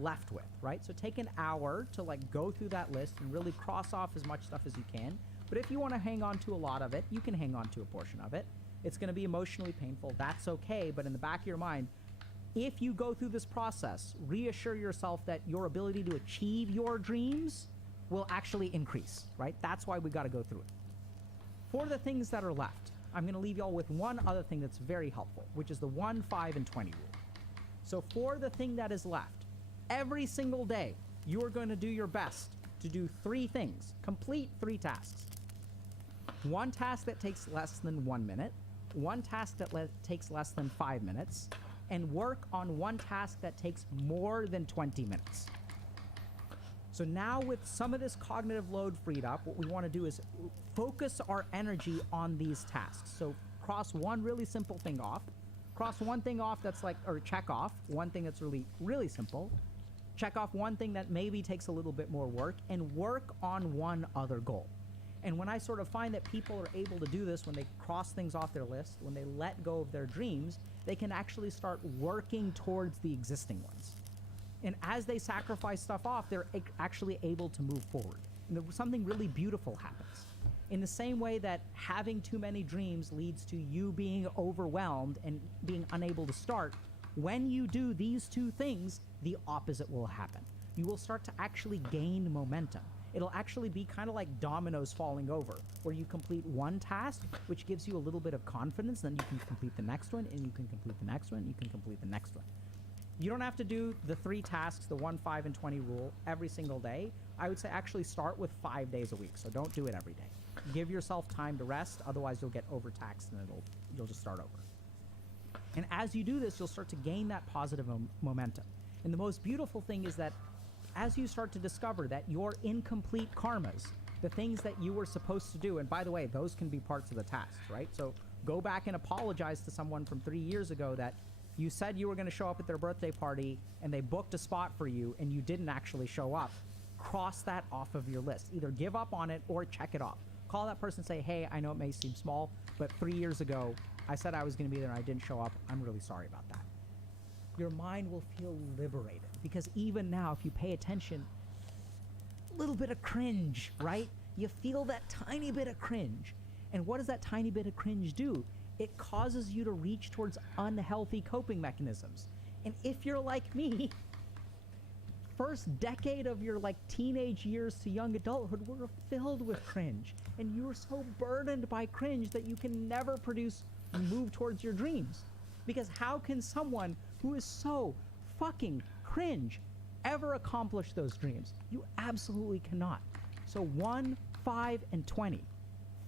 left with, right? So take an hour to like go through that list and really cross off as much stuff as you can. But if you want to hang on to a lot of it, you can hang on to a portion of it. It's going to be emotionally painful. That's okay. But in the back of your mind, if you go through this process, reassure yourself that your ability to achieve your dreams will actually increase, right? That's why we got to go through it. For the things that are left, I'm going to leave y'all with one other thing that's very helpful, which is the 1, 5, and 20 rule. So for the thing that is left, every single day, you are going to do your best to do 3 things, complete 3 tasks. 1 task that takes less than 1 minute, 1 task that takes less than 5 minutes, and work on 1 task that takes more than 20 minutes. So now with some of this cognitive load freed up, what we want to do is focus our energy on these tasks. So cross 1 really simple thing off, cross 1 thing off that's like, or check off 1 thing that's really, really simple, check off 1 thing that maybe takes a little bit more work, and work on 1 other goal. And when I sort of find that people are able to do this, when they cross things off their list, when they let go of their dreams, they can actually start working towards the existing ones. And as they sacrifice stuff off, they're actually able to move forward. And something really beautiful happens. In the same way that having too many dreams leads to you being overwhelmed and being unable to start, when you do these 2 things, the opposite will happen. You will start to actually gain momentum. It'll actually be kind of like dominoes falling over, where you complete 1 task, which gives you a little bit of confidence, then you can complete the next one, and you can complete the next one, and you can complete the next one. You don't have to do the 3 tasks, the 1, 5, and 20 rule every single day. I would say actually start with 5 days a week, so don't do it every day. Give yourself time to rest, otherwise you'll get overtaxed and you'll just start over. And as you do this, you'll start to gain that positive momentum. And the most beautiful thing is that as you start to discover that your incomplete karmas, the things that you were supposed to do, and by the way, those can be parts of the tasks, right? So go back and apologize to someone from 3 years ago that you said you were going to show up at their birthday party and they booked a spot for you and you didn't actually show up. Cross that off of your list. Either give up on it or check it off. Call that person and say, hey, I know it may seem small, but 3 years ago, I said I was going to be there and I didn't show up. I'm really sorry about that. Your mind will feel liberated because even now, if you pay attention, a little bit of cringe, right? You feel that tiny bit of cringe. And what does that tiny bit of cringe do? It causes you to reach towards unhealthy coping mechanisms. And if you're like me, first decade of your like teenage years to young adulthood were filled with cringe. And you were so burdened by cringe that you can never move towards your dreams. Because how can someone who is so fucking cringe ever accomplish those dreams? You absolutely cannot. So 1, 5, and 20,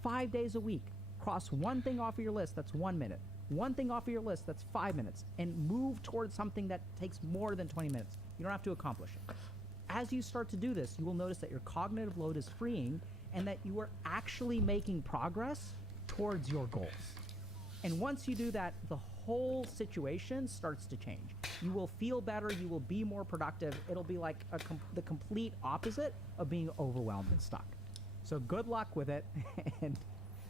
5 days a week. Cross 1 thing off of your list, that's 1 minute. 1 thing off of your list, that's 5 minutes. And move towards something that takes more than 20 minutes. You don't have to accomplish it. As you start to do this, you will notice that your cognitive load is freeing and that you are actually making progress towards your goals. And once you do that, the whole situation starts to change. You will feel better, you will be more productive. It'll be like the complete opposite of being overwhelmed and stuck. So good luck with it. And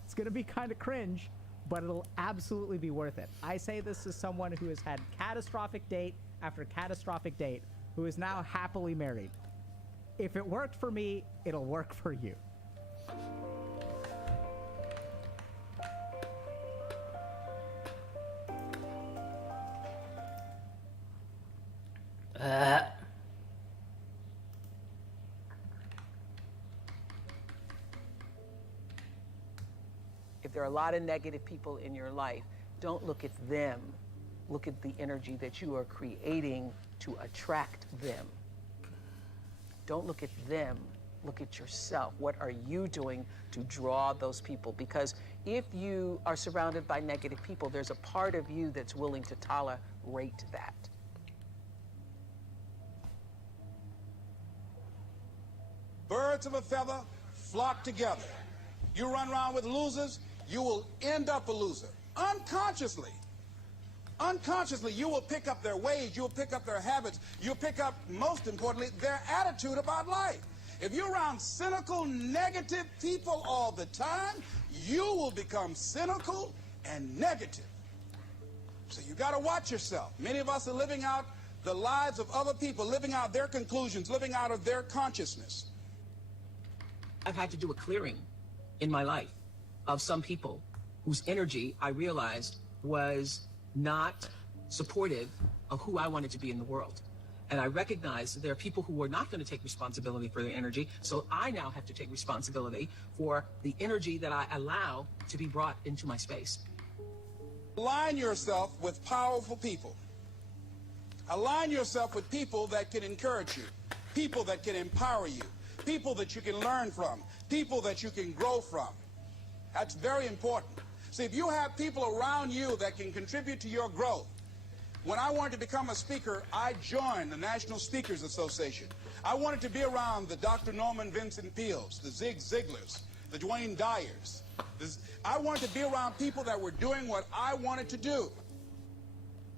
it's going to be kind of cringe, but it'll absolutely be worth it. I say this as someone who has had catastrophic date after catastrophic date, who is now happily married. If it worked for me, it'll work for you. If there are a lot of negative people in your life, don't look at them. Look at the energy that you are creating to attract them. Don't look at them. Look at yourself. What are you doing to draw those people? Because if you are surrounded by negative people, there's a part of you that's willing to tolerate that. Birds of a feather flock together. You run around with losers, you will end up a loser. Unconsciously. Unconsciously, you will pick up their ways, you'll pick up their habits, you'll pick up, most importantly, their attitude about life. If you're around cynical, negative people all the time, you will become cynical and negative. So you got to watch yourself. Many of us are living out the lives of other people, living out their conclusions, living out of their consciousness. I've had to do a clearing in my life of some people whose energy I realized was not supportive of who I wanted to be in the world. And I recognized that there are people who are not going to take responsibility for their energy, so I now have to take responsibility for the energy that I allow to be brought into my space. Align yourself with powerful people. Align yourself with people that can encourage you, people that can empower you, people that you can learn from, people that you can grow from. That's very important. See, if you have people around you that can contribute to your growth. When I wanted to become a speaker, I joined the National Speakers Association. I wanted to be around the Dr. Norman Vincent Peales, the Zig Ziglars, the Dwayne Dyers. I wanted to be around people that were doing what I wanted to do.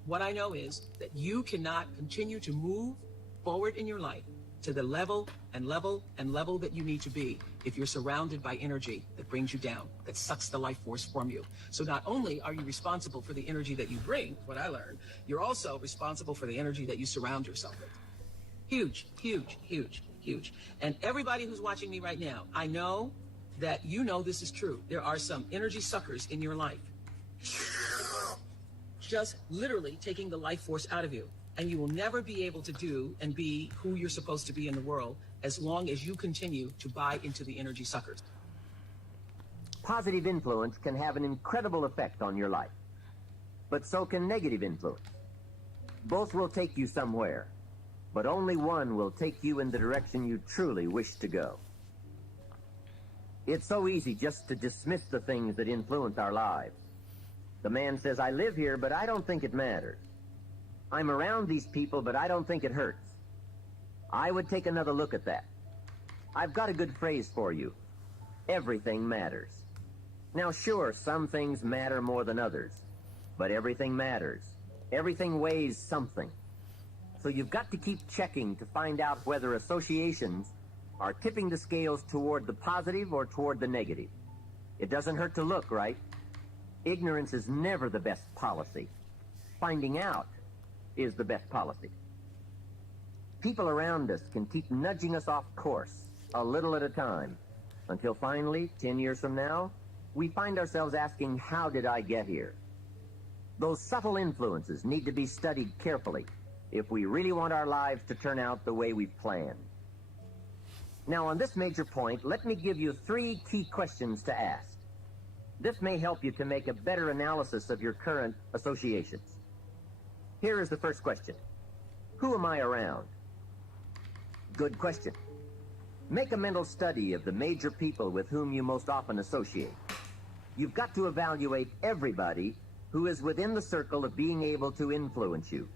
What I know is that you cannot continue to move forward in your life to the level and level and level that you need to be if you're surrounded by energy that brings you down, that sucks the life force from you. So not only are you responsible for the energy that you bring, what I learned, you're also responsible for the energy that you surround yourself with. Huge, huge, huge, huge. And everybody who's watching me right now, I know that you know this is true. There are some energy suckers in your life, just literally taking the life force out of you. And you will never be able to do and be who you're supposed to be in the world as long as you continue to buy into the energy suckers. Positive influence can have an incredible effect on your life, but so can negative influence. Both will take you somewhere, but only one will take you in the direction you truly wish to go. It's so easy just to dismiss the things that influence our lives. The man says, I live here, but I don't think it matters. I'm around these people, but I don't think it hurts. I would take another look at that. I've got a good phrase for you. Everything matters. Now, sure, some things matter more than others, but everything matters. Everything weighs something. So you've got to keep checking to find out whether associations are tipping the scales toward the positive or toward the negative. It doesn't hurt to look, right? Ignorance is never the best policy. Finding out is the best policy. People around us can keep nudging us off course, a little at a time, until finally, 10 years from now, we find ourselves asking, how did I get here? Those subtle influences need to be studied carefully if we really want our lives to turn out the way we've planned. Now, on this major point, let me give you 3 key questions to ask. This may help you to make a better analysis of your current associations. Here is the first question. Who am I around? Good question. Make a mental study of the major people with whom you most often associate. You've got to evaluate everybody who is within the circle of being able to influence you.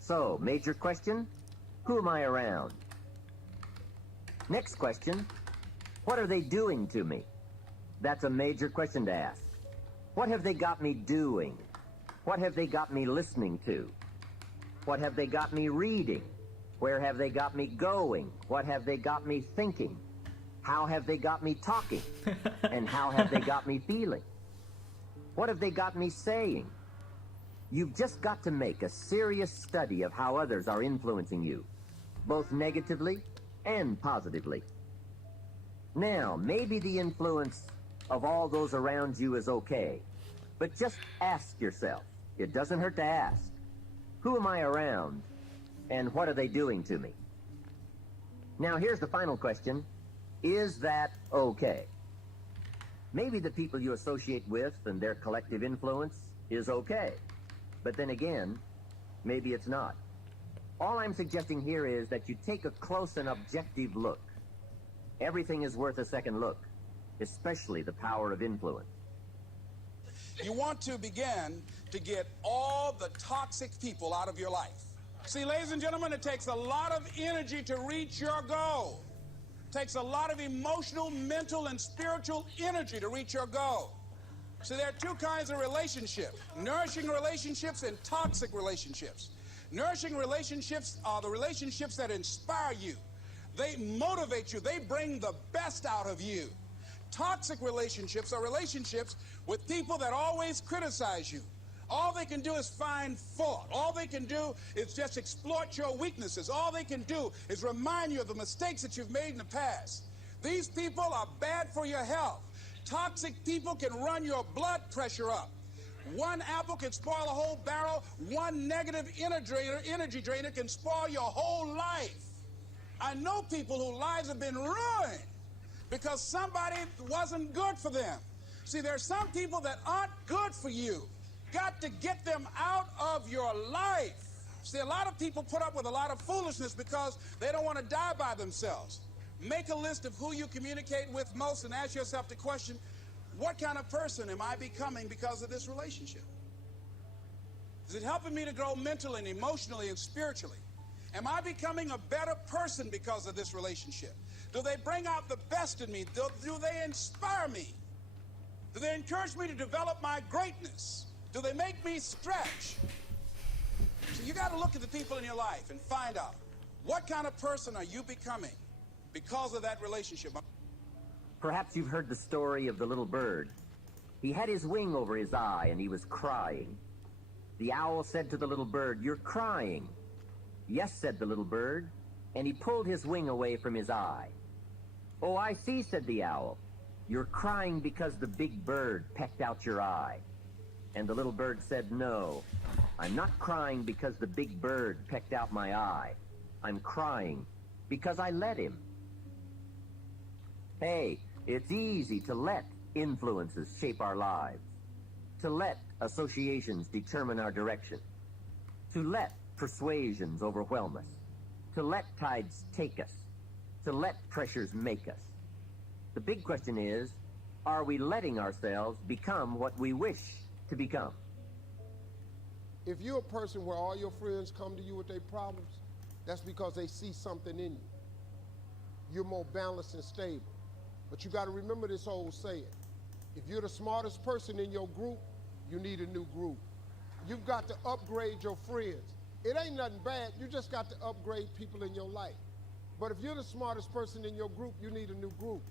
So, major question, who am I around? Next question, what are they doing to me? That's a major question to ask. What have they got me doing? What have they got me listening to? What have they got me reading? Where have they got me going? What have they got me thinking? How have they got me talking? And how have they got me feeling? What have they got me saying? You've just got to make a serious study of how others are influencing you, both negatively and positively. Now, maybe the influence of all those around you is okay, but just ask yourself, it doesn't hurt to ask, who am I around, and what are they doing to me? Now, here's the final question, is that okay? Maybe the people you associate with and their collective influence is okay, but then again, maybe it's not. All I'm suggesting here is that you take a close and objective look. Everything is worth a second look, especially the power of influence. You want to begin to get all the toxic people out of your life. See, ladies and gentlemen, it takes a lot of energy to reach your goal. It takes a lot of emotional, mental, and spiritual energy to reach your goal. See, there are 2 kinds of relationships, nourishing relationships and toxic relationships. Nourishing relationships are the relationships that inspire you. They motivate you. They bring the best out of you. Toxic relationships are relationships with people that always criticize you, All they can do is find fault. All they can do is just exploit your weaknesses. All they can do is remind you of the mistakes that you've made in the past. These people are bad for your health. Toxic people can run your blood pressure up. One apple can spoil a whole barrel. One negative energy drainer can spoil your whole life. I know people whose lives have been ruined because somebody wasn't good for them. See, there are some people that aren't good for you. Got to get them out of your life. See, a lot of people put up with a lot of foolishness because they don't want to die by themselves. Make a list of who you communicate with most and ask yourself the question, what kind of person am I becoming because of this relationship? Is it helping me to grow mentally and emotionally and spiritually? Am I becoming a better person because of this relationship? Do they bring out the best in me? Do they inspire me? Do they encourage me to develop my greatness? Do they make me stretch? So you got to look at the people in your life and find out, what kind of person are you becoming because of that relationship? Perhaps you've heard the story of the little bird. He had his wing over his eye and he was crying. The owl said to the little bird, "You're crying." "Yes," said the little bird, and he pulled his wing away from his eye. "Oh, I see," said the owl. "You're crying because the big bird pecked out your eye." And the little bird said, "No, I'm not crying because the big bird pecked out my eye. I'm crying because I let him." Hey, it's easy to let influences shape our lives, to let associations determine our direction, to let persuasions overwhelm us, to let tides take us, to let pressures make us. The big question is, are we letting ourselves become what we wish to become? If you're a person where all your friends come to you with their problems, that's because they see something in you. You're more balanced and stable. But you got to remember this old saying. If you're the smartest person in your group, you need a new group. You've got to upgrade your friends. It ain't nothing bad. You just got to upgrade people in your life. But if you're the smartest person in your group, you need a new group.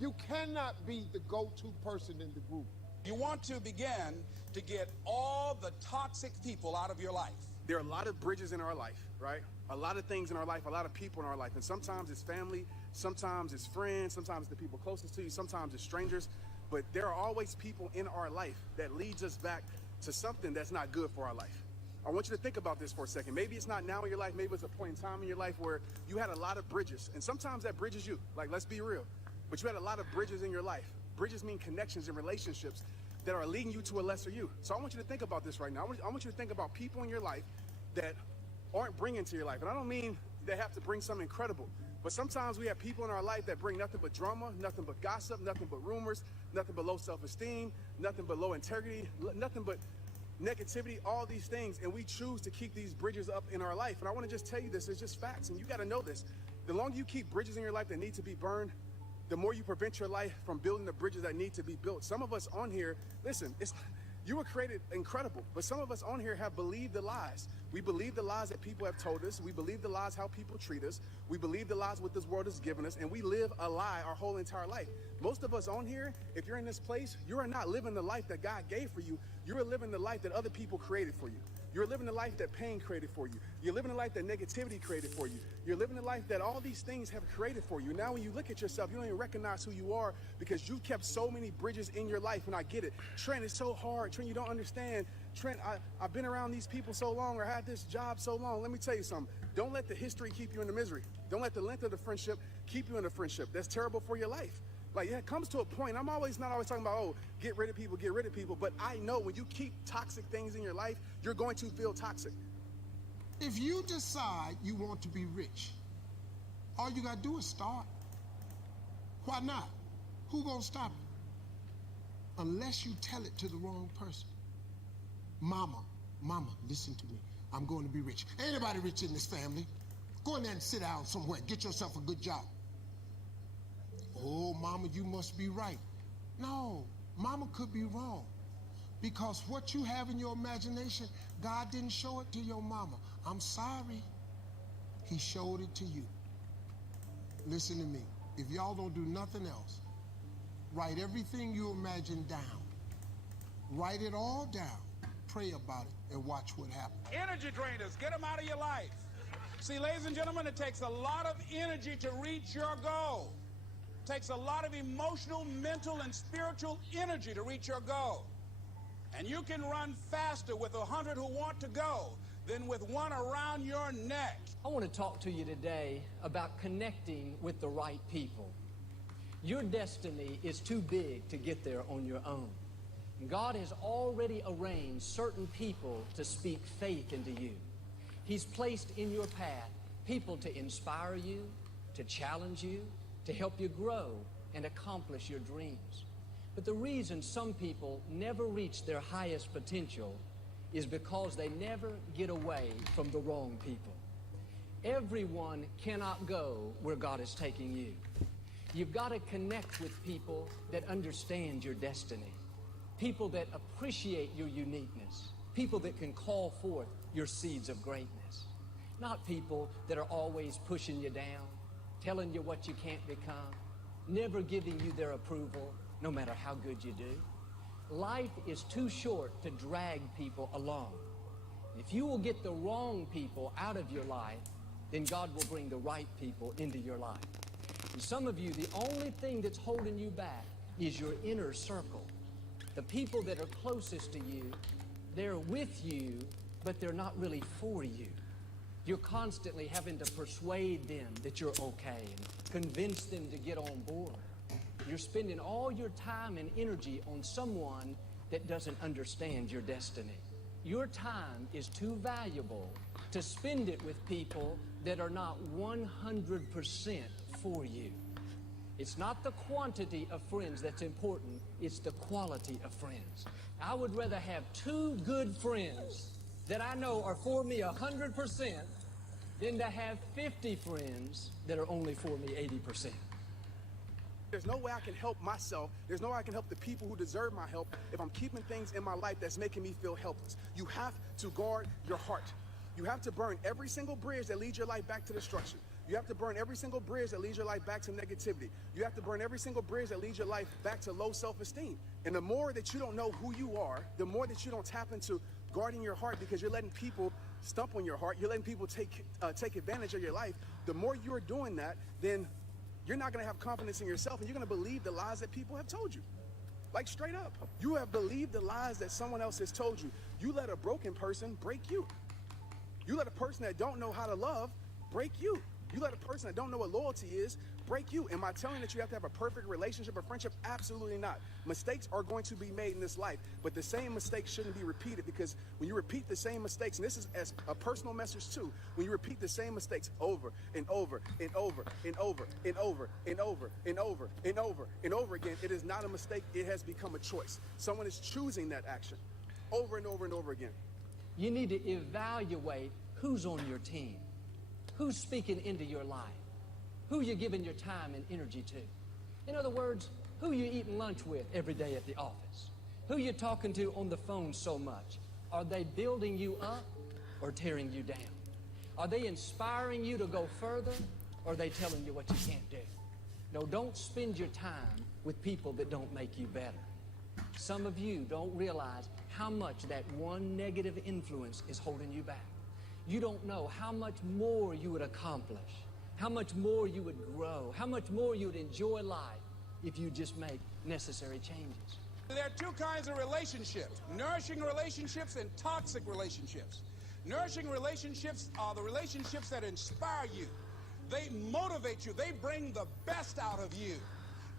You cannot be the go-to person in the group. You want to begin to get all the toxic people out of your life. There are a lot of bridges in our life, right? A lot of things in our life, a lot of people in our life. And sometimes it's family, sometimes it's friends, sometimes it's the people closest to you, sometimes it's strangers. But there are always people in our life that leads us back to something that's not good for our life. I want you to think about this for a second. Maybe it's not now in your life, maybe it's a point in time in your life where you had a lot of bridges. And sometimes that bridge is you. Like, let's be real. But you had a lot of bridges in your life. Bridges mean connections and relationships that are leading you to a lesser you. So I want you to think about this right now. I want you to think about people in your life that aren't bringing to your life. And I don't mean they have to bring something incredible, but sometimes we have people in our life that bring nothing but drama, nothing but gossip, nothing but rumors, nothing but low self-esteem, nothing but low integrity, nothing but negativity, all these things, and we choose to keep these bridges up in our life. And I want to just tell you this, it's just facts, and you got to know this. The longer you keep bridges in your life that need to be burned, the more you prevent your life from building the bridges that need to be built. Some of us on here, listen, you were created incredible, but some of us on here have believed the lies. We believe the lies that people have told us. We believe the lies how people treat us. We believe the lies what this world has given us, and we live a lie our whole entire life. Most of us on here, if you're in this place, you are not living the life that God gave for you. You're living the life that other people created for you. You're living the life that pain created for you. You're living the life that negativity created for you. You're living the life that all these things have created for you. Now when you look at yourself, you don't even recognize who you are because you've kept so many bridges in your life. And I get it. Trent, it's so hard. Trent, you don't understand. Trent, I've been around these people so long or had this job so long. Let me tell you something. Don't let the history keep you in the misery. Don't let the length of the friendship keep you in the friendship. That's terrible for your life. Like, it comes to a point, I'm not always talking about, oh, get rid of people, but I know when you keep toxic things in your life, you're going to feel toxic. If you decide you want to be rich, all you gotta do is start. Why not? Who gonna stop you? Unless you tell it to the wrong person. Mama, listen to me. I'm going to be rich. Ain't anybody rich in this family. Go in there and sit down somewhere. Get yourself a good job. Oh, mama, you must be right. No, mama could be wrong. Because what you have in your imagination, God didn't show it to your mama. I'm sorry. He showed it to you. Listen to me. If y'all don't do nothing else, write everything you imagine down. Write it all down. pray about it, and watch what happens. Energy drainers, get them out of your life. See, ladies and gentlemen, it takes a lot of energy to reach your goal. It takes a lot of emotional, mental, and spiritual energy to reach your goal. And you can run faster with 100 who want to go than with one around your neck. I want to talk to you today about connecting with the right people. Your destiny is too big to get there on your own. God has already arranged certain people to speak faith into you. He's placed in your path people to inspire you, to challenge you, to help you grow and accomplish your dreams. But the reason some people never reach their highest potential is because they never get away from the wrong people. Everyone cannot go where God is taking you. You've got to connect with people that understand your destiny, people that appreciate your uniqueness, people that can call forth your seeds of greatness, not people that are always pushing you down, telling you what you can't become, never giving you their approval, no matter how good you do. Life is too short to drag people along. If you will get the wrong people out of your life, then God will bring the right people into your life. And some of you, the only thing that's holding you back is your inner circle. The people that are closest to you, they're with you, but they're not really for you. You're constantly having to persuade them that you're okay and convince them to get on board. You're spending all your time and energy on someone that doesn't understand your destiny. Your time is too valuable to spend it with people that are not 100% for you. It's not the quantity of friends that's important, it's the quality of friends. I would rather have 2 good friends that I know are for me 100% than to have 50 friends that are only for me 80%. There's no way I can help myself. There's no way I can help the people who deserve my help if I'm keeping things in my life that's making me feel helpless. You have to guard your heart. You have to burn every single bridge that leads your life back to destruction. You have to burn every single bridge that leads your life back to negativity. You have to burn every single bridge that leads your life back to low self-esteem. And the more that you don't know who you are, the more that you don't tap into guarding your heart because you're letting people stump on your heart, you're letting people take advantage of your life, the more you're doing that, then you're not going to have confidence in yourself and you're going to believe the lies that people have told you. Like straight up. You have believed the lies that someone else has told you. You let a broken person break you. You let a person that don't know how to love break you. You let a person that don't know what loyalty is break you. Am I telling that you have to have a perfect relationship or friendship? Absolutely not. Mistakes are going to be made in this life, but the same mistakes shouldn't be repeated because when you repeat the same mistakes, and this is as a personal message too, when you repeat the same mistakes over and over and over and over and over and over and over and over and over again, it is not a mistake. It has become a choice. Someone is choosing that action over and over and over again. You need to evaluate who's on your team, who's speaking into your life, who you're giving your time and energy to. In other words, who you eating lunch with every day at the office, who you're talking to on the phone so much. Are they building you up or tearing you down? Are they inspiring you to go further or are they telling you what you can't do? No, don't spend your time with people that don't make you better. Some of you don't realize how much that one negative influence is holding you back. You don't know how much more you would accomplish, how much more you would grow, how much more you would enjoy life if you just make necessary changes. There are 2 kinds of relationships, nourishing relationships and toxic relationships. Nourishing relationships are the relationships that inspire you. They motivate you. They bring the best out of you.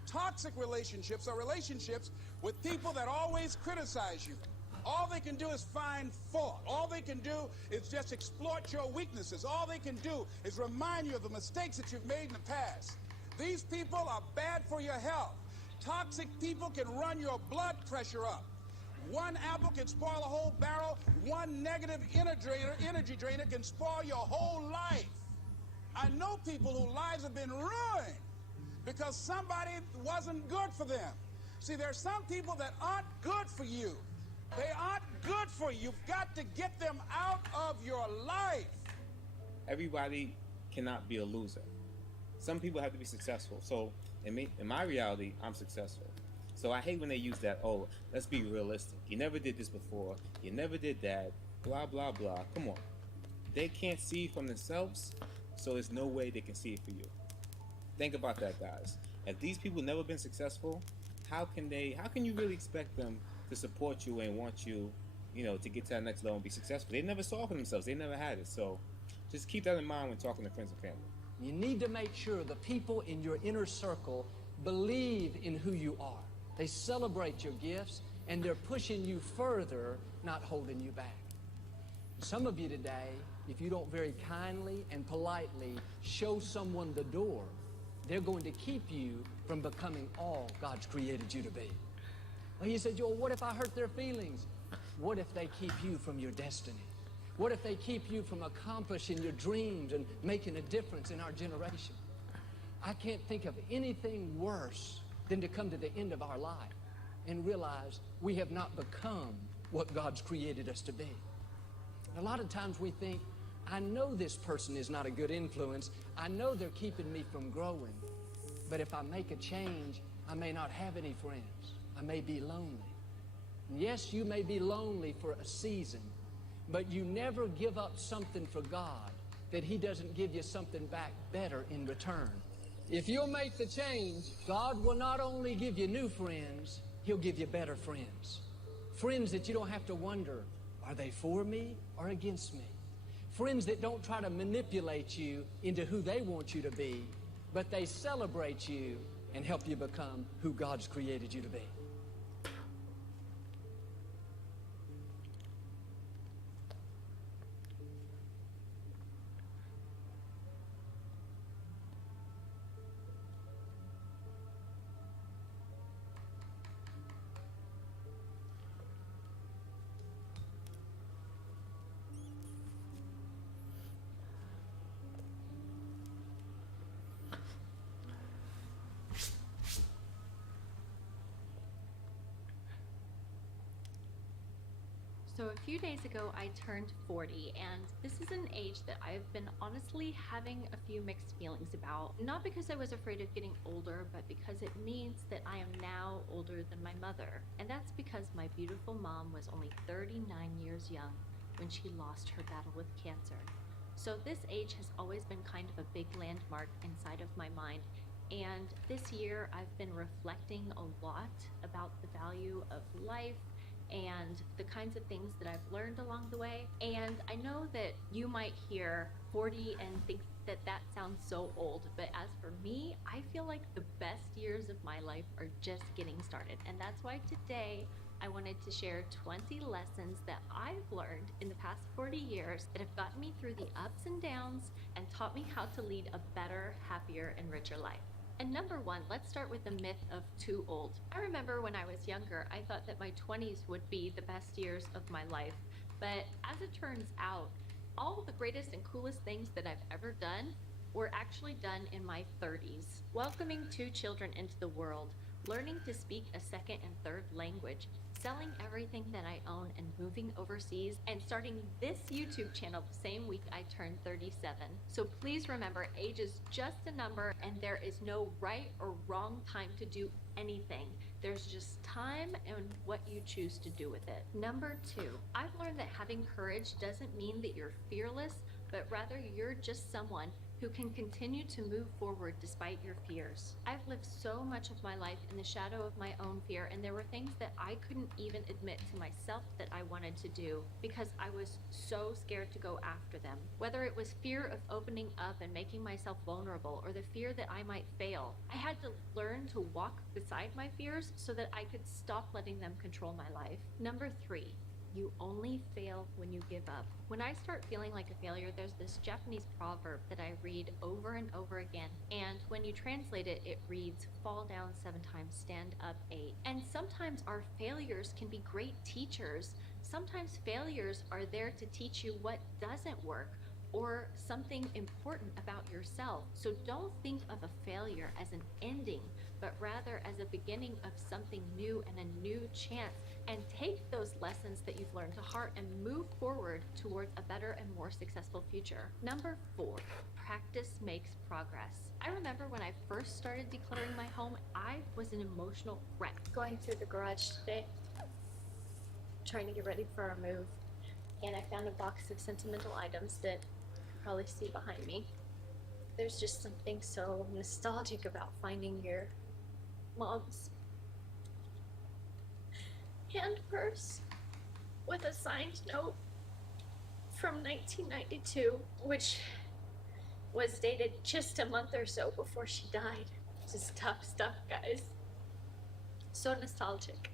Toxic relationships are relationships with people that always criticize you. All they can do is find fault. All they can do is just exploit your weaknesses. All they can do is remind you of the mistakes that you've made in the past. These people are bad for your health. Toxic people can run your blood pressure up. One apple can spoil a whole barrel. One negative energy drainer can spoil your whole life. I know people whose lives have been ruined because somebody wasn't good for them. See, there are some people that aren't good for you. They aren't good for you. You've got to get them out of your life. Everybody cannot be a loser. Some people have to be successful. So in my reality, I'm successful. So I hate when they use that, oh, let's be realistic. You never did this before. You never did that. Blah, blah, blah. Come on. They can't see from themselves, so there's no way they can see it for you. Think about that, guys. If these people never been successful, how can you really expect them to support you and want you, to get to that next level and be successful? They never saw it for themselves. They never had it. So just keep that in mind when talking to friends and family. You need to make sure the people in your inner circle believe in who you are. They celebrate your gifts, and they're pushing you further, not holding you back. Some of you today, if you don't very kindly and politely show someone the door, they're going to keep you from becoming all God's created you to be. Well, you said, Joel, what if I hurt their feelings? What if they keep you from your destiny? What if they keep you from accomplishing your dreams and making a difference in our generation? I can't think of anything worse than to come to the end of our life and realize we have not become what God's created us to be. A lot of times we think, I know this person is not a good influence. I know they're keeping me from growing. But if I make a change, I may not have any friends. I may be lonely. And yes, you may be lonely for a season, but you never give up something for God that He doesn't give you something back better in return. If you'll make the change, God will not only give you new friends, He'll give you better friends. Friends that you don't have to wonder, are they for me or against me? Friends that don't try to manipulate you into who they want you to be, but they celebrate you and help you become who God's created you to be. So a few days ago, I turned 40, and this is an age that I've been honestly having a few mixed feelings about. Not because I was afraid of getting older, but because it means that I am now older than my mother. And that's because my beautiful mom was only 39 years young when she lost her battle with cancer. So this age has always been kind of a big landmark inside of my mind. And this year, I've been reflecting a lot about the value of life and the kinds of things that I've learned along the way. And I know that you might hear 40 and think that that sounds so old, but as for me, I feel like the best years of my life are just getting started. And that's why today I wanted to share 20 lessons that I've learned in the past 40 years that have gotten me through the ups and downs and taught me how to lead a better, happier, and richer life. And number one, let's start with the myth of too old. I remember when I was younger, I thought that my 20s would be the best years of my life. But as it turns out, all the greatest and coolest things that I've ever done were actually done in my 30s. Welcoming 2 children into the world, learning to speak a second and third language, selling everything that I own and moving overseas, and starting this YouTube channel the same week I turned 37. So please remember, age is just a number and there is no right or wrong time to do anything. There's just time and what you choose to do with it. Number 2, I've learned that having courage doesn't mean that you're fearless, but rather you're just someone who can continue to move forward despite your fears. I've lived so much of my life in the shadow of my own fear, and there were things that I couldn't even admit to myself that I wanted to do because I was so scared to go after them. Whether it was fear of opening up and making myself vulnerable, or the fear that I might fail, I had to learn to walk beside my fears so that I could stop letting them control my life. Number 3, you only fail when you give up. When I start feeling like a failure, there's this Japanese proverb that I read over and over again. And when you translate it, it reads, fall down 7 times, stand up 8. And sometimes our failures can be great teachers. Sometimes failures are there to teach you what doesn't work, or something important about yourself. So don't think of a failure as an ending, but rather as a beginning of something new and a new chance. And take those lessons that you've learned to heart and move forward towards a better and more successful future. Number 4, practice makes progress. I remember when I first started decluttering my home, I was an emotional wreck. Going through the garage today, trying to get ready for our move, and I found a box of sentimental items that you can probably see behind me. There's just something so nostalgic about finding your mom's hand purse with a signed note from 1992, which was dated just a month or so before she died. Just tough stuff, guys. So nostalgic.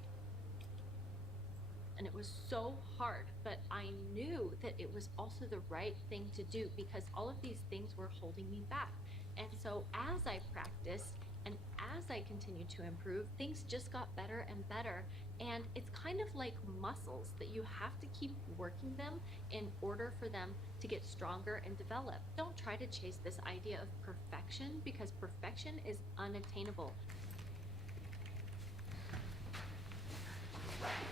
And it was so hard, but I knew that it was also the right thing to do because all of these things were holding me back. And so as I practiced and as I continued to improve, things just got better and better. And it's kind of like muscles that you have to keep working them in order for them to get stronger and develop. Don't try to chase this idea of perfection because perfection is unattainable.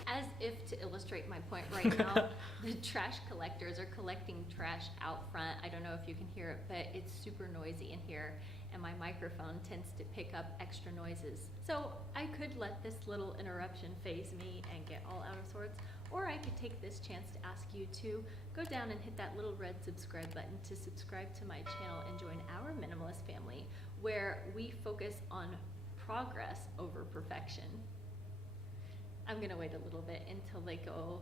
As if to illustrate my point right now, the trash collectors are collecting trash out front. I don't know if you can hear it, but it's super noisy in here, and my microphone tends to pick up extra noises. So I could let this little interruption phase me and get all out of sorts, or I could take this chance to ask you to go down and hit that little red subscribe button to subscribe to my channel and join our minimalist family, where we focus on progress over perfection. I'm gonna wait a little bit until they go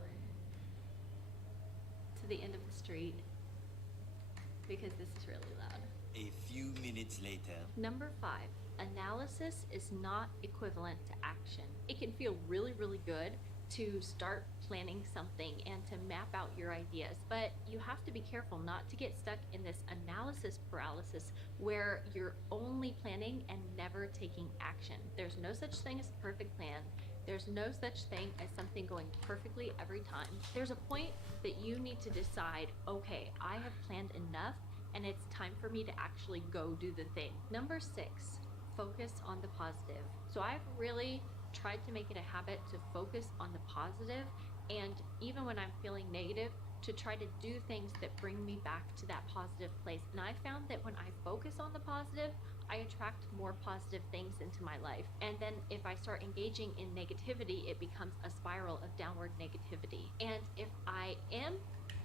to the end of the street because this is really loud. A few minutes later. Number 5, analysis is not equivalent to action. It can feel really, really good to start planning something and to map out your ideas, but you have to be careful not to get stuck in this analysis paralysis where you're only planning and never taking action. There's no such thing as a perfect plan. There's no such thing as something going perfectly every time. There's a point that you need to decide, okay, I have planned enough and it's time for me to actually go do the thing. Number 6, focus on the positive. So I've really tried to make it a habit to focus on the positive, and even when I'm feeling negative, to try to do things that bring me back to that positive place. And I found that when I focus on the positive, I attract more positive things into my life. And then if I start engaging in negativity, it becomes a spiral of downward negativity. And if I am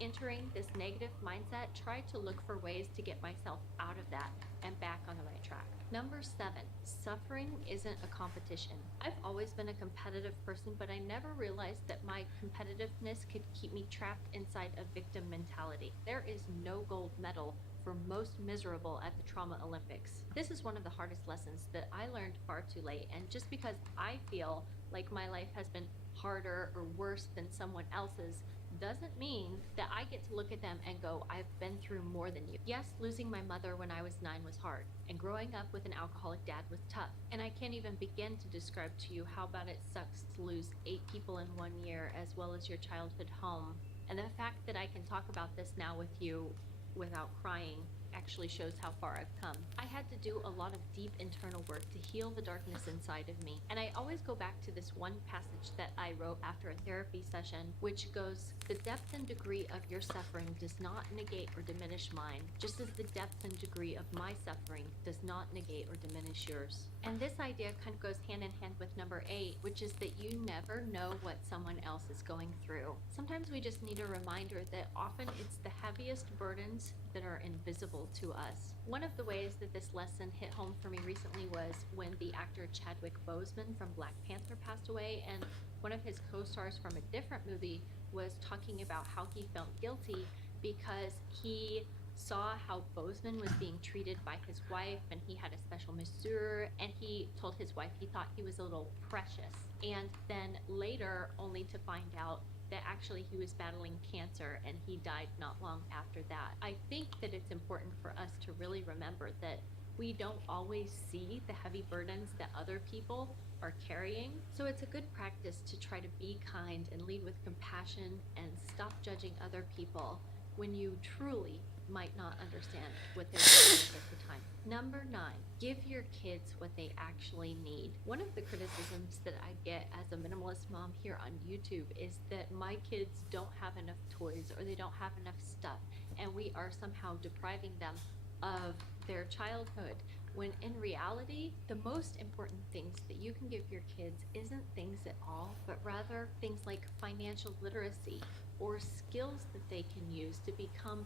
entering this negative mindset, try to look for ways to get myself out of that and back on the right track. Number 7, suffering isn't a competition. I've always been a competitive person, but I never realized that my competitiveness could keep me trapped inside a victim mentality. There is no gold medal for most miserable at the Trauma Olympics. This is one of the hardest lessons that I learned far too late, and just because I feel like my life has been harder or worse than someone else's doesn't mean that I get to look at them and go, I've been through more than you. Yes, losing my mother when I was 9 was hard, and growing up with an alcoholic dad was tough. And I can't even begin to describe to you how bad it sucks to lose 8 people in 1 year, as well as your childhood home. And the fact that I can talk about this now with you without crying actually shows how far I've come. I had to do a lot of deep internal work to heal the darkness inside of me. And I always go back to this one passage that I wrote after a therapy session, which goes, the depth and degree of your suffering does not negate or diminish mine, just as the depth and degree of my suffering does not negate or diminish yours. And this idea kind of goes hand in hand with number 8, which is that you never know what someone else is going through. Sometimes we just need a reminder that often it's the heaviest burdens that are invisible to us. One of the ways that this lesson hit home for me recently was when the actor Chadwick Boseman from Black Panther passed away, and one of his co-stars from a different movie was talking about how he felt guilty because he saw how Boseman was being treated by his wife, and he had a special masseur, and he told his wife he thought he was a little precious. And then later, only to find out that actually he was battling cancer and he died not long after that. I think that it's important for us to really remember that we don't always see the heavy burdens that other people are carrying. So it's a good practice to try to be kind and lead with compassion and stop judging other people when you truly might not understand what they're dealing with at the time. Number 9, give your kids what they actually need. One of the criticisms that I get as a minimalist mom here on YouTube is that my kids don't have enough toys or they don't have enough stuff, and we are somehow depriving them of their childhood, when in reality, the most important things that you can give your kids isn't things at all, but rather things like financial literacy or skills that they can use to become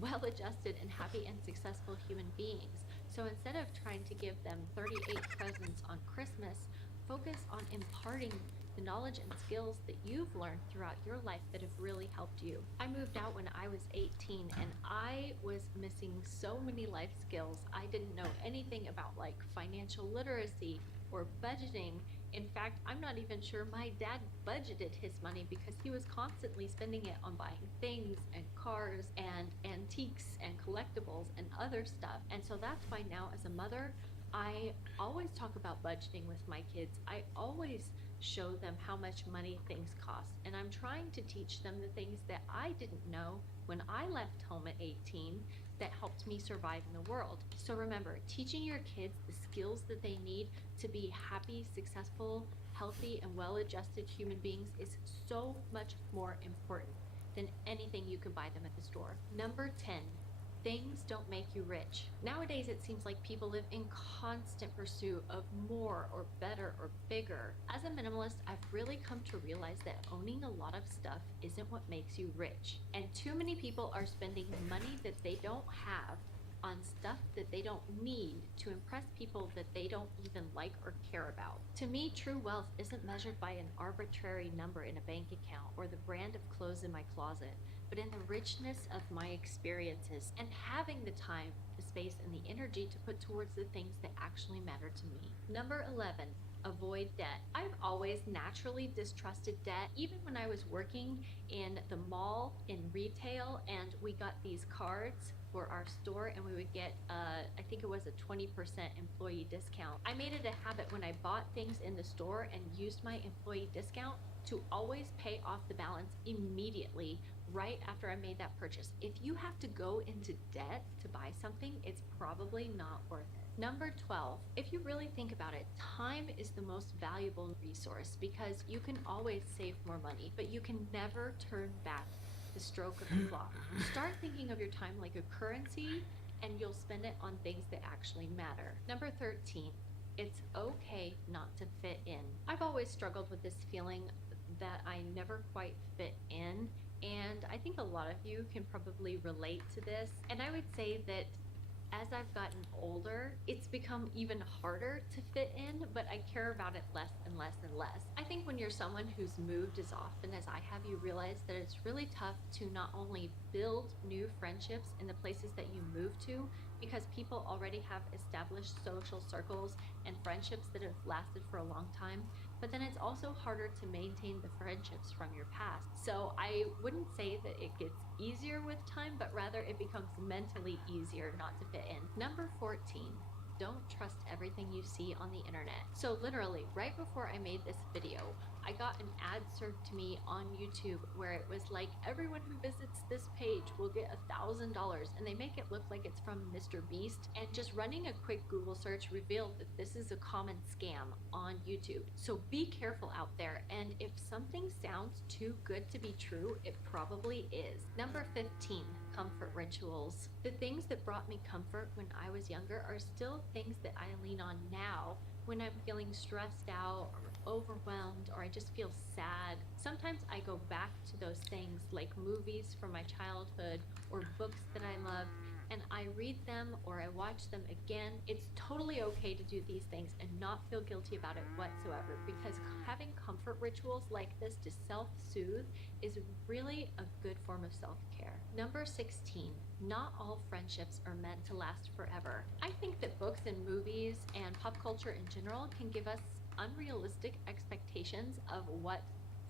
well-adjusted and happy and successful human beings. So instead of trying to give them 38 presents on Christmas, focus on imparting the knowledge and skills that you've learned throughout your life that have really helped you. I moved out when I was 18 and I was missing so many life skills. I didn't know anything about like financial literacy or budgeting. In fact, I'm not even sure my dad budgeted his money because he was constantly spending it on buying things and cars and antiques and collectibles and other stuff. And so that's why now as a mother, I always talk about budgeting with my kids. I always show them how much money things cost. And I'm trying to teach them the things that I didn't know when I left home at 18 that helped me survive in the world. So remember, teaching your kids the skills that they need to be happy, successful, healthy, and well-adjusted human beings is so much more important than anything you can buy them at the store. Number 10, things don't make you rich. Nowadays, it seems like people live in constant pursuit of more or better or bigger. As a minimalist, I've really come to realize that owning a lot of stuff isn't what makes you rich. And too many people are spending money that they don't have on stuff that they don't need to impress people that they don't even like or care about. To me, true wealth isn't measured by an arbitrary number in a bank account or the brand of clothes in my closet, but in the richness of my experiences and having the time, the space, and the energy to put towards the things that actually matter to me. Number 11, avoid debt. I've always naturally distrusted debt, even when I was working in the mall, in retail, and we got these cards for our store and we would get, I think it was a 20% employee discount. I made it a habit when I bought things in the store and used my employee discount to always pay off the balance immediately right after I made that purchase. If you have to go into debt to buy something, it's probably not worth it. Number 12, if you really think about it, time is the most valuable resource because you can always save more money, but you can never turn back the stroke of the clock. Start thinking of your time like a currency and you'll spend it on things that actually matter. Number 13, it's okay not to fit in. I've always struggled with this feeling that I never quite fit in, and I think a lot of you can probably relate to this. And I would say that as I've gotten older, it's become even harder to fit in, but I care about it less and less and less. I think when you're someone who's moved as often as I have, you realize that it's really tough to not only build new friendships in the places that you move to, because people already have established social circles and friendships that have lasted for a long time, but then it's also harder to maintain the friendships from your past. So I wouldn't say that it gets easier with time, but rather it becomes mentally easier not to fit in. Number 14, don't trust everything you see on the internet. So literally, right before I made this video, I got an ad served to me on YouTube where it was like, everyone who visits this page will get $1,000, and they make it look like it's from Mr. Beast. And just running a quick Google search revealed that this is a common scam on YouTube. So be careful out there, and if something sounds too good to be true, it probably is. Number 15, comfort rituals. The things that brought me comfort when I was younger are still things that I lean on now when I'm feeling stressed out or overwhelmed or I just feel sad. Sometimes I go back to those things like movies from my childhood or books that I loved, and I read them or I watch them again. It's totally okay to do these things and not feel guilty about it whatsoever, because having comfort rituals like this to self-soothe is really a good form of self-care. Number 16, not all friendships are meant to last forever. I think that books and movies and pop culture in general can give us unrealistic expectations of what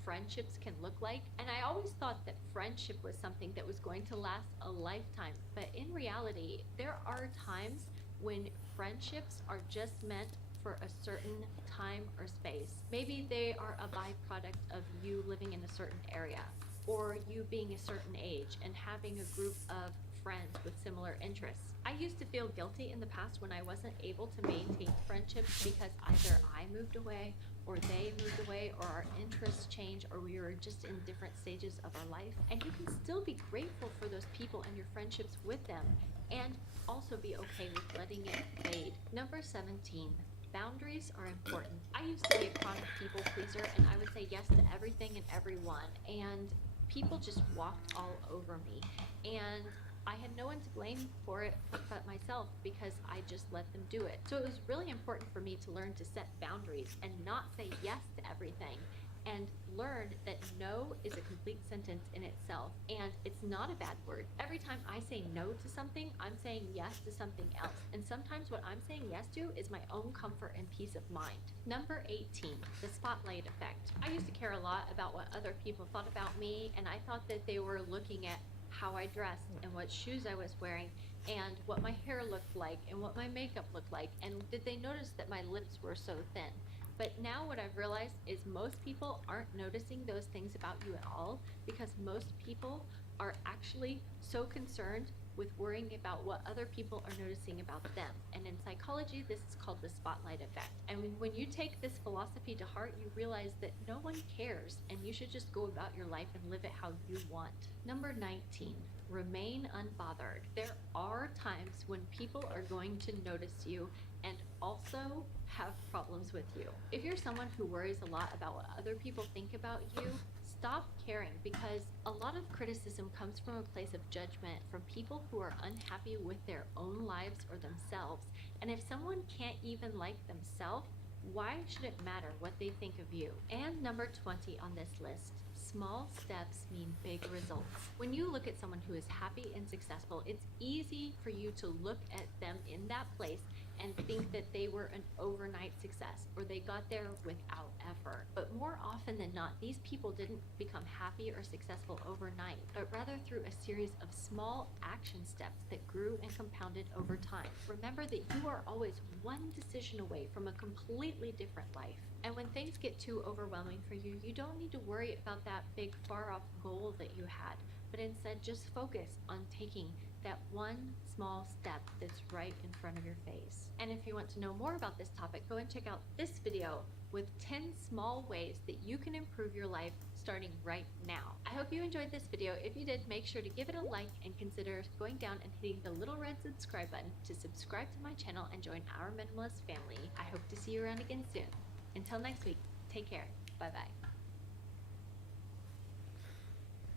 friendships can look like, and I always thought that friendship was something that was going to last a lifetime, but in reality there are times when friendships are just meant for a certain time or space. Maybe they are a byproduct of you living in a certain area or you being a certain age and having a group of friends with similar interests. I used to feel guilty in the past when I wasn't able to maintain friendships because either I moved away or they moved away or our interests changed or we were just in different stages of our life. And you can still be grateful for those people and your friendships with them and also be okay with letting it fade. Number 17. Boundaries are important. I used to be a chronic people pleaser and I would say yes to everything and everyone, and people just walked all over me, and I had no one to blame for it but myself because I just let them do it. So it was really important for me to learn to set boundaries and not say yes to everything, and learn that no is a complete sentence in itself, and it's not a bad word. Every time I say no to something, I'm saying yes to something else, and sometimes what I'm saying yes to is my own comfort and peace of mind. Number 18, the spotlight effect. I used to care a lot about what other people thought about me, and I thought that they were looking at how I dressed and what shoes I was wearing and what my hair looked like and what my makeup looked like, and did they notice that my lips were so thin. But now what I've realized is most people aren't noticing those things about you at all, because most people are actually so concerned with worrying about what other people are noticing about them. And in psychology, this is called the spotlight effect. And when you take this philosophy to heart, you realize that no one cares and you should just go about your life and live it how you want. Number 19, remain unbothered. There are times when people are going to notice you and also have problems with you. If you're someone who worries a lot about what other people think about you, stop caring, because a lot of criticism comes from a place of judgment from people who are unhappy with their own lives or themselves. And if someone can't even like themselves, why should it matter what they think of you? And number 20 on this list, small steps mean big results. When you look at someone who is happy and successful, it's easy for you to look at them in that place and think that they were an overnight success or they got there without effort. But more often than not, these people didn't become happy or successful overnight, but rather through a series of small action steps that grew and compounded over time. Remember that you are always one decision away from a completely different life. And when things get too overwhelming for you, you don't need to worry about that big far off goal that you had, but instead just focus on taking that one small step that's right in front of your face. And if you want to know more about this topic, go and check out this video with 10 small ways that you can improve your life starting right now. I hope you enjoyed this video. If you did, make sure to give it a like and consider going down and hitting the little red subscribe button to subscribe to my channel and join our minimalist family. I hope to see you around again soon. Until next week, take care. Bye-bye.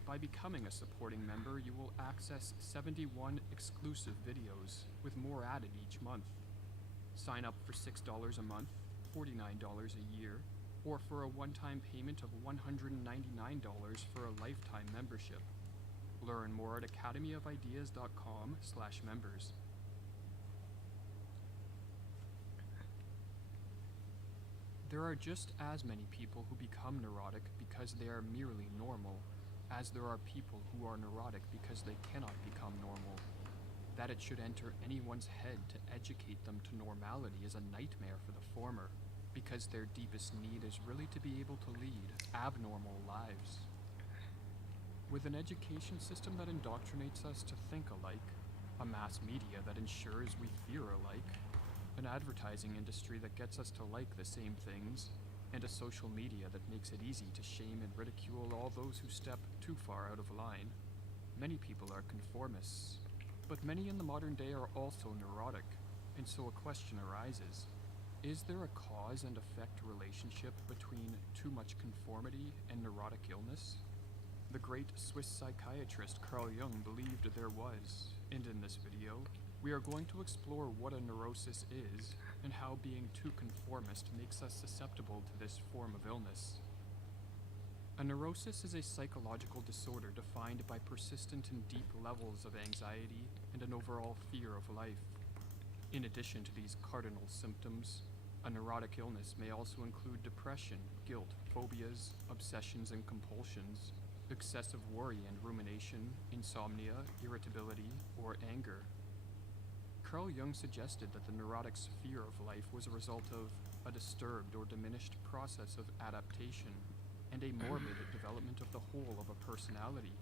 By becoming a supporting member, you will access 71 exclusive videos, with more added each month. Sign up for $6 a month, $49 a year, or for a one-time payment of $199 for a lifetime membership. Learn more at academyofideas.com/members. There are just as many people who become neurotic because they are merely normal, as there are people who are neurotic because they cannot become normal. That it should enter anyone's head to educate them to normality is a nightmare for the former, because their deepest need is really to be able to lead abnormal lives. With an education system that indoctrinates us to think alike, a mass media that ensures we fear alike, an advertising industry that gets us to like the same things, and a social media that makes it easy to shame and ridicule all those who step too far out of line. Many people are conformists, but many in the modern day are also neurotic, and so a question arises. Is there a cause and effect relationship between too much conformity and neurotic illness? The great Swiss psychiatrist Carl Jung believed there was, and in this video, we are going to explore what a neurosis is and how being too conformist makes us susceptible to this form of illness. A neurosis is a psychological disorder defined by persistent and deep levels of anxiety and an overall fear of life. In addition to these cardinal symptoms, a neurotic illness may also include depression, guilt, phobias, obsessions and compulsions, excessive worry and rumination, insomnia, irritability, or anger. Carl Jung suggested that the neurotic's fear of life was a result of a disturbed or diminished process of adaptation and a morbid development of the whole of a personality.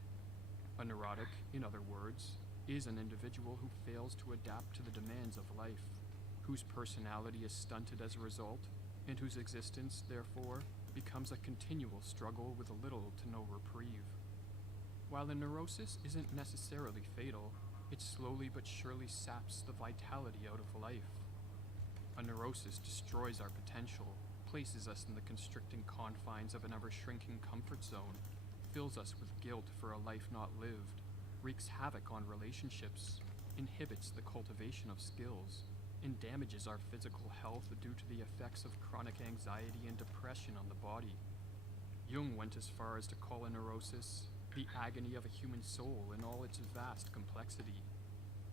A neurotic, in other words, is an individual who fails to adapt to the demands of life, whose personality is stunted as a result, and whose existence, therefore, becomes a continual struggle with little to no reprieve. While a neurosis isn't necessarily fatal, it slowly but surely saps the vitality out of life. A neurosis destroys our potential, places us in the constricting confines of an ever-shrinking comfort zone, fills us with guilt for a life not lived, wreaks havoc on relationships, inhibits the cultivation of skills, and damages our physical health due to the effects of chronic anxiety and depression on the body. Jung went as far as to call a neurosis the agony of a human soul in all its vast complexity.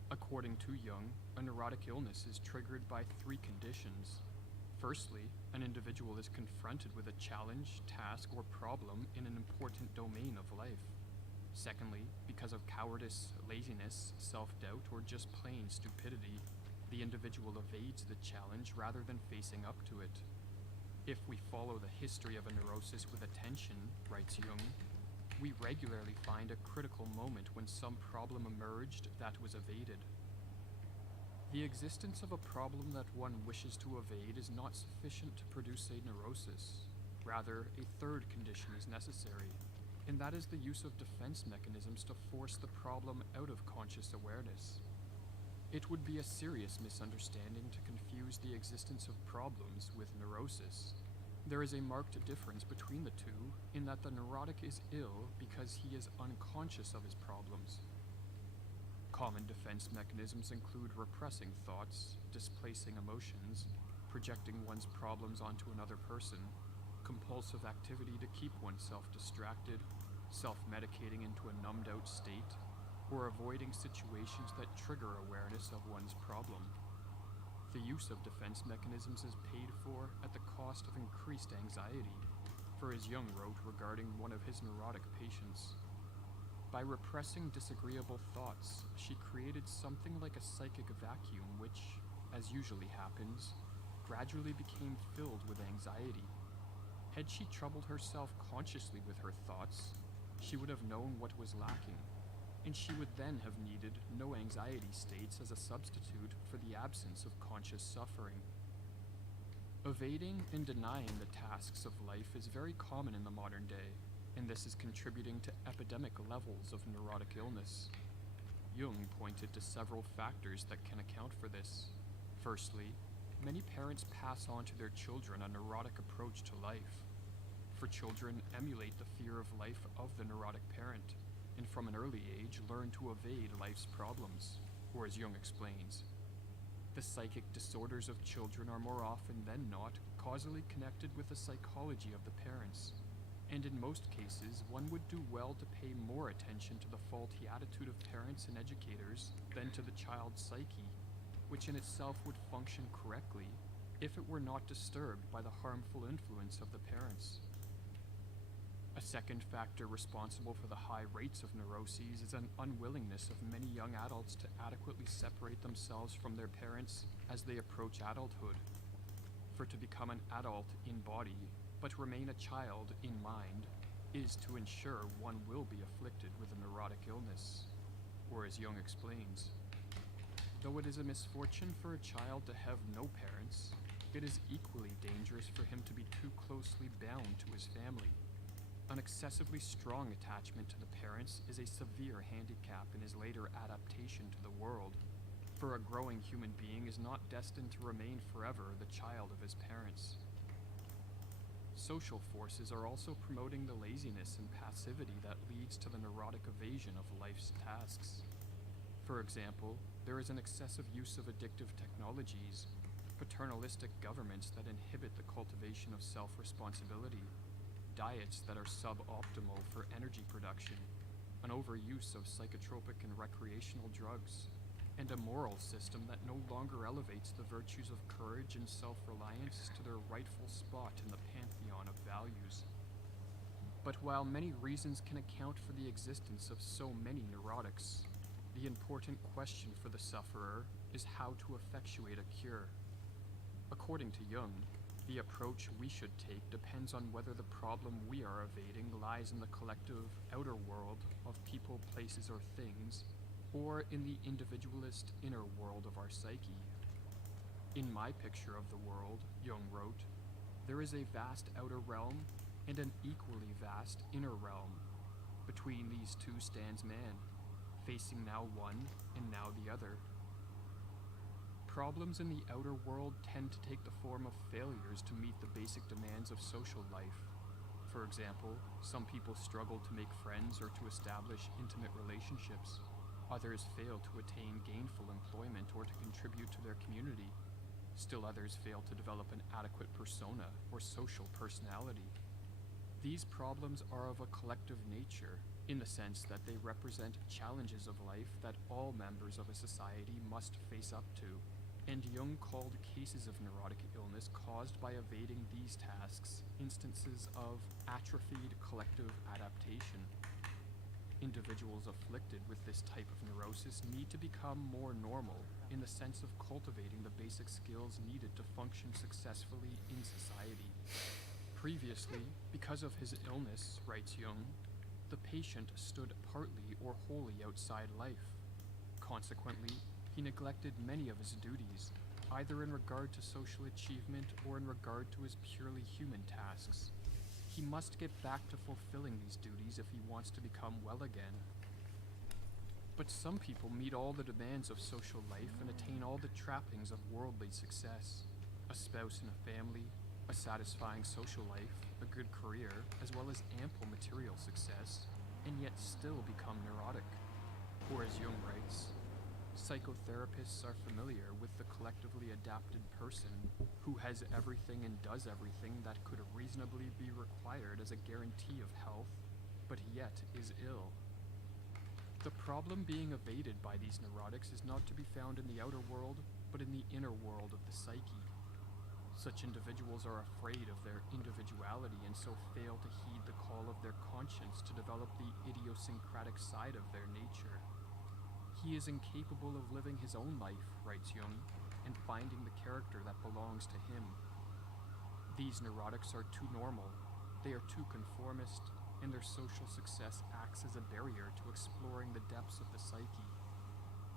According to Jung, a neurotic illness is triggered by 3 conditions. Firstly, an individual is confronted with a challenge, task, or problem in an important domain of life. Secondly, because of cowardice, laziness, self-doubt, or just plain stupidity, the individual evades the challenge rather than facing up to it. If we follow the history of a neurosis with attention, writes Jung, we regularly find a critical moment when some problem emerged that was evaded. The existence of a problem that one wishes to evade is not sufficient to produce a neurosis. Rather, a third condition is necessary, and that is the use of defense mechanisms to force the problem out of conscious awareness. It would be a serious misunderstanding to confuse the existence of problems with neurosis. There is a marked difference between the two in that the neurotic is ill because he is unconscious of his problems. Common defense mechanisms include repressing thoughts, displacing emotions, projecting one's problems onto another person, compulsive activity to keep oneself distracted, self-medicating into a numbed-out state, or avoiding situations that trigger awareness of one's problem. The use of defense mechanisms is paid for at the cost of increased anxiety, for as Jung wrote regarding one of his neurotic patients, by repressing disagreeable thoughts, she created something like a psychic vacuum which, as usually happens, gradually became filled with anxiety. Had she troubled herself consciously with her thoughts, she would have known what was lacking, and she would then have needed no anxiety states as a substitute for the absence of conscious suffering. Evading and denying the tasks of life is very common in the modern day, and this is contributing to epidemic levels of neurotic illness. Jung pointed to several factors that can account for this. Firstly, many parents pass on to their children a neurotic approach to life. For children emulate the fear of life of the neurotic parent, and from an early age learn to evade life's problems, or as Jung explains, the psychic disorders of children are more often than not causally connected with the psychology of the parents, and in most cases one would do well to pay more attention to the faulty attitude of parents and educators than to the child's psyche, which in itself would function correctly if it were not disturbed by the harmful influence of the parents. A second factor responsible for the high rates of neuroses is an unwillingness of many young adults to adequately separate themselves from their parents as they approach adulthood. For to become an adult in body, but remain a child in mind, is to ensure one will be afflicted with a neurotic illness, or as Jung explains, though it is a misfortune for a child to have no parents, it is equally dangerous for him to be too closely bound to his family. An excessively strong attachment to the parents is a severe handicap in his later adaptation to the world, for a growing human being is not destined to remain forever the child of his parents. Social forces are also promoting the laziness and passivity that leads to the neurotic evasion of life's tasks. For example, there is an excessive use of addictive technologies, paternalistic governments that inhibit the cultivation of self-responsibility, diets that are suboptimal for energy production, an overuse of psychotropic and recreational drugs, and a moral system that no longer elevates the virtues of courage and self-reliance to their rightful spot in the pantheon of values. But while many reasons can account for the existence of so many neurotics, the important question for the sufferer is how to effectuate a cure. According to Jung, the approach we should take depends on whether the problem we are evading lies in the collective outer world of people, places, or things, or in the individualist inner world of our psyche. In my picture of the world, Jung wrote, there is a vast outer realm and an equally vast inner realm. Between these two stands man, facing now one and now the other. Problems in the outer world tend to take the form of failures to meet the basic demands of social life. For example, some people struggle to make friends or to establish intimate relationships. Others fail to attain gainful employment or to contribute to their community. Still others fail to develop an adequate persona or social personality. These problems are of a collective nature, in the sense that they represent challenges of life that all members of a society must face up to, and Jung called cases of neurotic illness caused by evading these tasks instances of atrophied collective adaptation. Individuals afflicted with this type of neurosis need to become more normal in the sense of cultivating the basic skills needed to function successfully in society. Previously, because of his illness, writes Jung, the patient stood partly or wholly outside life. Consequently, he neglected many of his duties, either in regard to social achievement or in regard to his purely human tasks. He must get back to fulfilling these duties if he wants to become well again. But some people meet all the demands of social life and attain all the trappings of worldly success: a spouse and a family, a satisfying social life, a good career, as well as ample material success, and yet still become neurotic. Or as Jung writes, psychotherapists are familiar with the collectively adapted person who has everything and does everything that could reasonably be required as a guarantee of health, but yet is ill. The problem being evaded by these neurotics is not to be found in the outer world, but in the inner world of the psyche. Such individuals are afraid of their individuality and so fail to heed the call of their conscience to develop the idiosyncratic side of their nature. He is incapable of living his own life, writes Jung, and finding the character that belongs to him. These neurotics are too normal, they are too conformist, and their social success acts as a barrier to exploring the depths of the psyche.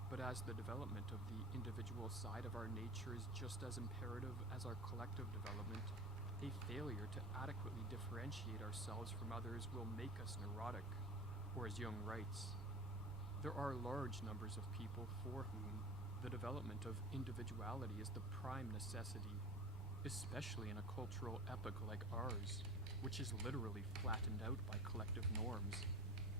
But as the development of the individual side of our nature is just as imperative as our collective development, a failure to adequately differentiate ourselves from others will make us neurotic. Or as Jung writes, there are large numbers of people for whom the development of individuality is the prime necessity, especially in a cultural epoch like ours, which is literally flattened out by collective norms.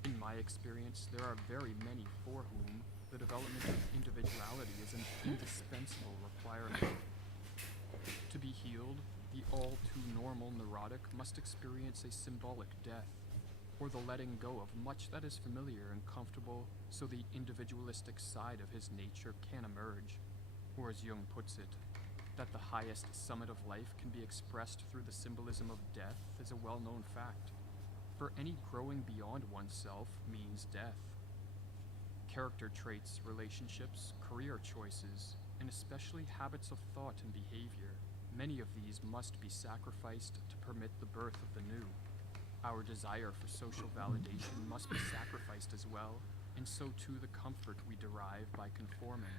In my experience, there are very many for whom the development of individuality is an indispensable requirement. To be healed, the all-too-normal neurotic must experience a symbolic death, or the letting go of much that is familiar and comfortable so the individualistic side of his nature can emerge. Or as Jung puts it, that the highest summit of life can be expressed through the symbolism of death is a well-known fact, for any growing beyond oneself means death. Character traits, relationships, career choices, and especially habits of thought and behavior, many of these must be sacrificed to permit the birth of the new. Our desire for social validation must be sacrificed as well, and so too the comfort we derive by conforming.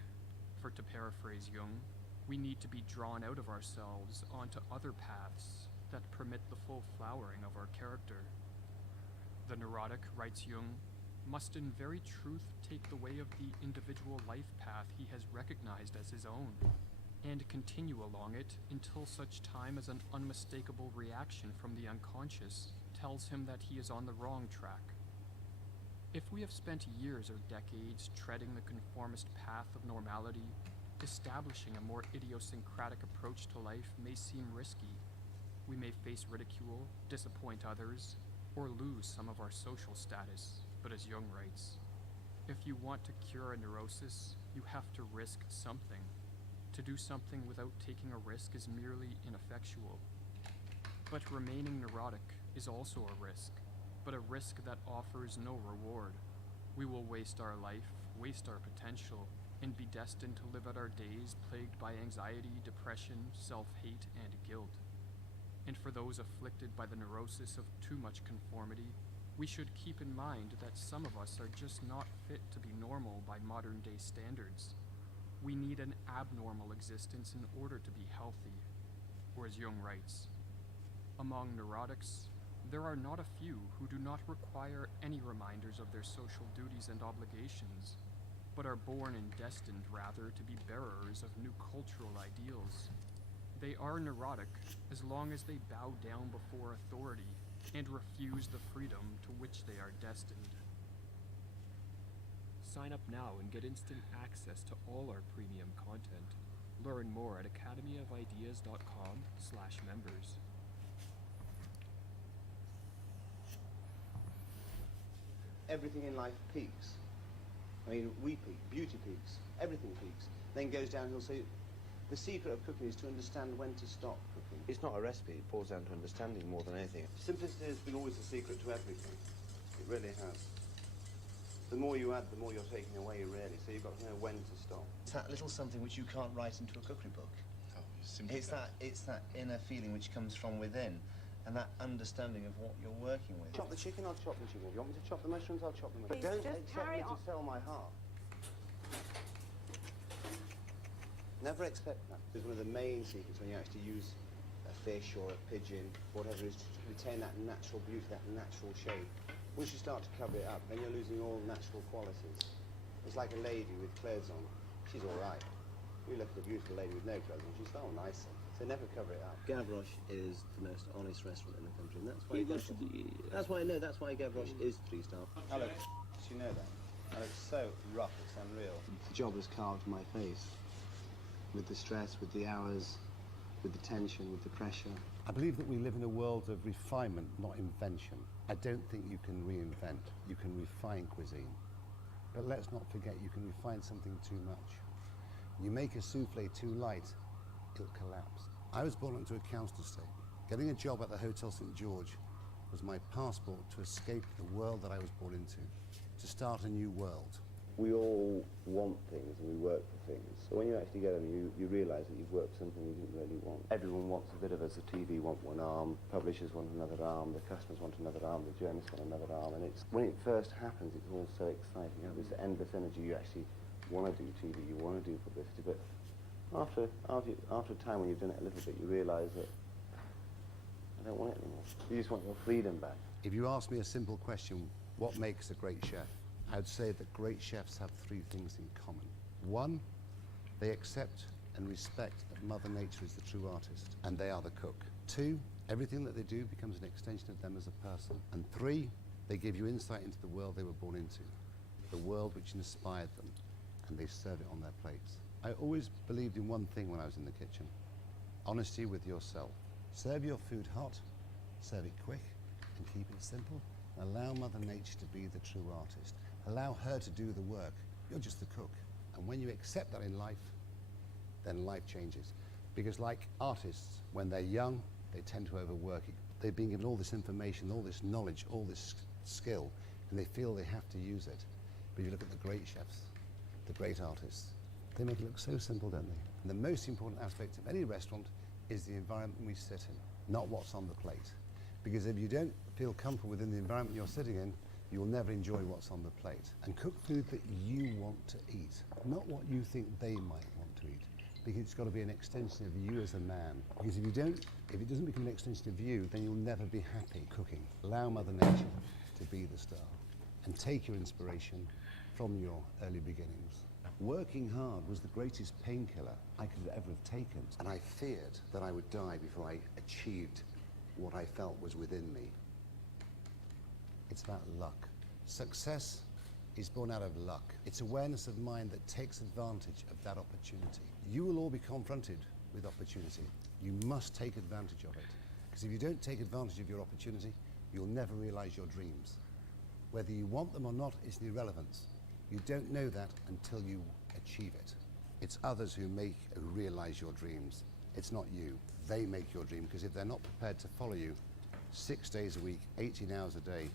For to paraphrase Jung, we need to be drawn out of ourselves onto other paths that permit the full flowering of our character. The neurotic, writes Jung, must in very truth take the way of the individual life path he has recognized as his own, and continue along it until such time as an unmistakable reaction from the unconscious tells him that he is on the wrong track. If we have spent years or decades treading the conformist path of normality, establishing a more idiosyncratic approach to life may seem risky. We may face ridicule, disappoint others, or lose some of our social status. But as Jung writes, if you want to cure a neurosis, you have to risk something. To do something without taking a risk is merely ineffectual. But remaining neurotic is also a risk, but a risk that offers no reward. We will waste our life, waste our potential, and be destined to live out our days plagued by anxiety, depression, self-hate, and guilt. And for those afflicted by the neurosis of too much conformity, We should keep in mind that some of us are just not fit to be normal by modern-day standards. We need an abnormal existence in order to be healthy, or as Jung writes, among neurotics, there are not a few who do not require any reminders of their social duties and obligations, but are born and destined rather to be bearers of new cultural ideals. They are neurotic as long as they bow down before authority and refuse the freedom to which they are destined. Sign up now and get instant access to all our premium content. Learn more at academyofideas.com/members. Everything in life peaks. I mean, we peak, beauty peaks, everything peaks, then goes downhill. So the secret of cooking is to understand when to stop cooking. It's not a recipe, it boils down to understanding more than anything. Simplicity has been always the secret to everything. It really has. The more you add, the more you're taking away, really, so you've got to know when to stop. It's that little something which you can't write into a cookery book. Oh, It's that inner feeling which comes from within, and that understanding of what you're working with. Chop the chicken, I'll chop the chicken. If you want me to chop the mushrooms, I'll chop them. But don't expect me to sell my heart. Never expect that. Because one of the main secrets when you actually use a fish or a pigeon, whatever it is, to retain that natural beauty, that natural shape. Once you start to cover it up, then you're losing all natural qualities. It's like a lady with clothes on. She's all right. You look at a beautiful lady with no clothes on, she's so nice. So never cover it up. Gavroche is the most honest restaurant in the country, and that's why that's why I know, that's why Gavroche is 3-star. Hello, you know that? And it's so rough, it's unreal. The job was carved in my face. With the stress, with the hours, with the tension, with the pressure. I believe that we live in a world of refinement, not invention. I don't think you can reinvent. You can refine cuisine. But let's not forget, you can refine something too much. You make a souffle too light, it'll collapse. I was born into a council estate. Getting a job at the Hotel St. George was my passport to escape the world that I was born into, to start a new world. We all want things and we work for things. So when you actually get them, you realise that you've worked for something you didn't really want. Everyone wants a bit of us. The TV want one arm, publishers want another arm, the customers want another arm, the journalists want another arm. And it's when it first happens, it's all so exciting. You have this endless energy. You actually want to do TV, you want to do publicity, but after a time when you've done it a little bit, you realise that I don't want it anymore. You just want your freedom back. If you ask me a simple question, what makes a great chef? I'd say that great chefs have 3 things in common. 1, they accept and respect that Mother Nature is the true artist, and they are the cook. 2, everything that they do becomes an extension of them as a person. And 3, they give you insight into the world they were born into, the world which inspired them, and they serve it on their plates. I always believed in one thing when I was in the kitchen: honesty with yourself. Serve your food hot, serve it quick, and keep it simple. Allow Mother Nature to be the true artist. Allow her to do the work. You're just the cook. And when you accept that in life, then life changes. Because like artists, when they're young, they tend to overwork it. They've been given all this information, all this knowledge, all this skill, and they feel they have to use it. But you look at the great chefs, the great artists, they make it look so simple, don't they? And the most important aspect of any restaurant is the environment we sit in, not what's on the plate. Because if you don't feel comfortable within the environment you're sitting in, you'll never enjoy what's on the plate. And cook food that you want to eat, not what you think they might want to eat. Because it's got to be an extension of you as a man. Because if it doesn't become an extension of you, then you'll never be happy cooking. Allow Mother Nature to be the star, and take your inspiration from your early beginnings. Working hard was the greatest painkiller I could ever have taken. And I feared that I would die before I achieved what I felt was within me. It's about luck. Success is born out of luck. It's awareness of mind that takes advantage of that opportunity. You will all be confronted with opportunity. You must take advantage of it. Because if you don't take advantage of your opportunity, you'll never realize your dreams. Whether you want them or not is an irrelevance. You don't know that until you achieve it. It's others who realize your dreams. It's not you. They make your dream, because if they're not prepared to follow you 6 days a week, 18 hours a day,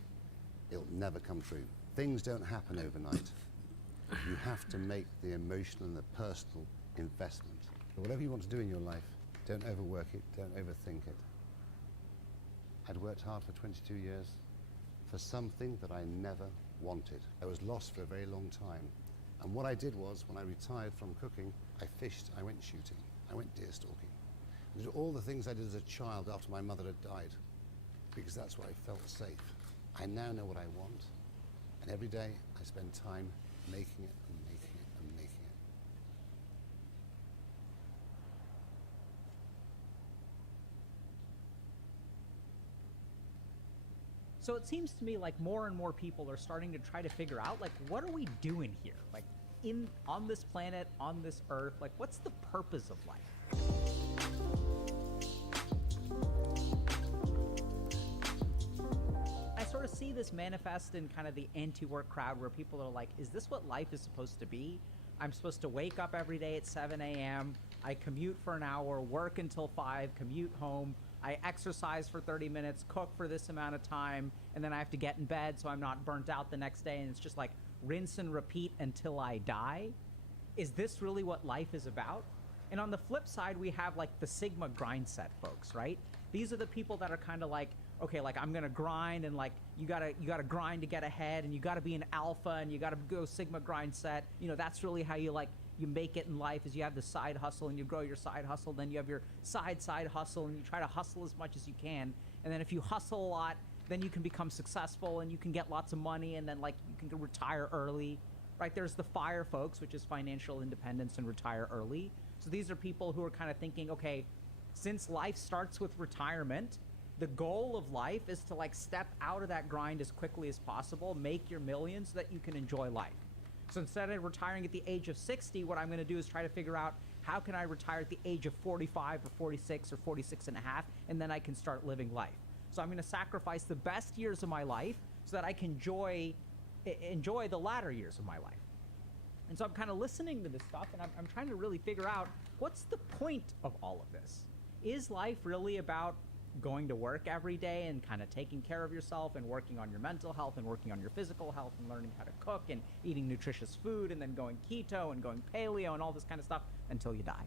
it'll never come true. Things don't happen overnight. You have to make the emotional and the personal investment. So whatever you want to do in your life, don't overwork it, don't overthink it. I'd worked hard for 22 years. for something that I never wanted. I was lost for a very long time. And what I did was, when I retired from cooking, I fished, I went shooting, I went deer stalking. I did all the things I did as a child after my mother had died, because that's where I felt safe. I now know what I want, and every day I spend time making it and making it and making it. So it seems to me like more and more people are starting to try to figure out, like, what are we doing here? Like, on this planet, on this earth, like, what's the purpose of life? I sort of see this manifest in kind of the anti-work crowd, where people are like, is this what life is supposed to be? I'm supposed to wake up every day at 7 a.m., I commute for an hour, work until 5, commute home, I exercise for 30 minutes, cook for this amount of time, and then I have to get in bed so I'm not burnt out the next day, and it's just like rinse and repeat until I die? Is this really what life is about? And on the flip side, we have like the Sigma grind set folks, right? These are the people that are kind of like, okay, like I'm gonna grind, and like you gotta grind to get ahead, and you gotta be an alpha, and you gotta go Sigma grind set. You know, that's really how you you make it in life, is you have the side hustle and you grow your side hustle, then you have your side hustle, and you try to hustle as much as you can. And then if you hustle a lot, then you can become successful and you can get lots of money, and then like you can retire early, right? There's the FIRE folks, which is financial independence and retire early. So these are people who are kind of thinking, okay, since life starts with retirement, the goal of life is to like step out of that grind as quickly as possible, make your millions so that you can enjoy life. So instead of retiring at the age of 60, what I'm going to do is try to figure out, how can I retire at the age of 45 or 46 or 46 and a half, and then I can start living life. So I'm going to sacrifice the best years of my life so that I can enjoy the latter years of my life. And so I'm kind of listening to this stuff, and I'm trying to really figure out, what's the point of all of this? Is life really about going to work every day and kind of taking care of yourself and working on your mental health and working on your physical health and learning how to cook and eating nutritious food and then going keto and going paleo and all this kind of stuff until you die?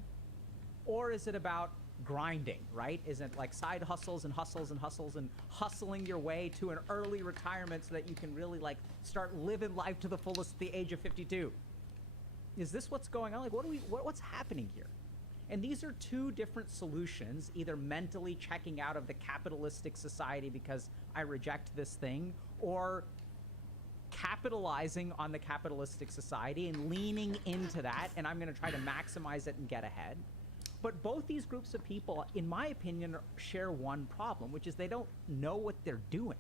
Or is it about grinding, right? Is it like side hustles and hustles and hustles and hustling your way to an early retirement so that you can really like start living life to the fullest at the age of 52? Is this what's going on? Like, what's happening here? And these are two different solutions, either mentally checking out of the capitalistic society because I reject this thing, or capitalizing on the capitalistic society and leaning into that, and I'm going to try to maximize it and get ahead. But both these groups of people, in my opinion, share one problem, which is they don't know what they're doing,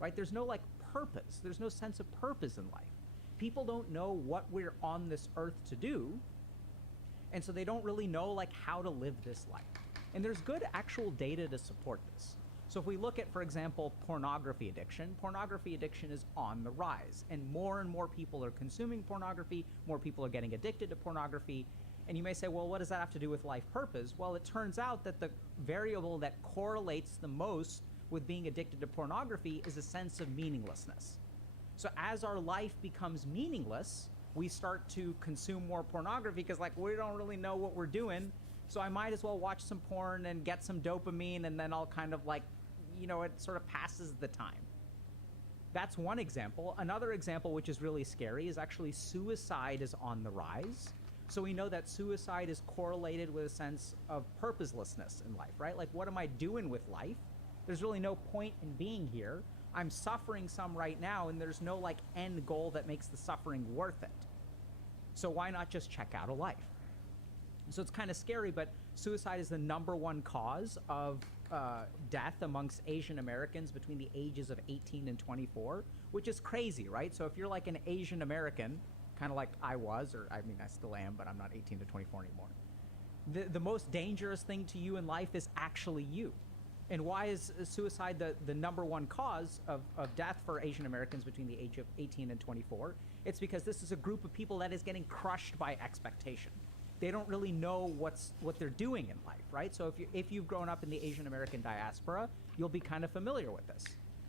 right? There's no like purpose. There's no sense of purpose in life. People don't know what we're on this earth to do, and so they don't really know like how to live this life. And there's good actual data to support this. So if we look at, for example, pornography addiction is on the rise, and more people are consuming pornography, more people are getting addicted to pornography. And you may say, well, what does that have to do with life purpose? Well, it turns out that the variable that correlates the most with being addicted to pornography is a sense of meaninglessness. So as our life becomes meaningless, we start to consume more pornography because like we don't really know what we're doing, so I might as well watch some porn and get some dopamine, and then I'll kind of like, you know, it sort of passes the time. That's one example. Another example, which is really scary, is actually suicide is on the rise. So we know that suicide is correlated with a sense of purposelessness in life, right? Like, what am I doing with life? There's really no point in being here. I'm suffering some right now, and there's no like end goal that makes the suffering worth it. So why not just check out a life? So it's kind of scary, but suicide is the #1 cause of death amongst Asian Americans between the ages of 18 and 24, which is crazy, right? So if you're like an Asian American, kind of like I was, or I mean I still am, but I'm not 18 to 24 anymore. The most dangerous thing to you in life is actually you. And why is suicide the #1 cause of death for Asian Americans between the age of 18 and 24? It's because this is a group of people that is getting crushed by expectation. They don't really know what they're doing in life, right? So if you've grown up in the Asian American diaspora, you'll be kind of familiar with this.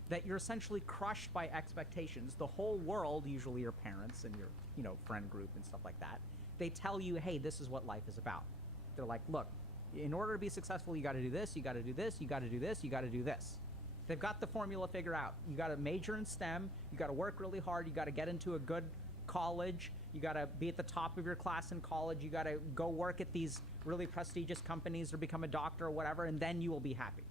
That you're essentially crushed by expectations. The whole world, usually your parents and your friend group and stuff like that, they tell you, hey, this is what life is about. They're like, look, in order to be successful, you got to do this, you got to do this, you got to do this, you got to do this. They've got the formula figured out. You got to major in STEM. You got to work really hard. You got to get into a good college. You got to be at the top of your class in college. You got to go work at these really prestigious companies or become a doctor or whatever, and then you will be happy.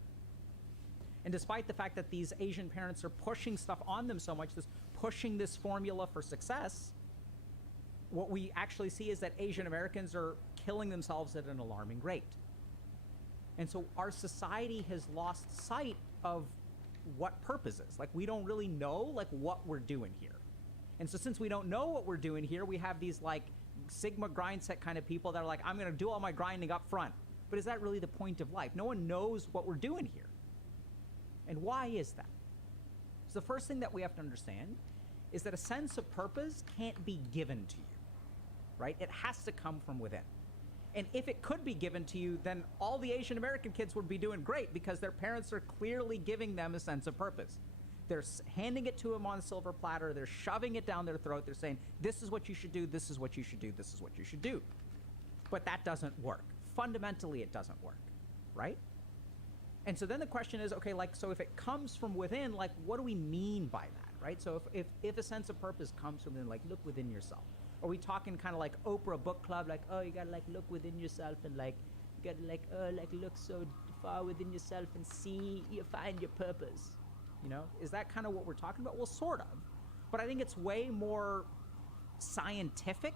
And despite the fact that these Asian parents are pushing stuff on them so much, pushing this formula for success, what we actually see is that Asian Americans are killing themselves at an alarming rate. And so our society has lost sight of what purpose is. Like, we don't really know, like, what we're doing here. And so since we don't know what we're doing here, we have these, like, Sigma grind set kind of people that are like, I'm going to do all my grinding up front. But is that really the point of life? No one knows what we're doing here. And why is that? So the first thing that we have to understand is that a sense of purpose can't be given to you, right? It has to come from within. And if it could be given to you, then all the Asian American kids would be doing great because their parents are clearly giving them a sense of purpose. They're handing it to them on a silver platter. They're shoving it down their throat. They're saying, this is what you should do. This is what you should do. This is what you should do. But that doesn't work. Fundamentally, it doesn't work, right? And so then the question is, okay, like, so if it comes from within, like, what do we mean by that, right? So if a sense of purpose comes from within, like, look within yourself. Are we talking kind of like Oprah book club, like, oh, you gotta, like, look within yourself and, like, you gotta, like, oh, like, look so far within yourself and see, you find your purpose, you know? Is that kind of what we're talking about? Well, sort of. But I think it's way more scientific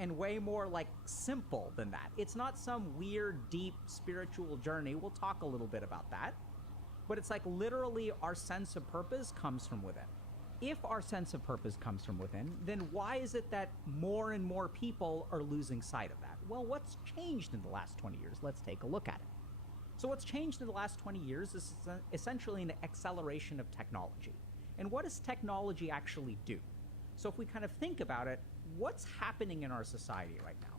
and way more, like, simple than that. It's not some weird, deep spiritual journey. We'll talk a little bit about that. But it's like literally our sense of purpose comes from within. If our sense of purpose comes from within, then why is it that more and more people are losing sight of that? Well, what's changed in the last 20 years? Let's take a look at it. So what's changed in the last 20 years is essentially an acceleration of technology. And what does technology actually do? So if we kind of think about it, what's happening in our society right now?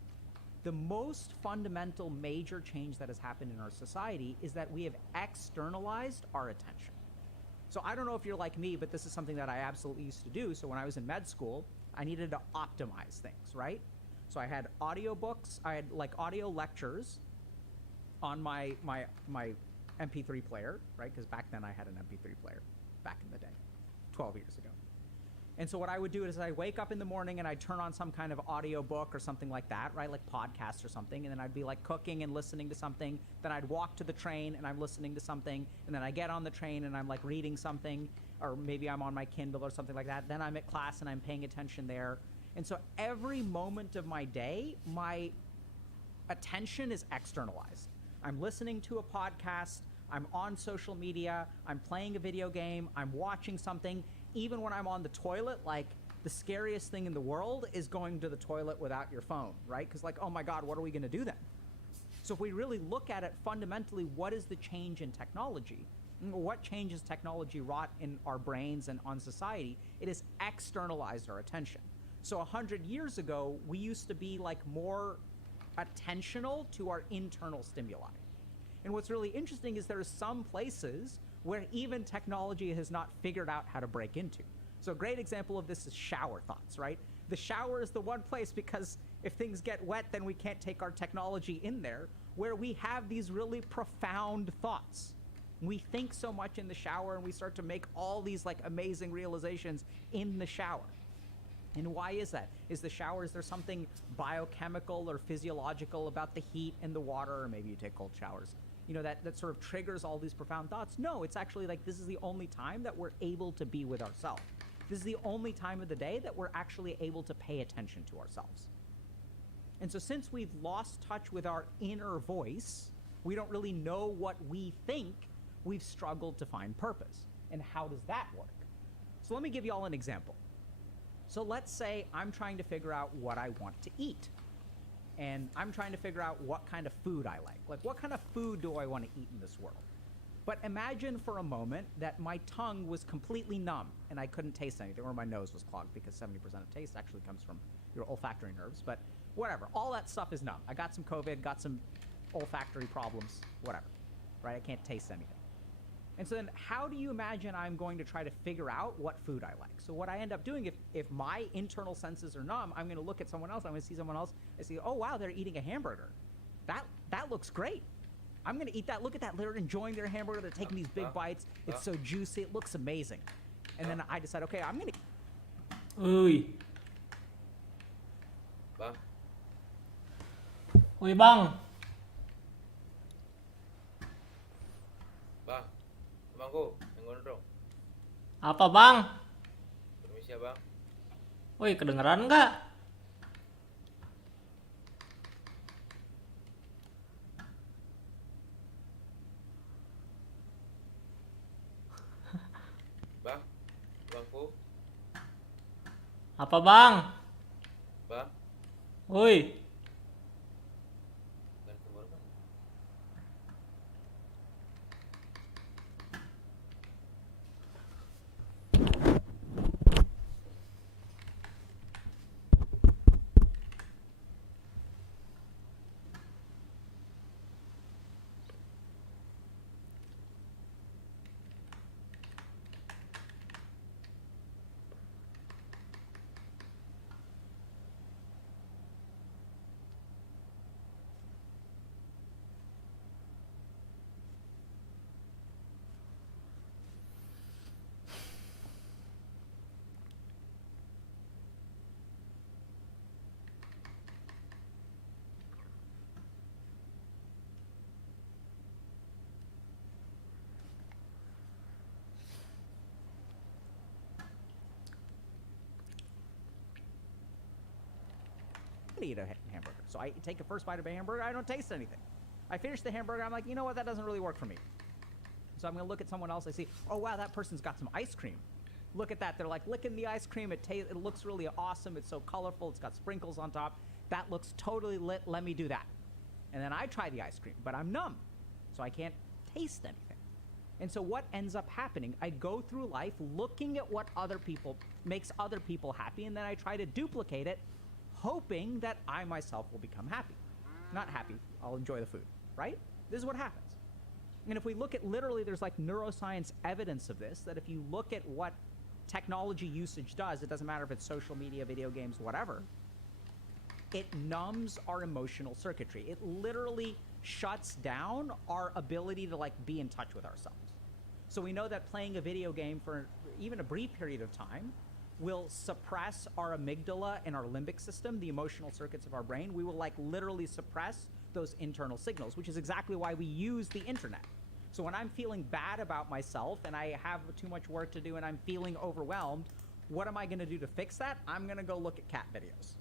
The most fundamental major change that has happened in our society is that we have externalized our attention. So I don't know if you're like me, but this is something that I absolutely used to do. So when I was in med school, I needed to optimize things, right? So I had audiobooks, I had like audio lectures on my MP3 player, right? Because back then I had an MP3 player, back in the day, 12 years ago. And so what I would do is I'd wake up in the morning and I'd turn on some kind of audio book or something like that, right? Like podcast or something. And then I'd be like cooking and listening to something. Then I'd walk to the train and I'm listening to something. And then I get on the train and I'm like reading something, or maybe I'm on my Kindle or something like that. Then I'm at class and I'm paying attention there. And so every moment of my day, my attention is externalized. I'm listening to a podcast. I'm on social media. I'm playing a video game. I'm watching something. Even when I'm on the toilet, like, the scariest thing in the world is going to the toilet without your phone, right? Because, like, oh my God, what are we going to do then? So if we really look at it fundamentally, what is the change in technology? What change has technology wrought in our brains and on society? It has externalized our attention. So 100 years ago, we used to be, like, more attentional to our internal stimuli. And what's really interesting is there are some places where even technology has not figured out how to break into. So a great example of this is shower thoughts, right? The shower is the one place, because if things get wet, then we can't take our technology in there, where we have these really profound thoughts. We think so much in the shower and we start to make all these like amazing realizations in the shower. And why is that? Is there something biochemical or physiological about the heat and the water, or maybe you take cold showers, you know, that sort of triggers all these profound thoughts? No, it's actually like this is the only time that we're able to be with ourselves. This is the only time of the day that we're actually able to pay attention to ourselves. And so since we've lost touch with our inner voice, we don't really know what we think, we've struggled to find purpose. And how does that work? So let me give you all an example. So let's say I'm trying to figure out what I want to eat. And I'm trying to figure out what kind of food I like. Like, what kind of food do I want to eat in this world? But imagine for a moment that my tongue was completely numb and I couldn't taste anything, or my nose was clogged, because 70% of taste actually comes from your olfactory nerves. But whatever, all that stuff is numb. I got some COVID, got some olfactory problems, whatever, right? I can't taste anything. And so then how do you imagine I'm going to try to figure out what food I like? So what I end up doing, if my internal senses are numb, I'm going to look at someone else, I'm going to see someone else, I see, oh wow, they're eating a hamburger. That looks great. I'm gonna eat that. Look at that. They're enjoying their hamburger. They're taking these big bites. It's so juicy. It looks amazing. And then I decide, okay, I'm gonna. Uy. Bang. Uy, bang. Bang. Abangku, yang gondrong. Apa, bang? Permisi ya, Bang. Woi, kedengeran nggak? Bang. Abangku. Apa, bang? Bang. Woi. Eat a hamburger. So I take a first bite of a hamburger. I don't taste anything. I finish the hamburger. I'm like, you know what? That doesn't really work for me. So I'm going to look at someone else. I see, oh, wow, that person's got some ice cream. Look at that. They're like licking the ice cream. It looks really awesome. It's so colorful. It's got sprinkles on top. That looks totally lit. Let me do that. And then I try the ice cream, but I'm numb. So I can't taste anything. And so what ends up happening, I go through life looking at what makes other people happy, and then I try to duplicate it, hoping that I myself will become happy. Not happy, I'll enjoy the food, right? This is what happens. And if we look at literally, there's like neuroscience evidence of this, that if you look at what technology usage does, it doesn't matter if it's social media, video games, whatever, it numbs our emotional circuitry. It literally shuts down our ability to like be in touch with ourselves. So we know that playing a video game for even a brief period of time will suppress our amygdala and our limbic system, the emotional circuits of our brain. We will like literally suppress those internal signals, which is exactly why we use the internet. So when I'm feeling bad about myself and I have too much work to do and I'm feeling overwhelmed, what am I gonna do to fix that? I'm gonna go look at cat videos.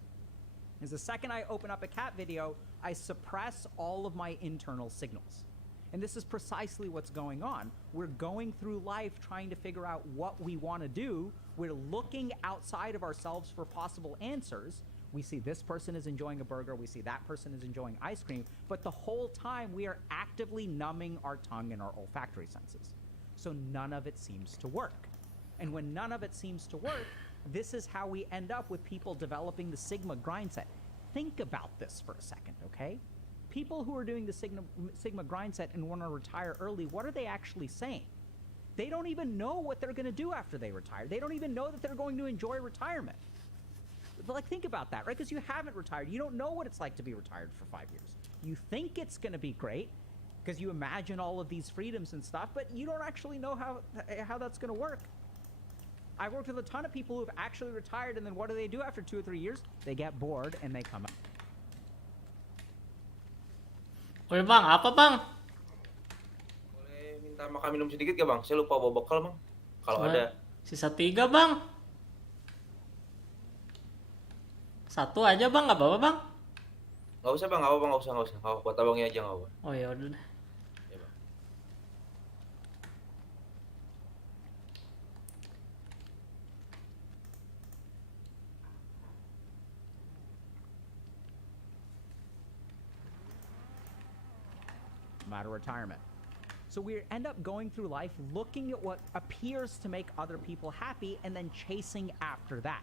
Because the second I open up a cat video, I suppress all of my internal signals. And this is precisely what's going on. We're going through life trying to figure out what we want to do. We're looking outside of ourselves for possible answers. We see this person is enjoying a burger. We see that person is enjoying ice cream. But the whole time we are actively numbing our tongue and our olfactory senses. So none of it seems to work. And when none of it seems to work, this is how we end up with people developing the Sigma grind set. Think about this for a second, okay? People who are doing the Sigma grind set and want to retire early, what are they actually saying? They don't even know what they're going to do after they retire. They don't even know that they're going to enjoy retirement. But like, think about that, right? Because you haven't retired. You don't know what it's like to be retired for 5 years. You think it's going to be great because you imagine all of these freedoms and stuff, but you don't actually know how that's going to work. I've worked with a ton of people who've actually retired, and then what do they do after 2 or 3 years? They get bored and they come out. Woi bang, apa bang? Boleh minta makan minum sedikit gak bang? Saya lupa bawa bekal bang. Kalau ada. Sisa 3 bang. 1 aja bang, nggak apa-apa bang? Nggak usah bang, nggak apa-apa, nggak usah. Buat abangnya aja nggak apa. Oh ya udah deh. Ya, bang. Matter retirement. So we end up going through life looking at what appears to make other people happy and then chasing after that,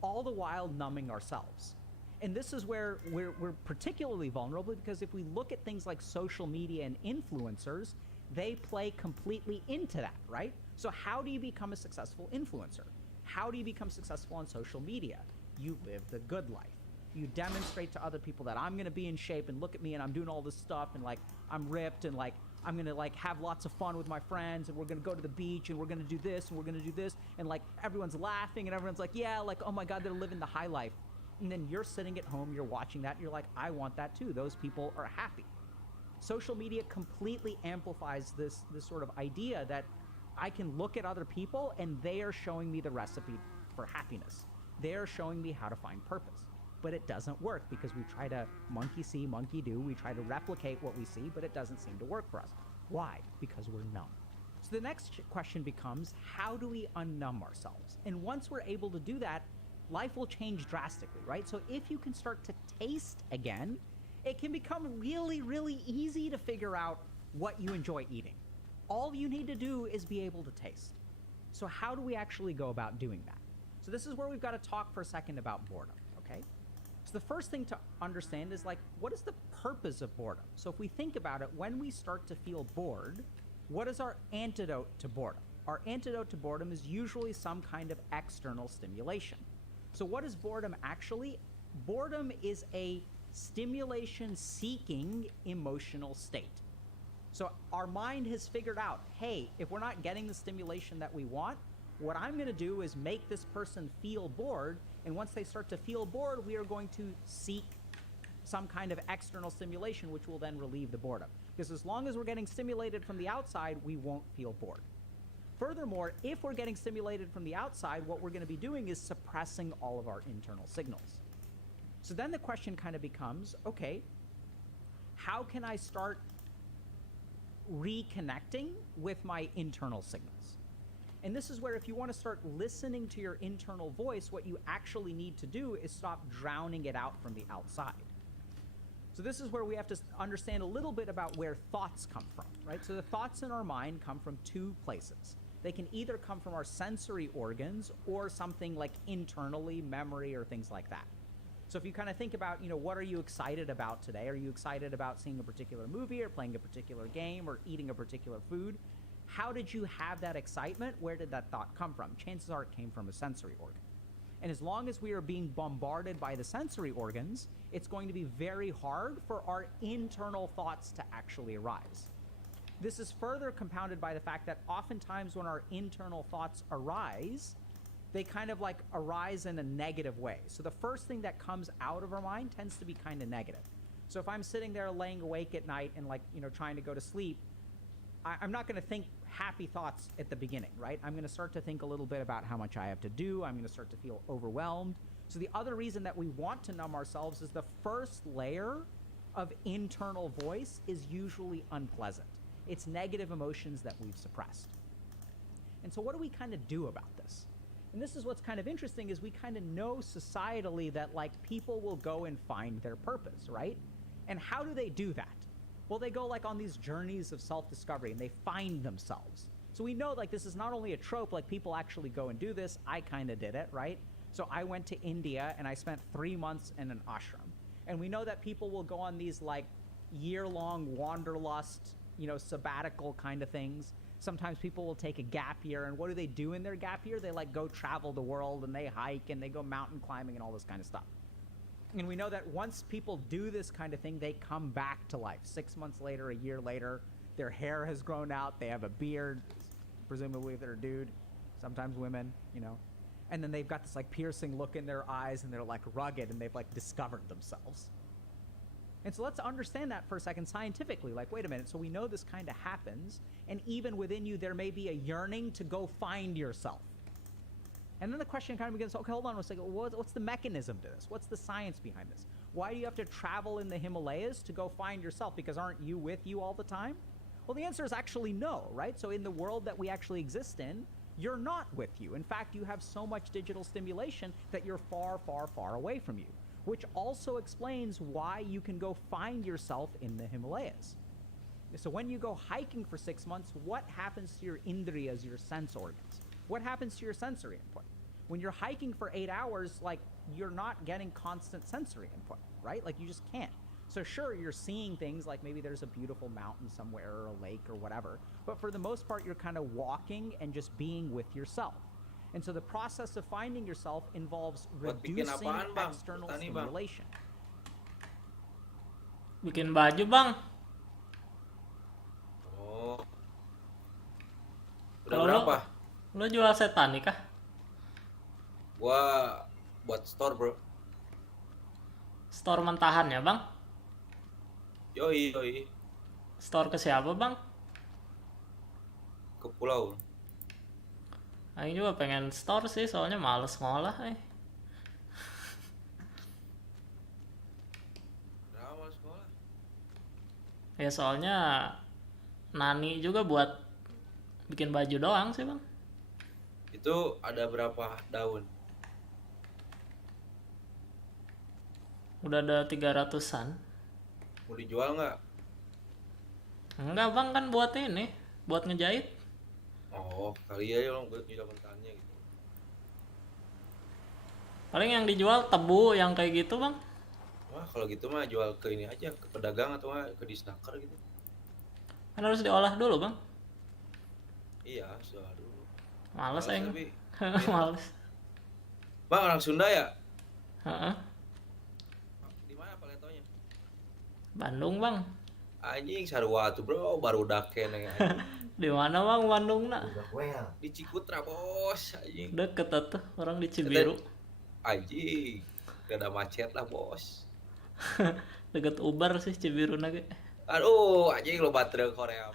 all the while numbing ourselves. And this is where we're particularly vulnerable, because if we look at things like social media and influencers, they play completely into that, right? So how do you become a successful influencer? How do you become successful on social media? You live the good life. You demonstrate to other people that I'm going to be in shape, and look at me, and I'm doing all this stuff, and like I'm ripped, and like I'm going to like have lots of fun with my friends, and we're going to go to the beach, and we're going to do this, and we're going to do this, and like everyone's laughing, and everyone's like, yeah, like, oh my God, they're living the high life. And then you're sitting at home, you're watching that, and you're like, I want that too. Those people are happy. Social media completely amplifies this sort of idea that I can look at other people and they are showing me the recipe for happiness. They're showing me how to find purpose. But it doesn't work because we try to monkey see, monkey do. We try to replicate what we see, but it doesn't seem to work for us. Why? Because we're numb. So the next question becomes, how do we unnumb ourselves? And once we're able to do that, life will change drastically, right? So if you can start to taste again, it can become really, really easy to figure out what you enjoy eating. All you need to do is be able to taste. So how do we actually go about doing that? So this is where we've got to talk for a second about boredom, okay? So the first thing to understand is like, what is the purpose of boredom? So if we think about it, when we start to feel bored, what is our antidote to boredom? Our antidote to boredom is usually some kind of external stimulation. So what is boredom actually? Boredom is a stimulation-seeking emotional state. So our mind has figured out, hey, if we're not getting the stimulation that we want, what I'm going to do is make this person feel bored, and once they start to feel bored, we are going to seek some kind of external stimulation, which will then relieve the boredom. Because as long as we're getting stimulated from the outside, we won't feel bored. Furthermore, if we're getting stimulated from the outside, what we're going to be doing is suppressing all of our internal signals. So then the question kind of becomes, okay, how can I start reconnecting with my internal signals? And this is where if you want to start listening to your internal voice, what you actually need to do is stop drowning it out from the outside. So this is where we have to understand a little bit about where thoughts come from, right? So the thoughts in our mind come from two places. They can either come from our sensory organs or something like internally, memory, or things like that. So if you kind of think about, what are you excited about today? Are you excited about seeing a particular movie or playing a particular game or eating a particular food? How did you have that excitement? Where did that thought come from? Chances are it came from a sensory organ. And as long as we are being bombarded by the sensory organs, it's going to be very hard for our internal thoughts to actually arise. This is further compounded by the fact that oftentimes when our internal thoughts arise, they kind of like arise in a negative way. So the first thing that comes out of our mind tends to be kind of negative. So if I'm sitting there laying awake at night and trying to go to sleep, I'm not going to think happy thoughts at the beginning, right? I'm going to start to think a little bit about how much I have to do. I'm going to start to feel overwhelmed. So the other reason that we want to numb ourselves is the first layer of internal voice is usually unpleasant. It's negative emotions that we've suppressed. And so what do we kind of do about this? And this is what's kind of interesting is we kind of know societally that like people will go and find their purpose, right? And how do they do that? Well, they go like on these journeys of self-discovery and they find themselves. So we know like this is not only a trope, like people actually go and do this. I kind of did it, right? So I went to India and I spent 3 months in an ashram. And we know that people will go on these like year-long wanderlust, sabbatical kind of things. Sometimes people will take a gap year, and what do they do in their gap year? They like go travel the world and they hike and they go mountain climbing and all this kind of stuff. And we know that once people do this kind of thing, they come back to life. 6 months later, a year later, their hair has grown out, they have a beard, presumably if they're a dude, sometimes women, and then they've got this like piercing look in their eyes and they're like rugged and they've like discovered themselves. And so let's understand that for a second scientifically. Like, wait a minute, so we know this kind of happens, and even within you there may be a yearning to go find yourself. And then the question kind of begins, okay, hold on a second, what's the mechanism to this? What's the science behind this? Why do you have to travel in the Himalayas to go find yourself? Because aren't you with you all the time? Well, the answer is actually no, right? So in the world that we actually exist in, you're not with you. In fact, you have so much digital stimulation that you're far, far, far away from you, which also explains why you can go find yourself in the Himalayas. So when you go hiking for 6 months, what happens to your indriyas, your sense organs? What happens to your sensory input? When you're hiking for 8 hours, like, you're not getting constant sensory input, right? Like, you just can't. So sure, you're seeing things like maybe there's a beautiful mountain somewhere or a lake or whatever, but for the most part, you're kind of walking and just being with yourself. And so the process of finding yourself involves Buat bikin reducing apaan, Bang? external Petani, Bang. stimulation. Bikin baju bang. Oh. Udah Kalau berapa? lo jual setan nih kah? Gua buat store, bro. Store mentahan ya bang? Yoi, yoi. Store ke siapa bang? Ke pulau. Aing juga pengen store sih, soalnya males ngolah. Kenapa males sekolah? Ya soalnya nani juga buat bikin baju doang sih bang. Itu ada berapa daun? Udah ada 300-an. Mau dijual nggak? Enggak bang, kan buat ini, buat ngejahit. Oh, kali aja lo jual mentahannya gitu. Paling yang dijual tebu yang kayak gitu bang. Wah, kalau gitu mah jual ke ini aja, ke pedagang atau ke disnaker gitu. Kan harus diolah dulu bang. Iya, sudah dulu. Males aing. Tapi Males. Bang, orang Sunda ya? Heeh. Di mana paletonya? Bandung bang. Anjing sarua tuh, bro, baru dakene anjing. Di mana bang Bandung nak? Di Cikutra, bos, anjing. Deket atuh, orang di Cibiru. Anjing. Gak ada macet lah, bos. Deket Ubar sih Cibiru nage. Aduh, anjing lo baterai Korea.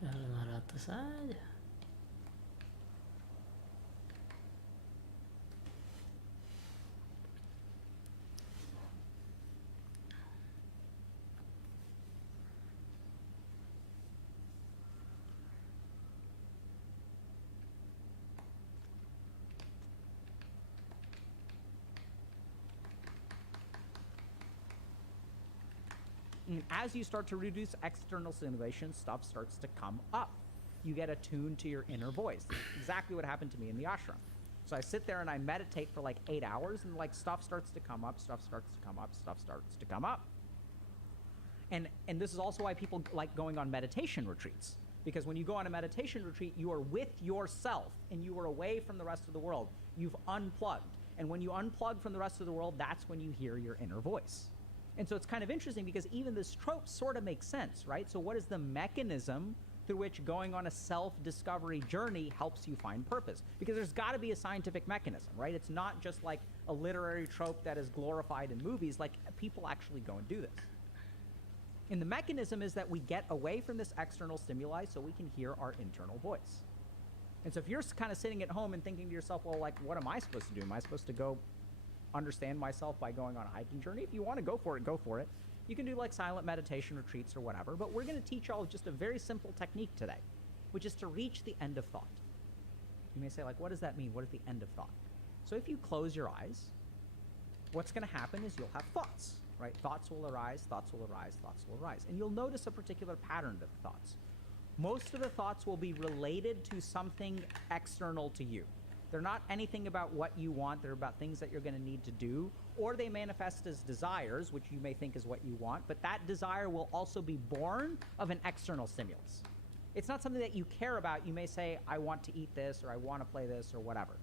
Ya 500 aja. And as you start to reduce external stimulation, stuff starts to come up. You get attuned to your inner voice. Exactly what happened to me in the ashram. So I sit there and I meditate for like 8 hours, and like stuff starts to come up, stuff starts to come up, stuff starts to come up. And this is also why people like going on meditation retreats. Because when you go on a meditation retreat, you are with yourself and you are away from the rest of the world. You've unplugged. And when you unplug from the rest of the world, that's when you hear your inner voice. And so it's kind of interesting because even this trope sort of makes sense, right? So what is the mechanism through which going on a self-discovery journey helps you find purpose? Because there's got to be a scientific mechanism, right? It's not just like a literary trope that is glorified in movies. Like, people actually go and do this. And the mechanism is that we get away from this external stimuli so we can hear our internal voice. And so if you're kind of sitting at home and thinking to yourself, well, like, what am I supposed to do? Am I supposed to go understand myself by going on a hiking journey? If you want to go for it, go for it. You can do like silent meditation retreats or whatever, but we're going to teach y'all just a very simple technique today, which is to reach the end of thought. You may say, like, what does that mean? What is the end of thought? So if you close your eyes, what's going to happen is you'll have thoughts, right? Thoughts will arise, thoughts will arise, thoughts will arise. And you'll notice a particular pattern of thoughts. Most of the thoughts will be related to something external to you. They're not anything about what you want. They're about things that you're going to need to do, or they manifest as desires, which you may think is what you want, but that desire will also be born of an external stimulus. It's not something that you care about. You may say, I want to eat this, or I want to play this, or whatever.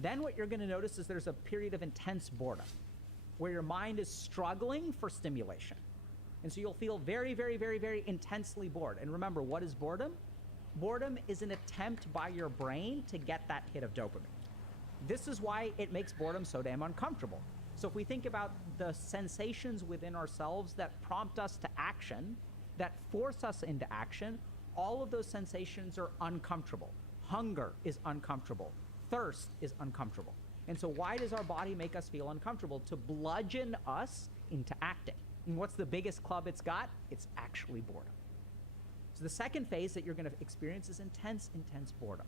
Then what you're going to notice is there's a period of intense boredom, where your mind is struggling for stimulation. And so you'll feel very, very, very, very intensely bored. And remember, what is boredom? Boredom is an attempt by your brain to get that hit of dopamine. This is why it makes boredom so damn uncomfortable. So if we think about the sensations within ourselves that prompt us to action, that force us into action, all of those sensations are uncomfortable. Hunger is uncomfortable. Thirst is uncomfortable. And so why does our body make us feel uncomfortable? To bludgeon us into acting. And what's the biggest club it's got? It's actually boredom. So the second phase that you're going to experience is intense, intense boredom.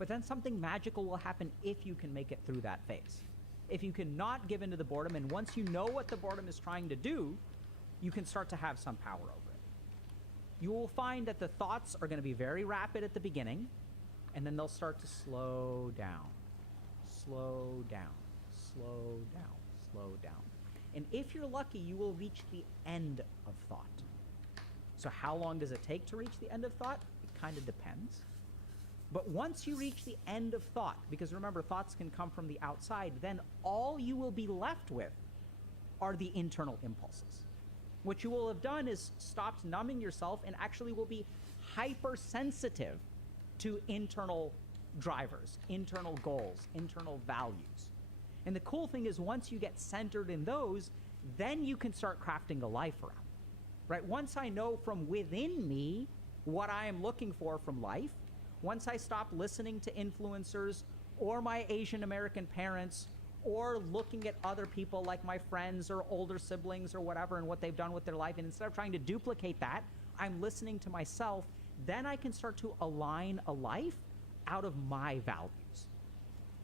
But then something magical will happen if you can make it through that phase. If you cannot give into the boredom, and once you know what the boredom is trying to do, you can start to have some power over it. you will find that the thoughts are going to be very rapid at the beginning, and then they'll start to slow down, slow down, slow down, slow down. And if you're lucky, you will reach the end of thought. So how long does it take to reach the end of thought? It kind of depends. But once you reach the end of thought, because remember, thoughts can come from the outside, then all you will be left with are the internal impulses. What you will have done is stopped numbing yourself and actually will be hypersensitive to internal drivers, internal goals, internal values. And the cool thing is once you get centered in those, then you can start crafting a life around, right? Once I know from within me what I am looking for from life, once I stop listening to influencers or my Asian American parents or looking at other people like my friends or older siblings or whatever and what they've done with their life, and instead of trying to duplicate that, I'm listening to myself, then I can start to align a life out of my values.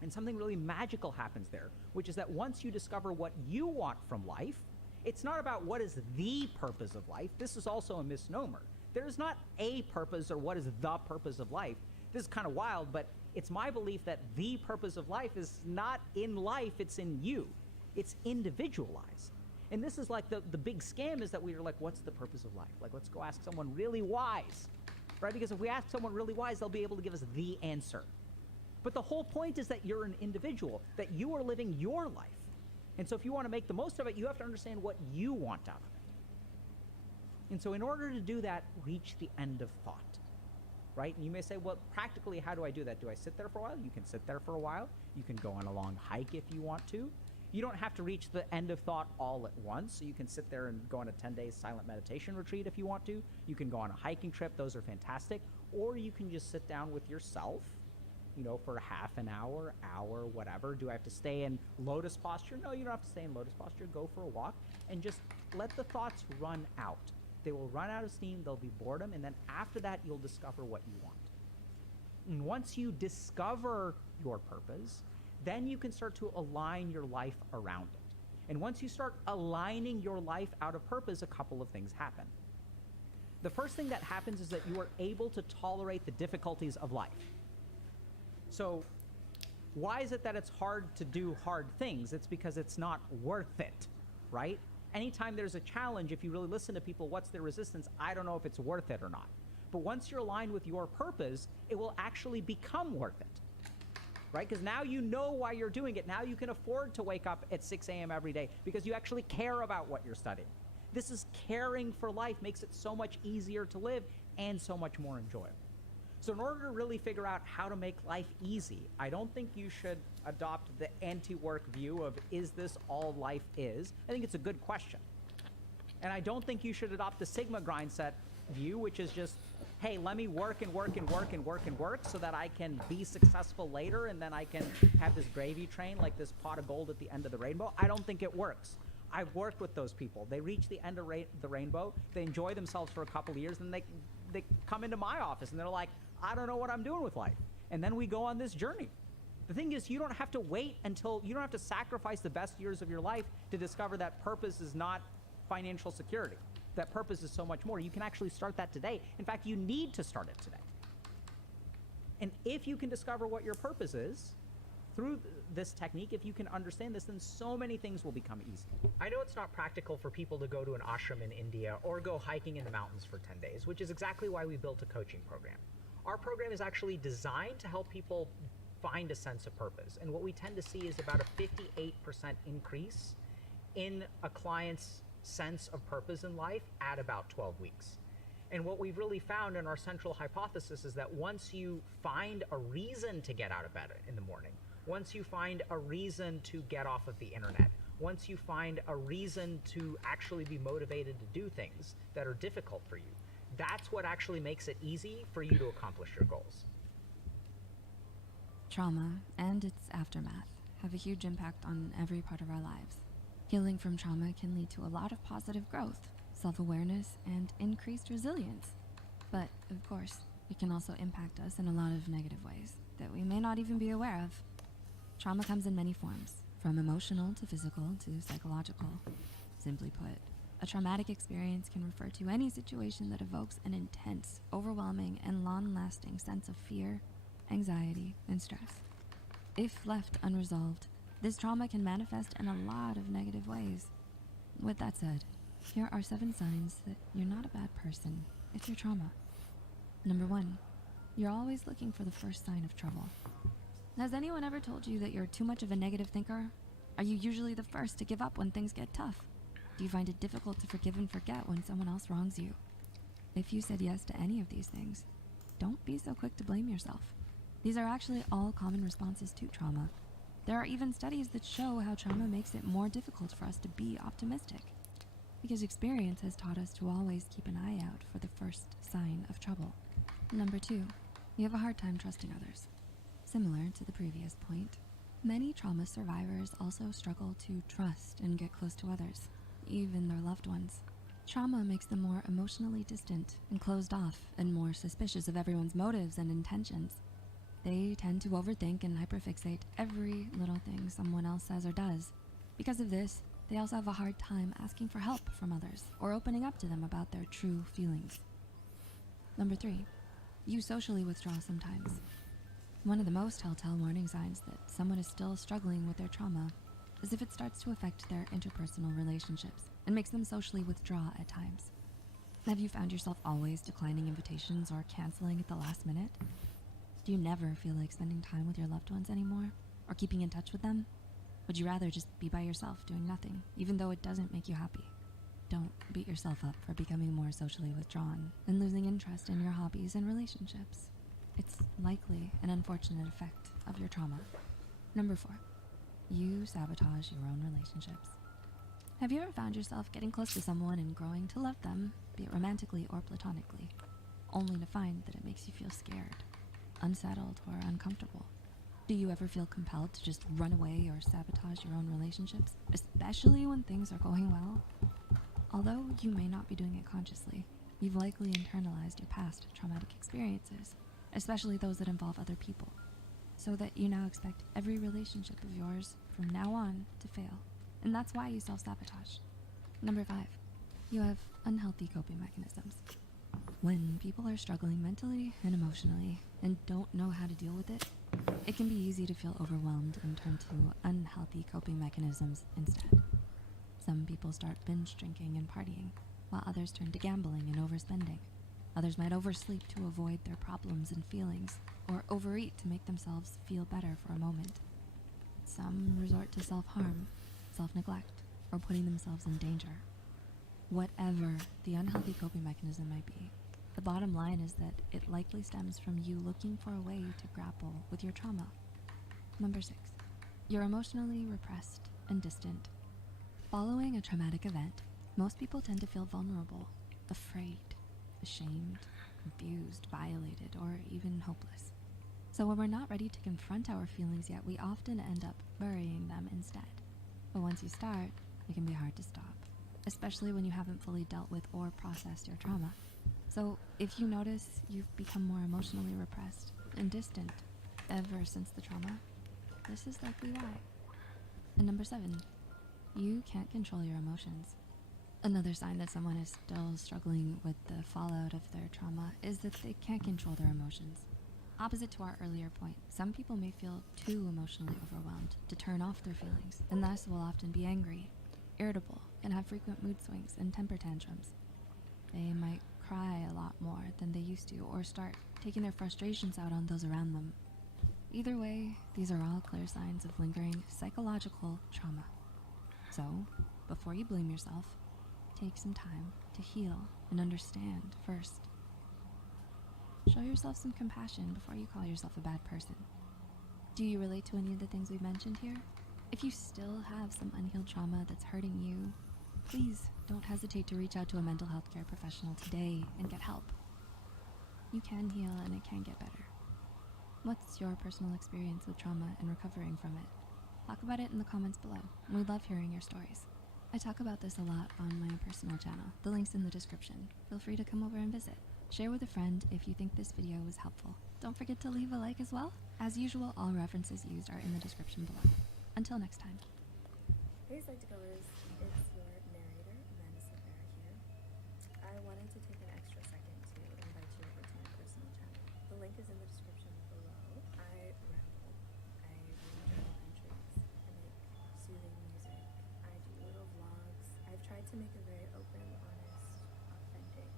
And something really magical happens there, which is that once you discover what you want from life, it's not about what is the purpose of life. This is also a misnomer. There's not a purpose or what is the purpose of life. This is kind of wild, but it's my belief that the purpose of life is not in life, it's in you. It's individualized. And this is like the big scam is that we are like, what's the purpose of life? Like, let's go ask someone really wise, right? Because if we ask someone really wise, they'll be able to give us the answer. But the whole point is that you're an individual, that you are living your life. And so if you want to make the most of it, you have to understand what you want out of it. And so in order to do that, reach the end of thought, right? And you may say, well, practically, how do I do that? Do I sit there for a while? You can sit there for a while. You can go on a long hike if you want to. You don't have to reach the end of thought all at once. So you can sit there and go on a 10-day silent meditation retreat if you want to. You can go on a hiking trip. Those are fantastic. Or you can just sit down with yourself, you know, for half an hour, whatever. Do I have to stay in lotus posture? No, you don't have to stay in lotus posture. Go for a walk and just let the thoughts run out. They will run out of steam, there'll be boredom, and then after that, you'll discover what you want. And once you discover your purpose, then you can start to align your life around it. And once you start aligning your life out of purpose, a couple of things happen. The first thing that happens is that you are able to tolerate the difficulties of life. So why is it that it's hard to do hard things? It's because it's not worth it, right? Anytime there's a challenge, if you really listen to people, what's their resistance? I don't know if it's worth it or not. But once you're aligned with your purpose, it will actually become worth it, right? Because now you know why you're doing it. Now you can afford to wake up at 6 a.m. every day because you actually care about what you're studying. This is caring for life, makes it so much easier to live and so much more enjoyable. So in order to really figure out how to make life easy, I don't think you should adopt the anti-work view of, is this all life is? I think it's a good question. And I don't think you should adopt the Sigma grind set view, which is just, hey, let me work and work and work and work and work so that I can be successful later and then I can have this gravy train like this pot of gold at the end of the rainbow. I don't think it works. I've worked with those people. They reach the end of the rainbow, they enjoy themselves for a couple of years, and they come into my office and they're like, I don't know what I'm doing with life. And then we go on this journey. The thing is, you don't have to wait until, you don't have to sacrifice the best years of your life to discover that purpose is not financial security. That purpose is so much more. You can actually start that today. In fact, you need to start it today. And if you can discover what your purpose is through this technique, if you can understand this, then so many things will become easy. I know it's not practical for people to go to an ashram in India or go hiking in the mountains for 10 days, which is exactly why we built a coaching program. Our program is actually designed to help people find a sense of purpose. And what we tend to see is about a 58% increase in a client's sense of purpose in life at about 12 weeks. And what we've really found in our central hypothesis is that once you find a reason to get out of bed in the morning, once you find a reason to get off of the internet, once you find a reason to actually be motivated to do things that are difficult for you, that's what actually makes it easy for you to accomplish your goals. Trauma and its aftermath have a huge impact on every part of our lives. Healing from trauma can lead to a lot of positive growth, self-awareness, and increased resilience. But, of course, it can also impact us in a lot of negative ways that we may not even be aware of. Trauma comes in many forms, from emotional to physical to psychological. Simply put, A traumatic experience can refer to any situation that evokes an intense, overwhelming, and long-lasting sense of fear, anxiety, and stress. If left unresolved, this trauma can manifest in a lot of negative ways. With that said, here are 7 signs that you're not a bad person if you're trauma. Number 1, you're always looking for the first sign of trouble. Has anyone ever told you that you're too much of a negative thinker? Are you usually the first to give up when things get tough? Do you find it difficult to forgive and forget when someone else wrongs you? If you said yes to any of these things, don't be so quick to blame yourself. These are actually all common responses to trauma. There are even studies that show how trauma makes it more difficult for us to be optimistic, because experience has taught us to always keep an eye out for the first sign of trouble. Number 2, you have a hard time trusting others. Similar to the previous point, many trauma survivors also struggle to trust and get close to others, even their loved ones. Trauma makes them more emotionally distant and closed off and more suspicious of everyone's motives and intentions. They tend to overthink and hyperfixate every little thing someone else says or does. Because of this, they also have a hard time asking for help from others or opening up to them about their true feelings. Number 3, you socially withdraw sometimes. One of the most telltale warning signs that someone is still struggling with their trauma is if it starts to affect their interpersonal relationships and makes them socially withdraw at times. Have you found yourself always declining invitations or canceling at the last minute? Do you never feel like spending time with your loved ones anymore, or keeping in touch with them? Would you rather just be by yourself doing nothing, even though it doesn't make you happy? Don't beat yourself up for becoming more socially withdrawn and losing interest in your hobbies and relationships. It's likely an unfortunate effect of your trauma. Number 4, you sabotage your own relationships. Have you ever found yourself getting close to someone and growing to love them, be it romantically or platonically, only to find that it makes you feel scared, unsettled, or uncomfortable? Do you ever feel compelled to just run away or sabotage your own relationships, especially when things are going well? Although you may not be doing it consciously, you've likely internalized your past traumatic experiences, especially those that involve other people, so that you now expect every relationship of yours from now on to fail. And that's why you self-sabotage. Number 5, you have unhealthy coping mechanisms. When people are struggling mentally and emotionally and don't know how to deal with it, it can be easy to feel overwhelmed and turn to unhealthy coping mechanisms instead. Some people start binge drinking and partying, while others turn to gambling and overspending. Others might oversleep to avoid their problems and feelings, or overeat to make themselves feel better for a moment. Some resort to self-harm, self-neglect, or putting themselves in danger. Whatever the unhealthy coping mechanism might be, the bottom line is that it likely stems from you looking for a way to grapple with your trauma. Number 6, you're emotionally repressed and distant. Following a traumatic event, most people tend to feel vulnerable, afraid, ashamed, confused, violated, or even hopeless. So when we're not ready to confront our feelings yet, we often end up burying them instead. But once you start, it can be hard to stop, especially when you haven't fully dealt with or processed your trauma. So if you notice you've become more emotionally repressed and distant ever since the trauma, this is likely why. And number 7, you can't control your emotions. Another sign that someone is still struggling with the fallout of their trauma is that they can't control their emotions. Opposite to our earlier point, some people may feel too emotionally overwhelmed to turn off their feelings, and thus will often be angry, irritable, and have frequent mood swings and temper tantrums. They might cry a lot more than they used to, or start taking their frustrations out on those around them. Either way, these are all clear signs of lingering psychological trauma. So, before you blame yourself, take some time to heal and understand first. Show yourself some compassion before you call yourself a bad person. Do you relate to any of the things we've mentioned here? If you still have some unhealed trauma that's hurting you, please don't hesitate to reach out to a mental health care professional today and get help. You can heal and it can get better. What's your personal experience with trauma and recovering from it? Talk about it in the comments below. We love hearing your stories. I talk about this a lot on my personal channel. The link's in the description. Feel free to come over and visit. Share with a friend if you think this video was helpful. Don't forget to leave a like as well. As usual, all references used are in the description below. Until next time. Hey Psych2Goers, it's your narrator, Madison. to make a very open, honest, authentic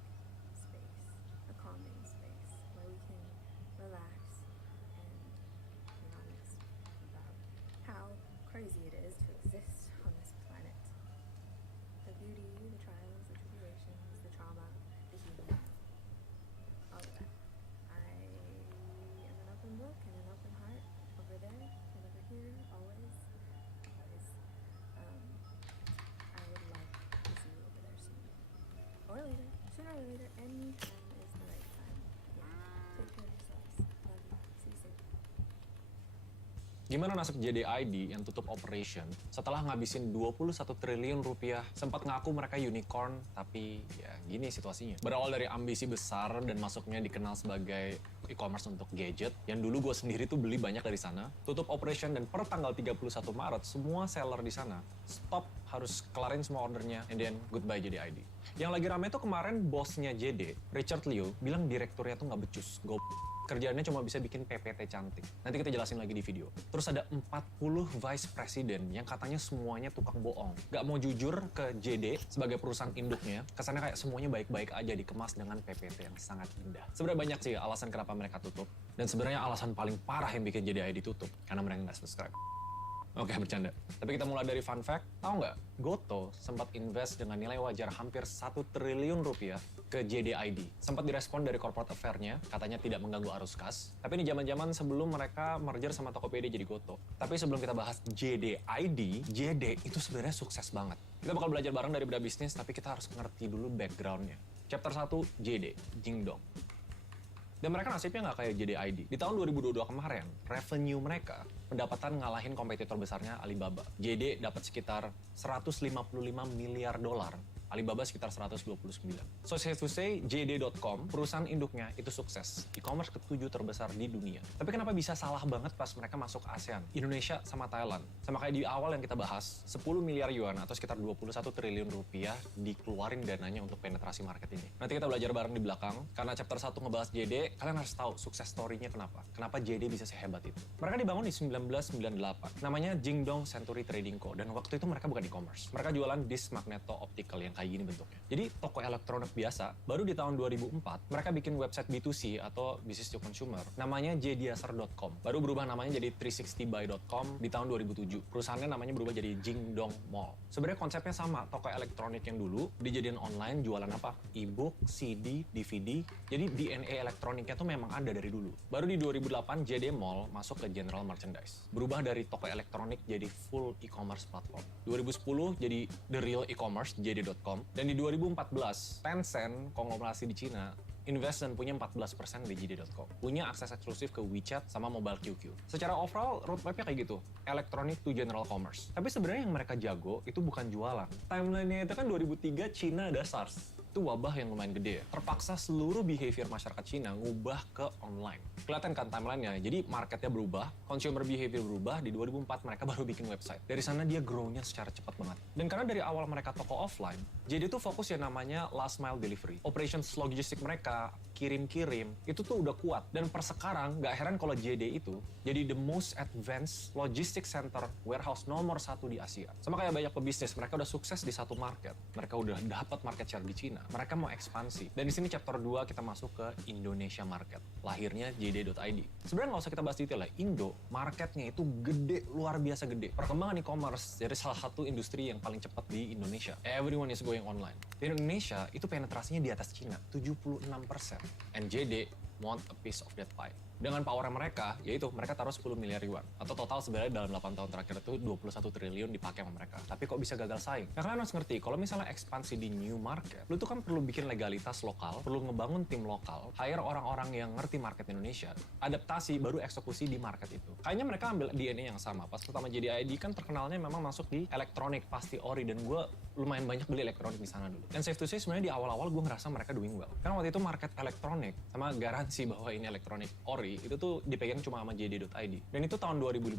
space, a calming space where we can relax and be honest about how crazy it is to exist on this planet. The beauty, the trials, the tribulations, the trauma, the healing, all of that. I am an open book and an open heart over there and over here, always. Always. I would love to see you over there soon. Or later. Sooner or later. Any time is the right time. Yeah. Take care of yourselves. Love you. See you soon. Gimana nasib JDID yang tutup operation setelah ngabisin 21 triliun rupiah, sempat ngaku mereka unicorn, tapi ya gini situasinya. Berawal dari ambisi besar dan masuknya dikenal sebagai e-commerce untuk gadget, yang dulu gue sendiri tuh beli banyak dari sana, tutup operation dan per tanggal 31 Maret, semua seller di sana stop, harus kelarin semua ordernya, and then goodbye JDID. Yang lagi rame tuh kemarin bosnya JD, Richard Liu, bilang direkturnya tuh nggak becus, kerjaannya cuma bisa bikin PPT cantik. Nanti kita jelasin lagi di video. Terus ada 40 vice president yang katanya semuanya tukang bohong. Gak mau jujur ke JD sebagai perusahaan induknya. Kesannya kayak semuanya baik-baik aja dikemas dengan PPT yang sangat indah. Sebenarnya banyak sih alasan kenapa mereka tutup. Dan sebenarnya alasan paling parah yang bikin JDID tutup. Karena mereka nggak subscribe. Oke, bercanda. Tapi kita mulai dari fun fact. Tahu nggak? Goto sempat invest dengan nilai wajar hampir 1 triliun rupiah ke JDID. Sempat direspon dari corporate affair-nya, katanya tidak mengganggu arus kas. Tapi ini zaman-zaman sebelum mereka merger sama Tokopedia jadi Goto. Tapi sebelum kita bahas JDID, JD itu sebenarnya sukses banget. Kita bakal belajar bareng dari beda bisnis, tapi kita harus ngerti dulu background-nya. Chapter 1, JD, Jingdong. Dan mereka nasibnya nggak kayak JDID. Di tahun 2022 kemarin, revenue mereka pendapatan ngalahin kompetitor besarnya Alibaba. JD dapat sekitar 155 miliar dolar. Alibaba sekitar 129. So safe to say, JD.com, perusahaan induknya itu sukses. E-commerce ke-7 terbesar di dunia. Tapi kenapa bisa salah banget pas mereka masuk ASEAN? Indonesia sama Thailand. Sama kayak di awal yang kita bahas, 10 miliar yuan atau sekitar 21 triliun rupiah dikeluarin dananya untuk penetrasi market ini. Nanti kita belajar bareng di belakang. Karena chapter 1 ngebahas JD, kalian harus tahu sukses story-nya kenapa. Kenapa JD bisa sehebat itu. Mereka dibangun di 1998. Namanya Jingdong Century Trading Co. Dan waktu itu mereka bukan e-commerce. Mereka jualan disk magneto optical yang kayak gini bentuknya. Jadi toko elektronik biasa, baru di tahun 2004, mereka bikin website B2C atau business to consumer, namanya jdiaser.com. Baru berubah namanya jadi 360buy.com di tahun 2007. Perusahaannya namanya berubah jadi Jingdong Mall. Sebenarnya konsepnya sama, toko elektronik yang dulu dijadiin online, jualan apa? E-book, CD, DVD. Jadi DNA elektroniknya tuh memang ada dari dulu. Baru di 2008, JD Mall masuk ke general merchandise. Berubah dari toko elektronik jadi full e-commerce platform. 2010 jadi the real e-commerce, JD.com. Dan di 2014, Tencent, konglomerasi di Cina, invest dan punya 14% di JD.com. Punya akses eksklusif ke WeChat sama mobile QQ. Secara overall, roadmap-nya kayak gitu. Electronic to general commerce. Tapi sebenarnya yang mereka jago itu bukan jualan. Timeline-nya itu kan 2003 Cina ada SARS. Itu wabah yang lumayan gede ya. Terpaksa seluruh behavior masyarakat Cina ngubah ke online. Kelihatan kan timeline-nya. Jadi marketnya berubah, consumer behavior berubah. Di 2004 mereka baru bikin website. Dari sana dia grow-nya secara cepat banget. Dan karena dari awal mereka toko offline, JD tuh fokus yang namanya last mile delivery. Operations logistik mereka, kirim-kirim, itu tuh udah kuat. Dan per sekarang, nggak heran kalau JD itu jadi the most advanced logistics center warehouse nomor 1 di Asia. Sama kayak banyak pebisnis, mereka udah sukses di satu market. Mereka udah dapat market share di Cina. Mereka mau ekspansi. Dan di sini chapter 2 kita masuk ke Indonesia market. Lahirnya JD.id. Sebenarnya nggak usah kita bahas detail lah. Indo, marketnya itu gede, luar biasa gede. Perkembangan e-commerce jadi salah satu industri yang paling cepat di Indonesia. Everyone is going online. Di Indonesia, itu penetrasinya di atas Cina, 76%. And JD want a piece of that pie. Dengan power mereka, yaitu mereka taruh 10 miliar yuan. Atau total sebenarnya dalam 8 tahun terakhir itu 21 triliun dipakai sama mereka. Tapi kok bisa gagal saing? Nah, kalian harus ngerti, kalau misalnya ekspansi di new market, lu tuh kan perlu bikin legalitas lokal, perlu ngebangun tim lokal, hire orang-orang yang ngerti market Indonesia, adaptasi, baru eksekusi di market itu. Kayaknya mereka ambil DNA yang sama. Pas pertama JDID kan terkenalnya memang masuk di elektronik, pasti ori, dan gue lumayan banyak beli elektronik di sana dulu. Dan safe to say, sebenarnya di awal-awal gue ngerasa mereka doing well. Karena waktu itu market elektronik, sama garansi bahwa ini elektronik ori, itu tuh dipegang cuma sama JD.id. Dan itu tahun 2015.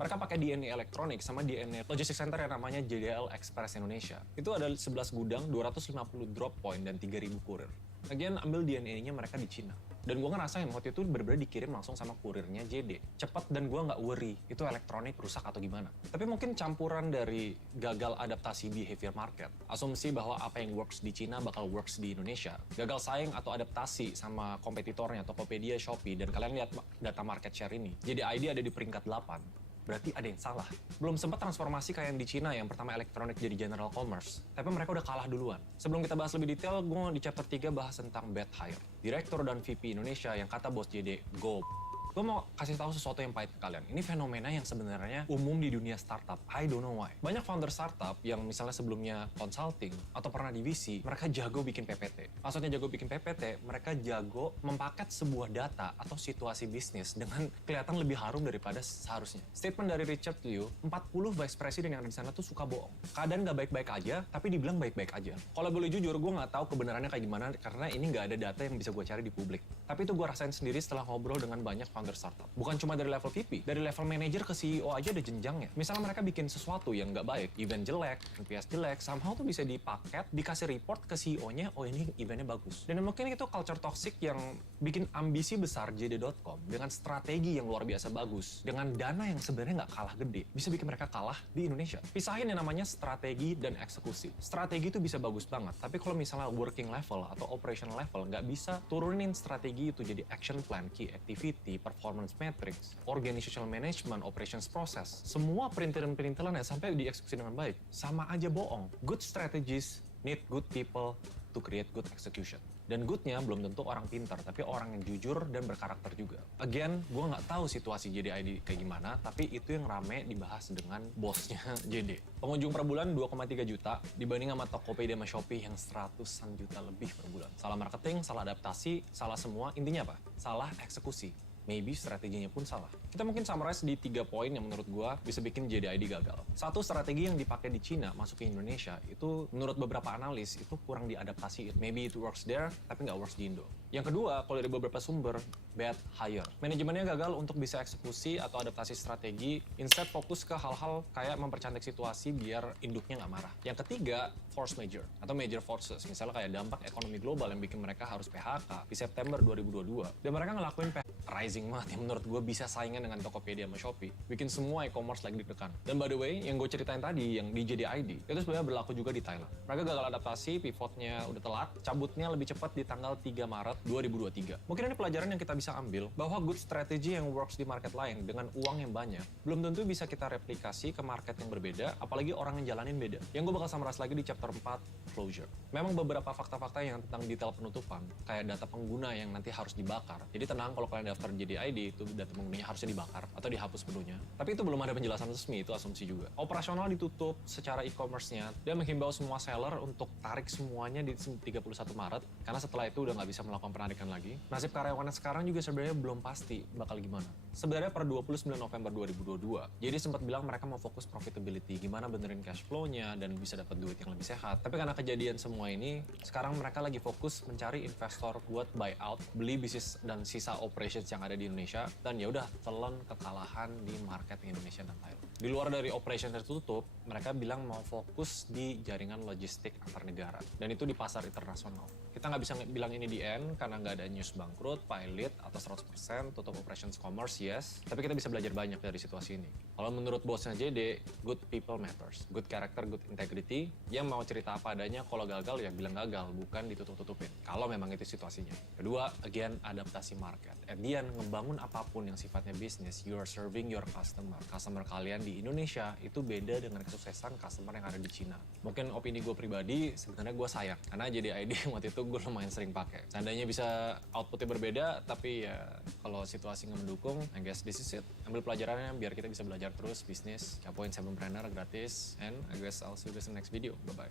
Mereka pakai DNA elektronik sama DNA logistics center yang namanya JDL Express Indonesia. Itu ada 11 gudang, 250 drop point, dan 3.000 kurir. Again, ambil DNA-nya mereka di Cina. Dan gue ngerasain waktu itu bener-bener dikirim langsung sama kurirnya JD. Cepet dan gue nggak worry, itu elektronik rusak atau gimana. Tapi mungkin campuran dari gagal adaptasi behavior market, asumsi bahwa apa yang works di Cina bakal works di Indonesia, gagal saing atau adaptasi sama kompetitornya Tokopedia, Shopee, dan kalian lihat data market share ini. JD ada di peringkat 8. Berarti ada yang salah. Belum sempat transformasi kayak yang di Cina yang pertama elektronik jadi general commerce. Tapi mereka udah kalah duluan. Sebelum kita bahas lebih detail, gue di chapter 3 bahas tentang bad hire. Direktur dan VP Indonesia yang kata bos JD, go. Gue mau kasih tahu sesuatu yang pahit ke kalian. Ini fenomena yang sebenarnya umum di dunia startup. I don't know why. Banyak founder startup yang misalnya sebelumnya consulting atau pernah di VC, mereka jago bikin PPT. Maksudnya jago bikin PPT, mereka jago mempaket sebuah data atau situasi bisnis dengan kelihatan lebih harum daripada seharusnya. Statement dari Richard Liu, 40 vice president yang ada di sana tuh suka bohong. Keadaan nggak baik-baik aja, tapi dibilang baik-baik aja. Kalau boleh jujur, gue nggak tahu kebenarannya kayak gimana karena ini nggak ada data yang bisa gue cari di publik. Tapi itu gue rasain sendiri setelah ngobrol dengan banyak founder startup. Bukan cuma dari level VP, dari level manager ke CEO aja ada jenjangnya. Misalnya mereka bikin sesuatu yang nggak baik, event jelek, NPS jelek, somehow tuh bisa dipaket, dikasih report ke CEO-nya, oh ini eventnya bagus. Dan mungkin itu culture toxic yang bikin ambisi besar JD.com dengan strategi yang luar biasa bagus, dengan dana yang sebenarnya nggak kalah gede, bisa bikin mereka kalah di Indonesia. Pisahin yang namanya strategi dan eksekusi. Strategi itu bisa bagus banget, tapi kalau misalnya working level atau operational level nggak bisa turunin strategi itu jadi action plan, key activity, performance metrics, organizational management, operations process, semua perintilan-perintilan yang sampai dieksekusi dengan baik, sama aja bohong. Good strategies need good people to create good execution. Dan goodnya belum tentu orang pintar, tapi orang yang jujur dan berkarakter juga. Again, gue nggak tahu situasi JD kayak gimana, tapi itu yang rame dibahas dengan bosnya JD. Pengunjung per bulan 2,3 juta, dibanding sama Tokopedia sama Shopee yang 100-an juta lebih per bulan. Salah marketing, salah adaptasi, salah semua, intinya apa? Salah eksekusi. Maybe strateginya pun salah. Kita mungkin summarize di 3 poin yang menurut gua bisa bikin JDID gagal. Satu, strategi yang dipakai di Cina masuk ke Indonesia itu menurut beberapa analis itu kurang diadaptasi. Maybe it works there, tapi nggak works di Indo. Yang kedua, kalau dari beberapa sumber, bad hire. Manajemennya gagal untuk bisa eksekusi atau adaptasi strategi, instead fokus ke hal-hal kayak mempercantik situasi biar induknya nggak marah. Yang ketiga, force major atau major forces. Misalnya kayak dampak ekonomi global yang bikin mereka harus PHK di September 2022. Dan mereka ngelakuin rising banget yang menurut gue bisa saingan dengan Tokopedia sama Shopee. Bikin semua e-commerce lagi deg-degan. Dan by the way, yang gue ceritain tadi, yang di JDID, itu sebenarnya berlaku juga di Thailand. Mereka gagal adaptasi, pivotnya udah telat, cabutnya lebih cepat di tanggal 3 Maret 2023. Mungkin ini pelajaran yang kita bisa ambil, bahwa good strategy yang works di market lain dengan uang yang banyak, belum tentu bisa kita replikasi ke market yang berbeda, apalagi orang yang jalanin beda. Yang gue bakal summarize lagi di chapter 4, closure. Memang beberapa fakta-fakta yang tentang detail penutupan, kayak data pengguna yang nanti harus dibakar. Jadi tenang kalau kalian daftar JDID, itu data penggunanya harusnya dibakar atau dihapus penuhnya. Tapi itu belum ada penjelasan resmi, itu asumsi juga. Operasional ditutup secara e-commerce-nya, dan menghimbau semua seller untuk tarik semuanya di 31 Maret, karena setelah itu udah nggak bisa melakukan penarikan lagi. Nasib karyawannya sekarang juga sebenarnya belum pasti bakal gimana. Sebenarnya per 29 November 2022, jadi sempat bilang mereka mau fokus profitability, gimana benerin cash flow-nya dan bisa dapat duit yang lebih sehat. Tapi karena kejadian semua ini, sekarang mereka lagi fokus mencari investor buat buyout, beli bisnis dan sisa operations yang ada di Indonesia, dan ya udah telan kekalahan di market Indonesia dan Thailand. Di luar dari operation tertutup, mereka bilang mau fokus di jaringan logistik antar negara, dan itu di pasar internasional. Kita nggak bisa bilang ini di end karena nggak ada news bangkrut, pilot, atau 100% tutup operations commerce, yes. Tapi kita bisa belajar banyak dari situasi ini. Kalau menurut bosnya JD, good people matters. Good character, good integrity. Yang mau cerita apa adanya, kalau gagal ya bilang gagal, bukan ditutup-tutupin. Kalau memang itu situasinya. Kedua, again, adaptasi market. At the end, ngebangun apapun yang sifatnya bisnis, you are serving your customer. Customer kalian di Indonesia itu beda dengan kesuksesan customer yang ada di Cina. Mungkin opini gue pribadi, sebenarnya gue sayang. Karena JDID waktu itu gue lumayan sering pakai. Seandainya bisa outputnya berbeda, tapi ya kalau situasi nggak mendukung, I guess this is it. Ambil pelajarannya biar kita bisa belajar terus bisnis. Capoin 7preneur gratis. And I guess I'll see you guys in the next video. Bye-bye.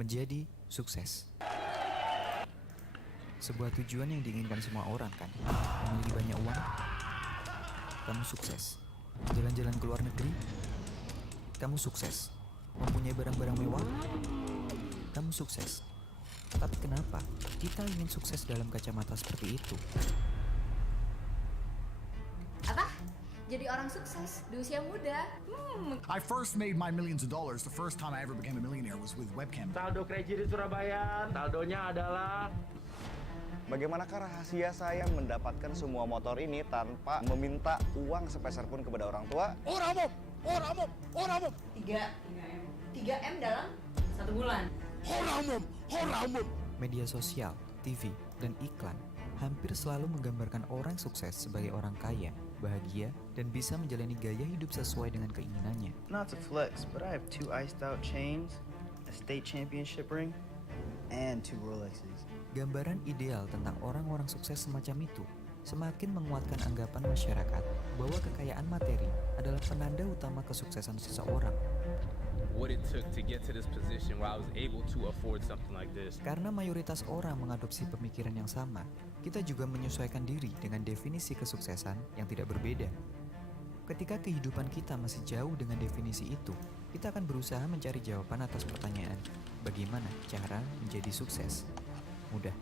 Menjadi sukses. Sebuah tujuan yang diinginkan semua orang kan. Memiliki banyak uang, kamu sukses. Jalan-jalan ke luar negeri, kamu sukses. mempunyai barang-barang mewah, kamu sukses. Tapi kenapa kita ingin sukses dalam kacamata seperti itu? Apa? Jadi orang sukses di usia muda? I first made my millions of dollars. The first time I ever became a millionaire was with webcam. Saldo kredit di Surabaya, saldonya adalah... Bagaimanakah rahasia saya mendapatkan semua motor ini tanpa meminta uang sepeser pun kepada orang tua? Orang 3M dalam 1 bulan. Media sosial, TV, dan iklan hampir selalu menggambarkan orang sukses sebagai orang kaya, bahagia, dan bisa menjalani gaya hidup sesuai dengan keinginannya. Not to flex, but I have 2 iced out chains, a state championship ring, and 2 Rolexes. Gambaran ideal tentang orang-orang sukses semacam itu semakin menguatkan anggapan masyarakat bahwa kekayaan materi adalah penanda utama kesuksesan seseorang. What it took to get to this position where I was able to afford something like this. Karena mayoritas orang mengadopsi pemikiran yang sama, kita juga menyesuaikan diri dengan definisi kesuksesan yang tidak berbeda. Ketika kehidupan kita masih jauh dengan definisi itu, kita akan berusaha mencari jawaban atas pertanyaan, bagaimana cara menjadi sukses? Mudah.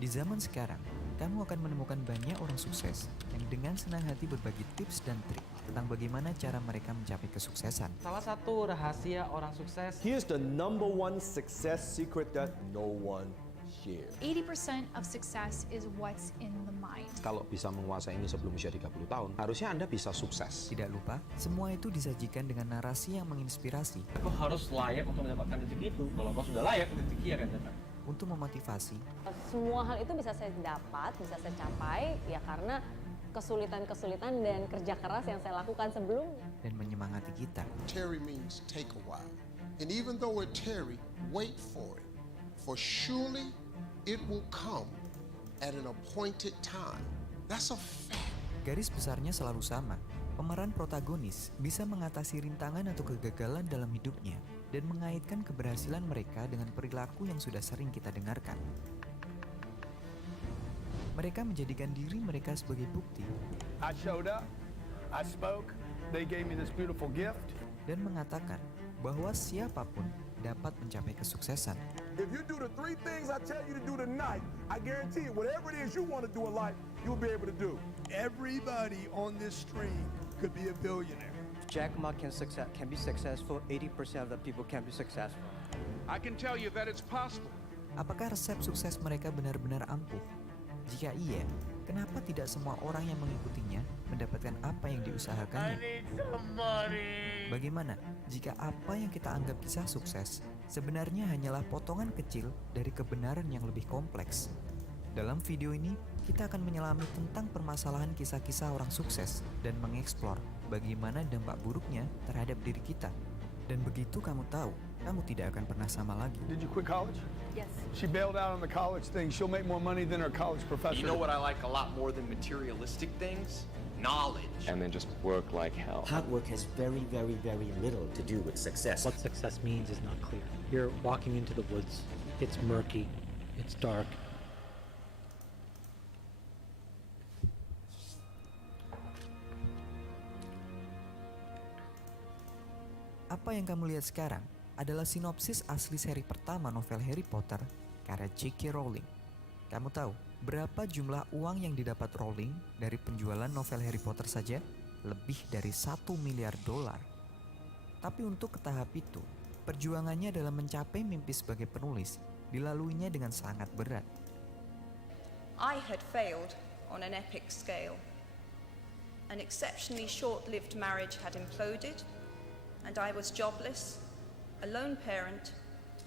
Di zaman sekarang, kamu akan menemukan banyak orang sukses yang dengan senang hati berbagi tips dan trik tentang bagaimana cara mereka mencapai kesuksesan. Salah satu rahasia orang sukses. Here's the #1 success secret that no one shares. 80% of success is what's in the mind. Kalau bisa menguasai ini sebelum usia 30 tahun, harusnya Anda bisa sukses. Tidak lupa, semua itu disajikan dengan narasi yang menginspirasi. Kau harus layak untuk mendapatkan rezeki itu. Kalau kau sudah layak, rezeki akan datang. Untuk memotivasi. Semua hal itu bisa saya dapat, bisa saya capai, ya karena kesulitan-kesulitan dan kerja keras yang saya lakukan sebelumnya. Dan menyemangati kita. Tarry means take a while. And even though it tarry, wait for it. For surely it will come at an appointed time. That's a fact. Garis besarnya selalu sama. Pemeran protagonis bisa mengatasi rintangan atau kegagalan dalam hidupnya dan mengaitkan keberhasilan mereka dengan perilaku yang sudah sering kita dengarkan. Mereka menjadikan diri mereka sebagai bukti. I showed up, I spoke, they gave me this beautiful gift. Dan mengatakan bahwa siapapun dapat mencapai kesuksesan. If you do the 3 things I tell you to do tonight, I guarantee you, whatever it is you want to do in life, you'll be able to do. Everybody on this stream could be a billionaire. Jack Ma can be successful, 80% of the people can be successful. I can tell you that it's possible. Apakah resep sukses mereka benar-benar ampuh? Jika iya, kenapa tidak semua orang yang mengikutinya mendapatkan apa yang diusahakannya? Bagaimana jika apa yang kita anggap kisah sukses sebenarnya hanyalah potongan kecil dari kebenaran yang lebih kompleks? Dalam video ini, kita akan menyelami tentang permasalahan kisah-kisah orang sukses dan mengeksplor bagaimana dampak buruknya terhadap diri kita. Dan begitu kamu tahu, kamu tidak akan pernah sama lagi. Did you quit college? Yes. She bailed out on the college thing. She'll make more money than her college professor. You know what I like a lot more than materialistic things? Knowledge. And then just work like hell. Hard work has very, very, very little to do with success. What success means is not clear. You're walking into the woods. It's murky. It's dark. Apa yang kamu lihat sekarang adalah sinopsis asli seri pertama novel Harry Potter karya J.K. Rowling. Kamu tahu berapa jumlah uang yang didapat Rowling dari penjualan novel Harry Potter saja? Lebih dari $1 miliar. Tapi untuk ke tahap itu, perjuangannya dalam mencapai mimpi sebagai penulis dilaluinya dengan sangat berat. I had failed on an epic scale. An exceptionally short-lived marriage had imploded, and I was jobless, a lone parent,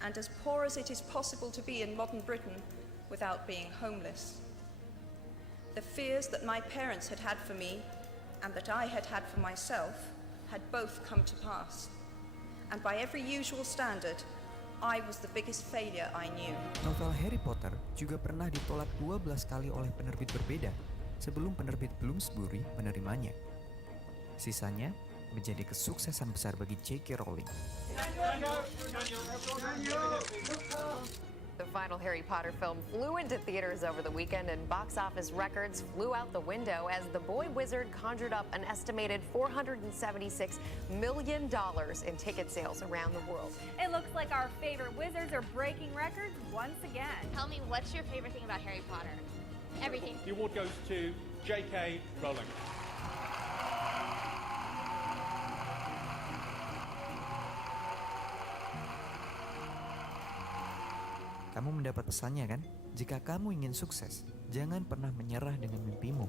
and as poor as it is possible to be in modern Britain without being homeless. The fears that my parents had had for me and that I had had for myself had both come to pass. And by every usual standard, I was the biggest failure I knew. Novel Harry Potter juga pernah ditolak 12 kali oleh penerbit berbeda sebelum penerbit Bloomsbury menerimanya. Sisanya menjadi kesuksesan besar bagi J.K. Rowling. The final Harry Potter film flew into theaters over the weekend, and box office records flew out the window as the boy wizard conjured up an estimated $476 million in ticket sales around the world. It looks like our favorite wizards are breaking records once again. Tell me, what's your favorite thing about Harry Potter? Everything. The award goes to J.K. Rowling. Kamu mendapat pesannya kan? Jika kamu ingin sukses, jangan pernah menyerah dengan mimpimu.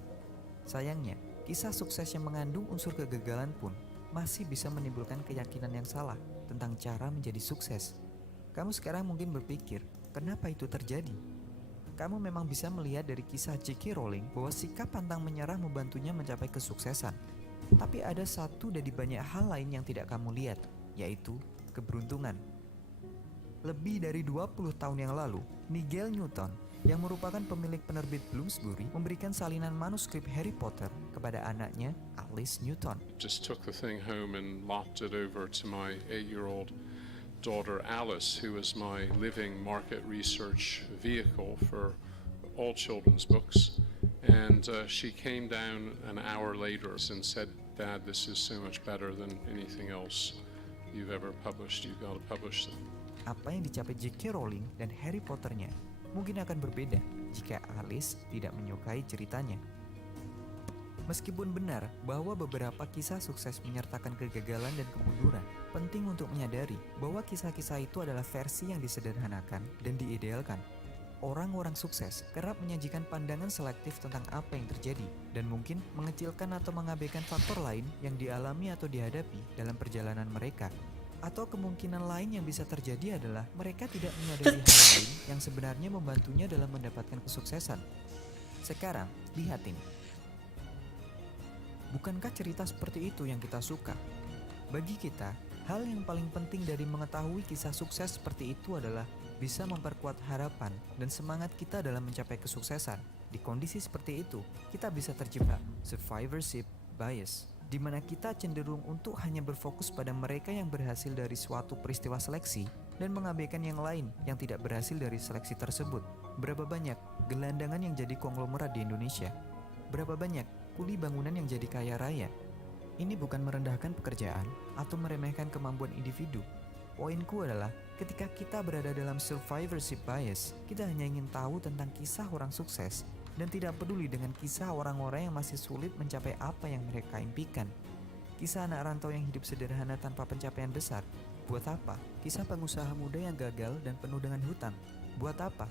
Sayangnya, kisah sukses yang mengandung unsur kegagalan pun masih bisa menimbulkan keyakinan yang salah tentang cara menjadi sukses. Kamu sekarang mungkin berpikir, kenapa itu terjadi? Kamu memang bisa melihat dari kisah J.K. Rowling bahwa sikap pantang menyerah membantunya mencapai kesuksesan. Tapi ada satu dari banyak hal lain yang tidak kamu lihat, yaitu keberuntungan. Lebih dari 20 tahun yang lalu, Nigel Newton, yang merupakan pemilik penerbit Bloomsbury, memberikan salinan manuskrip Harry Potter kepada anaknya, Alice Newton. Just took the thing home and lopped it over to my 8-year-old daughter Alice, who is my living market research vehicle for all children's books. And she came down an hour later and said, "Dad, this is so much better than anything else you've ever published. You've got to publish them." Apa yang dicapai J.K. Rowling dan Harry Potternya mungkin akan berbeda jika Alice tidak menyukai ceritanya. Meskipun benar bahwa beberapa kisah sukses menyertakan kegagalan dan kemunduran, penting untuk menyadari bahwa kisah-kisah itu adalah versi yang disederhanakan dan diidealkan. Orang-orang sukses kerap menyajikan pandangan selektif tentang apa yang terjadi dan mungkin mengecilkan atau mengabaikan faktor lain yang dialami atau dihadapi dalam perjalanan mereka. Atau kemungkinan lain yang bisa terjadi adalah mereka tidak menyadari hal lain yang sebenarnya membantunya dalam mendapatkan kesuksesan. Sekarang, lihat ini. Bukankah cerita seperti itu yang kita suka? Bagi kita, hal yang paling penting dari mengetahui kisah sukses seperti itu adalah bisa memperkuat harapan dan semangat kita dalam mencapai kesuksesan. Di kondisi seperti itu, kita bisa terjebak survivorship bias, di mana kita cenderung untuk hanya berfokus pada mereka yang berhasil dari suatu peristiwa seleksi dan mengabaikan yang lain yang tidak berhasil dari seleksi tersebut. Berapa banyak gelandangan yang jadi konglomerat di Indonesia? Berapa banyak kuli bangunan yang jadi kaya raya? Ini bukan merendahkan pekerjaan atau meremehkan kemampuan individu. Poinku adalah ketika kita berada dalam survivorship bias, kita hanya ingin tahu tentang kisah orang sukses dan tidak peduli dengan kisah orang-orang yang masih sulit mencapai apa yang mereka impikan. Kisah anak rantau yang hidup sederhana tanpa pencapaian besar. Buat apa? Kisah pengusaha muda yang gagal dan penuh dengan hutang. Buat apa?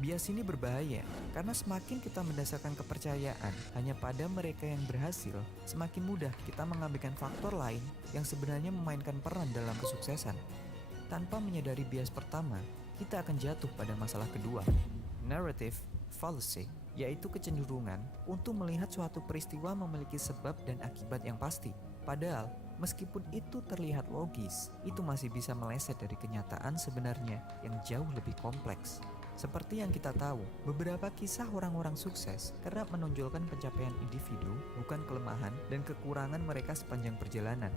Bias ini berbahaya karena semakin kita mendasarkan kepercayaan hanya pada mereka yang berhasil, semakin mudah kita mengabaikan faktor lain yang sebenarnya memainkan peran dalam kesuksesan. Tanpa menyadari bias pertama, kita akan jatuh pada masalah kedua, narrative fallacy, yaitu kecenderungan untuk melihat suatu peristiwa memiliki sebab dan akibat yang pasti. Padahal, meskipun itu terlihat logis, itu masih bisa meleset dari kenyataan sebenarnya yang jauh lebih kompleks. Seperti yang kita tahu, beberapa kisah orang-orang sukses kerap menonjolkan pencapaian individu, bukan kelemahan dan kekurangan mereka sepanjang perjalanan.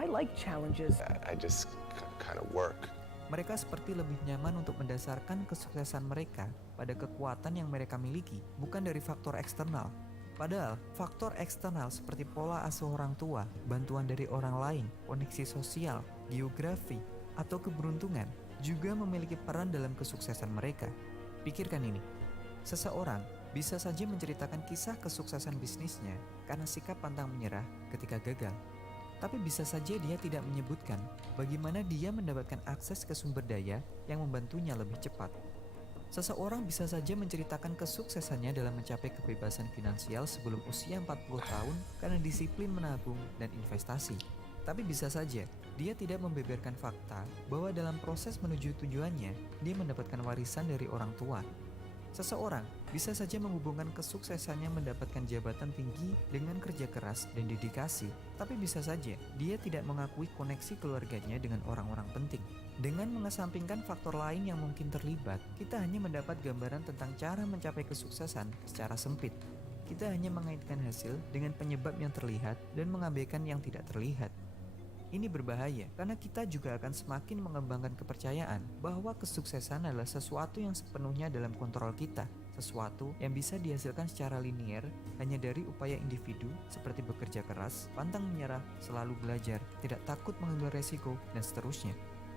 I like challenges. I just kind of work. Mereka seperti lebih nyaman untuk mendasarkan kesuksesan mereka pada kekuatan yang mereka miliki, bukan dari faktor eksternal. Padahal, faktor eksternal seperti pola asuh orang tua, bantuan dari orang lain, koneksi sosial, geografi, atau keberuntungan juga memiliki peran dalam kesuksesan mereka. Pikirkan ini, seseorang bisa saja menceritakan kisah kesuksesan bisnisnya karena sikap pantang menyerah ketika gagal. Tapi bisa saja dia tidak menyebutkan bagaimana dia mendapatkan akses ke sumber daya yang membantunya lebih cepat. Seseorang bisa saja menceritakan kesuksesannya dalam mencapai kebebasan finansial sebelum usia 40 tahun karena disiplin menabung dan investasi. Tapi bisa saja dia tidak membeberkan fakta bahwa dalam proses menuju tujuannya, dia mendapatkan warisan dari orang tua. Seseorang bisa saja menghubungkan kesuksesannya mendapatkan jabatan tinggi dengan kerja keras dan dedikasi, tapi bisa saja dia tidak mengakui koneksi keluarganya dengan orang-orang penting. Dengan mengesampingkan faktor lain yang mungkin terlibat, kita hanya mendapat gambaran tentang cara mencapai kesuksesan secara sempit. Kita hanya mengaitkan hasil dengan penyebab yang terlihat dan mengabaikan yang tidak terlihat. Ini berbahaya karena kita juga akan semakin mengembangkan kepercayaan bahwa kesuksesan adalah sesuatu yang sepenuhnya dalam kontrol kita, sesuatu yang bisa dihasilkan secara linier hanya dari upaya individu seperti bekerja keras, pantang menyerah, selalu belajar, tidak takut mengambil resiko, dan seterusnya.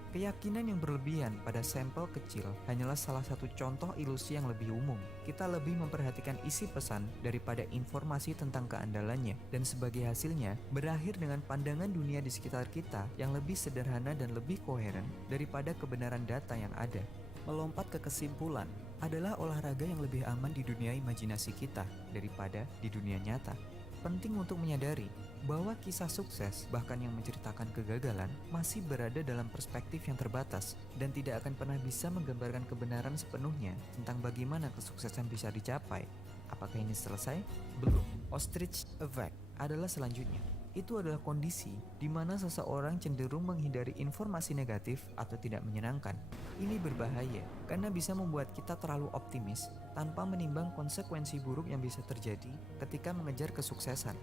Keyakinan yang berlebihan pada sampel kecil hanyalah salah satu contoh ilusi yang lebih umum. Kita lebih memperhatikan isi pesan daripada informasi tentang keandalannya, dan sebagai hasilnya berakhir dengan pandangan dunia di sekitar kita yang lebih sederhana dan lebih koheren daripada kebenaran data yang ada. Melompat ke kesimpulan adalah olahraga yang lebih aman di dunia imajinasi kita daripada di dunia nyata. Penting untuk menyadari bahwa kisah sukses, bahkan yang menceritakan kegagalan, masih berada dalam perspektif yang terbatas dan tidak akan pernah bisa menggambarkan kebenaran sepenuhnya tentang bagaimana kesuksesan bisa dicapai. Apakah ini selesai? Belum. Ostrich effect adalah selanjutnya. Itu adalah kondisi di mana seseorang cenderung menghindari informasi negatif atau tidak menyenangkan. Ini berbahaya karena bisa membuat kita terlalu optimis tanpa menimbang konsekuensi buruk yang bisa terjadi ketika mengejar kesuksesan.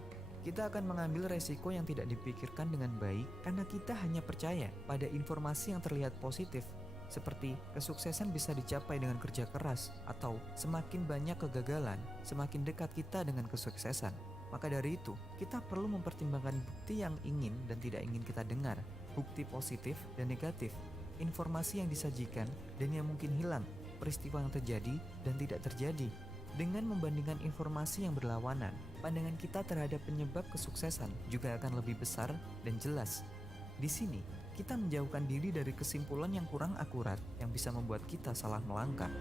Kita akan mengambil resiko yang tidak dipikirkan dengan baik karena kita hanya percaya pada informasi yang terlihat positif, seperti kesuksesan bisa dicapai dengan kerja keras, atau semakin banyak kegagalan, semakin dekat kita dengan kesuksesan. Maka dari itu, kita perlu mempertimbangkan bukti yang ingin dan tidak ingin kita dengar, bukti positif dan negatif, informasi yang disajikan dan yang mungkin hilang, peristiwa yang terjadi dan tidak terjadi. Dengan membandingkan informasi yang berlawanan, pandangan kita terhadap penyebab kesuksesan juga akan lebih besar dan jelas. Di sini, kita menjauhkan diri dari kesimpulan yang kurang akurat yang bisa membuat kita salah melangkah.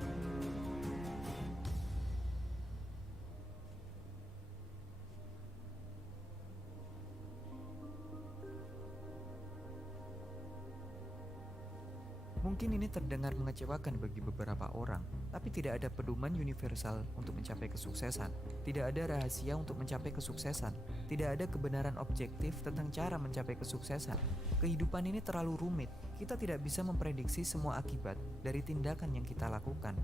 Mungkin ini terdengar mengecewakan bagi beberapa orang, tapi tidak ada pedoman universal untuk mencapai kesuksesan. Tidak ada rahasia untuk mencapai kesuksesan. Tidak ada kebenaran objektif tentang cara mencapai kesuksesan. Kehidupan ini terlalu rumit. Kita tidak bisa memprediksi semua akibat dari tindakan yang kita lakukan.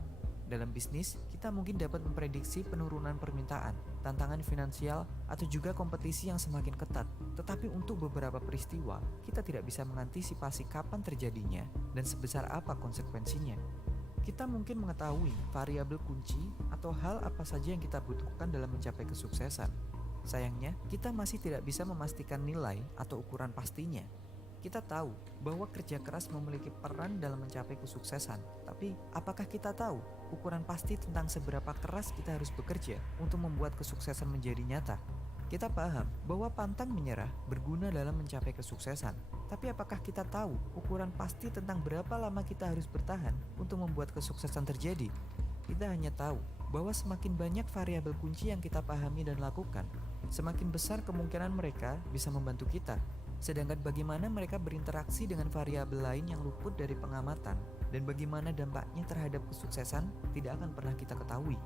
Dalam bisnis, kita mungkin dapat memprediksi penurunan permintaan, tantangan finansial, atau juga kompetisi yang semakin ketat. Tetapi untuk beberapa peristiwa, kita tidak bisa mengantisipasi kapan terjadinya dan sebesar apa konsekuensinya. Kita mungkin mengetahui variabel kunci atau hal apa saja yang kita butuhkan dalam mencapai kesuksesan. Sayangnya, kita masih tidak bisa memastikan nilai atau ukuran pastinya. Kita tahu bahwa kerja keras memiliki peran dalam mencapai kesuksesan, tapi apakah kita tahu ukuran pasti tentang seberapa keras kita harus bekerja untuk membuat kesuksesan menjadi nyata? Kita paham bahwa pantang menyerah berguna dalam mencapai kesuksesan, tapi apakah kita tahu ukuran pasti tentang berapa lama kita harus bertahan untuk membuat kesuksesan terjadi? Kita hanya tahu bahwa semakin banyak variabel kunci yang kita pahami dan lakukan, semakin besar kemungkinan mereka bisa membantu kita. Sedangkan bagaimana mereka berinteraksi dengan variabel lain yang luput dari pengamatan dan bagaimana dampaknya terhadap kesuksesan tidak akan pernah kita ketahui.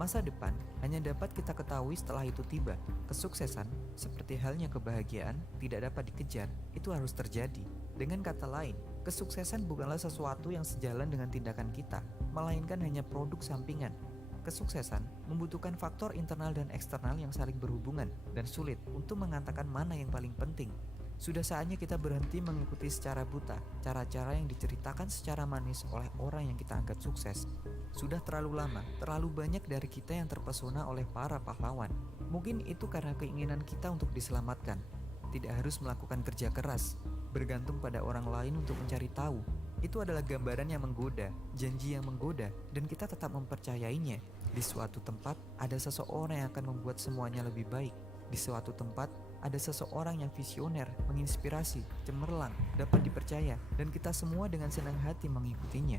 Masa depan hanya dapat kita ketahui setelah itu tiba. Kesuksesan, seperti halnya kebahagiaan, tidak dapat dikejar. Itu harus terjadi. Dengan kata lain, kesuksesan bukanlah sesuatu yang sejalan dengan tindakan kita, melainkan hanya produk sampingan. Kesuksesan membutuhkan faktor internal dan eksternal yang saling berhubungan dan sulit untuk mengatakan mana yang paling penting. Sudah saatnya kita berhenti mengikuti secara buta cara-cara yang diceritakan secara manis oleh orang yang kita anggap sukses. Sudah terlalu lama, terlalu banyak dari kita yang terpesona oleh para pahlawan. Mungkin itu karena keinginan kita untuk diselamatkan. Tidak harus melakukan kerja keras, bergantung pada orang lain untuk mencari tahu. Itu adalah gambaran yang menggoda, janji yang menggoda, dan kita tetap mempercayainya. Di suatu tempat, ada seseorang yang akan membuat semuanya lebih baik. Di suatu tempat, ada seseorang yang visioner, menginspirasi, cemerlang, dapat dipercaya, dan kita semua dengan senang hati mengikutinya.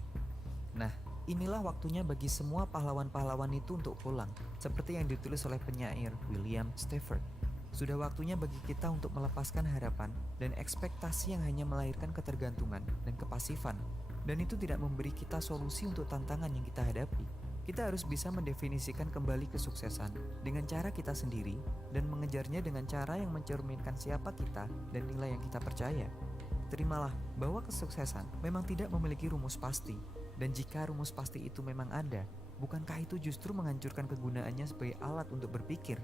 Nah, inilah waktunya bagi semua pahlawan-pahlawan itu untuk pulang, seperti yang ditulis oleh penyair William Stafford. Sudah waktunya bagi kita untuk melepaskan harapan dan ekspektasi yang hanya melahirkan ketergantungan dan kepasifan, dan itu tidak memberi kita solusi untuk tantangan yang kita hadapi. Kita harus bisa mendefinisikan kembali kesuksesan dengan cara kita sendiri dan mengejarnya dengan cara yang mencerminkan siapa kita dan nilai yang kita percaya. Terimalah bahwa kesuksesan memang tidak memiliki rumus pasti, dan jika rumus pasti itu memang ada, bukankah itu justru menghancurkan kegunaannya sebagai alat untuk berpikir?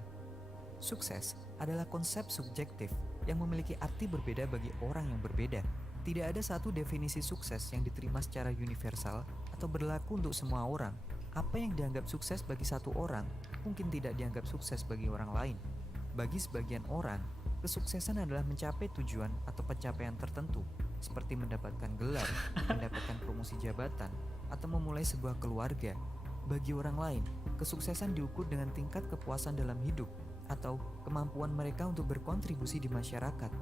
Sukses adalah konsep subjektif yang memiliki arti berbeda bagi orang yang berbeda. Tidak ada satu definisi sukses yang diterima secara universal atau berlaku untuk semua orang. Apa yang dianggap sukses bagi satu orang, mungkin tidak dianggap sukses bagi orang lain. Bagi sebagian orang, kesuksesan adalah mencapai tujuan atau pencapaian tertentu, seperti mendapatkan gelar, mendapatkan promosi jabatan, atau memulai sebuah keluarga. Bagi orang lain, kesuksesan diukur dengan tingkat kepuasan dalam hidup atau kemampuan mereka untuk berkontribusi di masyarakat.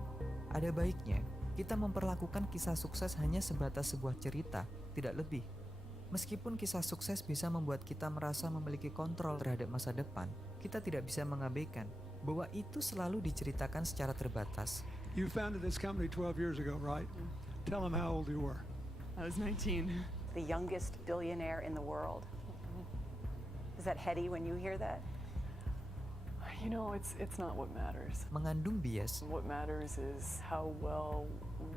Ada baiknya, kita memperlakukan kisah sukses hanya sebatas sebuah cerita, tidak lebih. Meskipun kisah sukses bisa membuat kita merasa memiliki kontrol terhadap masa depan, kita tidak bisa mengabaikan bahwa itu selalu diceritakan secara terbatas. You founded this company 12 years ago, right? Tell them how old you were. I was 19. The youngest billionaire in the world. Is that heady when you hear that? You know, it's not what matters. Mengandung bias. What matters is how well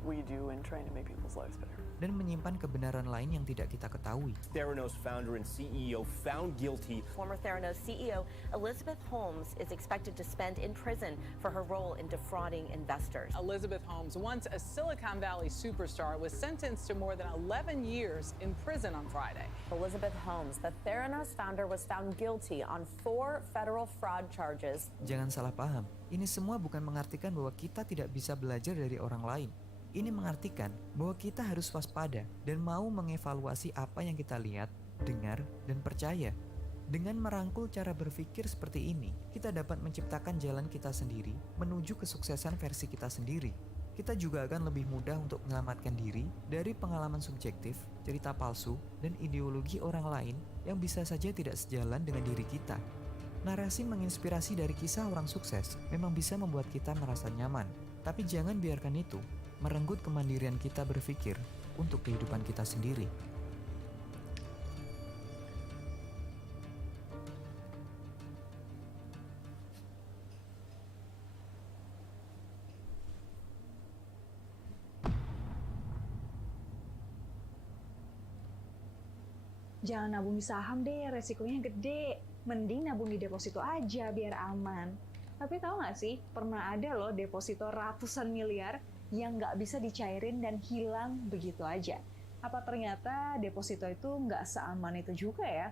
we do in trying to make people's lives better. Dan menyimpan kebenaran lain yang tidak kita ketahui. Theranos founder and CEO found guilty. Former Theranos CEO Elizabeth Holmes is expected to spend in prison for her role in defrauding investors. Elizabeth Holmes, once a Silicon Valley superstar, was sentenced to more than 11 years in prison on Friday. Elizabeth Holmes, the Theranos founder, was found guilty on 4 federal fraud charges. Jangan salah paham, ini semua bukan mengartikan bahwa kita tidak bisa belajar dari orang lain. Ini mengartikan bahwa kita harus waspada dan mau mengevaluasi apa yang kita lihat, dengar, dan percaya. Dengan merangkul cara berpikir seperti ini, kita dapat menciptakan jalan kita sendiri menuju kesuksesan versi kita sendiri. Kita juga akan lebih mudah untuk menyelamatkan diri dari pengalaman subjektif, cerita palsu, dan ideologi orang lain yang bisa saja tidak sejalan dengan diri kita. Narasi menginspirasi dari kisah orang sukses memang bisa membuat kita merasa nyaman, tapi jangan biarkan itu merenggut kemandirian kita berpikir untuk kehidupan kita sendiri. Jangan nabung di saham deh, resikonya gede. Mending nabung di deposito aja biar aman. Tapi tahu nggak sih, pernah ada loh deposito ratusan miliar yang nggak bisa dicairin dan hilang begitu aja. Apa ternyata deposito itu nggak seaman itu juga ya?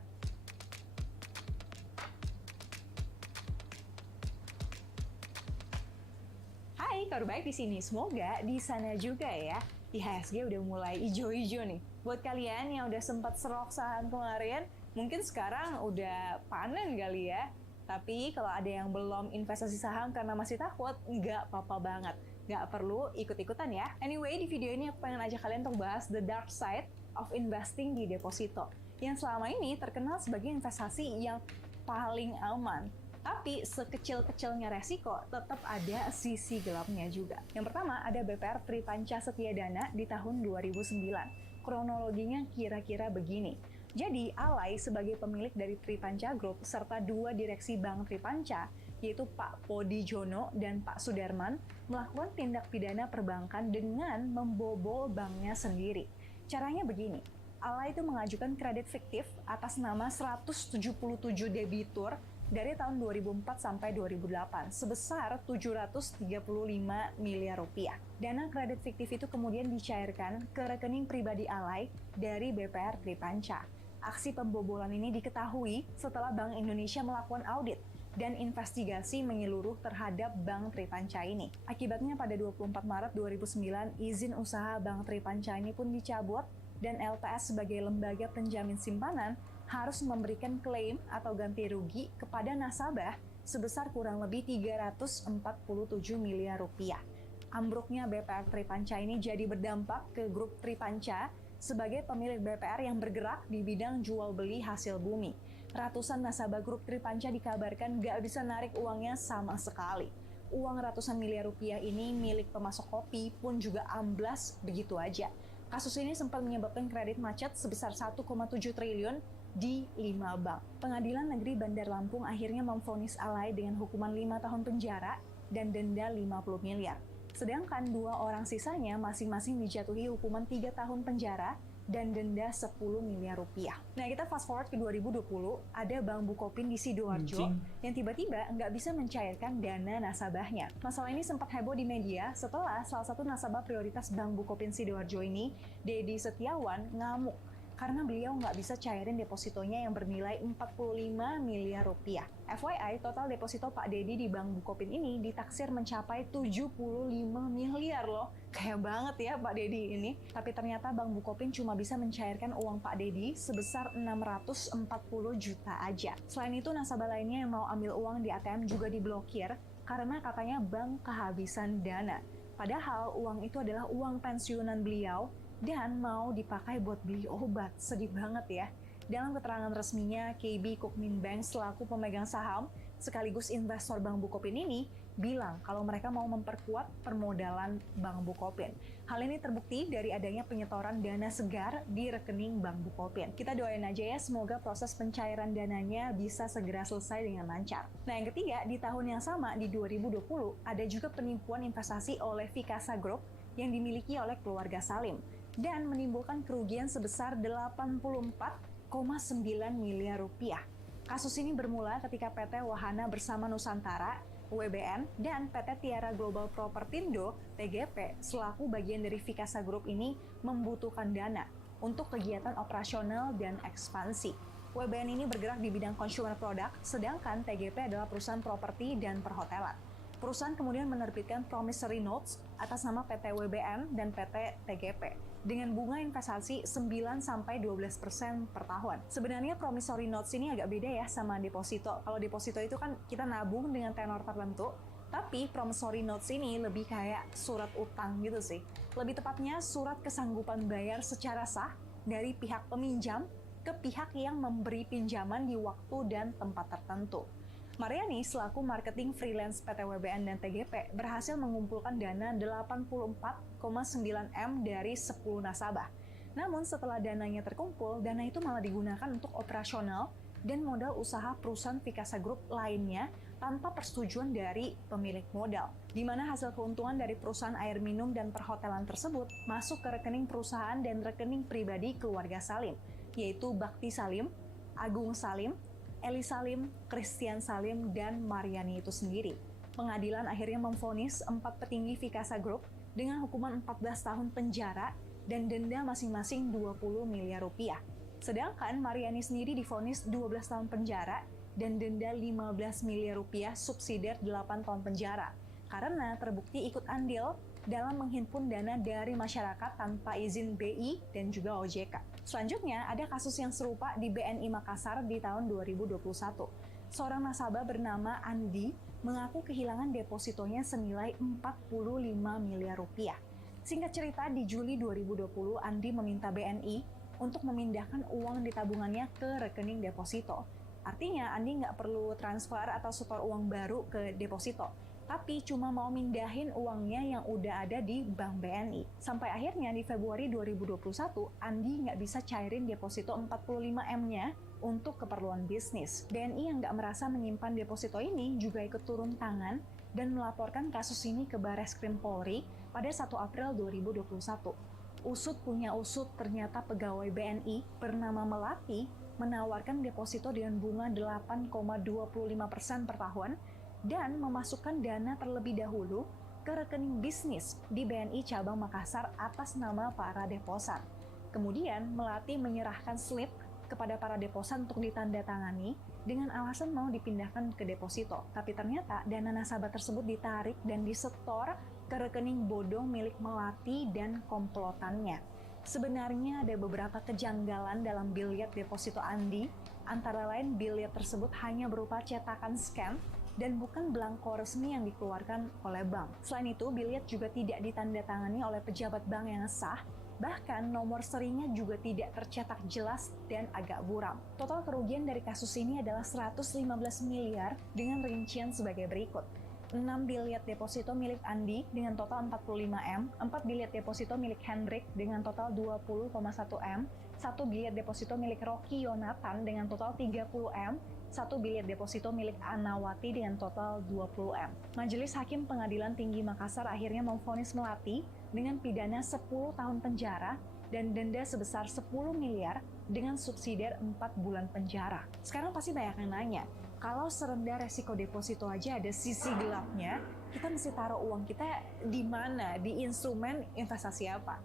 Hai, kabar baik di sini. Semoga di sana juga ya. IHSG udah mulai ijo-ijo nih. Buat kalian yang udah sempat serok saham kemarin, mungkin sekarang udah panen kali ya. Tapi kalau ada yang belum investasi saham karena masih takut, nggak apa-apa banget. Nggak perlu ikut-ikutan ya. Anyway, di video ini aku pengen ajak kalian untuk bahas the dark side of investing di deposito, yang selama ini terkenal sebagai investasi yang paling aman. Tapi sekecil-kecilnya resiko, tetap ada sisi gelapnya juga. Yang pertama, ada BPR Tripanca Setiadana di tahun 2009. Kronologinya kira-kira begini. Jadi, Alay sebagai pemilik dari Tripanca Group serta 2 direksi Bank Tripanca, yaitu Pak Podijono dan Pak Sudarman, melakukan tindak pidana perbankan dengan membobol banknya sendiri. Caranya begini, Alay itu mengajukan kredit fiktif atas nama 177 debitur dari tahun 2004 sampai 2008 sebesar 735 miliar rupiah. Dana kredit fiktif itu kemudian dicairkan ke rekening pribadi Alay dari BPR Tripanca. Aksi pembobolan ini diketahui setelah Bank Indonesia melakukan audit dan investigasi menyeluruh terhadap Bank Tripanca ini. Akibatnya pada 24 Maret 2009, izin usaha Bank Tripanca ini pun dicabut dan LPS sebagai lembaga penjamin simpanan harus memberikan klaim atau ganti rugi kepada nasabah sebesar kurang lebih 347 miliar rupiah. Ambruknya BPR Tripanca ini jadi berdampak ke grup Tripanca sebagai pemilik BPR yang bergerak di bidang jual beli hasil bumi. Ratusan nasabah grup Tripanca dikabarkan gak bisa narik uangnya sama sekali. Uang ratusan miliar rupiah ini milik pemasok kopi pun juga amblas begitu aja. Kasus ini sempat menyebabkan kredit macet sebesar 1,7 triliun di 5 bank. Pengadilan Negeri Bandar Lampung akhirnya memvonis Alay dengan hukuman 5 tahun penjara dan denda 50 miliar. Sedangkan 2 orang sisanya masing-masing dijatuhi hukuman 3 tahun penjara dan denda 10 miliar rupiah. Nah, kita fast forward ke 2020, ada Bank Bukopin di Sidoarjo yang tiba-tiba nggak bisa mencairkan dana nasabahnya. Masalah ini sempat heboh di media setelah salah satu nasabah prioritas Bank Bukopin Sidoarjo ini, Dedi Setiawan, ngamuk karena beliau nggak bisa cairin depositonya yang bernilai 45 miliar rupiah. FYI, total deposito Pak Dedi di Bank Bukopin ini ditaksir mencapai 75 miliar loh. Kayak banget ya Pak Dedi ini. Tapi ternyata Bank Bukopin cuma bisa mencairkan uang Pak Dedi sebesar 640 juta aja. Selain itu, nasabah lainnya yang mau ambil uang di ATM juga diblokir karena katanya bank kehabisan dana. Padahal uang itu adalah uang pensiunan beliau dan mau dipakai buat beli obat. Sedih banget ya. Dalam keterangan resminya, KB Kukmin Bank selaku pemegang saham sekaligus investor Bank Bukopin ini bilang kalau mereka mau memperkuat permodalan Bank Bukopin. Hal ini terbukti dari adanya penyetoran dana segar di rekening Bank Bukopin. Kita doain aja ya, semoga proses pencairan dananya bisa segera selesai dengan lancar. Nah, yang ketiga, di tahun yang sama, di 2020, ada juga penipuan investasi oleh Vikasa Group yang dimiliki oleh keluarga Salim dan menimbulkan kerugian sebesar 84,9 miliar rupiah. Kasus ini bermula ketika PT Wahana Bersama Nusantara, WBN, dan PT Tiara Global Propertindo, TGP, selaku bagian dari Vikasa Group ini membutuhkan dana untuk kegiatan operasional dan ekspansi. WBN ini bergerak di bidang consumer product, sedangkan TGP adalah perusahaan properti dan perhotelan. Perusahaan kemudian menerbitkan promissory notes atas nama PT WBN dan PT TGP dengan bunga investasi 9-12% per tahun. Sebenarnya promissory notes ini agak beda ya sama deposito. Kalau deposito itu kan kita nabung dengan tenor tertentu, tapi promissory notes ini lebih kayak surat utang gitu sih. Lebih tepatnya surat kesanggupan bayar secara sah dari pihak peminjam ke pihak yang memberi pinjaman di waktu dan tempat tertentu. Mariani selaku marketing freelance PT WBN dan TGP berhasil mengumpulkan dana 84,9 M dari 10 nasabah. Namun setelah dananya terkumpul, dana itu malah digunakan untuk operasional dan modal usaha perusahaan Vikasa Group lainnya tanpa persetujuan dari pemilik modal, di mana hasil keuntungan dari perusahaan air minum dan perhotelan tersebut masuk ke rekening perusahaan dan rekening pribadi keluarga Salim, yaitu Bakti Salim, Agung Salim, Eli Salim, Christian Salim, dan Mariani itu sendiri. Pengadilan akhirnya memvonis 4 petinggi Vikasa Group dengan hukuman 14 tahun penjara dan denda masing-masing 20 miliar rupiah. Sedangkan Mariani sendiri divonis 12 tahun penjara dan denda 15 miliar rupiah subsidiar 8 tahun penjara karena terbukti ikut andil dalam menghimpun dana dari masyarakat tanpa izin BI dan juga OJK. Selanjutnya, ada kasus yang serupa di BNI Makassar di tahun 2021. Seorang nasabah bernama Andi mengaku kehilangan depositonya senilai 45 miliar rupiah. Singkat cerita, di Juli 2020, Andi meminta BNI untuk memindahkan uang di tabungannya ke rekening deposito. Artinya, Andi nggak perlu transfer atau setor uang baru ke deposito, tapi cuma mau mindahin uangnya yang udah ada di Bank BNI. Sampai akhirnya di Februari 2021, Andi nggak bisa cairin deposito 45 M-nya untuk keperluan bisnis. BNI yang nggak merasa menyimpan deposito ini juga ikut turun tangan dan melaporkan kasus ini ke Barreskrim Polri pada 1 April 2021. Usut punya usut, ternyata pegawai BNI bernama Melati menawarkan deposito dengan bunga 8,25% per tahun dan memasukkan dana terlebih dahulu ke rekening bisnis di BNI Cabang Makassar atas nama para deposan. Kemudian, Melati menyerahkan slip kepada para deposan untuk ditandatangani dengan alasan mau dipindahkan ke deposito. Tapi ternyata dana nasabah tersebut ditarik dan disetor ke rekening bodong milik Melati dan komplotannya. Sebenarnya ada beberapa kejanggalan dalam biliet deposito Andi, antara lain biliet tersebut hanya berupa cetakan scan dan bukan belangko resmi yang dikeluarkan oleh bank. Selain itu, biliet juga tidak ditandatangani oleh pejabat bank yang sah, bahkan nomor serinya juga tidak tercetak jelas dan agak buram. Total kerugian dari kasus ini adalah 115 miliar dengan rincian sebagai berikut. 6 biliet deposito milik Andi dengan total 45 M, 4 biliet deposito milik Hendrik dengan total 20,1 M, 1 biliet deposito milik Rocky Yonatan dengan total 30 M, 1 biliet deposito milik Anawati dengan total 20 M. Majelis Hakim Pengadilan Tinggi Makassar akhirnya memvonis Melati dengan pidana 10 tahun penjara dan denda sebesar 10 miliar dengan subsidi 4 bulan penjara. Sekarang pasti banyak yang nanya, kalau serendah resiko deposito aja ada sisi gelapnya, kita mesti taruh uang kita di mana, di instrumen investasi apa?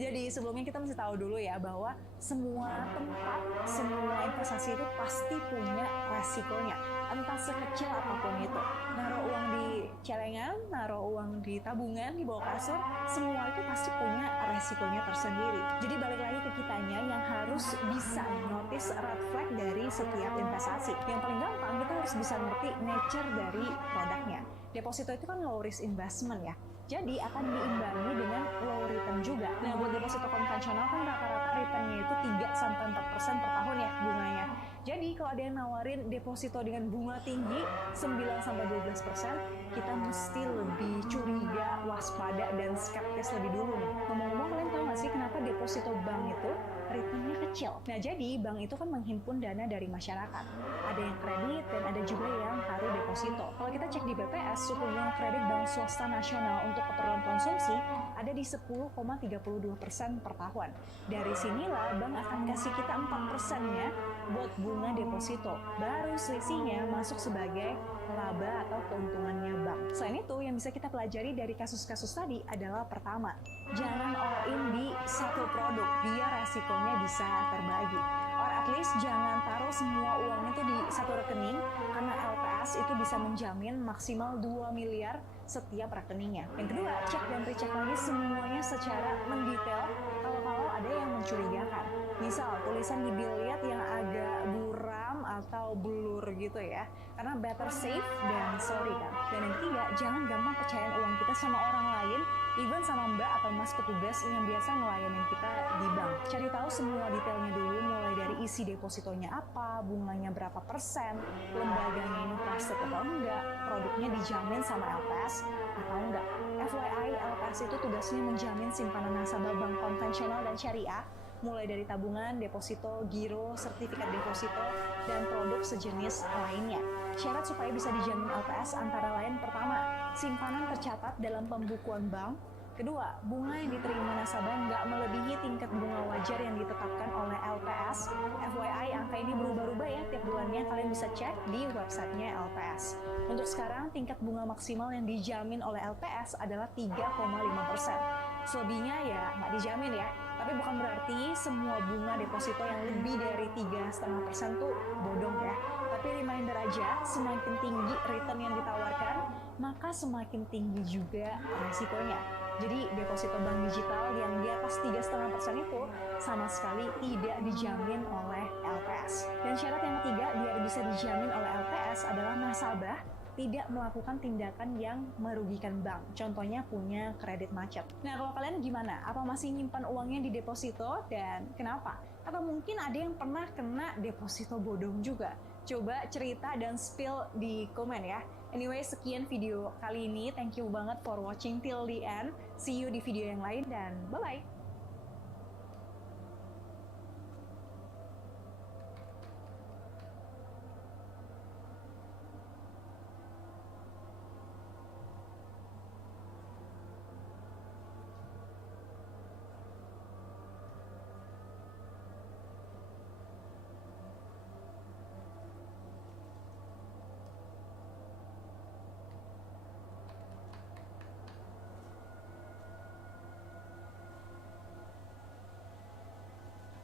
Jadi sebelumnya kita mesti tahu dulu ya bahwa semua tempat, semua investasi itu pasti punya resikonya. Entah sekecil apapun itu. Naruh uang di celengan, naruh uang di tabungan, di bawah kasur, semua itu pasti punya resikonya tersendiri. Jadi balik lagi ke kitanya yang harus bisa notice red flag dari setiap investasi. Yang paling gampang kita harus bisa ngerti nature dari produknya. Deposito itu kan low risk investment ya. Jadi akan diimbangi dengan low return juga. Nah, buat deposito konvensional kan rata-rata returnnya itu 3-4% per tahun ya bunganya. Jadi kalau ada yang nawarin deposito dengan bunga tinggi 9-12%, kita mesti lebih curiga, waspada, dan skeptis lebih dulu nih. Ngomong-ngomong, kalian tahu nggak sih kenapa deposito bank itu returnnya kecil? Nah, jadi bank itu kan menghimpun dana dari masyarakat. Ada yang kredit dan ada juga yang taruh deposito. Kalau kita cek di BPS, suku bunga kredit bank swasta nasional untuk keperluan konsumsi ada di 10,32% per tahun. Dari sinilah bank akan kasih kita 4%-nya buat bunga deposito. Baru selisihnya masuk sebagai laba atau keuntungannya bank. Selain itu, yang bisa kita pelajari dari kasus-kasus tadi adalah pertama, jangan all in di satu produk, biar resikonya bisa terbagi. Or at least jangan taruh semua uang itu di satu rekening, karena LPS itu bisa menjamin maksimal 2 miliar setiap rekeningnya. Yang kedua, cek dan recheck lagi semuanya secara mendetail kalau ada yang mencurigakan. Misal, tulisan di bill lihat yang agak buram atau blur gitu ya. Karena better safe than sorry kan. Dan yang ketiga, jangan gampang percayain uang kita sama orang lain, even sama mbak atau mas petugas yang biasa ngelayanin kita di bank. Cari tahu semua detailnya dulu, mulai dari isi depositonya apa, bunganya berapa persen, lembaganya ini trusted atau enggak, produknya dijamin sama LPS atau enggak. FYI, LPS itu tugasnya menjamin simpanan nasabah bank konvensional dan syariah, mulai dari tabungan, deposito, giro, sertifikat deposito, dan produk sejenis lainnya. Syarat supaya bisa dijamin LPS antara lain pertama, simpanan tercatat dalam pembukuan bank. Kedua, bunga yang diterima nasabah nggak melebihi tingkat bunga wajar yang ditetapkan oleh LPS. FYI, angka ini berubah-ubah ya tiap bulannya, kalian bisa cek di websitenya LPS. Untuk sekarang, tingkat bunga maksimal yang dijamin oleh LPS adalah 3,5%. Selebihnya ya nggak dijamin ya. Tapi bukan berarti semua bunga deposito yang lebih dari 3,5% tuh bodong ya. Tapi reminder aja, semakin tinggi return yang ditawarkan, maka semakin tinggi juga resikonya. Jadi deposito bank digital yang di atas 3,5% itu sama sekali tidak dijamin oleh LPS. Dan syarat yang ketiga biar bisa dijamin oleh LPS adalah nasabah tidak melakukan tindakan yang merugikan bank. Contohnya punya kredit macet. Nah, kalau kalian gimana? Apa masih nyimpan uangnya di deposito dan kenapa? Atau mungkin ada yang pernah kena deposito bodong juga? Coba cerita dan spill di komen ya. Anyway, sekian video kali ini. Thank you banget for watching till the end. See you di video yang lain dan bye-bye.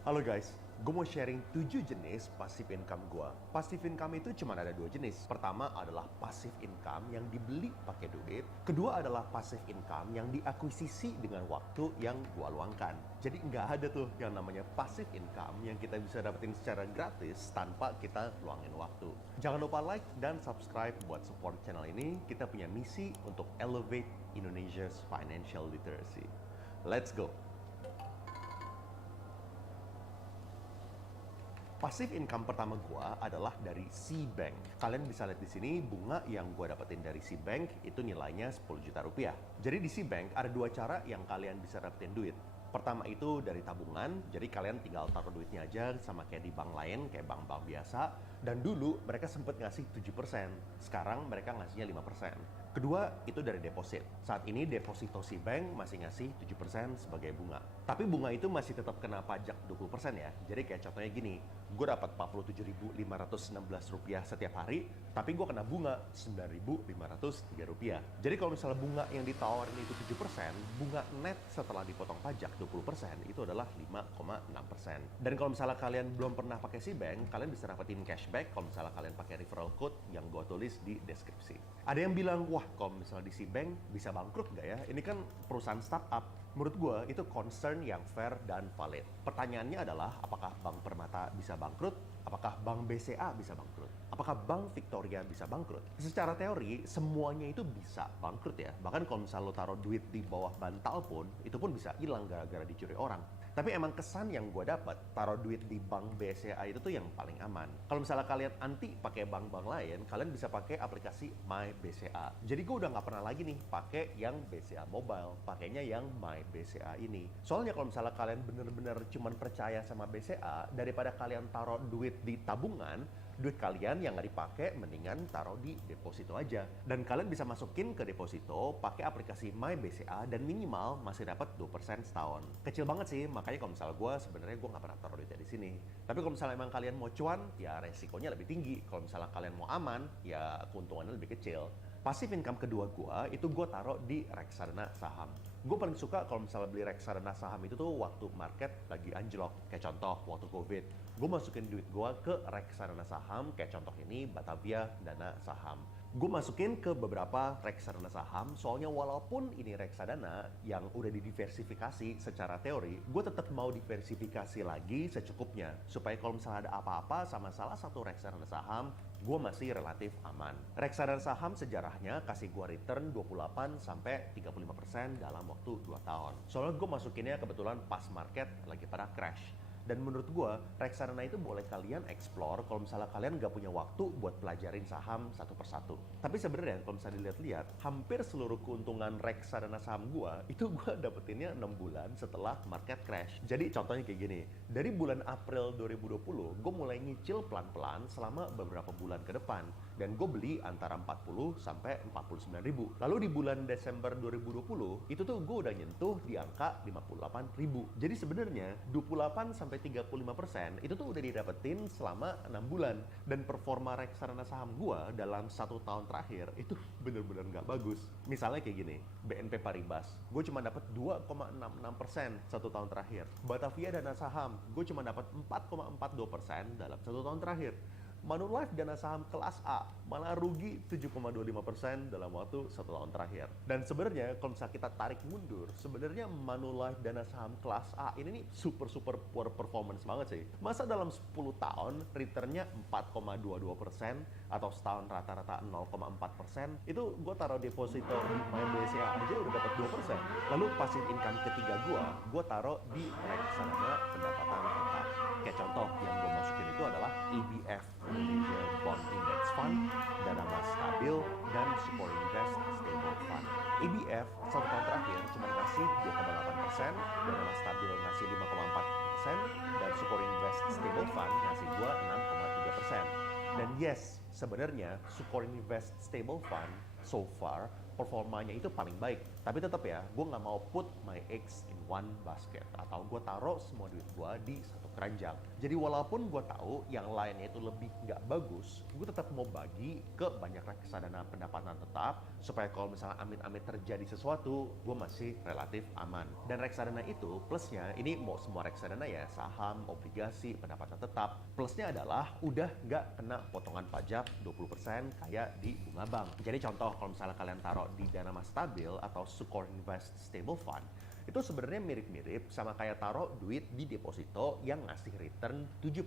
Halo guys, gue mau sharing 7 jenis passive income gue. Passive income itu cuma ada 2 jenis. Pertama adalah passive income yang dibeli pakai duit. Kedua adalah passive income yang diakuisisi dengan waktu yang gue luangkan. Jadi nggak ada tuh yang namanya passive income yang kita bisa dapetin secara gratis tanpa kita luangin waktu. Jangan lupa like dan subscribe buat support channel ini. Kita punya misi untuk elevate Indonesia's financial literacy. Let's go! Passive income pertama gua adalah dari C-Bank. Kalian bisa lihat di sini bunga yang gua dapetin dari C-Bank itu nilainya 10 juta rupiah. Jadi di C-Bank ada 2 cara yang kalian bisa dapetin duit. Pertama itu dari tabungan, jadi kalian tinggal taruh duitnya aja sama kayak di bank lain, kayak bank-bank biasa. Dan dulu mereka sempat ngasih 7%, sekarang mereka ngasihnya 5%. Kedua, itu dari deposit. Saat ini deposito si bank masih ngasih 7% sebagai bunga. Tapi bunga itu masih tetap kena pajak 20% ya. Jadi kayak contohnya gini, gue dapat Rp47.516 setiap hari, tapi gue kena bunga Rp9.503. Jadi kalau misalnya bunga yang ditawarin itu 7%, bunga net setelah dipotong pajak 20% itu adalah 5,6%. Dan kalau misalnya kalian belum pernah pakai si bank, kalian bisa dapetin cashback kalau misalnya kalian pakai referral code yang gue tulis di deskripsi. Ada yang bilang, wah kalau misalnya di si bank bisa bangkrut nggak ya? Ini kan perusahaan startup. Menurut gue itu concern yang fair dan valid. Pertanyaannya adalah apakah Bank Permata bisa bangkrut? Apakah Bank BCA bisa bangkrut? Apakah Bank Victoria bisa bangkrut? Secara teori semuanya itu bisa bangkrut ya. Bahkan kalau misalnya lo taruh duit di bawah bantal pun, itu pun bisa hilang gara-gara dicuri orang. Tapi emang kesan yang gue dapat, taruh duit di Bank BCA itu tuh yang paling aman. Kalau misalnya kalian anti pakai bank-bank lain, kalian bisa pakai aplikasi My BCA. Jadi gue udah nggak pernah lagi nih pakai yang BCA Mobile, pakainya yang My BCA ini. Soalnya kalau misalnya kalian bener-bener cuman percaya sama BCA, daripada kalian taruh duit di tabungan, duit kalian yang nggak dipakai mendingan taruh di deposito aja. Dan kalian bisa masukin ke deposito pakai aplikasi My BCA dan minimal masih dapat 2% setahun. Kecil banget sih, makanya kalau misalnya gue sebenarnya gue nggak pernah taruh duitnya di sini. Tapi kalau misalnya emang kalian mau cuan, ya resikonya lebih tinggi. Kalau misalnya kalian mau aman, ya keuntungannya lebih kecil. Passive income kedua gue, itu gue taruh di reksadana saham. Gue paling suka kalau misalnya beli reksadana saham itu tuh waktu market lagi anjlok. Kayak contoh waktu Covid, gue masukin duit gue ke reksadana saham, kayak contoh ini Batavia Dana Saham. Gue masukin ke beberapa reksadana saham, soalnya walaupun ini reksadana yang udah didiversifikasi secara teori, gue tetap mau diversifikasi lagi secukupnya, supaya kalau misalnya ada apa-apa sama salah satu reksadana saham, gue masih relatif aman. Reksadana saham sejarahnya kasih gue return 28-35% dalam waktu 2 tahun. Soalnya gue masukinnya kebetulan pas market lagi pada crash. Dan menurut gue, reksadana itu boleh kalian explore kalau misalnya kalian nggak punya waktu buat pelajarin saham satu persatu. Tapi sebenarnya kalau misalnya dilihat-lihat, hampir seluruh keuntungan reksadana saham gue, itu gue dapetinnya 6 bulan setelah market crash. Jadi contohnya kayak gini, dari bulan April 2020, gue mulai nyicil pelan-pelan selama beberapa bulan ke depan. Dan gue beli antara 40 sampai 49 ribu. Lalu di bulan Desember 2020, itu tuh gue udah nyentuh di angka 58 ribu. Jadi sebenarnya 28 sampai 35% itu tuh udah didapetin selama 6 bulan. Dan performa reksadana saham gua dalam 1 tahun terakhir itu bener-bener nggak bagus. Misalnya kayak gini, BNP Paribas, gue cuma dapat 2,66% 1 tahun terakhir. Batavia Dana Saham, gue cuma dapat 4,42% dalam 1 tahun terakhir. Manulife Dana Saham kelas A malah rugi 7,25% dalam waktu 1 tahun terakhir. Dan sebenarnya kalau misalnya kita tarik mundur, sebenarnya Manulife Dana Saham kelas A ini nih super poor performance banget sih. Masa dalam 10 tahun returnnya 4,22% atau setahun rata-rata 0,4%, itu gue taruh deposito di MyBCA aja udah dapat 2%. Lalu passive income ketiga gue taruh di reksadana pendapatan tetap. Kayak contoh yang gue masukin itu adalah EBF, Indonesia Bond Index Fund, Dana Mas Stabil, dan Support Invest Stable Fund. EBF 1 tahun terakhir cuma ngasih 2,8%, Dana Mas Stabil ngasih 5,4%, dan Support Invest Stable Fund ngasih gua 6,3%. Dan yes, sebenarnya Support Invest Stable Fund so far performanya itu paling baik. Tapi tetap ya, gue nggak mau put my eggs in one basket atau gue taruh semua duit gue di satu keranjang. Jadi walaupun gue tahu yang lainnya itu lebih nggak bagus, gue tetap mau bagi ke banyak reksadana pendapatan tetap supaya kalau misalnya amit-amit terjadi sesuatu, gue masih relatif aman. Dan reksadana itu plusnya, ini mau semua reksadana ya, saham, obligasi, pendapatan tetap. Plusnya adalah udah nggak kena potongan pajak 20% kayak di bunga bank. Jadi contoh kalau misalnya kalian taruh di Dana Mas Stabil atau Support Invest Stable Fund, itu sebenarnya mirip-mirip sama kayak taruh duit di deposito yang ngasih return 7%,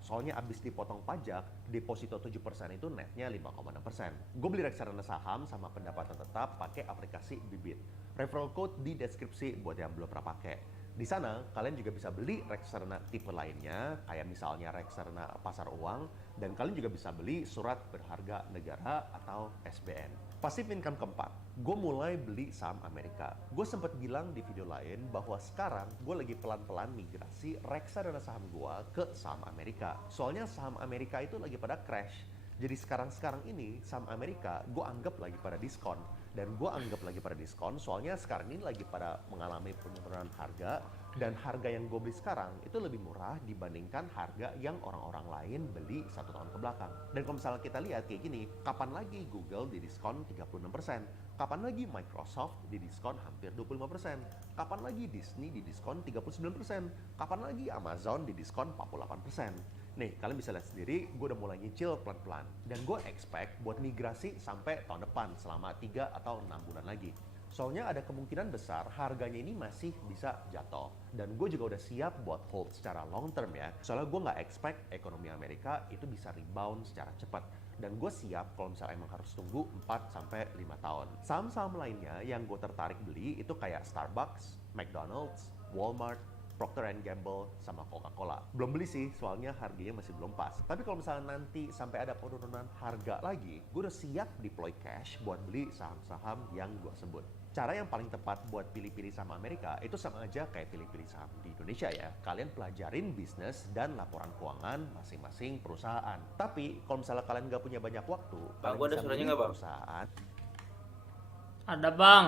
soalnya abis dipotong pajak, deposito 7% itu netnya 5,6%. Gue beli reksadana saham sama pendapatan tetap pakai aplikasi Bibit. Referral code di deskripsi buat yang belum pernah pakai. Di sana, kalian juga bisa beli reksadana tipe lainnya, kayak misalnya reksadana pasar uang, dan kalian juga bisa beli surat berharga negara atau SBN. Passive income keempat, gue mulai beli saham Amerika. Gue sempat bilang di video lain bahwa sekarang gue lagi pelan-pelan migrasi reksadana saham gue ke saham Amerika. Soalnya saham Amerika itu lagi pada crash. Jadi sekarang ini saham Amerika gue anggap lagi pada diskon. Dan gue anggap lagi pada diskon soalnya sekarang ini lagi pada mengalami penurunan harga. Dan harga yang gue beli sekarang itu lebih murah dibandingkan harga yang orang-orang lain beli 1 tahun ke belakang. Dan kalau misalnya kita lihat kayak gini, kapan lagi Google di diskon 36%? Kapan lagi Microsoft di diskon hampir 25%? Kapan lagi Disney di diskon 39%? Kapan lagi Amazon di diskon 48%? Nih, kalian bisa lihat sendiri, gue udah mulai nyicil pelan-pelan. Dan gue expect buat migrasi sampai tahun depan selama 3 atau 6 bulan lagi. Soalnya ada kemungkinan besar harganya ini masih bisa jatuh. Dan gue juga udah siap buat hold secara long term ya. Soalnya gue nggak expect ekonomi Amerika itu bisa rebound secara cepat. Dan gue siap kalau misalnya emang harus tunggu 4-5 tahun. Saham-saham lainnya yang gue tertarik beli itu kayak Starbucks, McDonald's, Walmart, Procter & Gamble, sama Coca-Cola. Belum beli sih, soalnya harganya masih belum pas. Tapi kalau misalnya nanti sampai ada penurunan harga lagi, gue udah siap deploy cash buat beli saham-saham yang gue sebut. Cara yang paling tepat buat pilih-pilih saham Amerika itu sama aja kayak pilih-pilih saham di Indonesia ya. Kalian pelajarin bisnis dan laporan keuangan masing-masing perusahaan. Tapi kalau misalnya kalian nggak punya banyak waktu, Bang, kalian gua ada bisa suaranya beli nggak, Bang? perusahaan Ada bang.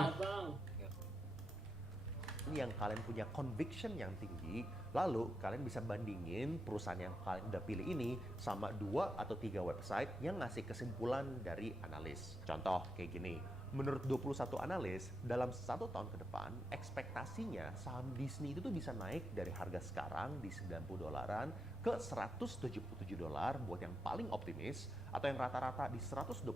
ini yang kalian punya conviction yang tinggi, lalu kalian bisa bandingin perusahaan yang kalian udah pilih ini sama 2 atau 3 website yang ngasih kesimpulan dari analis. Contoh kayak gini, menurut 21 analis, dalam 1 tahun ke depan, ekspektasinya saham Disney itu tuh bisa naik dari harga sekarang di $90 ke $177 buat yang paling optimis, atau yang rata-rata di $120,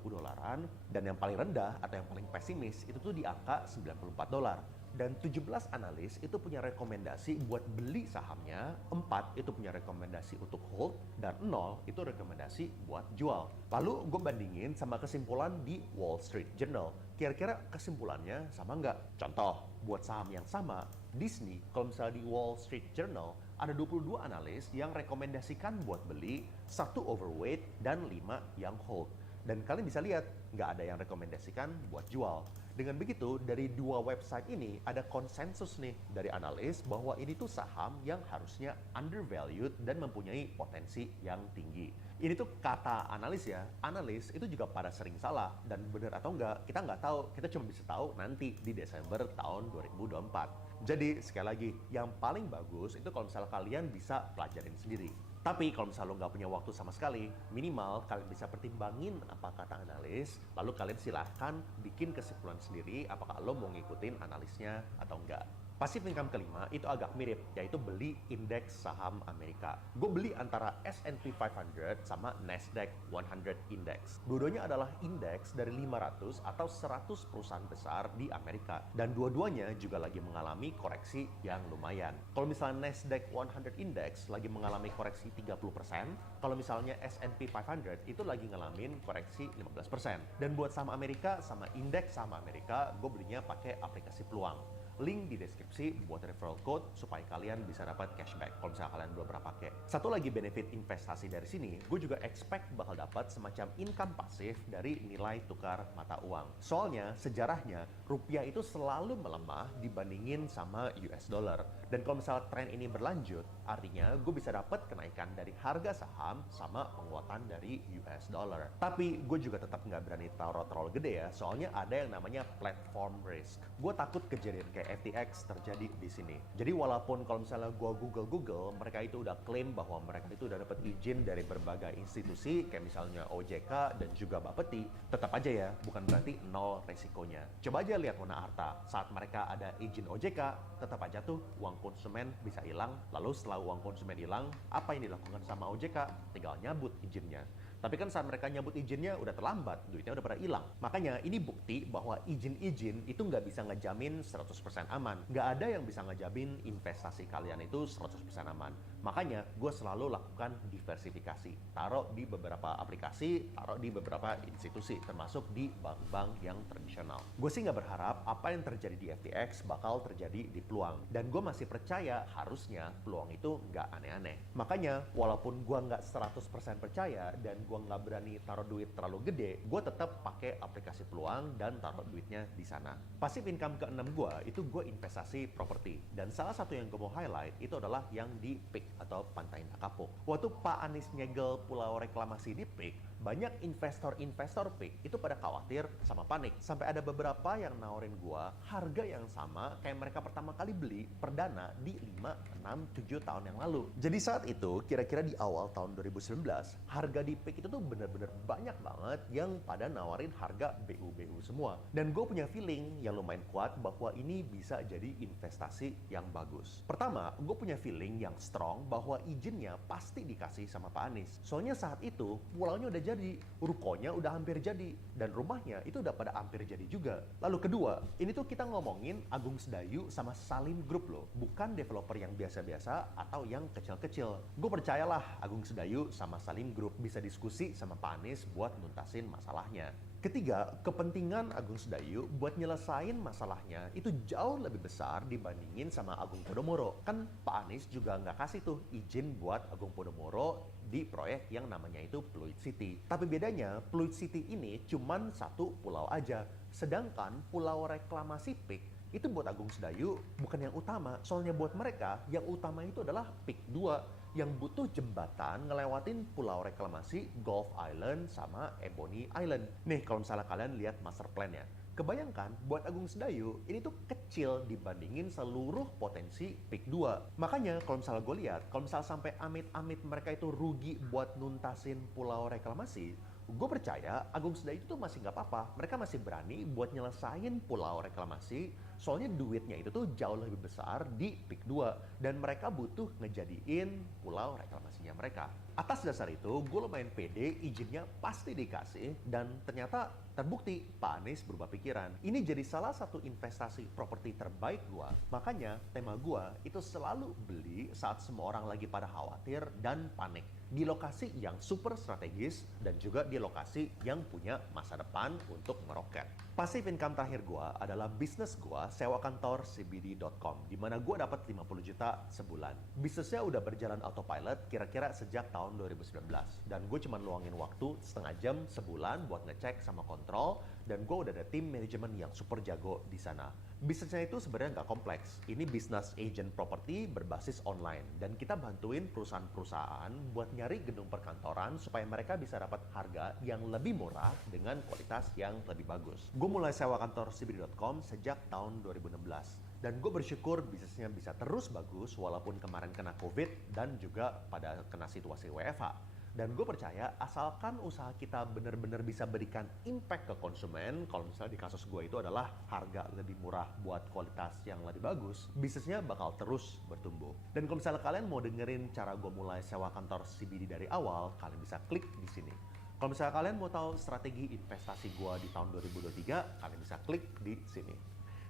dan yang paling rendah atau yang paling pesimis itu tuh di angka $94. Dan 17 analis itu punya rekomendasi buat beli sahamnya, 4 itu punya rekomendasi untuk hold, dan 0 itu rekomendasi buat jual. Lalu gue bandingin sama kesimpulan di Wall Street Journal. Kira-kira kesimpulannya sama nggak? Contoh, buat saham yang sama, Disney, kalau misalnya di Wall Street Journal, ada 22 analis yang rekomendasikan buat beli, 1 overweight, dan 5 yang hold. Dan kalian bisa lihat, nggak ada yang rekomendasikan buat jual. Dengan begitu, dari 2 website ini ada konsensus nih dari analis bahwa ini tuh saham yang harusnya undervalued dan mempunyai potensi yang tinggi. Ini tuh kata analis ya, analis itu juga pada sering salah, dan benar atau enggak kita nggak tahu, kita cuma bisa tahu nanti di Desember tahun 2024. Jadi sekali lagi, yang paling bagus itu kalau misalnya kalian bisa pelajarin sendiri. Tapi kalau misalnya lo nggak punya waktu sama sekali, minimal kalian bisa pertimbangin apa kata analis, lalu kalian silahkan bikin kesimpulan sendiri apakah lo mau ngikutin analisnya atau enggak. Passive income kelima itu agak mirip, yaitu beli indeks saham Amerika. Gue beli antara S&P 500 sama Nasdaq 100 Index. Dua-duanya adalah indeks dari 500 atau 100 perusahaan besar di Amerika. Dan dua-duanya juga lagi mengalami koreksi yang lumayan. Kalau misalnya Nasdaq 100 Index lagi mengalami koreksi 30%, kalau misalnya S&P 500 itu lagi ngalamin koreksi 15%. Dan buat saham Amerika sama indeks saham Amerika, gue belinya pakai aplikasi Peluang. Link di deskripsi buat referral code supaya kalian bisa dapat cashback kalau misalnya kalian belum pernah pakai. Satu lagi benefit investasi dari sini, gue juga expect bakal dapat semacam income pasif dari nilai tukar mata uang. Soalnya sejarahnya rupiah itu selalu melemah dibandingin sama US dollar. Dan kalau misalnya tren ini berlanjut, artinya gue bisa dapat kenaikan dari harga saham sama penguatan dari US dollar. Tapi gue juga tetap nggak berani taruh terlalu gede ya, soalnya ada yang namanya platform risk. Gue takut kejadian kayak FTX terjadi di sini. Jadi walaupun kalau misalnya gue Google, mereka itu udah klaim bahwa mereka itu udah dapat izin dari berbagai institusi, kayak misalnya OJK dan juga Bapeti, tetap aja ya, bukan berarti nol resikonya. Coba aja lihat Warna Arta, saat mereka ada izin OJK, tetap aja tuh uang konsumen bisa hilang. Lalu setelah uang konsumen hilang, apa yang dilakukan sama OJK? Tinggal nyabut izinnya. Tapi kan saat mereka nyabut izinnya udah terlambat, duitnya udah pada hilang. Makanya ini bukti bahwa izin-izin itu nggak bisa ngejamin 100% aman. Nggak ada yang bisa ngejamin investasi kalian itu 100% aman. Makanya gue selalu lakukan diversifikasi. Taruh di beberapa aplikasi, taruh di beberapa institusi, termasuk di bank-bank yang tradisional. Gue sih nggak berharap apa yang terjadi di FTX bakal terjadi di Peluang. Dan gue masih percaya harusnya Peluang itu nggak aneh-aneh. Makanya walaupun gue nggak 100% percaya dan gue nggak berani taruh duit terlalu gede, gue tetap pakai aplikasi Peluang dan taruh duitnya di sana. Passive income ke-6 gue itu gue investasi properti. Dan salah satu yang gue mau highlight itu adalah yang di PIK atau Pantai Nakapuk. Waktu Pak Anies nyegel pulau reklamasi di PIK, banyak investor-investor PIK itu pada khawatir sama panik. Sampai ada beberapa yang nawarin gua harga yang sama kayak mereka pertama kali beli perdana di 5, 6, 7 tahun yang lalu. Jadi saat itu, kira-kira di awal tahun 2019, harga di PIK itu tuh bener-bener banyak banget yang pada nawarin harga BU-BU semua. Dan gue punya feeling yang lumayan kuat bahwa ini bisa jadi investasi yang bagus. Pertama, gue punya feeling yang strong bahwa izinnya pasti dikasih sama Pak Anies. Soalnya saat itu, pulaunya udah jadi, rukonya udah hampir jadi, dan rumahnya itu udah pada hampir jadi juga. Lalu kedua, ini tuh kita ngomongin Agung Sedayu sama Salim Group loh, bukan developer yang biasa-biasa atau yang kecil-kecil. Gue percayalah Agung Sedayu sama Salim Group bisa diskusi sama Pak Anies buat nuntasin masalahnya. Ketiga, kepentingan Agung Sedayu buat nyelesain masalahnya itu jauh lebih besar dibandingin sama Agung Podomoro. Kan Pak Anies juga nggak kasih tuh izin buat Agung Podomoro di proyek yang namanya itu Pluit City. Tapi bedanya, Pluit City ini cuman satu pulau aja. Sedangkan pulau reklamasi PIK itu buat Agung Sedayu bukan yang utama. Soalnya buat mereka, yang utama itu adalah PIK 2 yang butuh jembatan ngelewatin pulau reklamasi Gulf Island sama Ebony Island. Nih kalau misalnya kalian lihat master plan-nya, kebayangkan buat Agung Sedayu ini tuh kecil dibandingin seluruh potensi PIK 2. Makanya kalau misalnya gue lihat, kalau misalnya sampai amit-amit mereka itu rugi buat nuntasin pulau reklamasi, gue percaya Agung Sedayu itu tuh masih nggak apa-apa. Mereka masih berani buat nyelesain pulau reklamasi, soalnya duitnya itu tuh jauh lebih besar di PIK 2 dan mereka butuh ngejadiin pulau reklamasinya mereka. Atas dasar itu, gue lumayan pede izinnya pasti dikasih dan ternyata terbukti Pak Anies berubah pikiran. Ini jadi salah satu investasi properti terbaik gue. Makanya tema gue itu selalu beli saat semua orang lagi pada khawatir dan panik. Di lokasi yang super strategis dan juga di lokasi yang punya masa depan untuk meroket. Passive income terakhir gue adalah bisnis gue sewa kantor cbd.com di mana gue dapat 50 juta sebulan. Bisnisnya udah berjalan autopilot kira-kira sejak tahun 2019 dan gue cuma luangin waktu setengah jam sebulan buat ngecek sama kontrol dan gue udah ada tim manajemen yang super jago di sana. Bisnisnya itu sebenarnya nggak kompleks. Ini bisnis agent property berbasis online dan kita bantuin perusahaan-perusahaan buat nyari gedung perkantoran supaya mereka bisa dapat harga yang lebih murah dengan kualitas yang lebih bagus. Gue mulai sewa kantor cbd.com sejak tahun 2016 dan gue bersyukur bisnisnya bisa terus bagus walaupun kemarin kena COVID dan juga pada kena situasi WFH. Dan gue percaya asalkan usaha kita benar-benar bisa berikan impact ke konsumen, kalau misalnya di kasus gue itu adalah harga lebih murah buat kualitas yang lebih bagus, bisnisnya bakal terus bertumbuh. Dan kalau misalnya kalian mau dengerin cara gue mulai sewa kantor CBD dari awal, kalian bisa klik di sini. Kalau misalnya kalian mau tahu strategi investasi gue di tahun 2023, kalian bisa klik di sini.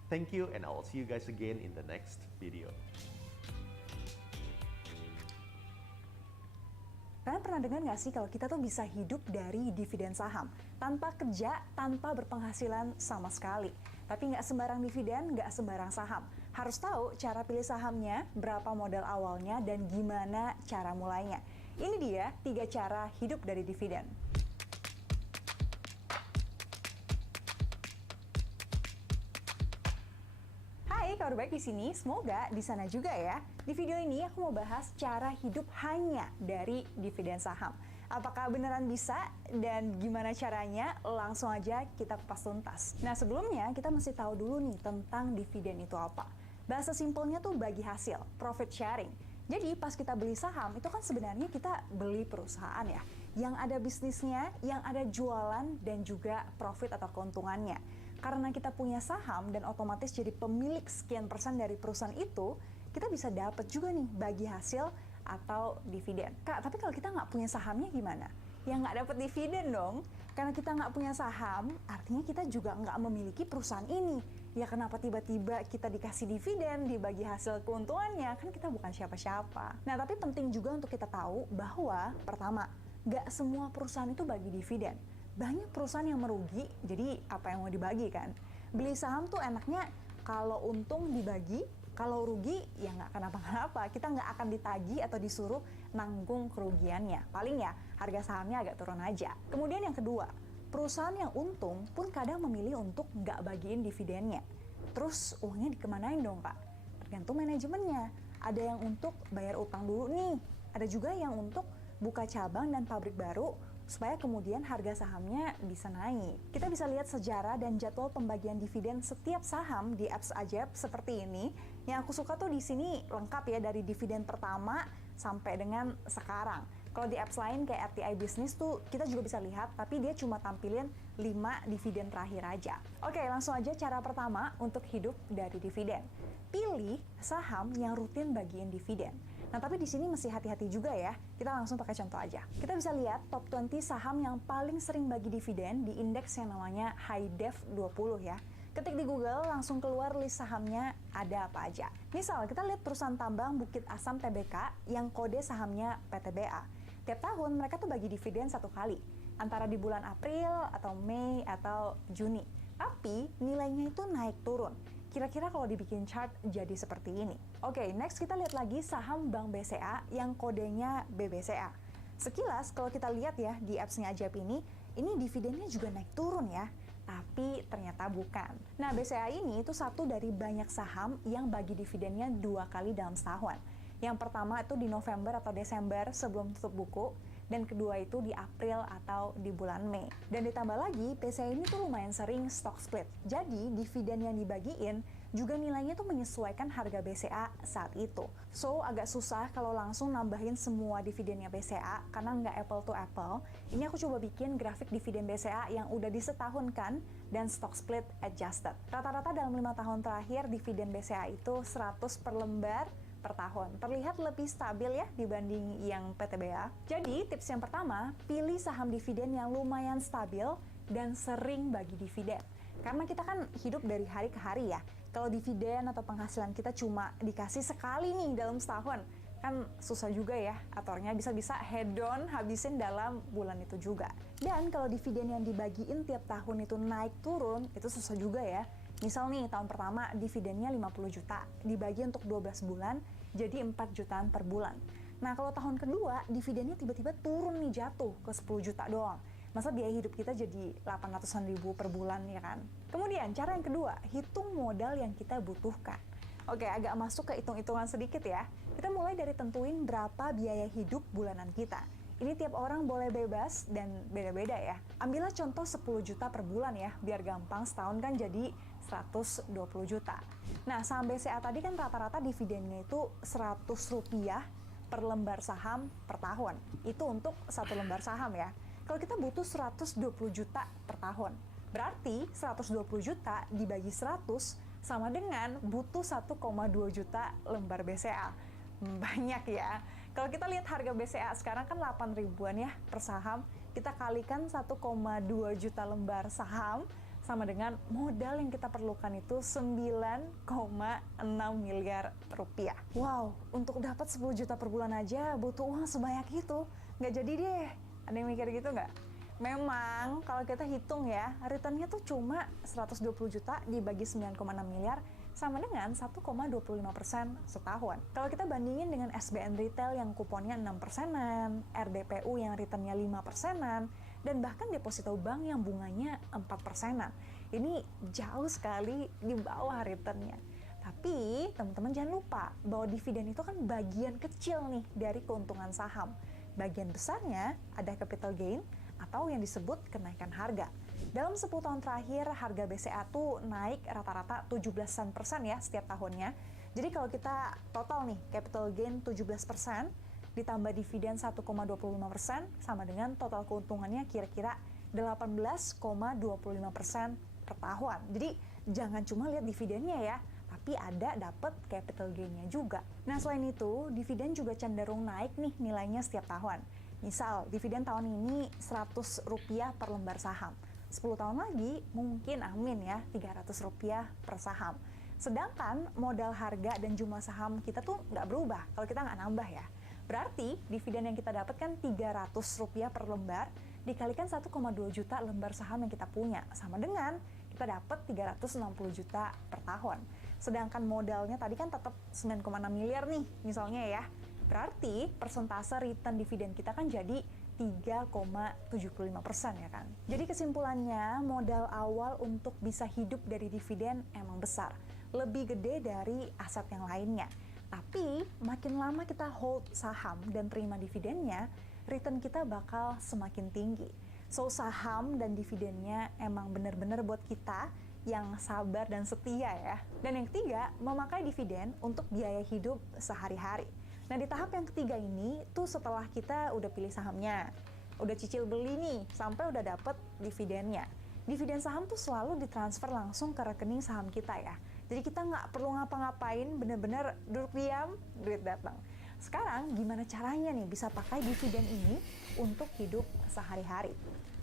Thank you and I will see you guys again in the next video. Kalian pernah dengar nggak sih kalau kita tuh bisa hidup dari dividen saham tanpa kerja, tanpa berpenghasilan sama sekali. Tapi nggak sembarang dividen, nggak sembarang saham. Harus tahu cara pilih sahamnya, berapa modal awalnya, dan gimana cara mulainya. Ini dia 3 cara hidup dari dividen. Hai, kabar baik di sini. Semoga di sana juga ya. Di video ini aku mau bahas cara hidup hanya dari dividen saham. Apakah beneran bisa dan gimana caranya? Langsung aja kita kupas tuntas. Nah, sebelumnya kita mesti tahu dulu nih tentang dividen itu apa. Bahasa simpelnya tuh bagi hasil, profit sharing. Jadi pas kita beli saham itu kan sebenarnya kita beli perusahaan ya, yang ada bisnisnya, yang ada jualan dan juga profit atau keuntungannya. Karena kita punya saham dan otomatis jadi pemilik sekian persen dari perusahaan itu, kita bisa dapat juga nih bagi hasil atau dividen. Kak, tapi kalau kita nggak punya sahamnya gimana? Ya nggak dapat dividen dong. Karena kita nggak punya saham, artinya kita juga nggak memiliki perusahaan ini. Ya kenapa tiba-tiba kita dikasih dividen, dibagi hasil keuntungannya? Kan kita bukan siapa-siapa. Nah, tapi penting juga untuk kita tahu bahwa pertama, nggak semua perusahaan itu bagi dividen. Banyak perusahaan yang merugi, jadi apa yang mau dibagi kan? Beli saham tuh enaknya kalau untung dibagi, kalau rugi ya nggak kenapa-kenapa. Kita nggak akan ditagih atau disuruh nanggung kerugiannya. Paling ya harga sahamnya agak turun aja. Kemudian yang kedua, perusahaan yang untung pun kadang memilih untuk nggak bagiin dividennya. Terus uangnya dikemanain dong Kak? Tergantung manajemennya. Ada yang untuk bayar utang dulu nih. Ada juga yang untuk buka cabang dan pabrik baru supaya kemudian harga sahamnya bisa naik. Kita bisa lihat sejarah dan jadwal pembagian dividen setiap saham di apps Ajaib seperti ini. Yang aku suka tuh di sini lengkap ya, dari dividen pertama sampai dengan sekarang. Kalau di apps lain kayak RTI Business tuh kita juga bisa lihat, tapi dia cuma tampilin 5 dividen terakhir aja. Oke, langsung aja cara pertama untuk hidup dari dividen. Pilih saham yang rutin bagiin dividen. Nah, tapi di sini mesti hati-hati juga ya. Kita langsung pakai contoh aja. Kita bisa lihat top 20 saham yang paling sering bagi dividen di indeks yang namanya High Def 20 ya. Ketik di Google, langsung keluar list sahamnya ada apa aja. Misal, kita lihat perusahaan tambang Bukit Asam Tbk yang kode sahamnya PTBA. Tiap tahun mereka tuh bagi dividen 1 kali, antara di bulan April atau Mei atau Juni. Tapi nilainya itu naik turun. Kira-kira kalau dibikin chart jadi seperti ini. Oke, next kita lihat lagi saham Bank BCA yang kodenya BBCA. Sekilas kalau kita lihat ya di apps-nya Ajaib ini dividennya juga naik turun ya. Tapi ternyata bukan. Nah, BCA ini itu satu dari banyak saham yang bagi dividennya 2 kali dalam setahun. Yang pertama itu di November atau Desember sebelum tutup buku, dan kedua itu di April atau di bulan Mei. Dan ditambah lagi, BCA ini tuh lumayan sering stock split. Jadi, dividen yang dibagiin juga nilainya tuh menyesuaikan harga BCA saat itu. So, agak susah kalau langsung nambahin semua dividennya BCA karena nggak apple to apple. Ini aku coba bikin grafik dividen BCA yang udah disetahunkan dan stock split adjusted. Rata-rata dalam 5 tahun terakhir, dividen BCA itu 100 per lembar per tahun. Terlihat lebih stabil ya dibanding yang PTBA. Jadi tips yang pertama, pilih saham dividen yang lumayan stabil dan sering bagi dividen. Karena kita kan hidup dari hari ke hari ya. Kalau dividen atau penghasilan kita cuma dikasih sekali nih dalam setahun, kan susah juga ya aturnya, bisa-bisa head on habisin dalam bulan itu juga. Dan kalau dividen yang dibagiin tiap tahun itu naik turun, itu susah juga ya. Misal nih, tahun pertama dividennya 50 juta, dibagi untuk 12 bulan, jadi 4 jutaan per bulan. Nah, kalau tahun kedua, dividennya tiba-tiba turun nih, jatuh ke 10 juta doang. Masa biaya hidup kita jadi 800-an ribu per bulan, ya kan? Kemudian, cara yang kedua, hitung modal yang kita butuhkan. Oke, agak masuk ke hitung-hitungan sedikit ya. Kita mulai dari tentuin berapa biaya hidup bulanan kita. Ini tiap orang boleh bebas dan beda-beda ya. Ambillah contoh 10 juta per bulan ya, biar gampang, setahun kan jadi 120 juta. Nah, saham BCA tadi kan rata-rata dividennya itu Rp100 per lembar saham per tahun. Itu untuk 1 lembar saham ya. Kalau kita butuh 120 juta per tahun, berarti 120 juta dibagi 100 sama dengan butuh 1,2 juta lembar BCA. Banyak ya. Kalau kita lihat harga BCA sekarang kan 8 ribuan ya per saham, kita kalikan 1,2 juta lembar saham sama dengan modal yang kita perlukan itu 9,6 miliar rupiah. Wow, untuk dapat 10 juta per bulan aja butuh uang sebanyak itu. Nggak jadi deh. Ada yang mikir gitu nggak? Memang kalau kita hitung ya, returnnya tuh cuma 120 juta dibagi 9,6 miliar sama dengan 1,25% setahun. Kalau kita bandingin dengan SBN Retail yang kuponnya 6%-an, RDPU yang returnnya 5%-an, dan bahkan deposito bank yang bunganya 4%-an. Ini jauh sekali di bawah returnnya. Tapi teman-teman jangan lupa bahwa dividen itu kan bagian kecil nih dari keuntungan saham. Bagian besarnya ada capital gain atau yang disebut kenaikan harga. Dalam 10 tahun terakhir, harga BCA tuh naik rata-rata 17% ya setiap tahunnya. Jadi kalau kita total nih, capital gain 17%, ditambah dividen 1,25% sama dengan total keuntungannya kira-kira 18,25% per tahun. Jadi jangan cuma lihat dividennya ya, tapi ada dapat capital gain-nya juga. Nah, selain itu, dividen juga cenderung naik nih nilainya setiap tahun. Misal, dividen tahun ini Rp100 per lembar saham. 10 tahun lagi mungkin amin ya Rp300 per saham. Sedangkan modal harga dan jumlah saham kita tuh nggak berubah kalau kita nggak nambah ya. Berarti dividen yang kita dapatkan Rp300 per lembar dikalikan 1,2 juta lembar saham yang kita punya. Sama dengan kita dapat 360 juta per tahun. Sedangkan modalnya tadi kan tetap 9,6 miliar nih misalnya ya. Berarti persentase return dividen kita kan jadi 3,75% ya kan. Jadi kesimpulannya, modal awal untuk bisa hidup dari dividen emang besar. Lebih gede dari aset yang lainnya. Tapi makin lama kita hold saham dan terima dividennya, return kita bakal semakin tinggi. So saham dan dividennya emang bener-bener buat kita yang sabar dan setia ya. Dan yang ketiga, memakai dividen untuk biaya hidup sehari-hari. Nah di tahap yang ketiga ini tuh setelah kita udah pilih sahamnya, udah cicil beli nih, sampai udah dapet dividennya. Dividen saham tuh selalu ditransfer langsung ke rekening saham kita ya. Jadi kita nggak perlu ngapa-ngapain, bener-bener duduk diam, duit datang. Sekarang gimana caranya nih bisa pakai dividen ini untuk hidup sehari-hari?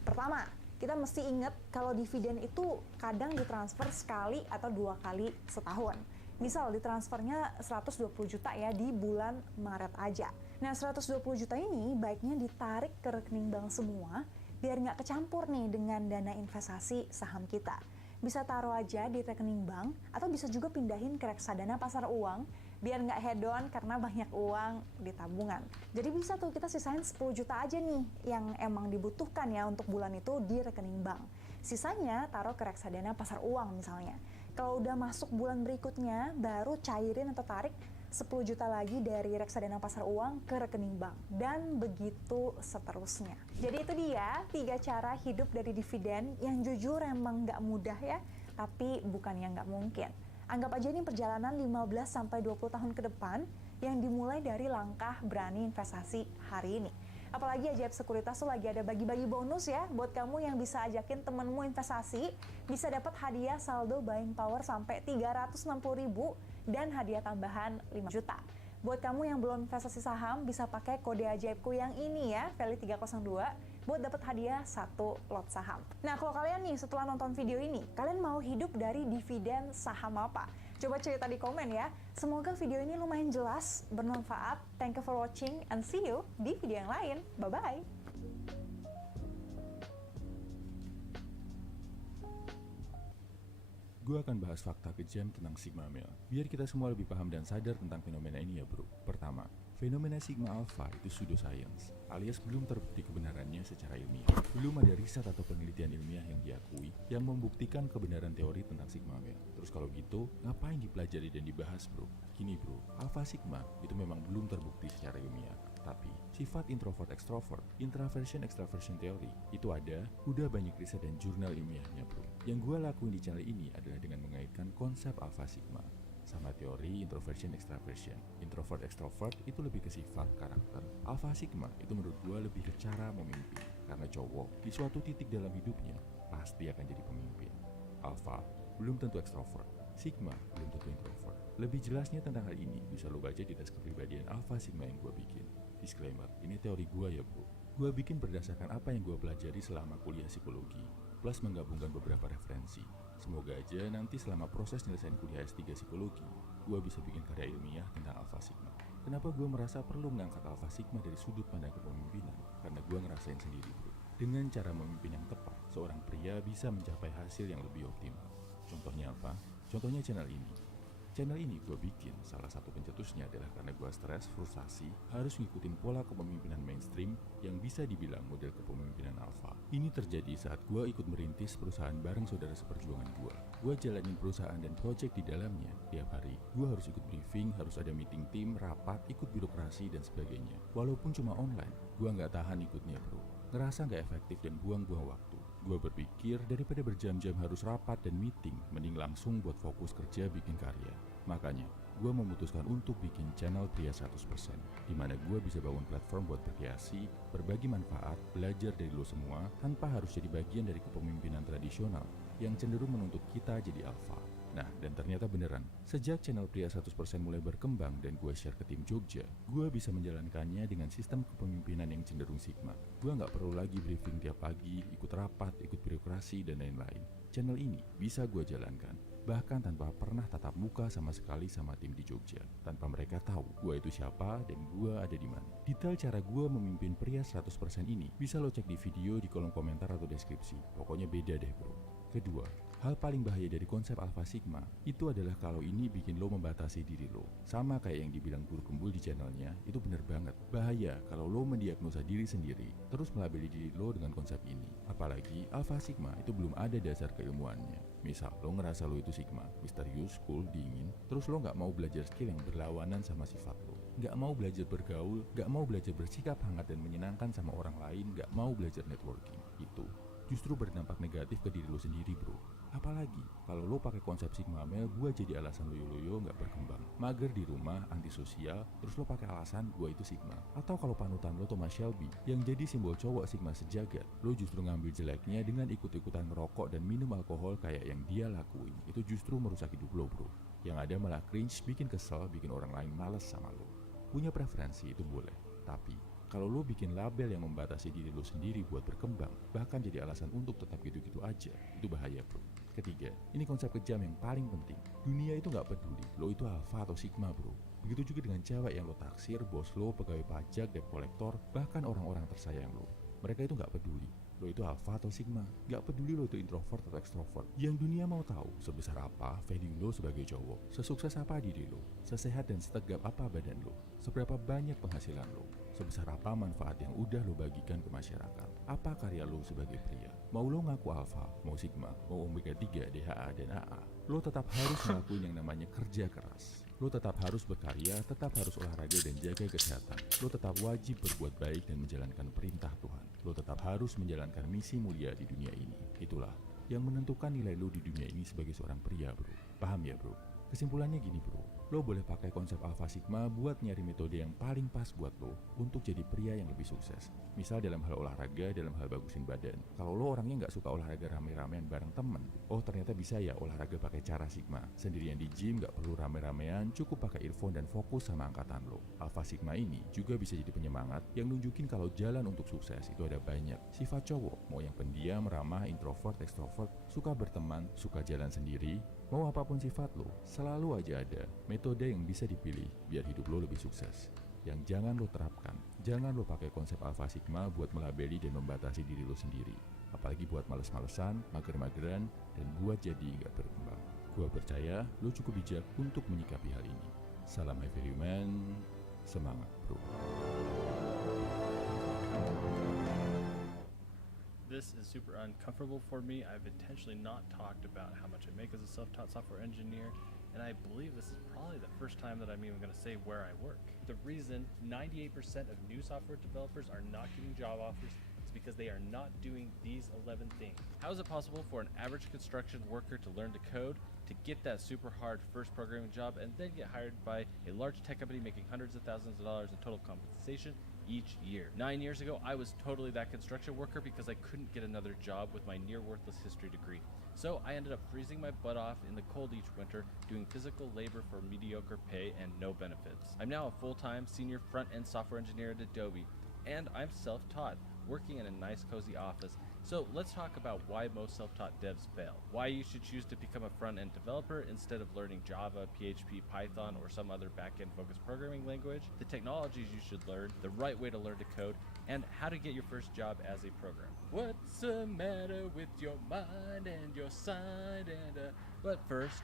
Pertama, kita mesti ingat kalau dividen itu kadang ditransfer sekali atau 2 kali setahun. Misal ditransfernya 120 juta ya di bulan Maret aja. Nah 120 juta ini baiknya ditarik ke rekening bank semua biar nggak kecampur nih dengan dana investasi saham kita. Bisa taruh aja di rekening bank atau bisa juga pindahin ke reksadana pasar uang biar nggak hedon karena banyak uang di tabungan. Jadi bisa tuh kita sisain 10 juta aja nih yang emang dibutuhkan ya untuk bulan itu di rekening bank. Sisanya taruh ke reksadana pasar uang misalnya. Kalau udah masuk bulan berikutnya baru cairin atau tarik 10 juta lagi dari reksadana pasar uang ke rekening bank. Dan begitu seterusnya. Jadi itu dia 3 cara hidup dari dividen yang jujur emang nggak mudah ya, tapi bukan yang nggak mungkin. Anggap aja ini perjalanan 15-20 tahun ke depan yang dimulai dari langkah berani investasi hari ini. Apalagi Ajaib Sekuritas tuh lagi ada bagi-bagi bonus ya buat kamu yang bisa ajakin temenmu investasi, bisa dapat hadiah saldo buying power sampai 360.000 dan hadiah tambahan 5 juta. Buat kamu yang belum investasi saham bisa pakai kode ajaibku yang ini ya, Feli 302 buat dapat hadiah 1 lot saham. Nah, kalau kalian nih setelah nonton video ini, kalian mau hidup dari dividen saham apa? Coba cerita di komen ya. Semoga video ini lumayan jelas, bermanfaat. Thank you for watching and see you di video yang lain. Bye-bye. Gue akan bahas fakta kejam tentang Sigma Male, biar kita semua lebih paham dan sadar tentang fenomena ini ya bro. Pertama, fenomena Sigma Alpha itu pseudoscience, alias belum terbukti kebenarannya secara ilmiah. Belum ada riset atau penelitian ilmiah yang diakui yang membuktikan kebenaran teori tentang Sigma Male. Terus kalau gitu, ngapain dipelajari dan dibahas bro? Gini bro, Alpha Sigma itu memang belum terbukti secara ilmiah. Tapi, sifat introvert-extrovert, introversion-extraversion teori, itu ada, udah banyak riset dan jurnal ilmiahnya bro. Yang gue lakuin di channel ini adalah dengan mengaitkan konsep Alpha Sigma sama teori introversion-extraversion. Introvert-extrovert itu lebih ke sifat, karakter. Alpha Sigma itu menurut gue lebih ke cara memimpin. Karena cowok, di suatu titik dalam hidupnya, pasti akan jadi pemimpin. Alpha belum tentu extrovert, Sigma belum tentu introvert. Lebih jelasnya tentang hal ini bisa lo baca di tes kepribadian Alpha Sigma yang gue bikin. Disclaimer, ini teori gue ya bro. Gue bikin berdasarkan apa yang gue pelajari selama kuliah psikologi, plus menggabungkan beberapa referensi. Semoga aja nanti selama proses nyelesain kuliah S3 psikologi, gue bisa bikin karya ilmiah tentang Alpha Sigma. Kenapa gue merasa perlu mengangkat Alpha Sigma dari sudut pandang kepemimpinan? Karena gue ngerasain sendiri bro. Dengan cara memimpin yang tepat, seorang pria bisa mencapai hasil yang lebih optimal. Contohnya apa? Contohnya channel ini. Channel ini gue bikin, salah satu pencetusnya adalah karena gue stres, frustasi, harus ngikutin pola kepemimpinan mainstream yang bisa dibilang model kepemimpinan alpha. Ini terjadi saat gue ikut merintis perusahaan bareng saudara seperjuangan gue. Gue jalanin perusahaan dan project di dalamnya tiap hari. Gue harus ikut briefing, harus ada meeting tim, rapat, ikut birokrasi dan sebagainya. Walaupun cuma online, gue nggak tahan ikutnya bro. Ngerasa nggak efektif dan buang-buang waktu. Gue berpikir daripada berjam-jam harus rapat dan meeting, mending langsung buat fokus kerja bikin karya. Makanya, gue memutuskan untuk bikin channel Pria 100%, di mana gue bisa bangun platform buat berkreasi, berbagi manfaat, belajar dari lo semua, tanpa harus jadi bagian dari kepemimpinan tradisional yang cenderung menuntut kita jadi alpha. Nah, dan ternyata beneran, sejak channel Pria 100% mulai berkembang dan gue share ke tim Jogja, gue bisa menjalankannya dengan sistem kepemimpinan yang cenderung Sigma. Gue nggak perlu lagi briefing tiap pagi, ikut rapat, ikut birokrasi, dan lain-lain. Channel ini bisa gue jalankan, bahkan tanpa pernah tatap muka sama sekali sama tim di Jogja, tanpa mereka tahu gue itu siapa dan gue ada di mana. Detail cara gue memimpin Pria 100% ini bisa lo cek di video di kolom komentar atau deskripsi. Pokoknya beda deh bro. Kedua, hal paling bahaya dari konsep Alpha Sigma itu adalah kalau ini bikin lo membatasi diri lo. Sama kayak yang dibilang guru gembul di channelnya, itu bener banget. Bahaya kalau lo mendiagnosa diri sendiri, terus melabeli diri lo dengan konsep ini. Apalagi Alpha Sigma itu belum ada dasar keilmuannya. Misal lo ngerasa lo itu Sigma, misterius, cool, dingin, terus lo gak mau belajar skill yang berlawanan sama sifat lo. Gak mau belajar bergaul, gak mau belajar bersikap hangat dan menyenangkan sama orang lain, gak mau belajar networking. Itu justru berdampak negatif ke diri lo sendiri, bro. Apalagi kalau lo pakai konsep Sigma male buat jadi alasan loyo-loyo gak berkembang, mager di rumah, antisosial, terus lo pakai alasan gua itu Sigma. Atau kalau panutan lo Thomas Shelby yang jadi simbol cowok Sigma sejagat, lo justru ngambil jeleknya dengan ikut-ikutan ngerokok dan minum alkohol kayak yang dia lakuin. Itu justru merusak hidup lo, bro. Yang ada malah cringe, bikin kesel, bikin orang lain males sama lo. Punya preferensi itu boleh, tapi kalau lo bikin label yang membatasi diri lo sendiri buat berkembang, bahkan jadi alasan untuk tetap gitu-gitu aja, itu bahaya, bro. Ketiga, ini konsep kejam yang paling penting. Dunia itu gak peduli lo itu alpha atau sigma, bro. Begitu juga dengan cewek yang lo taksir, bos lo, pegawai pajak, debt kolektor, bahkan orang-orang tersayang lo. Mereka itu gak peduli lo itu alpha atau sigma, gak peduli lo itu introvert atau extrovert. Yang dunia mau tahu sebesar apa value lo sebagai cowok, sesukses apa diri lo, sesehat dan setegap apa badan lo, seberapa banyak penghasilan lo, sebesar apa manfaat yang udah lo bagikan ke masyarakat, apa karya lo sebagai pria. Mau lo ngaku alpha, mau sigma, mau omega 3, DHA dan AA, lo tetap harus ngelakuin yang namanya kerja keras. Lo tetap harus berkarya, tetap harus olahraga dan jaga kesehatan. Lo tetap wajib berbuat baik dan menjalankan perintah Tuhan. Lo tetap harus menjalankan misi mulia di dunia ini. Itulah yang menentukan nilai lo di dunia ini sebagai seorang pria, bro. Paham ya, bro? Kesimpulannya gini, bro. Lo boleh pakai konsep Alpha Sigma buat nyari metode yang paling pas buat lo untuk jadi pria yang lebih sukses. Misal dalam hal olahraga, dalam hal bagusin badan. Kalau lo orangnya nggak suka olahraga rame-ramean bareng temen, oh ternyata bisa ya olahraga pakai cara Sigma. Sendirian di gym nggak perlu rame-ramean, cukup pakai earphone dan fokus sama angkatan lo. Alpha Sigma ini juga bisa jadi penyemangat yang nunjukin kalau jalan untuk sukses itu ada banyak. Sifat cowok, mau yang pendiam, ramah, introvert, extrovert, suka berteman, suka jalan sendiri, mau apapun sifat lo, selalu aja ada metode yang bisa dipilih biar hidup lo lebih sukses. Yang jangan lo terapkan, jangan lo pakai konsep Alpha Sigma buat melabeli dan membatasi diri lo sendiri. Apalagi buat males-malesan, mager-mageran, dan buat jadi nggak berkembang. Gua percaya lo cukup bijak untuk menyikapi hal ini. Salam Heavy Man, semangat bro. This is super uncomfortable for me. I've intentionally not talked about how much I make as a self-taught software engineer, and I believe this is probably the first time that I'm even going to say where I work. The reason 98% of new software developers are not getting job offers is because they are not doing these 11 things. How is it possible for an average construction worker to learn to code, to get that super hard first programming job, and then get hired by a large tech company making hundreds of thousands of dollars in total compensation each year? 9 years ago, I was totally that construction worker because I couldn't get another job with my near worthless history degree. So I ended up freezing my butt off in the cold each winter, doing physical labor for mediocre pay and no benefits. I'm now a full-time senior front-end software engineer at Adobe, and I'm self-taught, working in a nice cozy office. So let's talk about why most self-taught devs fail. Why you should choose to become a front-end developer instead of learning Java, PHP, Python, or some other back-end focused programming language. The technologies you should learn, the right way to learn to code, and how to get your first job as a programmer. What's the matter with your mind and your side But first,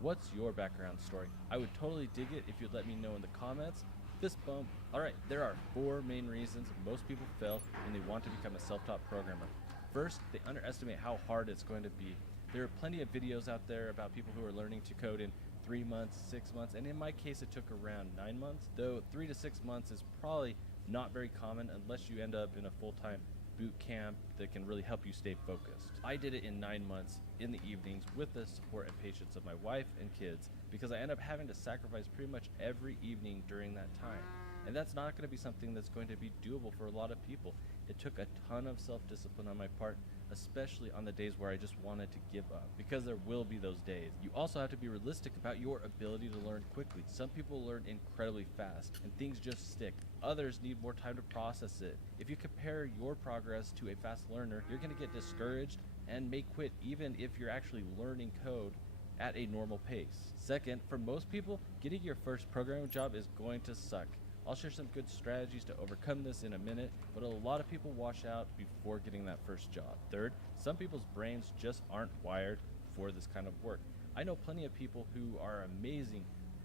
what's your background story? I would totally dig it if you'd let me know in the comments. Fist bump. Alright, there are 4 main reasons most people fail when they want to become a self-taught programmer. First, they underestimate how hard it's going to be. There are plenty of videos out there about people who are learning to code in 3 months, 6 months, and in my case it took around 9 months, though 3 to 6 months is probably not very common unless you end up in a full-time boot camp that can really help you stay focused. I did it in 9 months in the evenings with the support and patience of my wife and kids because I ended up having to sacrifice pretty much every evening during that time. And that's not going to be something that's going to be doable for a lot of people. It took a ton of self-discipline on my part, especially on the days where I just wanted to give up, because there will be those days. You also have to be realistic about your ability to learn quickly. Some people learn incredibly fast and things just stick. Others need more time to process it. If you compare your progress to a fast learner, you're going to get discouraged and may quit even if you're actually learning code at a normal pace. Second, for most people, getting your first programming job is going to suck. I'll share some good strategies to overcome this in a minute, but a lot of people wash out before getting that first job. Third, some people's brains just aren't wired for this kind of work. I know plenty of people who are amazing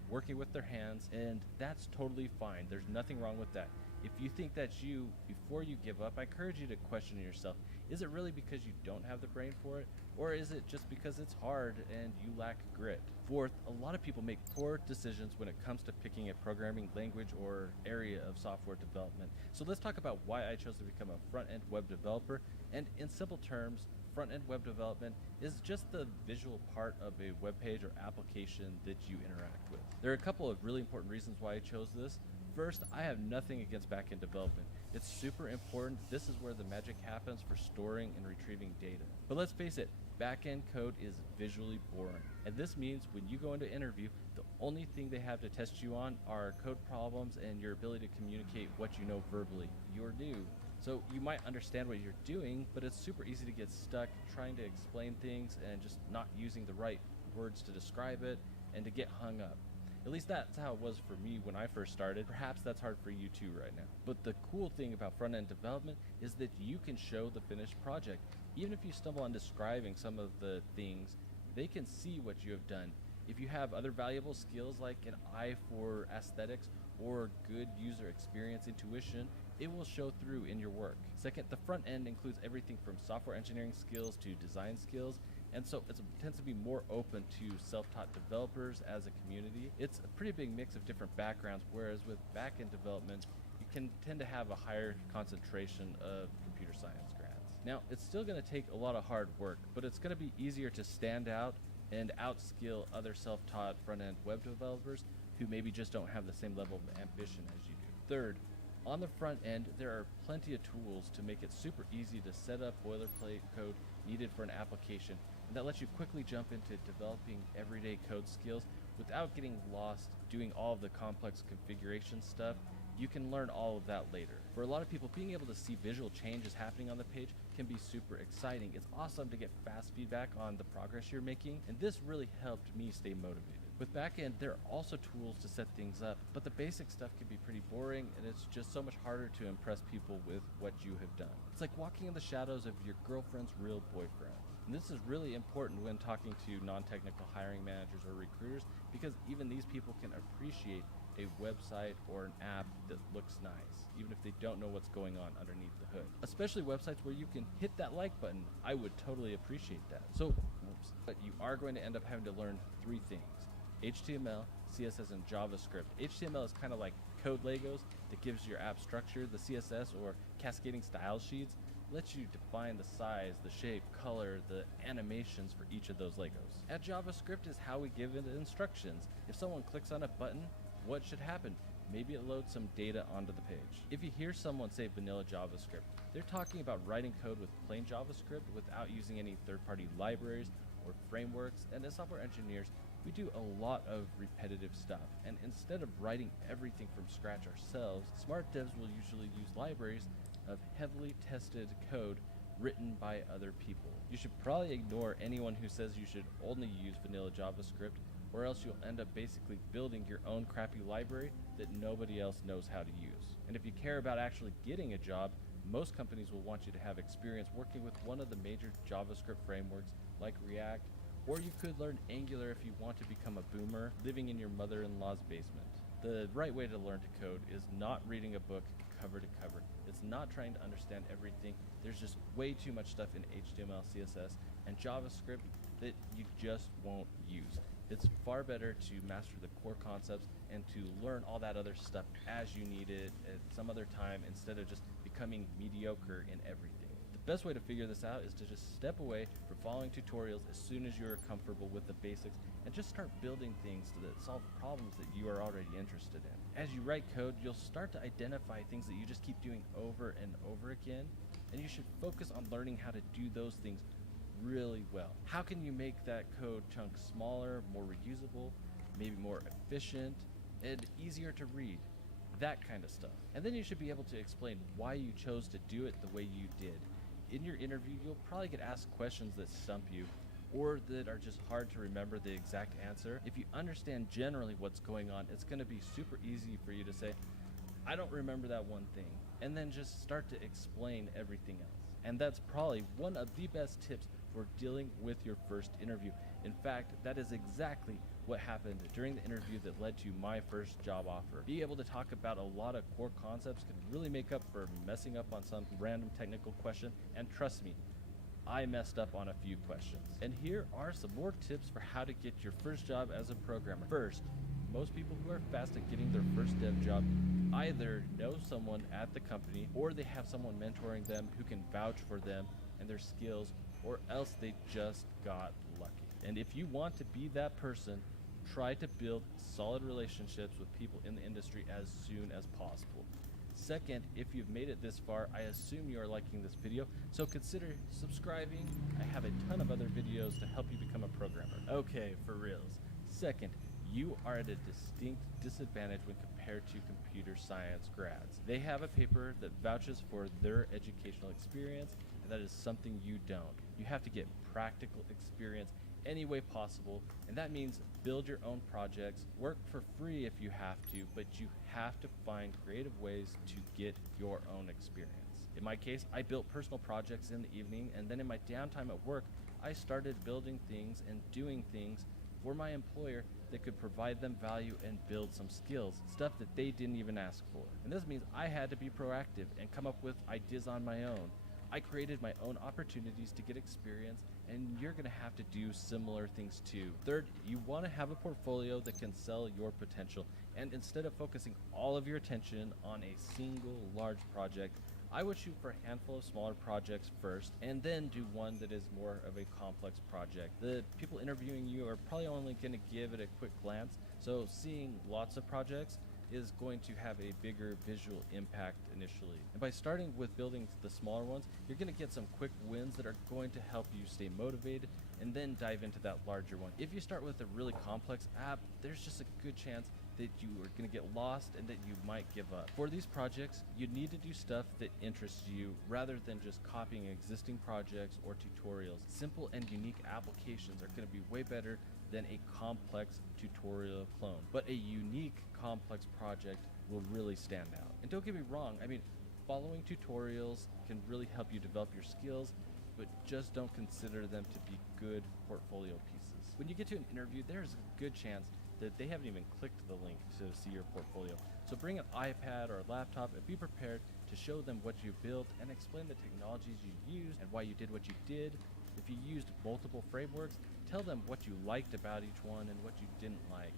working with their hands, and that's totally fine. There's nothing wrong with that. If you think that's you, before you give up, I encourage you to question yourself. Is it really because you don't have the brain for it? Or is it just because it's hard and you lack grit? Fourth, a lot of people make poor decisions when it comes to picking a programming language or area of software development. So let's talk about why I chose to become a front-end web developer. And in simple terms, front-end web development is just the visual part of a web page or application that you interact with. There are a couple of really important reasons why I chose this. First, I have nothing against back-end development. It's super important. This is where the magic happens for storing and retrieving data. But let's face it, back-end code is visually boring. And this means when you go into an interview, the only thing they have to test you on are code problems and your ability to communicate what you know verbally. You're new. So you might understand what you're doing, but it's super easy to get stuck trying to explain things and just not using the right words to describe it and to get hung up. At least that's how it was for me when I first started. Perhaps that's hard for you too right now. But the cool thing about front-end development is that you can show the finished project. Even if you stumble on describing some of the things, they can see what you have done. If you have other valuable skills like an eye for aesthetics or good user experience intuition, it will show through in your work. Second, the front end includes everything from software engineering skills to design skills, and so it tends to be more open to self-taught developers as a community. It's a pretty big mix of different backgrounds, whereas with back-end development, you can tend to have a higher concentration of computer science grads. Now, it's still going to take a lot of hard work, but it's going to be easier to stand out and outskill other self-taught front-end web developers who maybe just don't have the same level of ambition as you do. Third, on the front end, there are plenty of tools to make it super easy to set up boilerplate code needed for an application, and that lets you quickly jump into developing everyday code skills without getting lost doing all of the complex configuration stuff. You can learn all of that later. For a lot of people, being able to see visual changes happening on the page can be super exciting. It's awesome to get fast feedback on the progress you're making, and this really helped me stay motivated. With backend, there are also tools to set things up, but the basic stuff can be pretty boring, and it's just so much harder to impress people with what you have done. It's like walking in the shadows of your girlfriend's real boyfriend. And this is really important when talking to non-technical hiring managers or recruiters, because even these people can appreciate a website or an app that looks nice, even if they don't know what's going on underneath the hood. Especially websites where you can hit that like button. I would totally appreciate that. So, but you are going to end up having to learn 3 things: HTML, CSS, and JavaScript. HTML is kind of like code Legos that gives your app structure. The CSS, or cascading style sheets, lets you define the size, the shape, color, the animations for each of those Legos. And JavaScript is how we give it instructions. If someone clicks on a button, what should happen? Maybe it loads some data onto the page. If you hear someone say vanilla JavaScript, they're talking about writing code with plain JavaScript without using any third-party libraries or frameworks. And as software engineers, we do a lot of repetitive stuff. And instead of writing everything from scratch ourselves, smart devs will usually use libraries of heavily tested code written by other people. You should probably ignore anyone who says you should only use vanilla JavaScript, or else you'll end up basically building your own crappy library that nobody else knows how to use. And if you care about actually getting a job, most companies will want you to have experience working with one of the major JavaScript frameworks like React, or you could learn Angular if you want to become a boomer living in your mother-in-law's basement. The right way to learn to code is not reading a book cover to cover. It's not trying to understand everything. There's just way too much stuff in HTML, CSS, and JavaScript that you just won't use. It's far better to master the core concepts and to learn all that other stuff as you need it at some other time, instead of just becoming mediocre in everything. The best way to figure this out is to just step away from following tutorials as soon as you're comfortable with the basics and just start building things that solve problems that you are already interested in. As you write code, you'll start to identify things that you just keep doing over and over again, and you should focus on learning how to do those things really well. How can you make that code chunk smaller, more reusable, maybe more efficient, and easier to read? That kind of stuff. And then you should be able to explain why you chose to do it the way you did. In your interview, you'll probably get asked questions that stump you, or that are just hard to remember the exact answer. If you understand generally what's going on, it's going to be super easy for you to say, I don't remember that one thing, and then just start to explain everything else. And that's probably one of the best tips for dealing with your first interview. In fact, that is exactly what happened during the interview that led to my first job offer. Being able to talk about a lot of core concepts can really make up for messing up on some random technical question, and trust me, I messed up on a few questions. And here are some more tips for how to get your first job as a programmer. First, most people who are fast at getting their first dev job either know someone at the company or they have someone mentoring them who can vouch for them and their skills, or else they just got lucky. And if you want to be that person, try to build solid relationships with people in the industry as soon as possible. Second, if you've made it this far, I assume you are liking this video, so consider subscribing. I have a ton of other videos to help you become a programmer. Okay, for reals. Second, you are at a distinct disadvantage when compared to computer science grads. They have a paper that vouches for their educational experience, and that is something you don't. You have to get practical experience any way possible, and that means build your own projects, work for free if you have to, but you have to find creative ways to get your own experience. In my case, I built personal projects in the evening, and then in my downtime at work, I started building things and doing things for my employer that could provide them value and build some skills, stuff that they didn't even ask for. And this means I had to be proactive and come up with ideas on my own. I created my own opportunities to get experience, and you're gonna have to do similar things too. Third, you wanna have a portfolio that can sell your potential, and instead of focusing all of your attention on a single large project, I would shoot for a handful of smaller projects first, and then do one that is more of a complex project. The people interviewing you are probably only gonna give it a quick glance, so seeing lots of projects is going to have a bigger visual impact initially. And by starting with building the smaller ones, you're going to get some quick wins that are going to help you stay motivated and then dive into that larger one. If you start with a really complex app, there's just a good chance that you are going to get lost and that you might give up. For these projects, you need to do stuff that interests you rather than just copying existing projects or tutorials. Simple and unique applications are going to be way better than a complex tutorial clone. But a unique complex project will really stand out. And don't get me wrong, I mean, following tutorials can really help you develop your skills, but just don't consider them to be good portfolio pieces. When you get to an interview, there's a good chance that they haven't even clicked the link to see your portfolio. So bring an iPad or a laptop and be prepared to show them what you built and explain the technologies you used and why you did what you did. If you used multiple frameworks, tell them what you liked about each one and what you didn't like.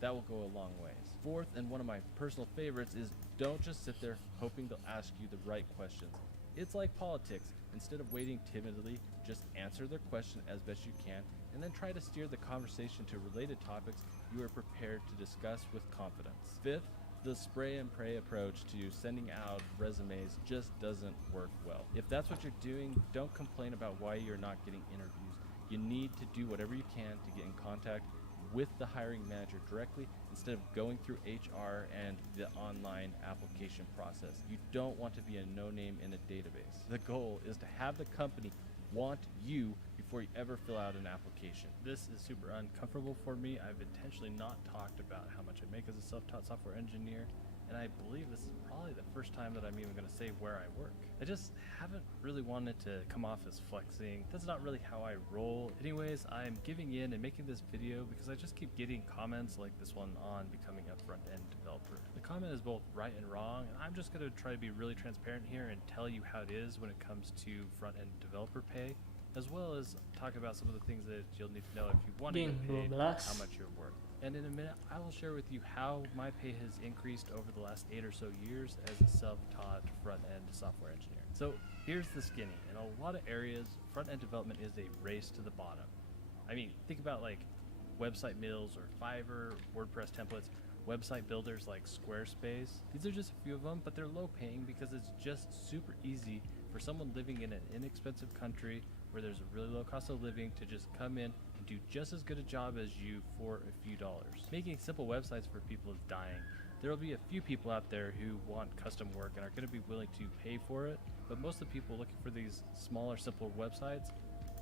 That will go a long ways. Fourth, and one of my personal favorites, is don't just sit there hoping they'll ask you the right questions. It's like politics. Instead of waiting timidly, just answer their question as best you can, and then try to steer the conversation to related topics you are prepared to discuss with confidence. Fifth, the spray and pray approach to sending out resumes just doesn't work well. If that's what you're doing, don't complain about why you're not getting interviews. You need to do whatever you can to get in contact with the hiring manager directly instead of going through HR and the online application process. You don't want to be a no-name in a database. The goal is to have the company want you before you ever fill out an application. This is super uncomfortable for me. I've intentionally not talked about how much I make as a self-taught software engineer, and I believe this is probably the first time that I'm even going to say where I work. I just haven't really wanted to come off as flexing. That's not really how I roll. Anyways, I'm giving in and making this video because I just keep getting comments like this one on becoming a front-end developer. The comment is both right and wrong, and I'm just going to try to be really transparent here and tell you how it is when it comes to front-end developer pay, as well as talk about some of the things that you'll need to know if you want to get paid, how much you're worth. And in a minute, I will share with you how my pay has increased over the last 8 or so years as a self-taught front-end software engineer. So here's the skinny. In a lot of areas, front-end development is a race to the bottom. I mean, think about like website mills or Fiverr, WordPress templates, website builders like Squarespace. These are just a few of them, but they're low paying because it's just super easy for someone living in an inexpensive country where there's a really low cost of living to just come in and do just as good a job as you for a few dollars. Making simple websites for people is dying. There will be a few people out there who want custom work and are going to be willing to pay for it, but most of the people looking for these smaller, simpler websites,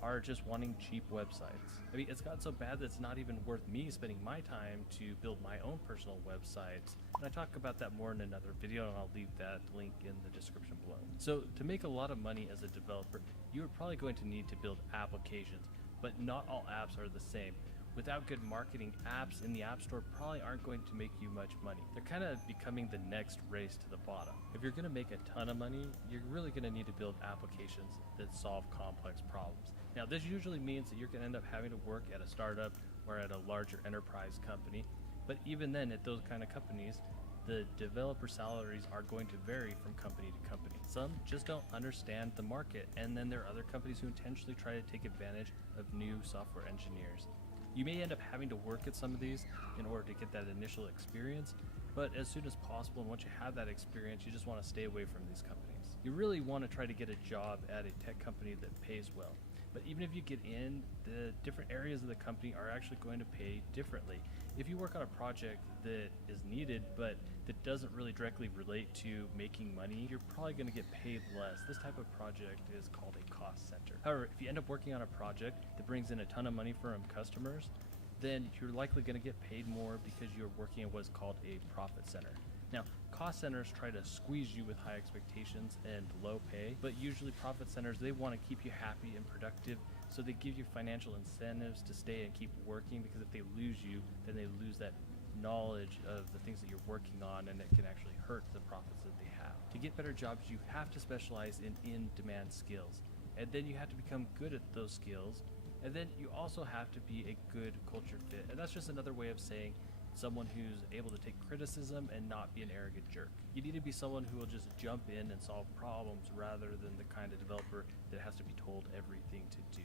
are just wanting cheap websites. I mean, it's gotten so bad that it's not even worth me spending my time to build my own personal websites. And I talk about that more in another video, and I'll leave that link in the description below. So to make a lot of money as a developer, you're probably going to need to build applications, but not all apps are the same. Without good marketing, apps in the App Store probably aren't going to make you much money. They're kind of becoming the next race to the bottom. If you're going to make a ton of money, you're really going to need to build applications that solve complex problems. Now, this usually means that you're going to end up having to work at a startup or at a larger enterprise company. But even then, at those kind of companies, the developer salaries are going to vary from company to company. Some just don't understand the market, and then there are other companies who intentionally try to take advantage of new software engineers. You may end up having to work at some of these in order to get that initial experience, but as soon as possible, and once you have that experience, you just want to stay away from these companies. You really want to try to get a job at a tech company that pays well. But even if you get in, the different areas of the company are actually going to pay differently. If you work on a project that is needed, but that doesn't really directly relate to making money, you're probably going to get paid less. This type of project is called a cost center. However, if you end up working on a project that brings in a ton of money from customers, then you're likely going to get paid more because you're working at what's called a profit center. Now, cost centers try to squeeze you with high expectations and low pay, but usually profit centers, they want to keep you happy and productive, so they give you financial incentives to stay and keep working, because if they lose you, then they lose that knowledge of the things that you're working on, and it can actually hurt the profits that they have. To get better jobs, you have to specialize in in-demand skills, and then you have to become good at those skills, and then you also have to be a good culture fit, and that's just another way of saying someone who's able to take criticism and not be an arrogant jerk. You need to be someone who will just jump in and solve problems rather than the kind of developer that has to be told everything to do.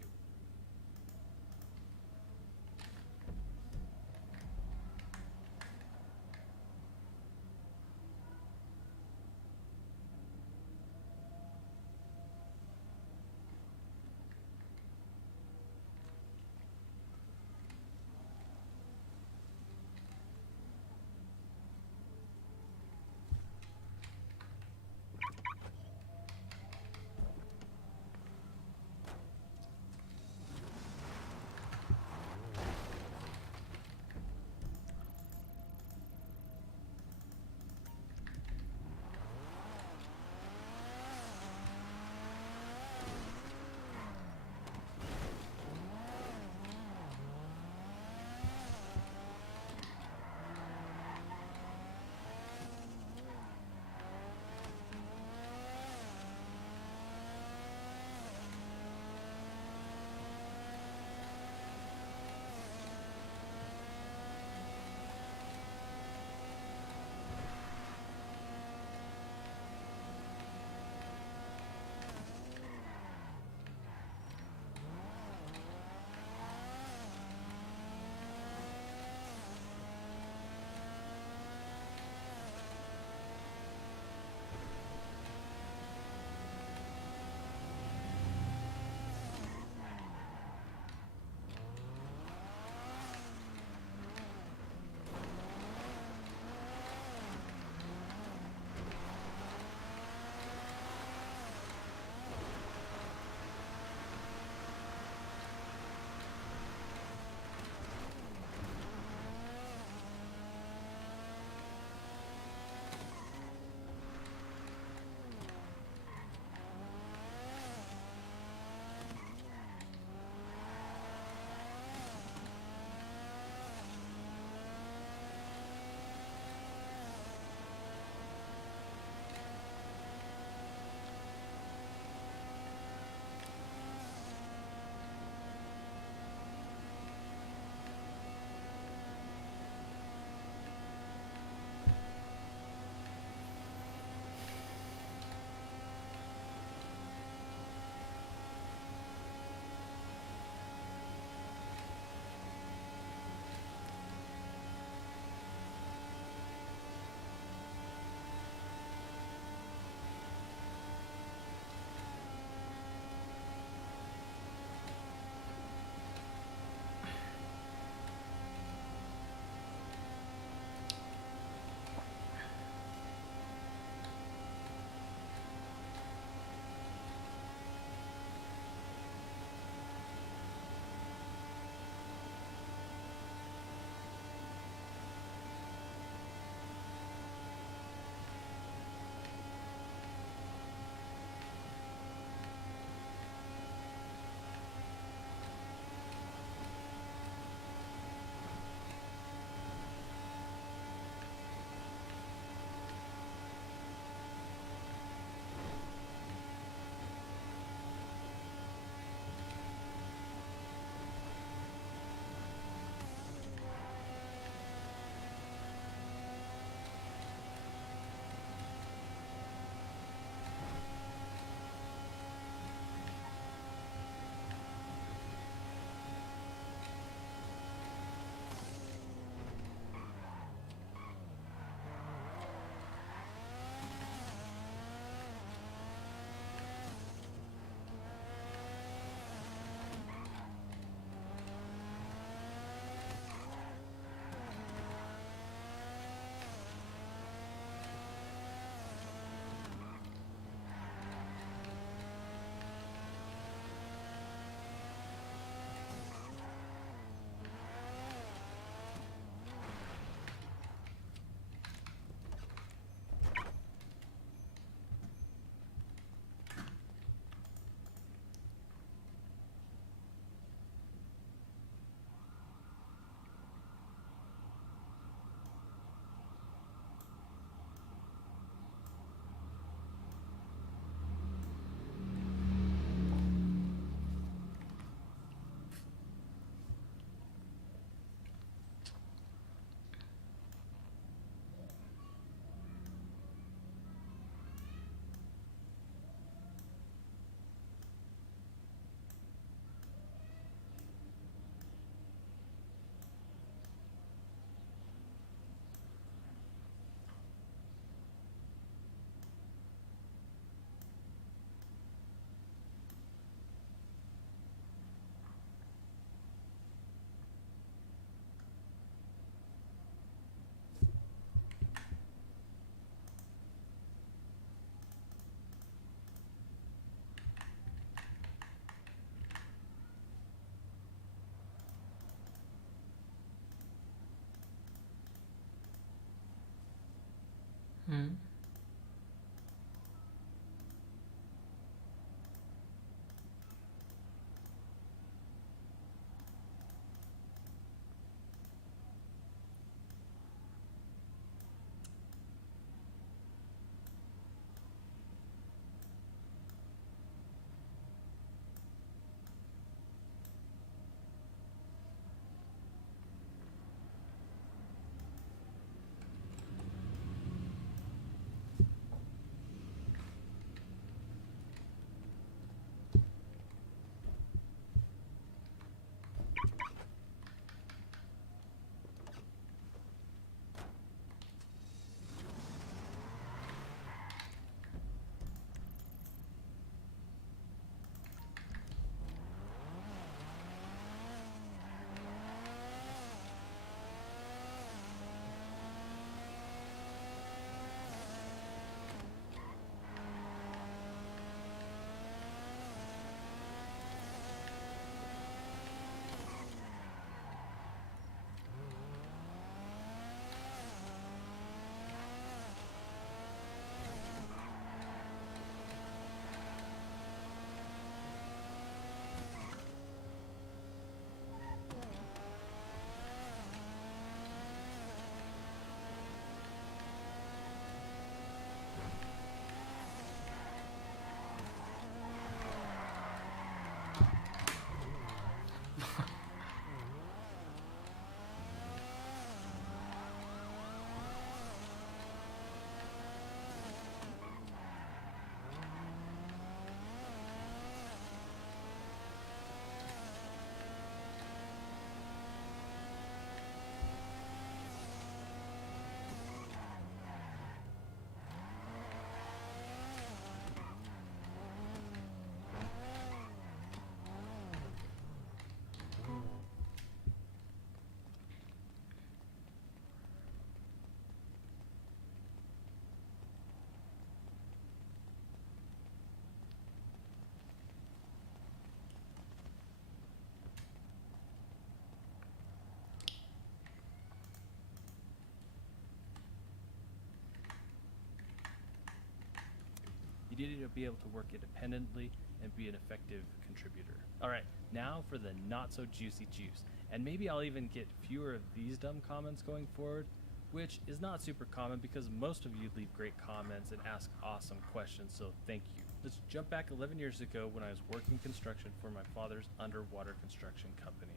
You need to be able to work independently and be an effective contributor. All right, now for the not so juicy juice. And maybe I'll even get fewer of these dumb comments going forward, which is not super common because most of you leave great comments and ask awesome questions, so thank you. Let's jump back 11 years ago when I was working construction for my father's underwater construction company.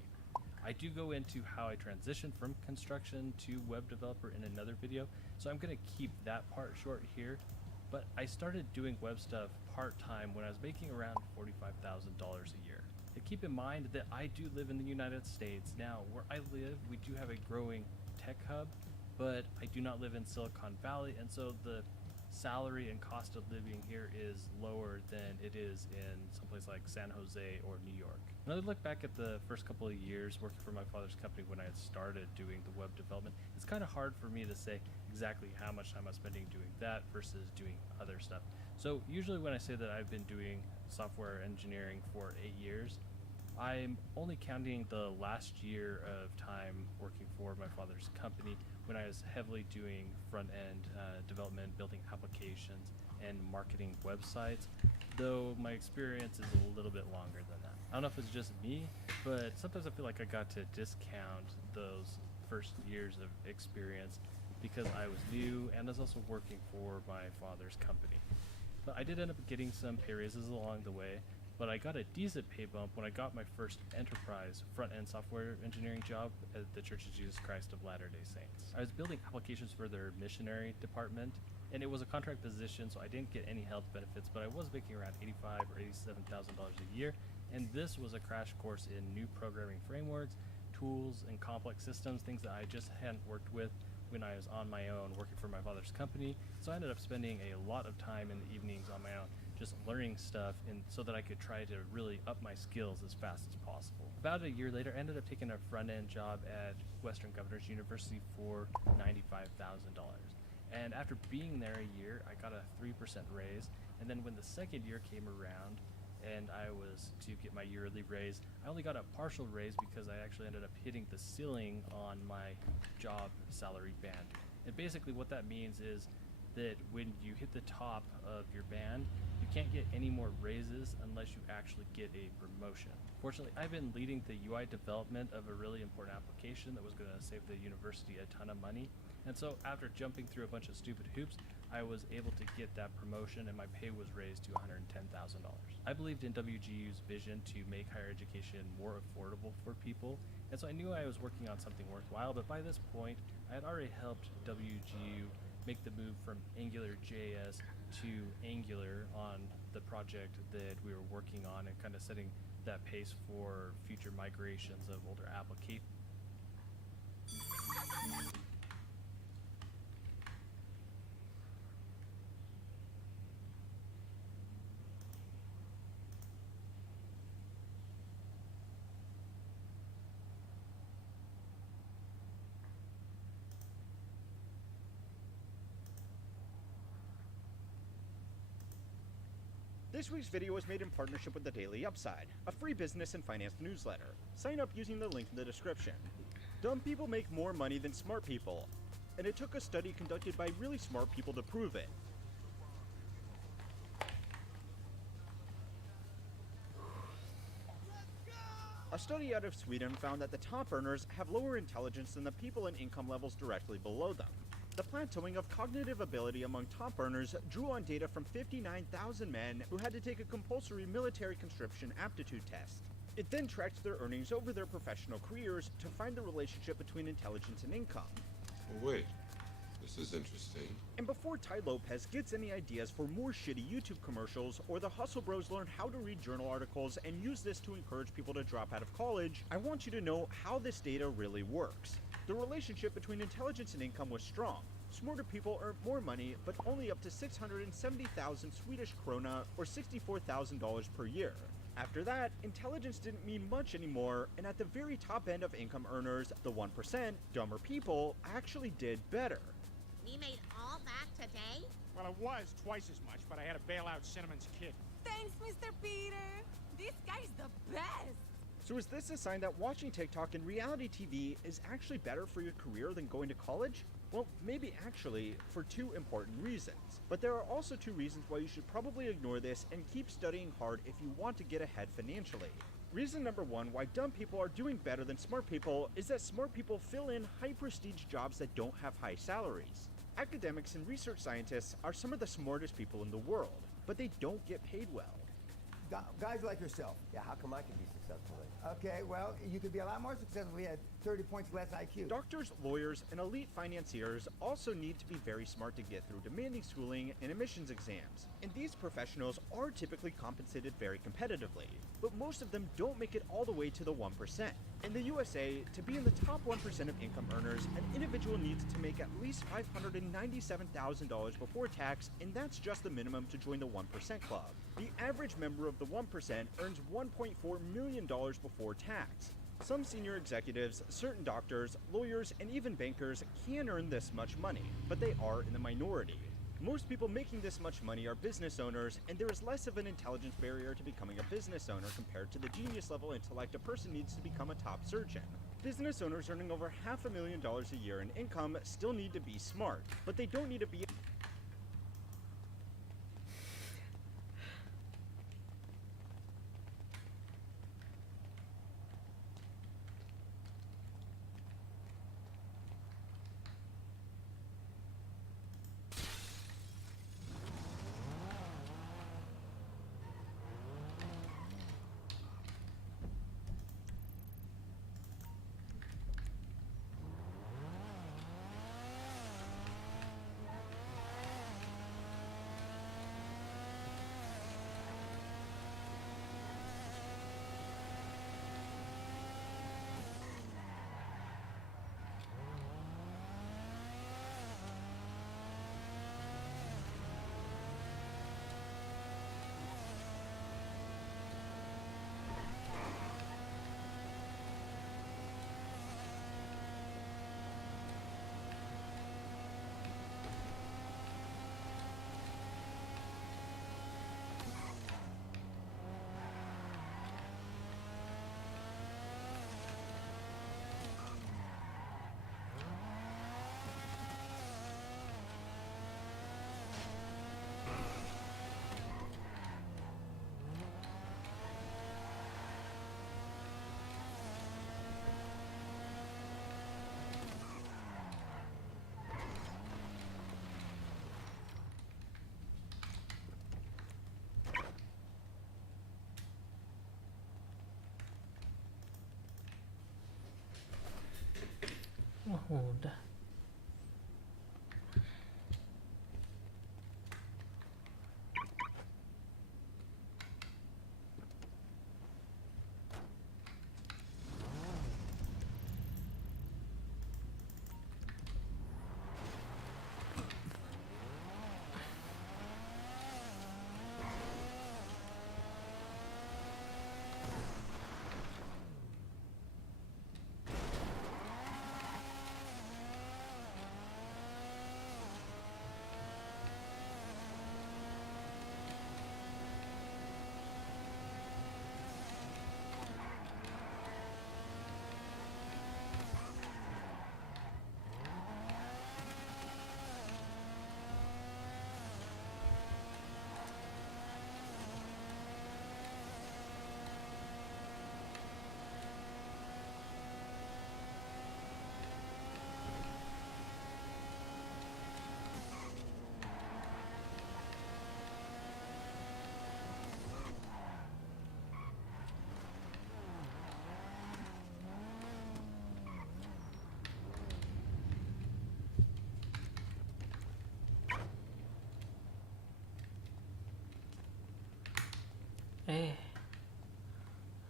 I do go into how I transitioned from construction to web developer in another video, so I'm gonna keep that part short here. But I started doing web stuff part-time when I was making around $45,000 a year. And keep in mind that I do live in the United States. Now, where I live, we do have a growing tech hub, but I do not live in Silicon Valley, and so the salary and cost of living here is lower than it is in someplace like San Jose or New York. Another look back at the first couple of years working for my father's company when I had started doing the web development, it's kind of hard for me to say exactly how much time I'm spending doing that versus doing other stuff. So usually when I say that I've been doing software engineering for 8 years, I'm only counting the last year of time working for my father's company when I was heavily doing front-end development, building applications, and marketing websites, though my experience is a little bit longer than that. I don't know if it's just me, but sometimes I feel like I got to discount those first years of experience because I was new and I was also working for my father's company. But I did end up getting some pay raises along the way, but I got a decent pay bump when I got my first enterprise front-end software engineering job at the Church of Jesus Christ of Latter-day Saints. I was building applications for their missionary department, and it was a contract position, so I didn't get any health benefits, but I was making around $85,000 or $87,000 a year, and this was a crash course in new programming frameworks, tools, and complex systems, things that I just hadn't worked with when I was on my own working for my father's company. So I ended up spending a lot of time in the evenings on my own just learning stuff so that I could try to really up my skills as fast as possible. About a year later, I ended up taking a front-end job at Western Governors University for $95,000. And after being there a year, I got a 3% raise. And then when the second year came around and I was to get my yearly raise, I only got a partial raise because I actually ended up hitting the ceiling on my job salary band. And basically what that means is that when you hit the top of your band, you can't get any more raises unless you actually get a promotion. Fortunately, I've been leading the UI development of a really important application that was going to save the university a ton of money. And so after jumping through a bunch of stupid hoops, I was able to get that promotion and my pay was raised to $110,000. I believed in WGU's vision to make higher education more affordable for people, and so I knew I was working on something worthwhile, but by this point, I had already helped WGU make the move from AngularJS to Angular on the project that we were working on and kind of setting that pace for future migrations of older applications. This week's video was made in partnership with the Daily Upside, a free business and finance newsletter. Sign up using the link in the description. Dumb people make more money than smart people, and it took a study conducted by really smart people to prove it. A study out of Sweden found that the top earners have lower intelligence than the people in income levels directly below them. The plateauing of cognitive ability among top earners drew on data from 59,000 men who had to take a compulsory military conscription aptitude test. It then tracked their earnings over their professional careers to find the relationship between intelligence and income. Wait, this is interesting. And before Ty Lopez gets any ideas for more shitty YouTube commercials, or the Hustle Bros learn how to read journal articles and use this to encourage people to drop out of college, I want you to know how this data really works. The relationship between intelligence and income was strong. Smarter people earned more money, but only up to 670,000 Swedish krona, or $64,000 per year. After that, intelligence didn't mean much anymore, and at the very top end of income earners, the 1%, dumber people, actually did better. We made all that today? Well, it was twice as much, but I had to bail out Cinnamon's kid. Thanks, Mr. Peter. This guy's the best. So is this a sign that watching TikTok and reality TV is actually better for your career than going to college? Well, maybe actually for two important reasons. But there are also two reasons why you should probably ignore this and keep studying hard if you want to get ahead financially. Reason number one why dumb people are doing better than smart people is that smart people fill in high-prestige jobs that don't have high salaries. Academics and research scientists are some of the smartest people in the world, but they don't get paid well. Guys like yourself. Yeah, how come I can be successful then? Okay, well, you could be a lot more successful if you had 30 points less IQ. Doctors, lawyers, and elite financiers also need to be very smart to get through demanding schooling and admissions exams. And these professionals are typically compensated very competitively, but most of them don't make it all the way to the 1%. In the USA, to be in the top 1% of income earners, an individual needs to make at least $597,000 before tax, and that's just the minimum to join the 1% club. The average member of the 1% earns $1.4 million before tax. Some senior executives, certain doctors, lawyers, and even bankers can earn this much money, but they are in the minority. Most people making this much money are business owners, and there is less of an intelligence barrier to becoming a business owner compared to the genius level intellect a person needs to become a top surgeon. Business owners earning over $500,000 a year in income still need to be smart, but they don't need to be Wah, udah.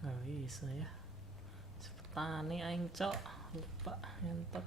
Nggak bisa ya. Petani aing cok, lupa ngentot.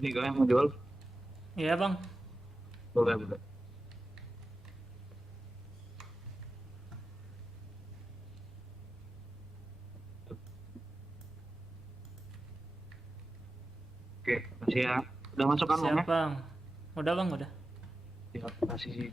Ini kau yang mau jual? Iya bang. Boleh, boleh. Oke, makasih ya. Udah masuk kan Siap uangnya? bang. Udah bang, udah. Siap, makasih.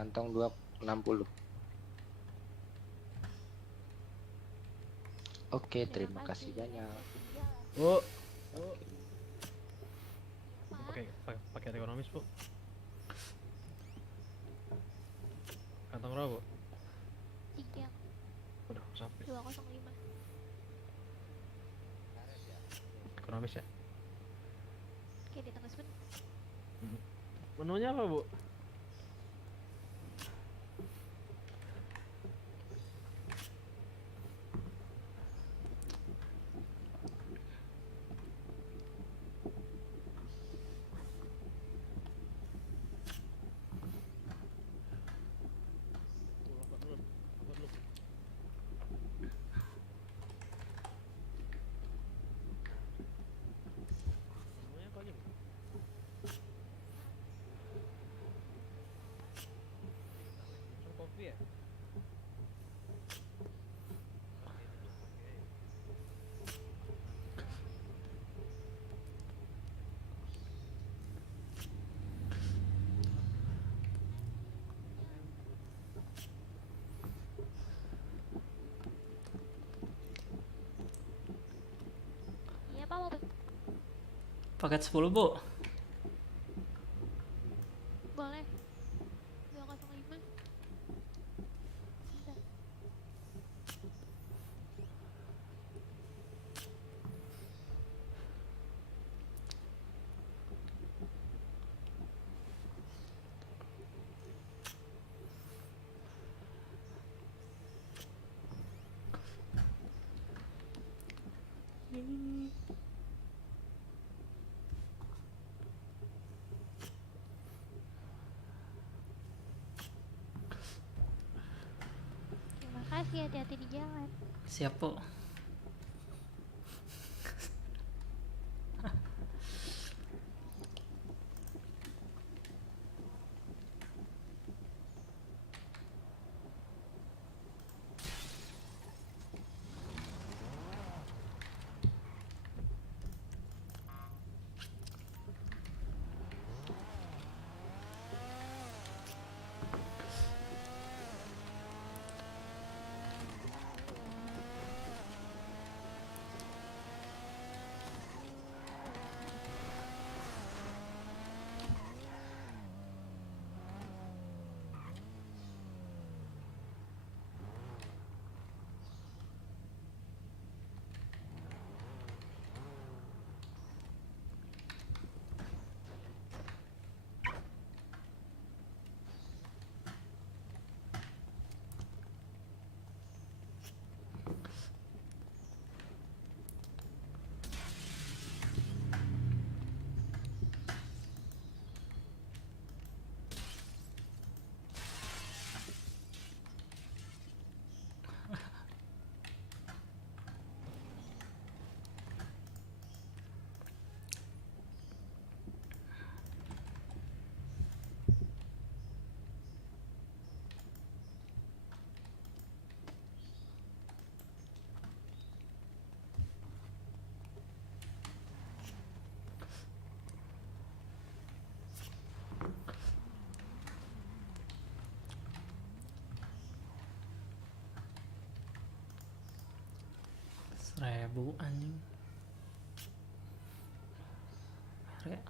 Kantong 260. Oke, terima kasih banyak. Bu. Pakai ekonomis, Bu. Kantong berapa, Bu? 3. Udah sampai. 205. Ekonomis ya. Oke, di tengah sebentar. Menunya apa, Bu? Kopi ya? Iya, Pak, mau Paket 10, Bu. boleh. 205. Bentar. Terima kasih, hati-hati di jalan. Siap, Bu. Seribu anjing. Harga.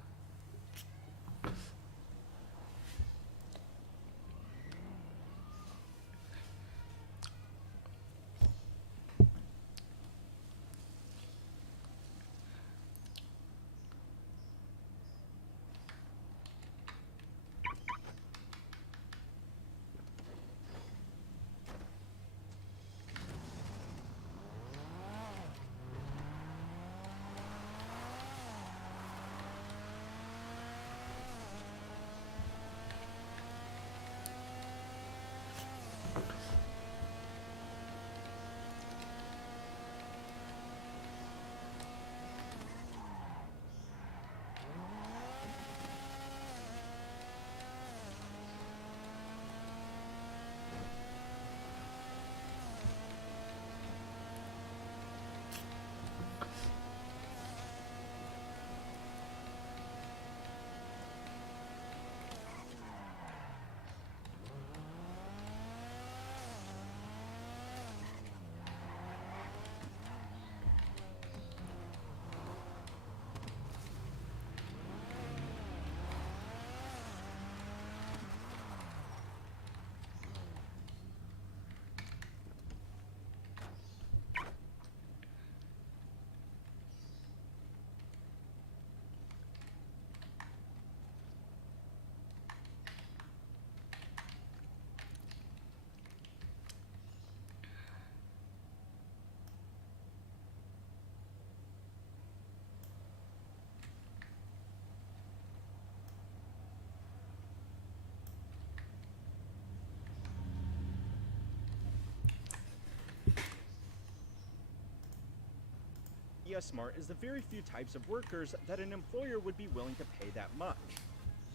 lucky as smart as the very few types of workers that an employer would be willing to pay that much.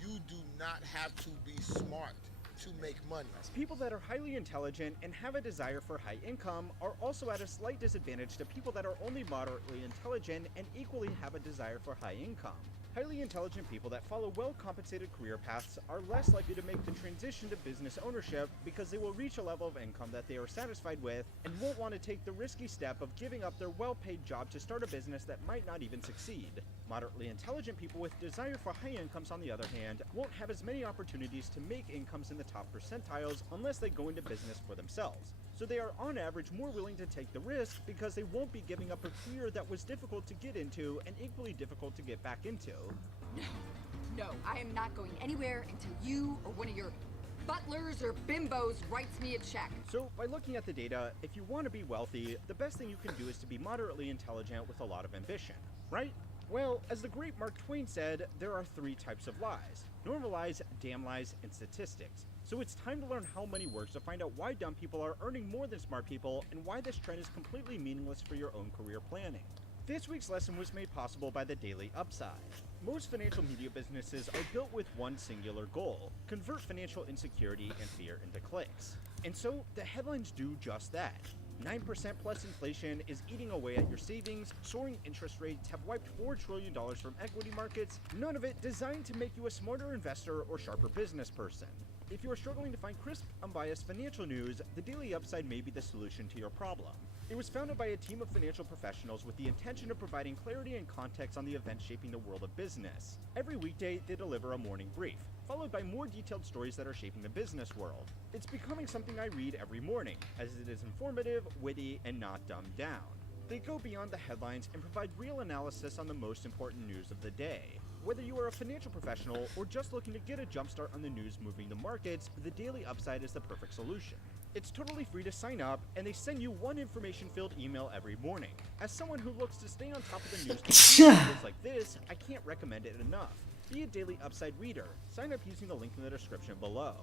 You do not have to be smart to make money. People that are highly intelligent and have a desire for high income are also at a slight disadvantage to people that are only moderately intelligent and equally have a desire for high income. Highly intelligent people that follow well-compensated career paths are less likely to make the transition to business ownership because they will reach a level of income that they are satisfied with and won't want to take the risky step of giving up their well-paid job to start a business that might not even succeed. Moderately intelligent people with desire for high incomes, on the other hand, won't have as many opportunities to make incomes in the top percentiles unless they go into business for themselves. So they are on average more willing to take the risk because they won't be giving up a career that was difficult to get into and equally difficult to get back into. No, I am not going anywhere until you or one of your butlers or bimbos writes me a check. So by looking at the data, if you want to be wealthy, the best thing you can do is to be moderately intelligent with a lot of ambition, right? Well, as the great Mark Twain said, there are 3 types of lies: normal lies, damn lies, and statistics. So it's time to learn how money works to find out why dumb people are earning more than smart people and why this trend is completely meaningless for your own career planning. This week's lesson was made possible by the Daily Upside. Most financial media businesses are built with one singular goal: convert financial insecurity and fear into clicks. And so the headlines do just that. 9% plus inflation is eating away at your savings, soaring interest rates have wiped $4 trillion from equity markets, none of it designed to make you a smarter investor or sharper business person. If you are struggling to find crisp, unbiased financial news, the Daily Upside may be the solution to your problem. It was founded by a team of financial professionals with the intention of providing clarity and context on the events shaping the world of business. Every weekday, they deliver a morning brief, followed by more detailed stories that are shaping the business world. It's becoming something I read every morning, as it is informative, witty, and not dumbed down. They go beyond the headlines and provide real analysis on the most important news of the day. Whether you are a financial professional or just looking to get a jumpstart on the news moving the markets, the Daily Upside is the perfect solution. It's totally free to sign up, and they send you one information-filled email every morning. As someone who looks to stay on top of the news videos like this, I can't recommend it enough. Be a Daily Upside reader. Sign up using the link in the description below.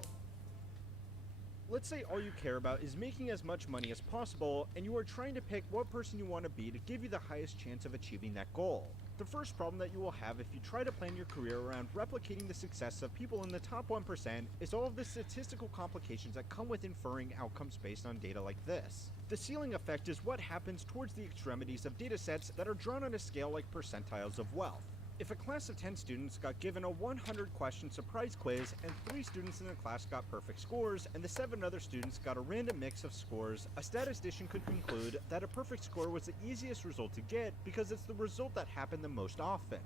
Let's say all you care about is making as much money as possible, and you are trying to pick what person you want to be to give you the highest chance of achieving that goal. The first problem that you will have if you try to plan your career around replicating the success of people in the top 1% is all of the statistical complications that come with inferring outcomes based on data like this. The ceiling effect is what happens towards the extremities of data sets that are drawn on a scale like percentiles of wealth. If a class of 10 students got given a 100-question surprise quiz and 3 students in the class got perfect scores and the 7 other students got a random mix of scores, a statistician could conclude that a perfect score was the easiest result to get because it's the result that happened the most often.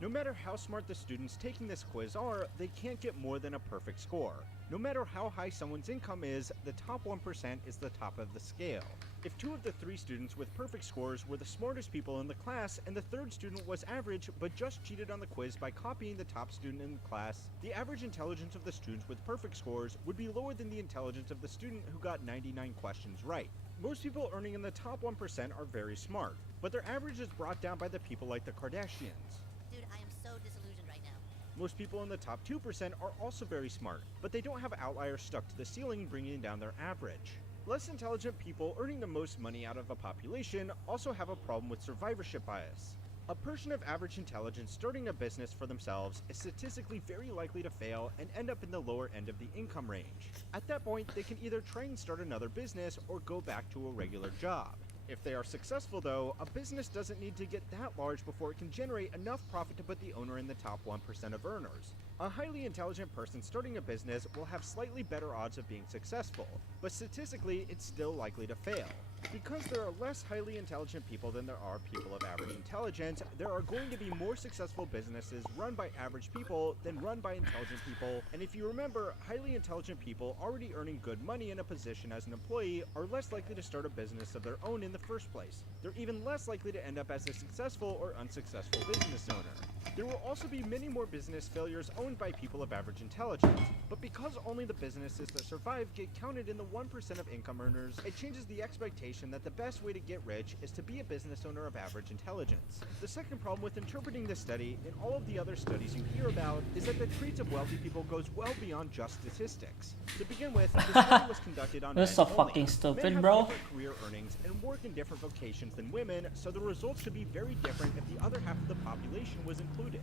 No matter how smart the students taking this quiz are, they can't get more than a perfect score. No matter how high someone's income is, the top 1% is the top of the scale. If 2 of the 3 students with perfect scores were the smartest people in the class and the 3rd student was average but just cheated on the quiz by copying the top student in the class, the average intelligence of the students with perfect scores would be lower than the intelligence of the student who got 99 questions right. Most people earning in the top 1% are very smart, but their average is brought down by the people like the Kardashians. Dude, I am so disillusioned right now. Most people in the top 2% are also very smart, but they don't have outliers stuck to the ceiling bringing down their average. Less intelligent people earning the most money out of a population also have a problem with survivorship bias. A person of average intelligence starting a business for themselves is statistically very likely to fail and end up in the lower end of the income range. At that point, they can either try and start another business or go back to a regular job. If they are successful though, a business doesn't need to get that large before it can generate enough profit to put the owner in the top 1% of earners. A highly intelligent person starting a business will have slightly better odds of being successful, but statistically it's still likely to fail. Because there are less highly intelligent people than there are people of average intelligence, there are going to be more successful businesses run by average people than run by intelligent people, and if you remember, highly intelligent people already earning good money in a position as an employee are less likely to start a business of their own in the first place. They're even less likely to end up as a successful or unsuccessful business owner. There will also be many more business failures owned by people of average intelligence, but because only the businesses that survive get counted in the 1% of income earners, it changes the expectation determination that the best way to get rich is to be a business owner of average intelligence. The second problem with interpreting this study and all of the other studies you hear about is that the traits of wealthy people goes well beyond just statistics. To begin with, the study was conducted on men That's so only. fucking stupid, Men have bro. different career earnings and work in different vocations than women, so the results could be very different if the other half of the population was included.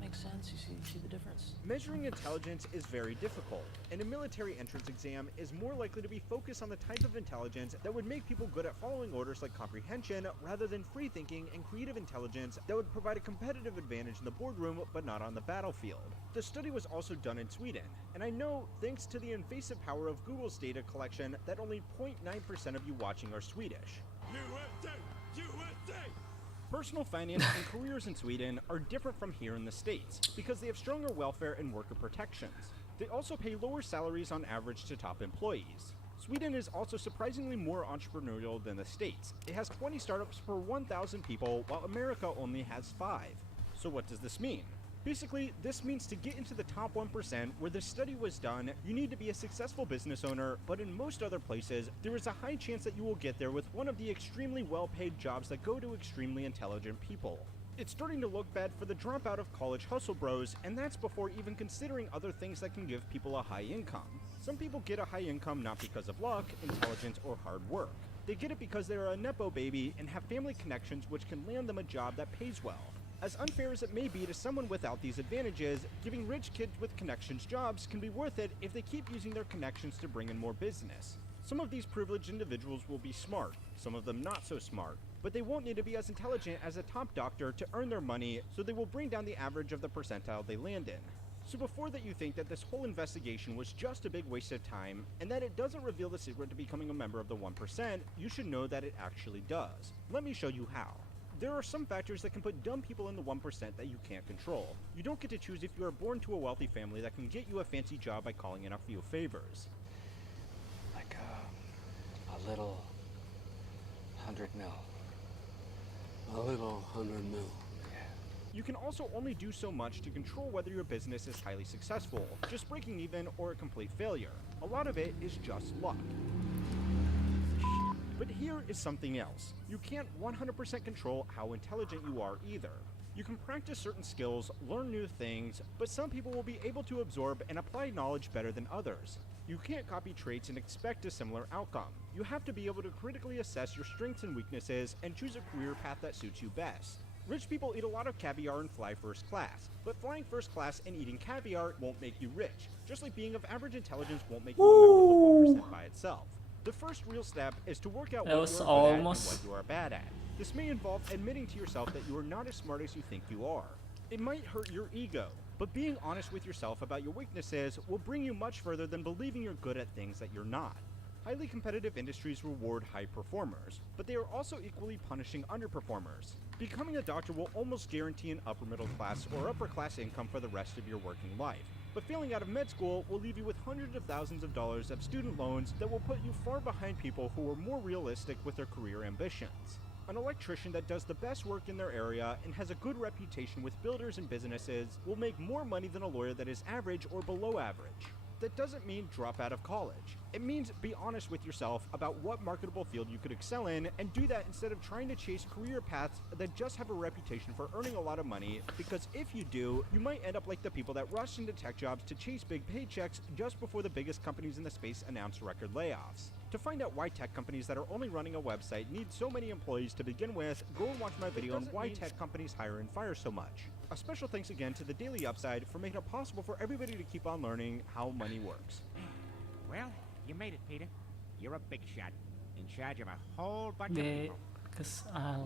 Makes sense. You see the difference. Measuring intelligence is very difficult, and a military entrance exam is more likely to be focused on the type of intelligence that would make people good at following orders like comprehension, rather than free thinking and creative intelligence that would provide a competitive advantage in the boardroom but not on the battlefield. The study was also done in Sweden, and I know, thanks to the invasive power of Google's data collection, that only 0.9% of you watching are Swedish. USA! USA! Personal finance and careers in Sweden are different from here in the States because they have stronger welfare and worker protections. They also pay lower salaries on average to top employees. Sweden is also surprisingly more entrepreneurial than the States. It has 20 startups per 1,000 people, while America only has 5. So what does this mean? Basically, this means to get into the top 1% where this study was done, you need to be a successful business owner, but in most other places, there is a high chance that you will get there with one of the extremely well-paid jobs that go to extremely intelligent people. It's starting to look bad for the dropout of college hustle bros, and that's before even considering other things that can give people a high income. Some people get a high income not because of luck, intelligence, or hard work. They get it because they're a nepo baby and have family connections which can land them a job that pays well. As unfair as it may be to someone without these advantages, giving rich kids with connections jobs can be worth it if they keep using their connections to bring in more business. Some of these privileged individuals will be smart, some of them not so smart, but they won't need to be as intelligent as a top doctor to earn their money, so they will bring down the average of the percentile they land in. So before that you think that this whole investigation was just a big waste of time, and that it doesn't reveal the secret to becoming a member of the 1%, you should know that it actually does. Let me show you how. There are some factors that can put dumb people in the 1% that you can't control. You don't get to choose if you are born to a wealthy family that can get you a fancy job by calling in a few favors. Like a little 100 mil. A little 100 mil. You can also only do so much to control whether your business is highly successful, just breaking even, or a complete failure. A lot of it is just luck. But here is something else. You can't 100% control how intelligent you are either. You can practice certain skills, learn new things, but some people will be able to absorb and apply knowledge better than others. You can't copy traits and expect a similar outcome. You have to be able to critically assess your strengths and weaknesses and choose a career path that suits you best. Rich people eat a lot of caviar and fly first class, but flying first class and eating caviar won't make you rich, just like being of average intelligence won't make you a member of the 1% by itself. The first real step is to work out what you are good at and what you are bad at. This may involve admitting to yourself that you are not as smart as you think you are. It might hurt your ego, but being honest with yourself about your weaknesses will bring you much further than believing you're good at things that you're not. Highly competitive industries reward high performers, but they are also equally punishing underperformers. Becoming a doctor will almost guarantee an upper middle class or upper class income for the rest of your working life. But failing out of med school will leave you with hundreds of thousands of dollars of student loans that will put you far behind people who are more realistic with their career ambitions. An electrician that does the best work in their area and has a good reputation with builders and businesses will make more money than a lawyer that is average or below average. That doesn't mean drop out of college. It means be honest with yourself about what marketable field you could excel in, and do that instead of trying to chase career paths that just have a reputation for earning a lot of money, because if you do, you might end up like the people that rush into tech jobs to chase big paychecks just before the biggest companies in the space announce record layoffs. To find out why tech companies that are only running a website need so many employees to begin with, go and watch my video on why tech companies hire and fire so much. A special thanks again to the Daily Upside for making it possible for everybody to keep on learning how money works. Well, you made it, Peter. You're a big shot, in charge of a whole bunch of people.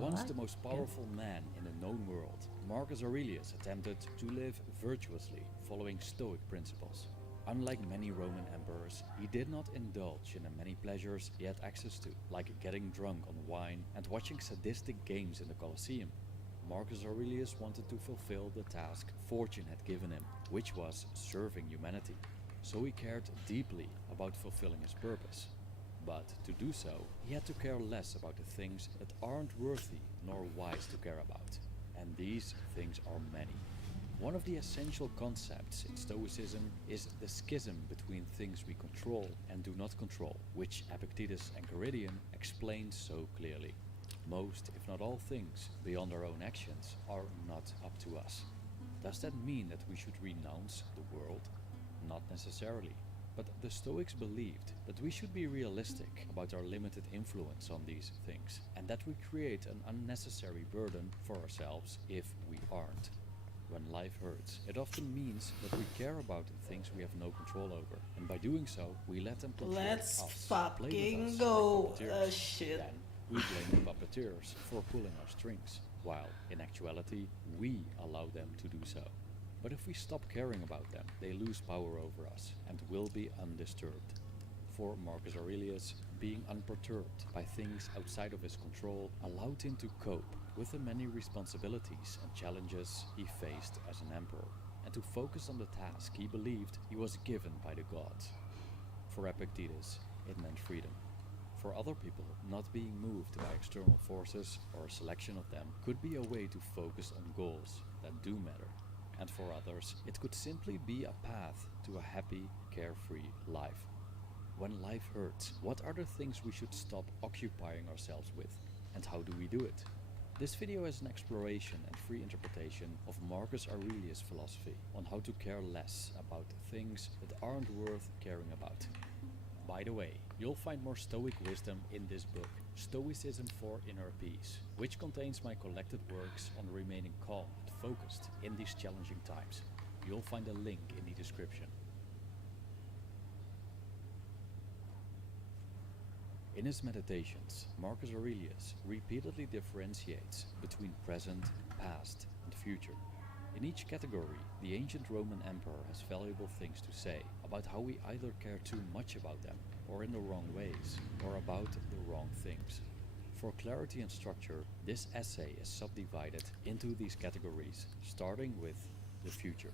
Once the most powerful man in the known world, Marcus Aurelius attempted to live virtuously, following Stoic principles. Unlike many Roman emperors, he did not indulge in the many pleasures he had access to, like getting drunk on wine and watching sadistic games in the Colosseum. Marcus Aurelius wanted to fulfill the task fortune had given him, which was serving humanity. So he cared deeply about fulfilling his purpose. But to do so, he had to care less about the things that aren't worthy nor wise to care about. And these things are many. One of the essential concepts in Stoicism is the schism between things we control and do not control, which Epictetus and Caridian explain explained so clearly. Most, if not all things, beyond our own actions are not up to us. Does that mean that we should renounce the world? Not necessarily. But the Stoics believed that we should be realistic about our limited influence on these things, and that we create an unnecessary burden for ourselves if we aren't. When life hurts, it often means that we care about things we have no control over, and by doing so, we let them control Let's us, play fucking with us go. like puppeteers. Shit. Then we blame the puppeteers for pulling our strings, while in actuality, we allow them to do so. But if we stop caring about them, they lose power over us and will be undisturbed. For Marcus Aurelius, being unperturbed by things outside of his control allowed him to cope with the many responsibilities and challenges he faced as an emperor, and to focus on the task he believed he was given by the gods. For Epictetus, it meant freedom. For other people, not being moved by external forces or a selection of them could be a way to focus on goals that do matter. And for others, it could simply be a path to a happy, carefree life. When life hurts, what are the things we should stop occupying ourselves with? And how do we do it? This video is an exploration and free interpretation of Marcus Aurelius' philosophy on how to care less about things that aren't worth caring about. By the way, you'll find more Stoic wisdom in this book, Stoicism for Inner Peace, which contains my collected works on remaining calm and focused in these challenging times. You'll find a link in the description. In his meditations, Marcus Aurelius repeatedly differentiates between present, past, and future. In each category, the ancient Roman emperor has valuable things to say about how we either care too much about them, or in the wrong ways, or about the wrong things. For clarity and structure, this essay is subdivided into these categories, starting with the future.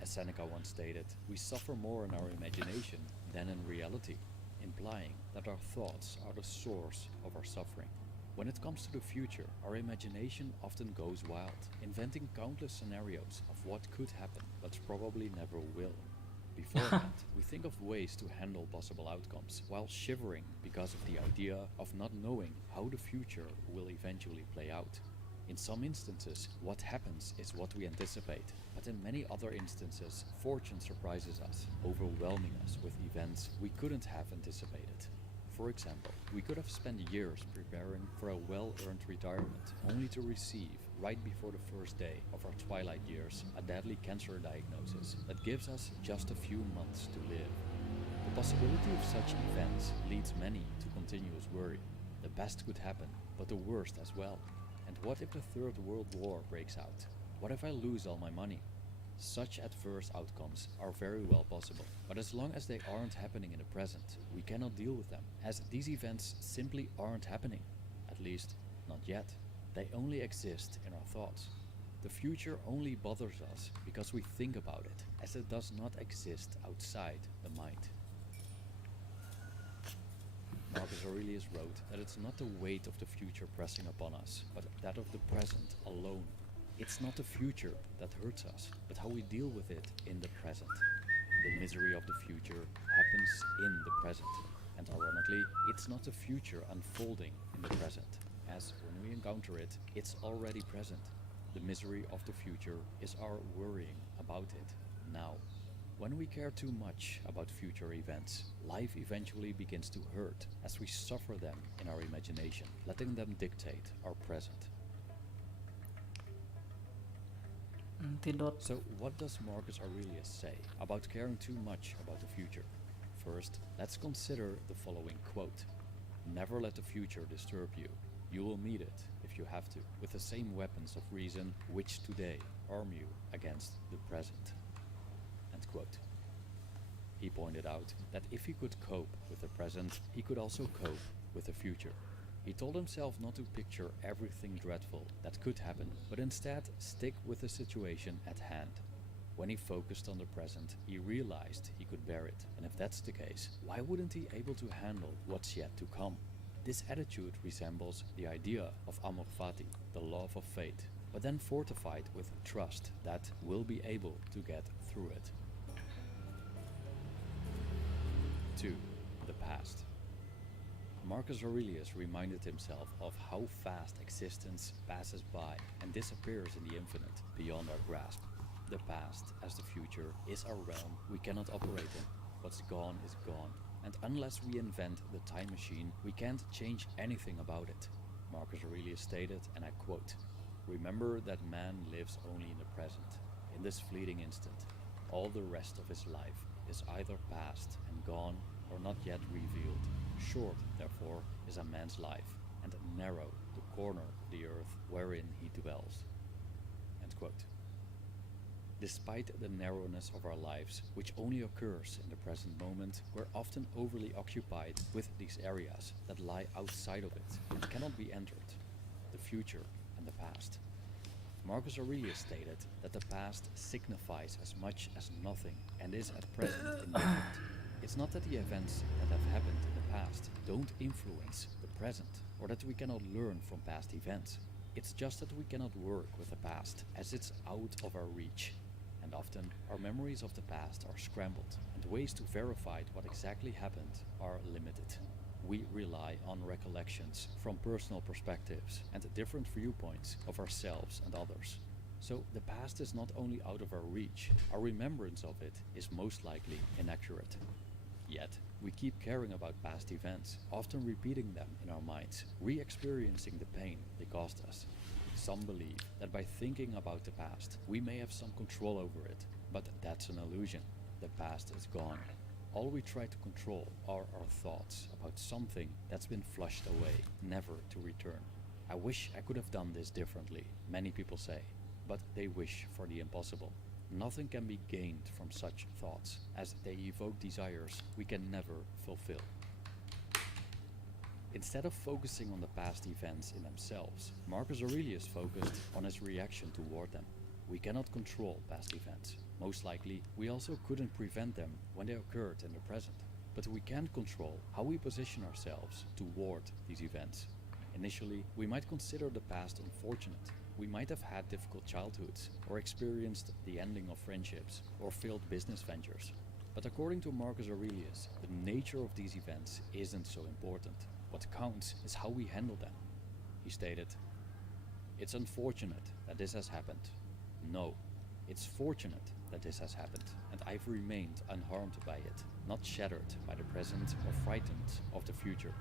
As Seneca once stated, we suffer more in our imagination than in reality, implying that our thoughts are the source of our suffering. When it comes to the future, our imagination often goes wild, inventing countless scenarios of what could happen but probably never will. Beforehand, we think of ways to handle possible outcomes, while shivering because of the idea of not knowing how the future will eventually play out. In some instances, what happens is what we anticipate, but in many other instances, fortune surprises us, overwhelming us with events we couldn't have anticipated. For example, we could have spent years preparing for a well-earned retirement, only to receive, right before the first day of our twilight years, a deadly cancer diagnosis that gives us just a few months to live. The possibility of such events leads many to continuous worry. The best could happen, but the worst as well. And what if the Third World War breaks out? What if I lose all my money? Such adverse outcomes are very well possible, but as long as they aren't happening in the present, we cannot deal with them, as these events simply aren't happening. At least, not yet. They only exist in our thoughts. The future only bothers us because we think about it, as it does not exist outside the mind. Marcus Aurelius wrote that it's not the weight of the future pressing upon us, but that of the present alone. It's not the future that hurts us, but how we deal with it in the present. The misery of the future happens in the present, and ironically, it's not the future unfolding in the present, as when we encounter it, it's already present. The misery of the future is our worrying about it now. When we care too much about future events, life eventually begins to hurt as we suffer them in our imagination, letting them dictate our present. Antidote. So what does Marcus Aurelius say about caring too much about the future? First, let's consider the following quote. Never let the future disturb you. You will meet it, if you have to, with the same weapons of reason which today arm you against the present. End quote. He pointed out that if he could cope with the present, he could also cope with the future. He told himself not to picture everything dreadful that could happen, but instead stick with the situation at hand. When he focused on the present, he realized he could bear it. And if that's the case, why wouldn't he able to handle what's yet to come? This attitude resembles the idea of amor fati, the love of fate, but then fortified with trust that we'll be able to get through it. 2. The past. Marcus Aurelius reminded himself of how fast existence passes by and disappears in the infinite, beyond our grasp. The past, as the future, is a realm we cannot operate in. What's gone is gone, and unless we invent the time machine, we can't change anything about it. Marcus Aurelius stated, and I quote, "Remember that man lives only in the present, in this fleeting instant. All the rest of his life is either past and gone or not yet revealed. Short, therefore, is a man's life, and narrow the corner of the earth wherein he dwells." End quote. Despite the narrowness of our lives, which only occurs in the present moment, we're often overly occupied with these areas that lie outside of it and cannot be entered: the future and the past. Marcus Aurelius stated that the past signifies as much as nothing and is at present indifferent. It's not that the events that have happened in the past don't influence the present, or that we cannot learn from past events. It's just that we cannot work with the past, as it's out of our reach. And often, our memories of the past are scrambled, and ways to verify what exactly happened are limited. We rely on recollections from personal perspectives and different viewpoints of ourselves and others. So the past is not only out of our reach, our remembrance of it is most likely inaccurate. Yet, we keep caring about past events, often repeating them in our minds, re-experiencing the pain they caused us. Some believe that by thinking about the past, we may have some control over it, but that's an illusion. The past is gone. All we try to control are our thoughts about something that's been flushed away, never to return. I wish I could have done this differently, many people say, but they wish for the impossible. Nothing can be gained from such thoughts, as they evoke desires we can never fulfill. Instead of focusing on the past events in themselves, Marcus Aurelius focused on his reaction toward them. We cannot control past events. Most likely, we also couldn't prevent them when they occurred in the present. But we can control how we position ourselves toward these events. Initially, we might consider the past unfortunate. We might have had difficult childhoods, or experienced the ending of friendships, or failed business ventures. But according to Marcus Aurelius, the nature of these events isn't so important. What counts is how we handle them. He stated, "It's unfortunate that this has happened. No, it's fortunate that this has happened, and I've remained unharmed by it, not shattered by the present or frightened of the future.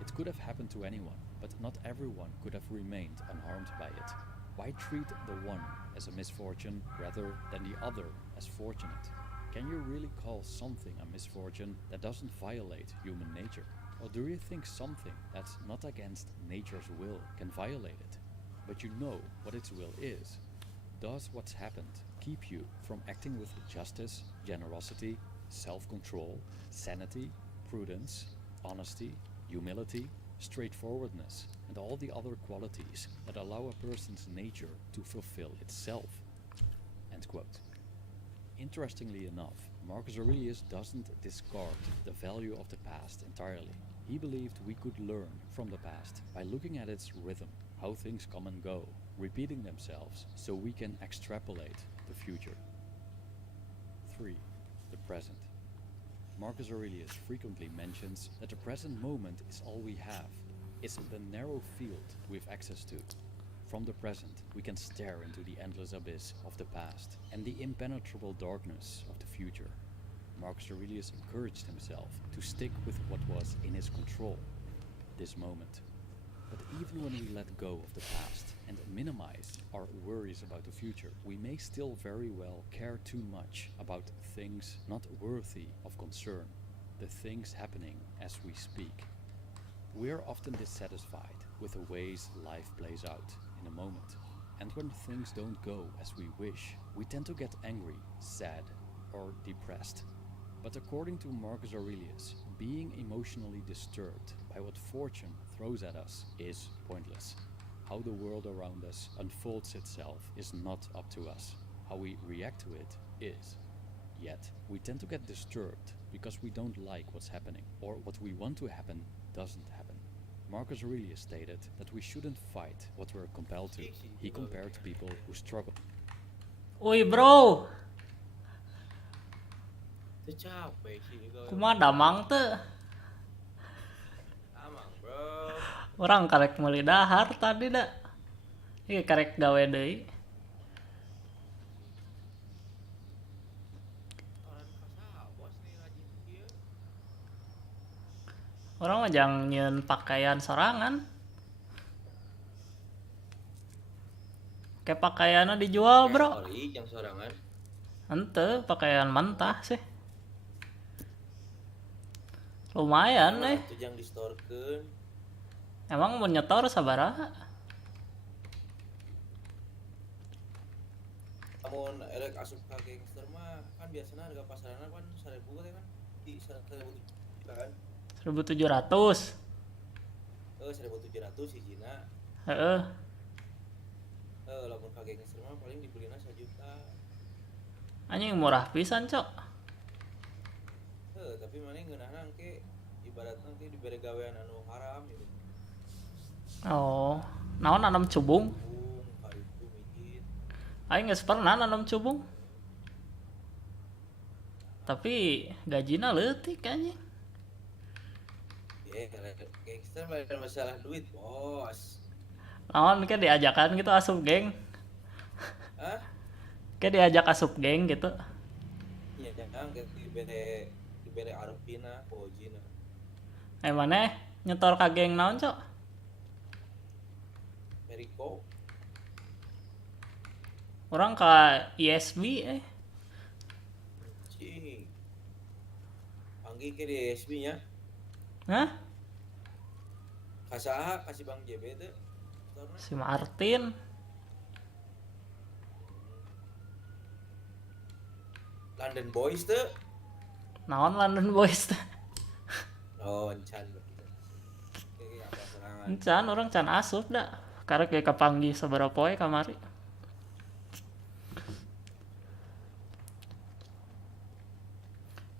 It could have happened to anyone, but not everyone could have remained unharmed by it. Why treat the one as a misfortune rather than the other as fortunate? Can you really call something a misfortune that doesn't violate human nature? Or do you think something that's not against nature's will can violate it? But you know what its will is. Does what's happened keep you from acting with justice, generosity, self-control, sanity, prudence, honesty, humility, straightforwardness, and all the other qualities that allow a person's nature to fulfill itself?" End quote. Interestingly enough, Marcus Aurelius doesn't discard the value of the past entirely. He believed we could learn from the past by looking at its rhythm, how things come and go, repeating themselves, so we can extrapolate the future. 3. The present. Marcus Aurelius frequently mentions that the present moment is all we have. It's the narrow field we have access to. From the present, we can stare into the endless abyss of the past and the impenetrable darkness of the future. Marcus Aurelius encouraged himself to stick with what was in his control, this moment. But even when we let go of the past and minimize our worries about the future, we may still very well care too much about things not worthy of concern, the things happening as we speak. We are often dissatisfied with the ways life plays out in a moment, and when things don't go as we wish, we tend to get angry, sad, or depressed. But according to Marcus Aurelius, being emotionally disturbed by what fortune throws at us is pointless. How the world around us unfolds itself is not up to us. How we react to it is. Yet, we tend to get disturbed because we don't like what's happening, or what we want to happen doesn't happen. Marcus Aurelius stated that we shouldn't fight what we're compelled to. He compared people who struggle. Ui bro, cuma damang tuh. Orang karek meuli dahar tadi dah. Ieu karek gawe deui. Orang mah jang nyieun pakaian sorangan. Kayak pakaiannya dijual, bro. Ori yang sorangan. Henteu, pakaian mentah sih. Lumayan Itu yang distorkeun. Emang mau nyetor sabaraha? Namun elek asup ka gangster mah kan biasanya harga pasaranna kan 1000 teh kan di 1000 kan 1.700. 1.700 hijina. Heeh. Lamun ka gangster mah paling dibelina 1 juta. Anjing murah pisan, Cok. Tapi maneh ngeunahna engke ibaratna engke dibere gawean anu haram gitu. Oh, naon nanam cubung? Aing geus pernah nanam cubung. Tapi gajina leutik anjing. Gangster lain masalah duit, Bos. Naon ke diajakan gitu asup geng? Hah? Ke diajak asup geng gitu. Iya, jangan dibere arupina, pojina. Maneh nyetor ka geng naon, Cok? Meriko. Orang ka ISB Cing. Panggil ke di ISB nya. Hah? Kasaha kasih Bang JB teh. Si Martin. London Boys teh. Naon London Boys teh? Oh, encan. Encan orang can asup dah. Karek ge kapanggih sabaraha poe kamari.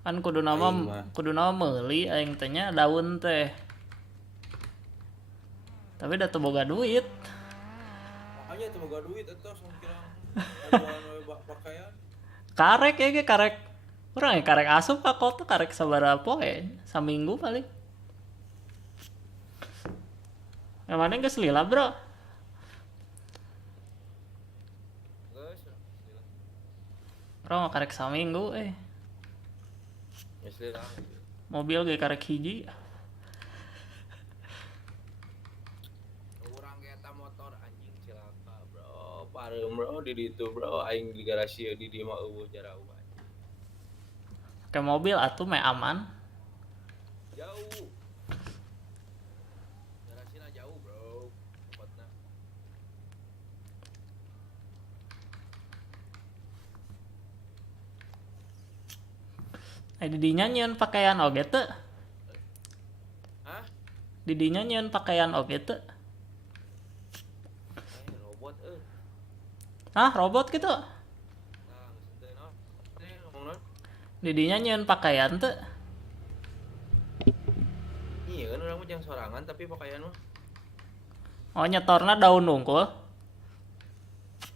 Kan kudu nama meuli aing teh nya daun teh. Tapi da teu boga duit. Makanya teu boga duit eta sangkirang ajuan pakaian. Karek ge karek. Urang karek asup ka kota karek sabaraha poe? Saminggu paling. Emangnya geus lila, Bro? Geus. Orang karek saminggu Geus lila. Mobil ge karek hiji. Urang ge eta motor anjing cilaka, Bro. Pareum, Bro, di ditu, Bro. Aing di garasi di dieu mah eueuh jarau. Ke mobil atuh mah aman. Jauh. Garasina jauh, Bro. Tempatna. Di dinya nyieun pakaian oge teu? Hah? Di dinya nyieun pakaian oge teu? Robot Hah, robot gitu? Di dinya nyieun pakaian teu? Iya kan orang mah jangan sorangan tapi pakaian mah. Oh, nyetorna daun unggul?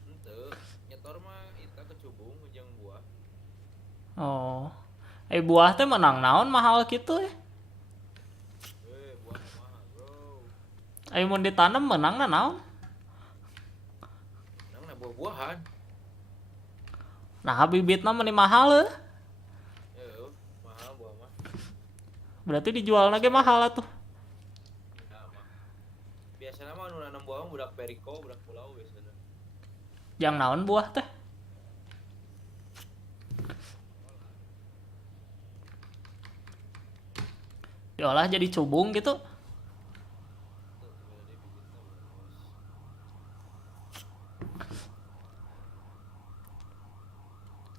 Henteu, nyetor mah eta kecubung jeung buah. Oh. Buah teh menang naon mahal gitu ya? Buah mahal, Bro. Mun ditanam menangna naon? Menangna buah-buahan. Nah, bibitna meni mahal mahal buah mah. Berarti dijualna ge mahal atuh. Biasana mah anu nanam buah budak periko, budak pulau biasana. Yang naon buah teh? Diolah jadi cubung gitu.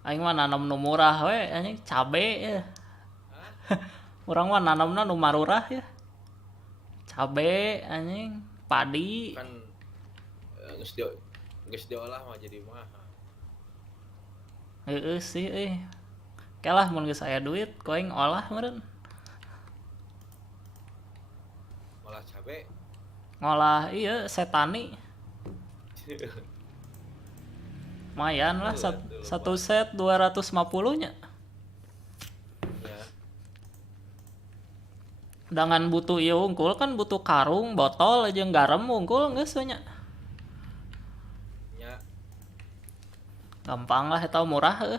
Aing mah nanam nu murah we, anjing cabe ya. Urang mah nanamna nu marurah ya. Cabe anjing, padi. Kan geus diolah mah jadi mahal. Heeh sih Oke lah mun geus aya duit, ku aing olah meureun. Olah cabe. Ngolah setani. Lumayan lah satu set 250 nya. Ya. Dengan butuh ieu unggul kan butuh karung, botol aja garam unggul geus we nya. Nya. Gampang lah eta murah heuh.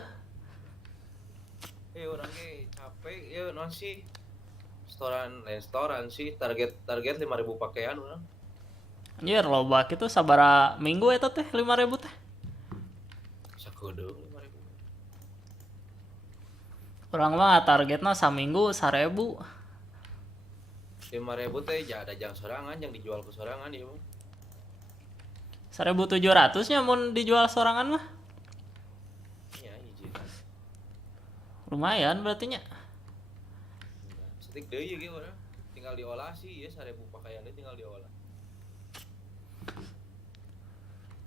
Urang ge capek ieu naon sih? Restoran sih target 5.000 pakaian urang. Anjir loba kitu sabaraha minggu eta teh 5.000 teh. Sakudu 5.000. Urang mah targetna saminggu 1.000. 5.000 teh ada jang sorangan yang dijual ke sorangan ieu mah. 1.700 nya mun dijual sorangan mah. Iya hiji. Lumayan berarti nya. Setik deui ge urang. Tinggal diolah sih ieu 1.000 pakaian teh tinggal diolah.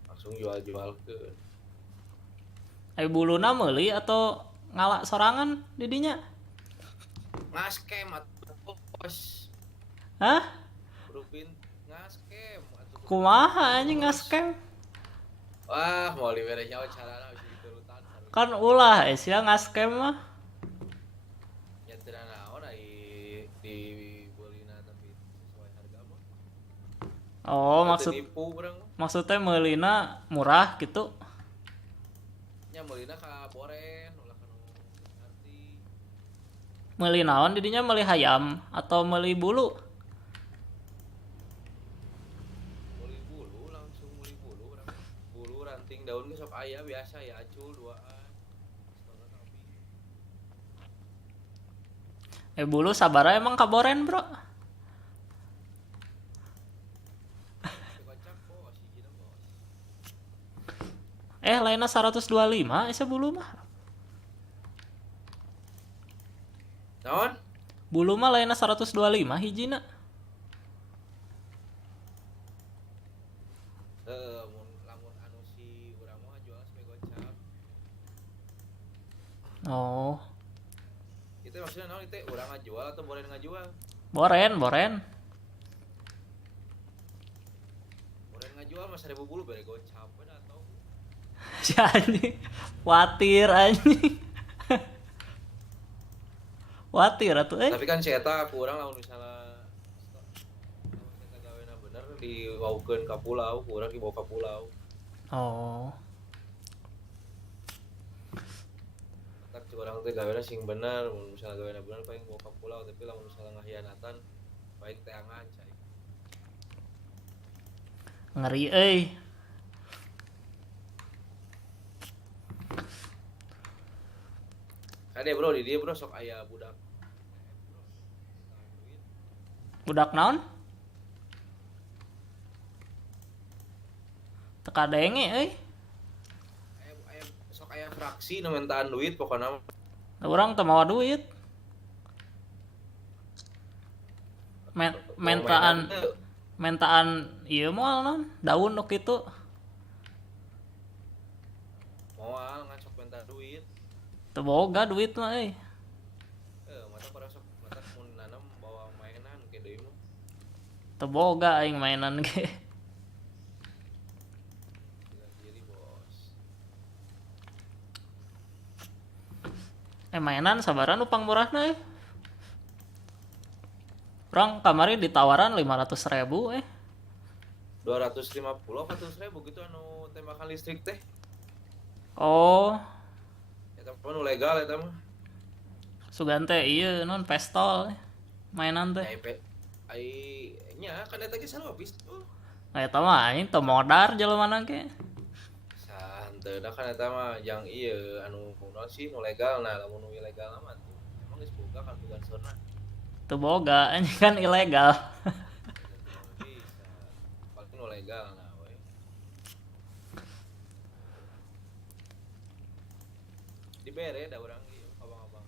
Langsung jual-jual ke. Ai buluna meuli atau ngalak sorangan di dinya? Ngaskem atuh bos. Hah? Rupin ngaskem atuh. Kumaha anjing ngaskem? Wah, mau libere nyawa carana bisa diturutan. Kan ulah sia ngaskem mah. Ya teu naon di beulina tapi sesuai harga mah. Oh, maksudnya meulina murah gitu. Nya meulina ka boren ulah kanu ngarti. Meuli naon di dinya meuli hayam atau meuli bulu? Bulu ranting daun ge sok aya biasa ya acul 2an. Bulu sabaraha emang kaboren, Bro? Lainna 125 asa bulu mah. Naon? Bulu mah lainna 125 hijina. Lamun anu si urang mah jual sampai gocap. Oh. Itu maksudnya naon itu urang ngajual atau boren ngajual? Boren. Boren ngajual mah 1.000 bulu bere gocap we atau. Si anjing. Watir anjing. Watir atuh Tapi kan si eta ku urang lamun misalnya eta gawena bener diwaukeun ka pulau, ku urang dibawa ka pulau. Oh. Tak urang teh gawena sing bener, mun misalnya gawena bener paling bawa ka pulau, tapi lamun misalnya ngahianatan baik teh angan cai. Ngeri euy. Ade bro, di dia bro sok aya budak. Budak naon? Teka denge euy. Sok aya fraksi nu mentaan duit pokona. Urang teu mawa duit. Mentaan ieu moal naon? Daun nu kitu. Moal ngan sok mentaan duit. Teu boga duit mah euy. Mata para sok mata mun nanam bawa mainan ke deui mah. Teu boga aing mainan ge. Diri bos. Mainan sabaraha nu pangmurahna euy? Urang kamari ditawaran 500.000 250 apa 100.000 gitu anu tembakan listrik teh. Oh. Eta mah nu legal eta mah. Sugan teh ieu non pistol mainan teh. Ai nya kan eta ge sarua pistol. Eta mah aing teu modar jelemana ge. Santai da kan eta mah yang ieu anu naon sih nu legal nah lamun nu ilegal mah tuh. Emang geus boga kan bukan sorna. Teu boga anjing kan ilegal. Paling nu legal nah we. Dibere da urang ieu abang-abang.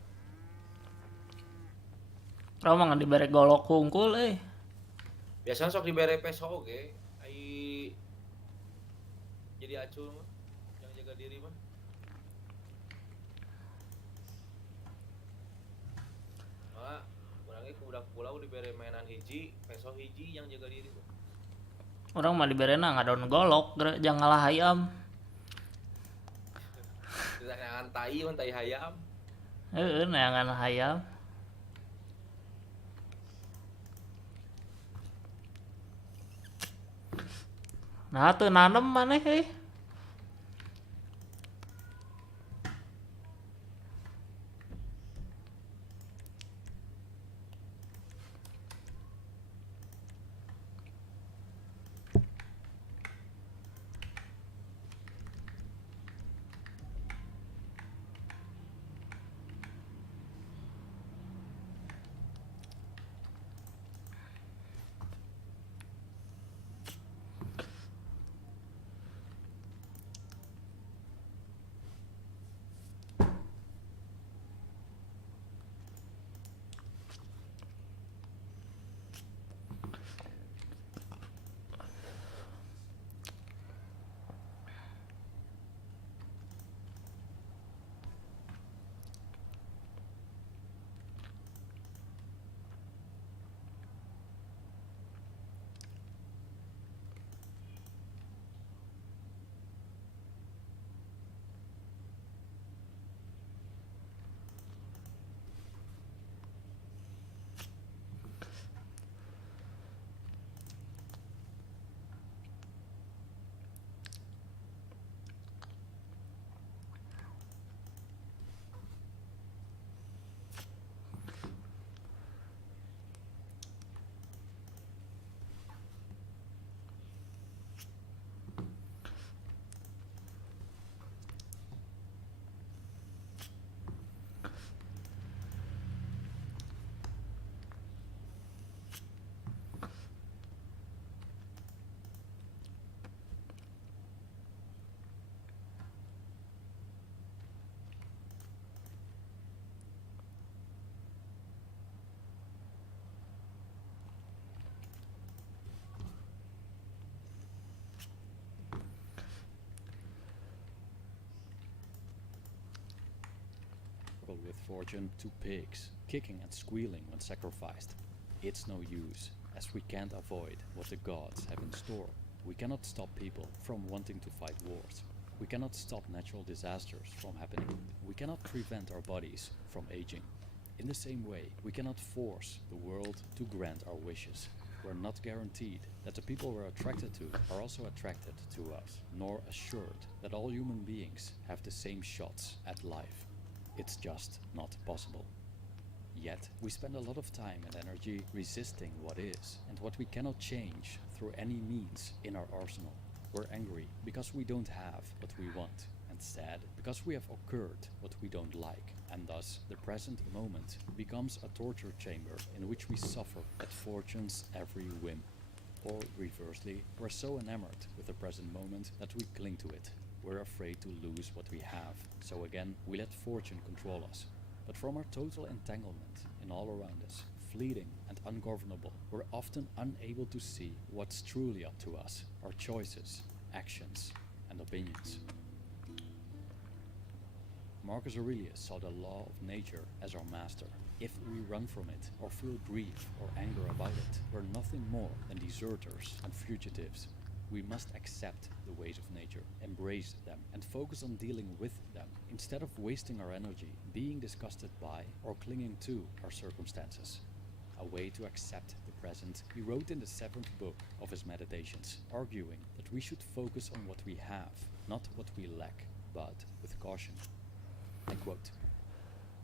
Urang mah dibere golok hungkul euy. Biasanya sok dibere peso oge, ai jadi acul mah, yang jaga diri mah. Malah urangnya ke budak pulau dibere mainan hiji, peso hiji yang jaga diri tuh. Urang mah diberena ngadon golok, jangan ngalah hayam. Kita neangan tai hayam. Neangan hayam. Nah teu nanem maneh euy. With fortune to pigs, kicking and squealing when sacrificed. It's no use, as we can't avoid what the gods have in store. We cannot stop people from wanting to fight wars. We cannot stop natural disasters from happening. We cannot prevent our bodies from aging. In the same way, we cannot force the world to grant our wishes. We're not guaranteed that the people we're attracted to are also attracted to us, nor assured that all human beings have the same shots at life. It's just not possible. Yet, we spend a lot of time and energy resisting what is and what we cannot change through any means in our arsenal. We're angry because we don't have what we want, and sad because we have occurred what we don't like, and thus the present moment becomes a torture chamber in which we suffer at fortune's every whim. Or reversely, we're so enamored with the present moment that we cling to it. We're afraid to lose what we have, so again we let fortune control us. But from our total entanglement in all around us, fleeting and ungovernable, we're often unable to see what's truly up to us, our choices, actions, and opinions. Marcus Aurelius saw the law of nature as our master. If we run from it, or feel grief or anger about it, we're nothing more than deserters and fugitives. We must accept the ways of nature, embrace them, and focus on dealing with them, instead of wasting our energy being disgusted by or clinging to our circumstances. A way to accept the present, he wrote in the 7th book of his Meditations, arguing that we should focus on what we have, not what we lack, but with caution. I quote,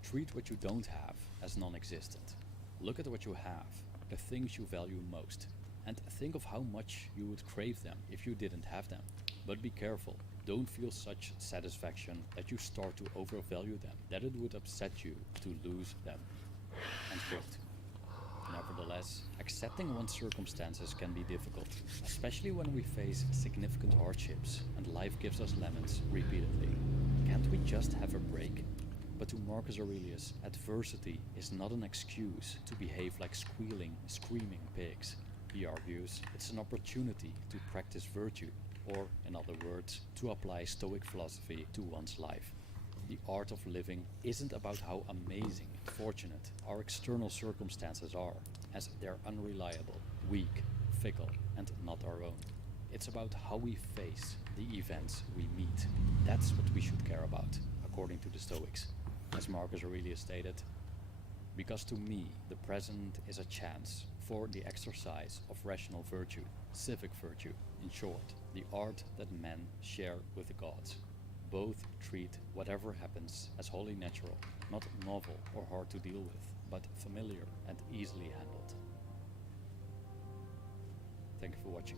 "Treat what you don't have as non-existent. Look at what you have, the things you value most, and think of how much you would crave them if you didn't have them. But be careful, don't feel such satisfaction that you start to overvalue them, that it would upset you to lose them." End quote. Nevertheless, accepting one's circumstances can be difficult, especially when we face significant hardships and life gives us lemons repeatedly. Can't we just have a break? But to Marcus Aurelius, adversity is not an excuse to behave like squealing, screaming pigs. He argues it's an opportunity to practice virtue, or, in other words, to apply Stoic philosophy to one's life. The art of living isn't about how amazing and fortunate our external circumstances are, as they're unreliable, weak, fickle, and not our own. It's about how we face the events we meet. That's what we should care about, according to the Stoics. As Marcus Aurelius stated, "Because to me the present is a chance for the exercise of rational virtue, civic virtue, in short, the art that men share with the gods. Both treat whatever happens as wholly natural, not novel or hard to deal with, but familiar and easily handled. Thank you for watching.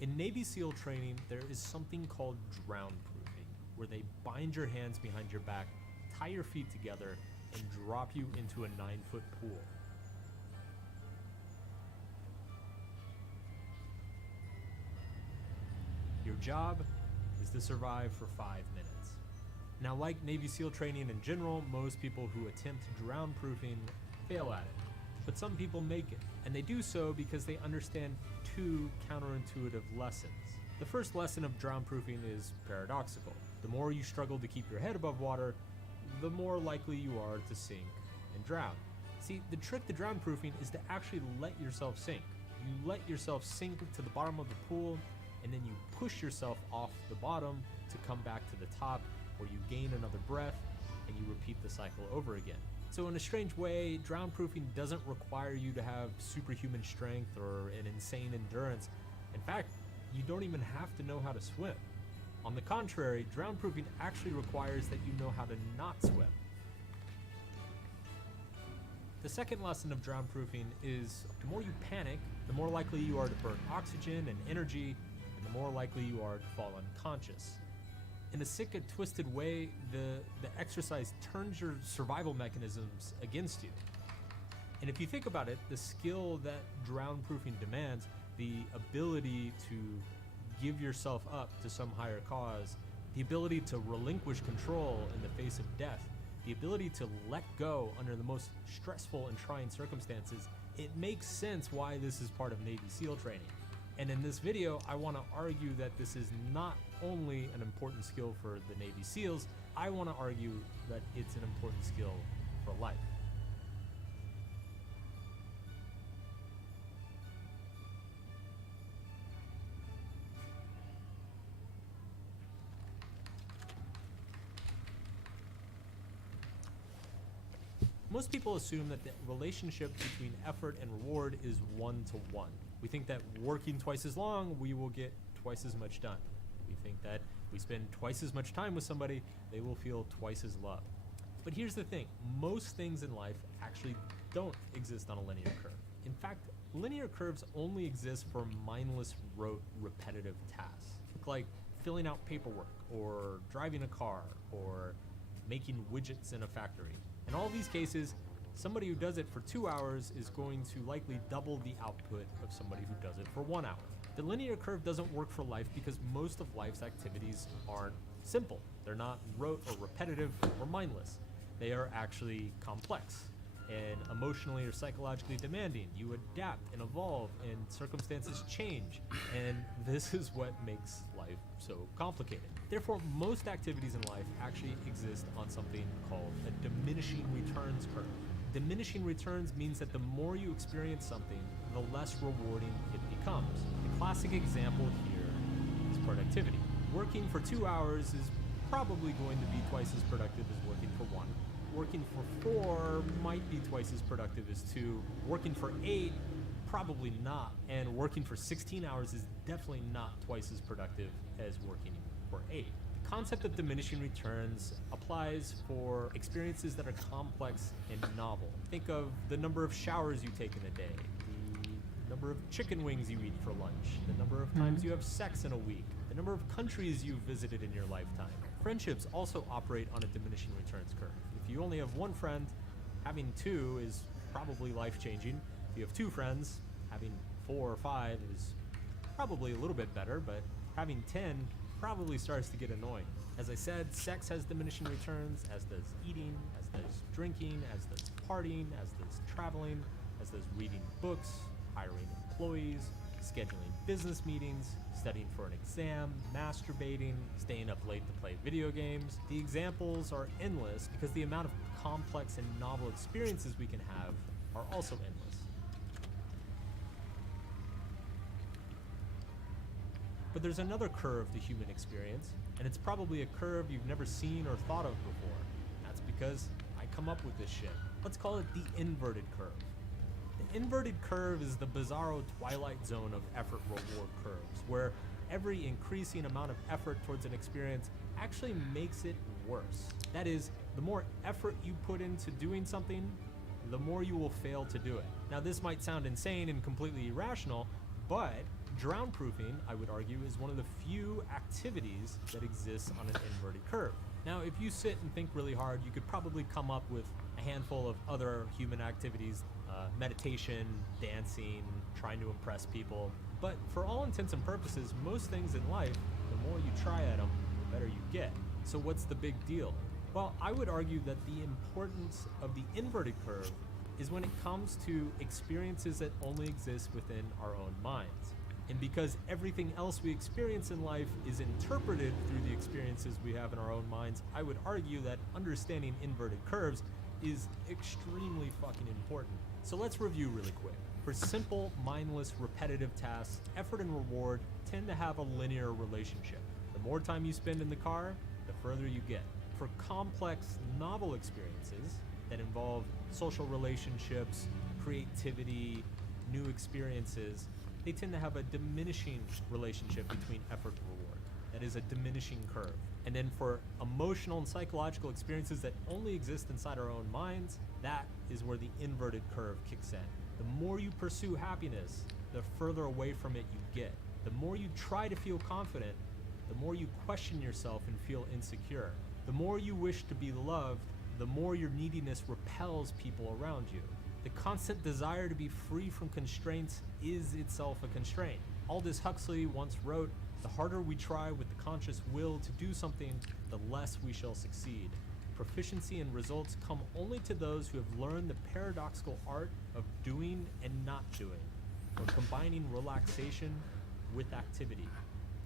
In Navy SEAL training, there is something called drown proofing, where they bind your hands behind your back, tie your feet together, and drop you into a 9-foot pool. Your job is to survive for 5 minutes. Now, like Navy SEAL training in general, most people who attempt drown proofing fail at it. But some people make it, and they do so because they understand 2 counterintuitive lessons. The first lesson of drown proofing is paradoxical. The more you struggle to keep your head above water, the more likely you are to sink and drown. See, the trick to drown proofing is to actually let yourself sink. You let yourself sink to the bottom of the pool, and then you push yourself off the bottom to come back to the top, where you gain another breath, and you repeat the cycle over again. So in a strange way, drown proofing doesn't require you to have superhuman strength or an insane endurance. In fact, you don't even have to know how to swim. On the contrary, drown proofing actually requires that you know how to not swim. The second lesson of drown proofing is the more you panic, the more likely you are to burn oxygen and energy, and the more likely you are to fall unconscious. In a sick and twisted way, the exercise turns your survival mechanisms against you. And if you think about it, the skill that drown proofing demands, the ability to give yourself up to some higher cause, the ability to relinquish control in the face of death, the ability to let go under the most stressful and trying circumstances, it makes sense why this is part of Navy SEAL training. And in this video, I want to argue that this is not only an important skill for the Navy SEALs, I want to argue that it's an important skill for life. Most people assume that the relationship between effort and reward is 1-to-1. We think that working twice as long, we will get twice as much done. We think that we spend twice as much time with somebody, they will feel twice as loved. But here's the thing, most things in life actually don't exist on a linear curve. In fact, linear curves only exist for mindless, rote, repetitive tasks, like filling out paperwork, or driving a car, or making widgets in a factory. In all these cases, somebody who does it for 2 hours is going to likely double the output of somebody who does it for 1 hour. The linear curve doesn't work for life because most of life's activities aren't simple. They're not rote or repetitive or mindless. They are actually complex and emotionally or psychologically demanding. You adapt and evolve and circumstances change, and this is what makes life so complicated. Therefore, most activities in life actually exist on something called a diminishing returns curve. Diminishing returns means that the more you experience something, the less rewarding it becomes. The classic example here is productivity. Working for 2 hours is probably going to be twice as productive as working for 1. Working for 4 might be twice as productive as 2. Working for 8, probably not. And working for 16 hours is definitely not twice as productive as working for 8. The concept of diminishing returns applies for experiences that are complex and novel. Think of the number of showers you take in a day, the number of chicken wings you eat for lunch, the number of times you have sex in a week, the number of countries you've visited in your lifetime. Friendships also operate on a diminishing returns curve. If you only have 1 friend, having 2 is probably life-changing. If you have 2 friends, having 4 or 5 is probably a little bit better, but having 10 probably starts to get annoying. As I said, sex has diminishing returns, as does eating, as does drinking, as does partying, as does traveling, as does reading books. hiring employees, scheduling business meetings, studying for an exam, masturbating, staying up late to play video games. The examples are endless because the amount of complex and novel experiences we can have are also endless. But there's another curve to human experience, and it's probably a curve you've never seen or thought of before. That's because I come up with this shit. Let's call it the inverted curve. The inverted curve is the bizarro twilight zone of effort-reward curves, where every increasing amount of effort towards an experience actually makes it worse. That is, the more effort you put into doing something, the more you will fail to do it. Now, this might sound insane and completely irrational, but drown-proofing, I would argue, is one of the few activities that exists on an inverted curve. Now, if you sit and think really hard, you could probably come up with a handful of other human activities, meditation, dancing, trying to impress people. But for all intents and purposes, most things in life, the more you try at them, the better you get. So what's the big deal? Well, I would argue that the importance of the inverted curve is when it comes to experiences that only exist within our own minds. And because everything else we experience in life is interpreted through the experiences we have in our own minds, I would argue that understanding inverted curves is extremely fucking important. So let's review really quick. For simple, mindless, repetitive tasks, effort and reward tend to have a linear relationship. The more time you spend in the car, the further you get. For complex, novel experiences that involve social relationships, creativity, new experiences, they tend to have a diminishing relationship between effort and reward. That is a diminishing curve. And then for emotional and psychological experiences that only exist inside our own minds, that is where the inverted curve kicks in. The more you pursue happiness, the further away from it you get. The more you try to feel confident, the more you question yourself and feel insecure. The more you wish to be loved, the more your neediness repels people around you. The constant desire to be free from constraints is itself a constraint. Aldous Huxley once wrote, "The harder we try with the conscious will to do something, the less we shall succeed. Proficiency and results come only to those who have learned the paradoxical art of doing and not doing, or combining relaxation with activity."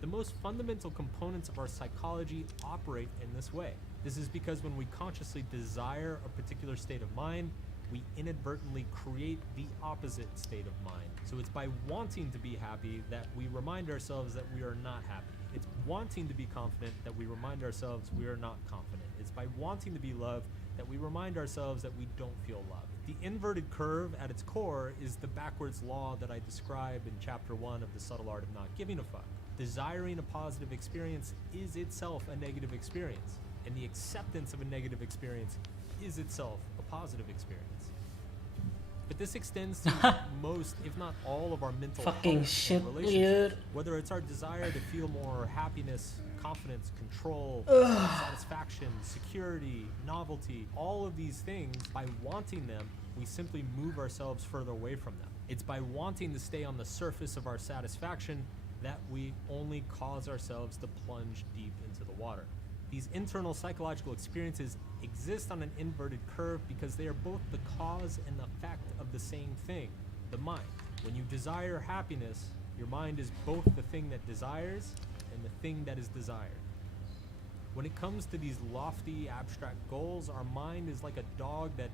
The most fundamental components of our psychology operate in this way. This is because when we consciously desire a particular state of mind, we inadvertently create the opposite state of mind. So it's by wanting to be happy that we remind ourselves that we are not happy. It's wanting to be confident that we remind ourselves we are not confident. It's by wanting to be loved that we remind ourselves that we don't feel loved. The inverted curve at its core is the backwards law that I describe in chapter 1 of The Subtle Art of Not Giving a Fuck. Desiring a positive experience is itself a negative experience, and the acceptance of a negative experience is itself a positive experience. But this extends to most, if not all, of our mental Fucking health shit, and relationships. dude. Whether it's our desire to feel more happiness, confidence, control, satisfaction, security, novelty, all of these things, by wanting them, we simply move ourselves further away from them. It's by wanting to stay on the surface of our satisfaction that we only cause ourselves to plunge deep into the water. These internal psychological experiences exist on an inverted curve because they are both the cause and effect of the same thing, the mind. When you desire happiness, your mind is both the thing that desires and the thing that is desired. When it comes to these lofty, abstract goals, our mind is like a dog that,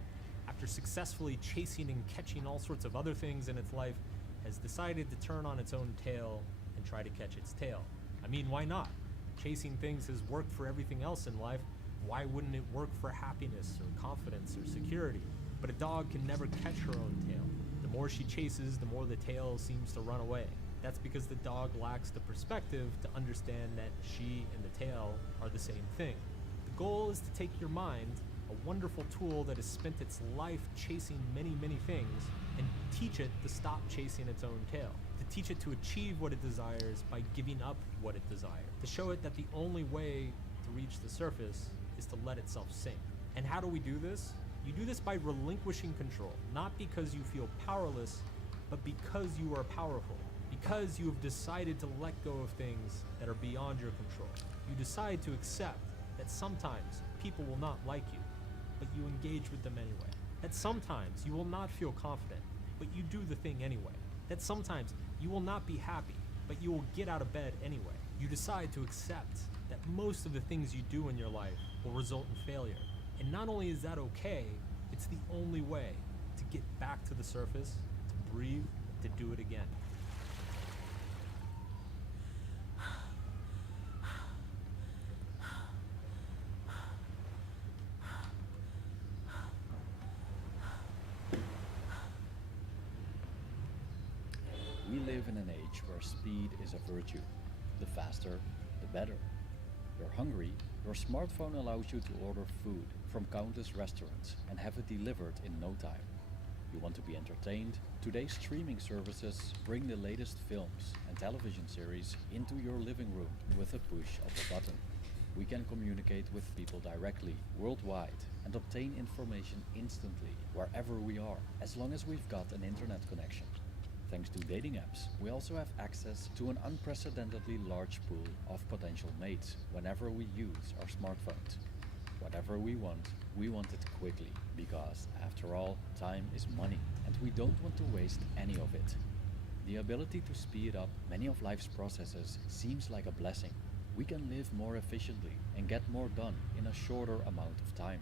after successfully chasing and catching all sorts of other things in its life, has decided to turn on its own tail and try to catch its tail. I mean, why not? Chasing things has worked for everything else in life. Why wouldn't it work for happiness or confidence or security? But a dog can never catch her own tail. The more she chases, the more the tail seems to run away. That's because the dog lacks the perspective to understand that she and the tail are the same thing. The goal is to take your mind, a wonderful tool that has spent its life chasing many, many things, and teach it to stop chasing its own tail. To teach it to achieve what it desires by giving up what it desires. To show it that the only way to reach the surface is to let itself sink. And how do we do this? You do this by relinquishing control, not because you feel powerless, but because you are powerful. Because you have decided to let go of things that are beyond your control. You decide to accept that sometimes people will not like you, but you engage with them anyway. That sometimes you will not feel confident, but you do the thing anyway. that sometimes you will not be happy, but you will get out of bed anyway. You decide to accept that most of the things you do in your life will result in failure. And not only is that okay, it's the only way to get back to the surface, to breathe, to do it again. We live in an age where speed is a virtue. The faster, the better. You're hungry, your smartphone allows you to order food from countless restaurants and have it delivered in no time. You want to be entertained? Today's streaming services bring the latest films and television series into your living room with a push of a button. We can communicate with people directly, worldwide, and obtain information instantly, wherever we are, as long as we've got an internet connection. Thanks to dating apps, we also have access to an unprecedentedly large pool of potential mates whenever we use our smartphones. Whatever we want it quickly, because, after all, time is money, and we don't want to waste any of it. The ability to speed up many of life's processes seems like a blessing. We can live more efficiently and get more done in a shorter amount of time.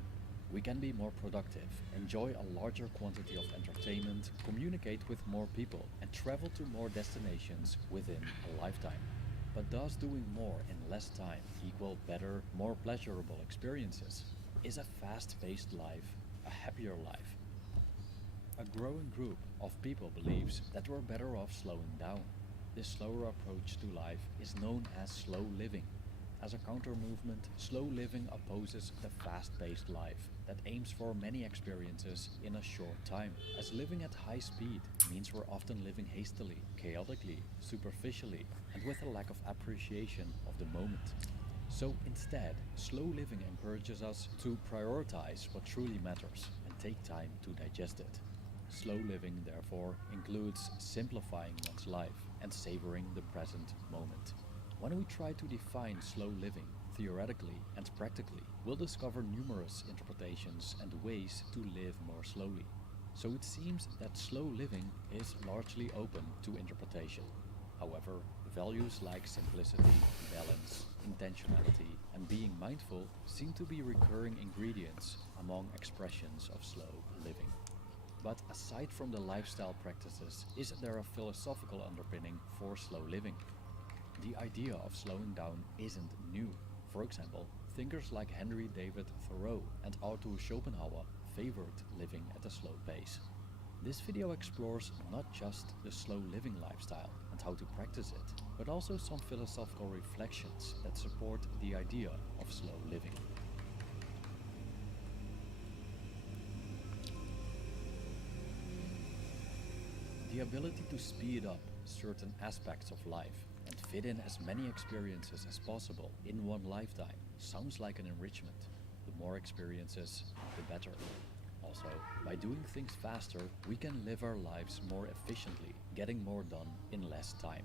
We can be more productive, enjoy a larger quantity of entertainment, communicate with more people, and travel to more destinations within a lifetime. But does doing more in less time equal better, more pleasurable experiences? Is a fast-paced life a happier life? A growing group of people believes that we're better off slowing down. This slower approach to life is known as slow living. As a counter-movement, slow living opposes the fast-paced life that aims for many experiences in a short time, as living at high speed means we're often living hastily, chaotically, superficially, and with a lack of appreciation of the moment. So instead, slow living encourages us to prioritize what truly matters and take time to digest it. Slow living, therefore, includes simplifying one's life and savoring the present moment. When we try to define slow living, theoretically and practically, we'll discover numerous interpretations and ways to live more slowly. So it seems that slow living is largely open to interpretation. However, values like simplicity, balance, intentionality, and being mindful seem to be recurring ingredients among expressions of slow living. But aside from the lifestyle practices, is there a philosophical underpinning for slow living? The idea of slowing down isn't new. For example, thinkers like Henry David Thoreau and Arthur Schopenhauer favored living at a slow pace. This video explores not just the slow living lifestyle and how to practice it, but also some philosophical reflections that support the idea of slow living. The ability to speed up certain aspects of life and fit in as many experiences as possible in one lifetime sounds like an enrichment. The more experiences, the better. Also, by doing things faster, we can live our lives more efficiently, getting more done in less time.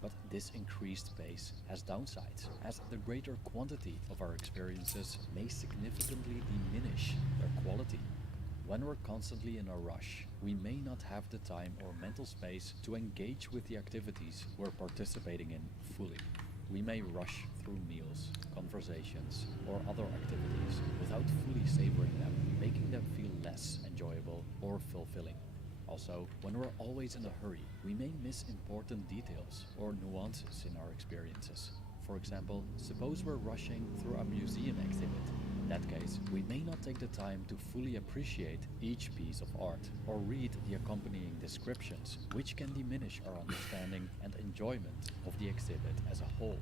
But this increased pace has downsides, as the greater quantity of our experiences may significantly diminish their quality. When we're constantly in a rush, we may not have the time or mental space to engage with the activities we're participating in fully. We may rush through meals, conversations, or other activities without fully savoring them, making them feel less enjoyable or fulfilling. Also, when we're always in a hurry, we may miss important details or nuances in our experiences. For example, suppose we're rushing through a museum exhibit. In that case, we may not take the time to fully appreciate each piece of art or read the accompanying descriptions, which can diminish our understanding and enjoyment of the exhibit as a whole.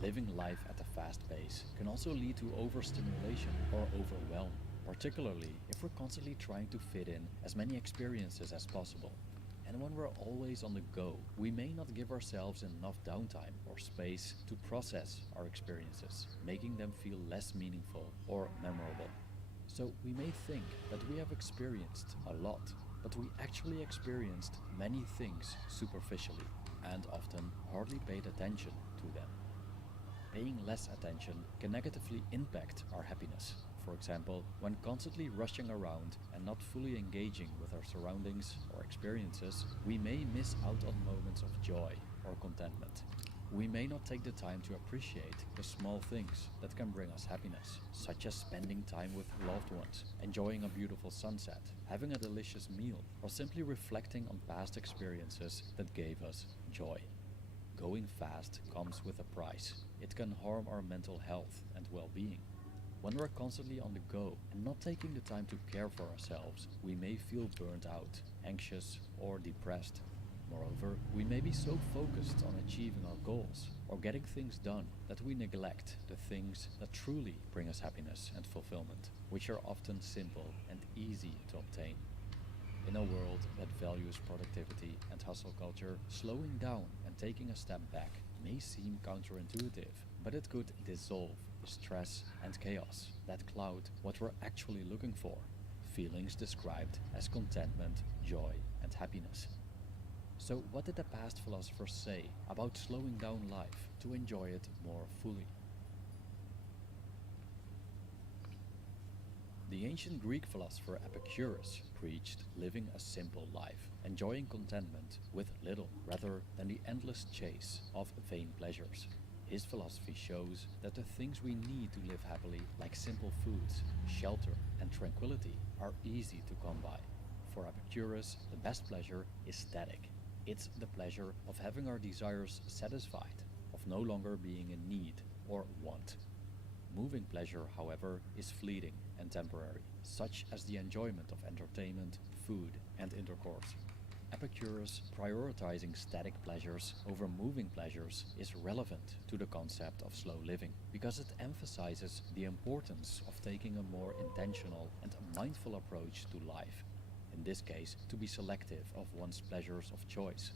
Living life at a fast pace can also lead to overstimulation or overwhelm, particularly if we're constantly trying to fit in as many experiences as possible. And when we're always on the go, we may not give ourselves enough downtime or space to process our experiences, making them feel less meaningful or memorable. So we may think that we have experienced a lot, but we actually experienced many things superficially and often hardly paid attention to them. Paying less attention can negatively impact our happiness. For example, when constantly rushing around and not fully engaging with our surroundings or experiences, we may miss out on moments of joy or contentment. We may not take the time to appreciate the small things that can bring us happiness, such as spending time with loved ones, enjoying a beautiful sunset, having a delicious meal, or simply reflecting on past experiences that gave us joy. Going fast comes with a price. It can harm our mental health and well-being. When we're constantly on the go and not taking the time to care for ourselves, we may feel burnt out, anxious, or depressed. Moreover, we may be so focused on achieving our goals or getting things done that we neglect the things that truly bring us happiness and fulfillment, which are often simple and easy to obtain. In a world that values productivity and hustle culture, slowing down and taking a step back may seem counterintuitive, but it could dissolve the stress and chaos that cloud what we're actually looking for, feelings described as contentment, joy, and happiness. So what did the past philosophers say about slowing down life to enjoy it more fully? The ancient Greek philosopher Epicurus preached living a simple life, enjoying contentment with little rather than the endless chase of vain pleasures. His philosophy shows that the things we need to live happily, like simple foods, shelter, and tranquility, are easy to come by. For Epicurus, the best pleasure is static. It's the pleasure of having our desires satisfied, of no longer being in need or want. Moving pleasure, however, is fleeting and temporary, such as the enjoyment of entertainment, food, and intercourse. Epicurus prioritizing static pleasures over moving pleasures is relevant to the concept of slow living because it emphasizes the importance of taking a more intentional and mindful approach to life. In this case, to be selective of one's pleasures of choice.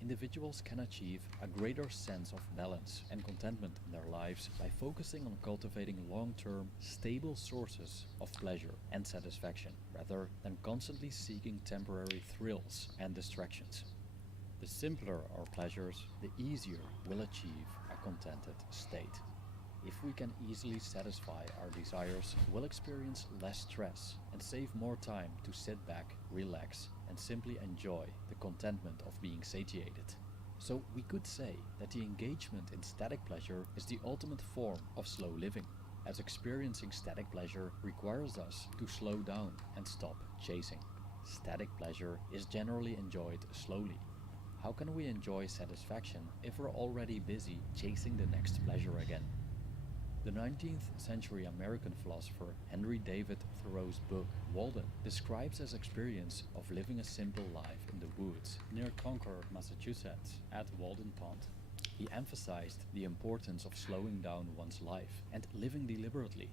Individuals can achieve a greater sense of balance and contentment in their lives by focusing on cultivating long-term, stable sources of pleasure and satisfaction, rather than constantly seeking temporary thrills and distractions. The simpler our pleasures, the easier we'll achieve a contented state. If we can easily satisfy our desires, we'll experience less stress and save more time to sit back, relax, and simply enjoy the contentment of being satiated. So we could say that the engagement in static pleasure is the ultimate form of slow living, as experiencing static pleasure requires us to slow down and stop chasing. Static pleasure is generally enjoyed slowly. How can we enjoy satisfaction if we're already busy chasing the next pleasure again? The 19th century American philosopher Henry David Thoreau's book, Walden, describes his experience of living a simple life in the woods near Concord, Massachusetts, at Walden Pond. He emphasized the importance of slowing down one's life and living deliberately.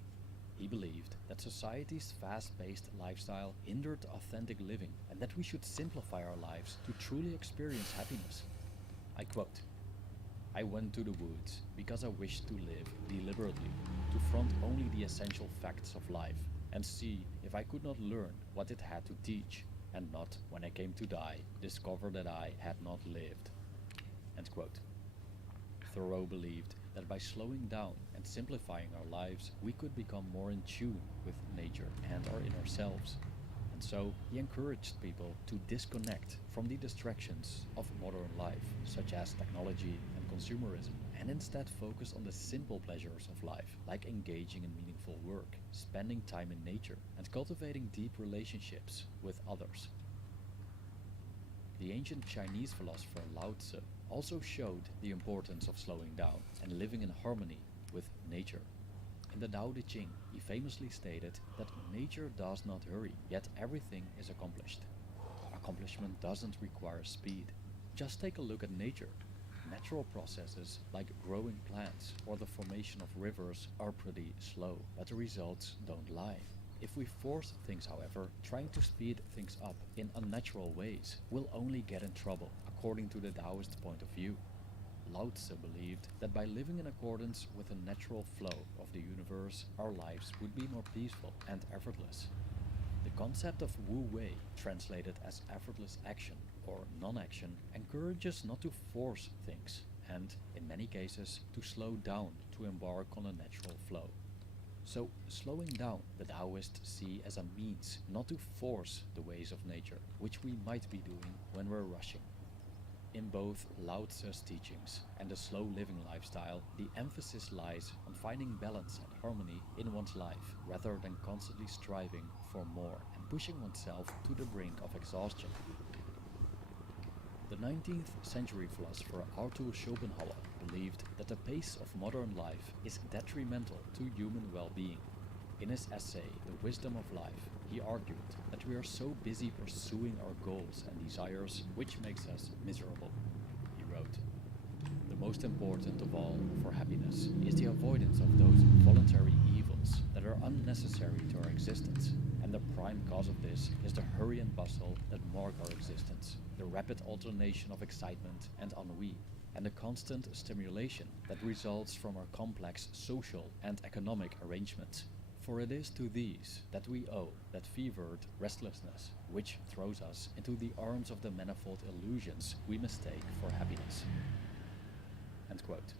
He believed that society's fast-paced lifestyle hindered authentic living and that we should simplify our lives to truly experience happiness. I quote, "I went to the woods because I wished to live deliberately, to front only the essential facts of life, and see if I could not learn what it had to teach, and not, when I came to die, discover that I had not lived." End quote. Thoreau believed that by slowing down and simplifying our lives, we could become more in tune with nature and our inner selves. And so he encouraged people to disconnect from the distractions of modern life, such as technology and consumerism, and instead focus on the simple pleasures of life, like engaging in meaningful work, spending time in nature, and cultivating deep relationships with others. The ancient Chinese philosopher Lao Tzu also showed the importance of slowing down and living in harmony with nature. In the Tao Te Ching, he famously stated that nature does not hurry, yet everything is accomplished. Accomplishment doesn't require speed. Just take a look at nature. Natural processes like growing plants or the formation of rivers are pretty slow, but the results don't lie. If we force things, however, trying to speed things up in unnatural ways will only get in trouble, according to the Taoist point of view. Lao Tzu believed that by living in accordance with the natural flow of the universe, our lives would be more peaceful and effortless. The concept of Wu Wei, translated as effortless action or non-action, encourages not to force things and, in many cases, to slow down to embark on a natural flow. So, slowing down the Taoists see as a means not to force the ways of nature, which we might be doing when we're rushing. In both Lao Tzu's teachings and the slow living lifestyle, the emphasis lies on finding balance and harmony in one's life, rather than constantly striving for more and pushing oneself to the brink of exhaustion. The 19th century philosopher Arthur Schopenhauer believed that the pace of modern life is detrimental to human well-being. In his essay, The Wisdom of Life, he argued that we are so busy pursuing our goals and desires, which makes us miserable. He wrote, "The most important of all for happiness is the avoidance of those voluntary evils that are unnecessary to our existence, and the prime cause of this is the hurry and bustle that mark our existence, the rapid alternation of excitement and ennui, and the constant stimulation that results from our complex social and economic arrangements. For it is to these that we owe that fevered restlessness which throws us into the arms of the manifold illusions we mistake for happiness." End quote.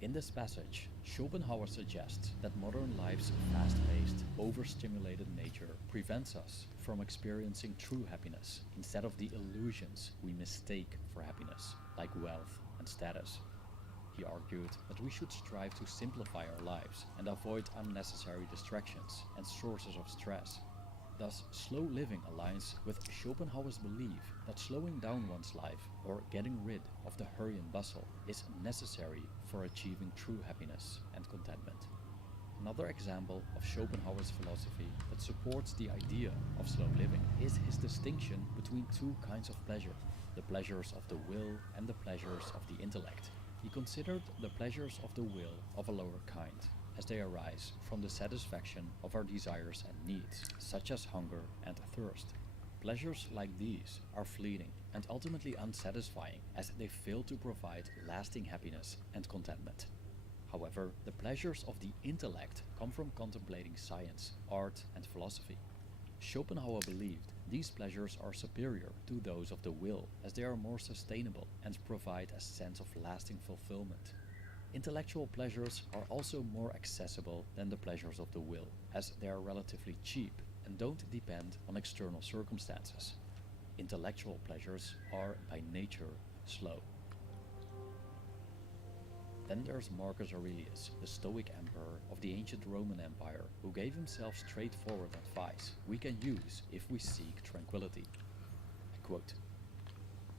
In this passage, Schopenhauer suggests that modern life's fast-paced, overstimulated nature prevents us from experiencing true happiness instead of the illusions we mistake for happiness, like wealth and status. He argued that we should strive to simplify our lives and avoid unnecessary distractions and sources of stress. Thus, slow living aligns with Schopenhauer's belief that slowing down one's life or getting rid of the hurry and bustle is necessary for achieving true happiness and contentment. Another example of Schopenhauer's philosophy that supports the idea of slow living is his distinction between two kinds of pleasure, the pleasures of the will and the pleasures of the intellect. He considered the pleasures of the will of a lower kind, as they arise from the satisfaction of our desires and needs, such as hunger and thirst. Pleasures like these are fleeting and ultimately unsatisfying, as they fail to provide lasting happiness and contentment. However, the pleasures of the intellect come from contemplating science, art, and philosophy. Schopenhauer believed these pleasures are superior to those of the will, as they are more sustainable and provide a sense of lasting fulfillment. Intellectual pleasures are also more accessible than the pleasures of the will, as they are relatively cheap and don't depend on external circumstances. Intellectual pleasures are by nature slow. Then there's Marcus Aurelius, the Stoic emperor of the ancient Roman Empire, who gave himself straightforward advice we can use if we seek tranquility. I quote,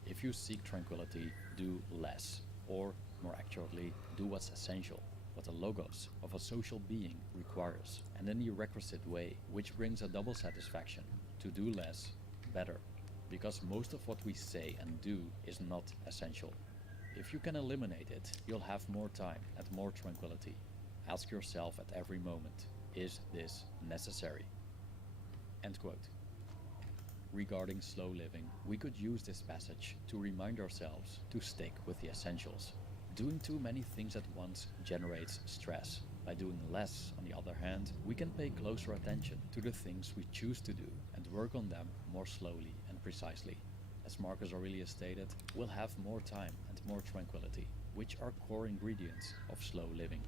"If you seek tranquility, do less, or more accurately, do what's essential, what the logos of a social being requires, and in the requisite way, which brings a double satisfaction, to do less, better, because most of what we say and do is not essential. If you can eliminate it, you'll have more time and more tranquility. Ask yourself at every moment, is this necessary?" End quote. Regarding slow living, we could use this passage to remind ourselves to stick with the essentials. Doing too many things at once generates stress. By doing less, on the other hand, we can pay closer attention to the things we choose to do and work on them more slowly and precisely. As Marcus Aurelius stated, we'll have more time and more tranquility, which are core ingredients of slow living.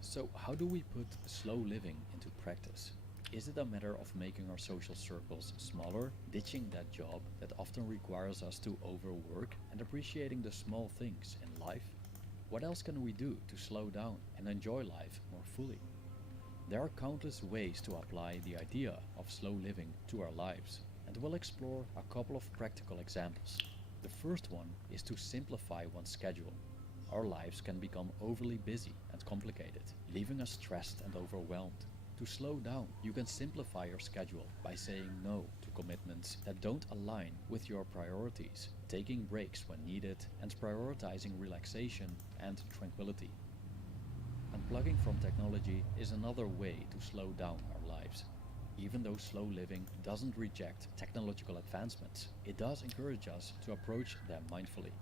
So how do we put slow living into practice? Is it a matter of making our social circles smaller, ditching that job that often requires us to overwork, and appreciating the small things in life? What else can we do to slow down and enjoy life more fully? There are countless ways to apply the idea of slow living to our lives, and we'll explore a couple of practical examples. The first one is to simplify one's schedule. Our lives can become overly busy and complicated, leaving us stressed and overwhelmed. To slow down, you can simplify your schedule by saying no to commitments that don't align with your priorities, taking breaks when needed, and prioritizing relaxation and tranquility. Unplugging from technology is another way to slow down our lives. Even though slow living doesn't reject technological advancements, it does encourage us to approach them mindfully.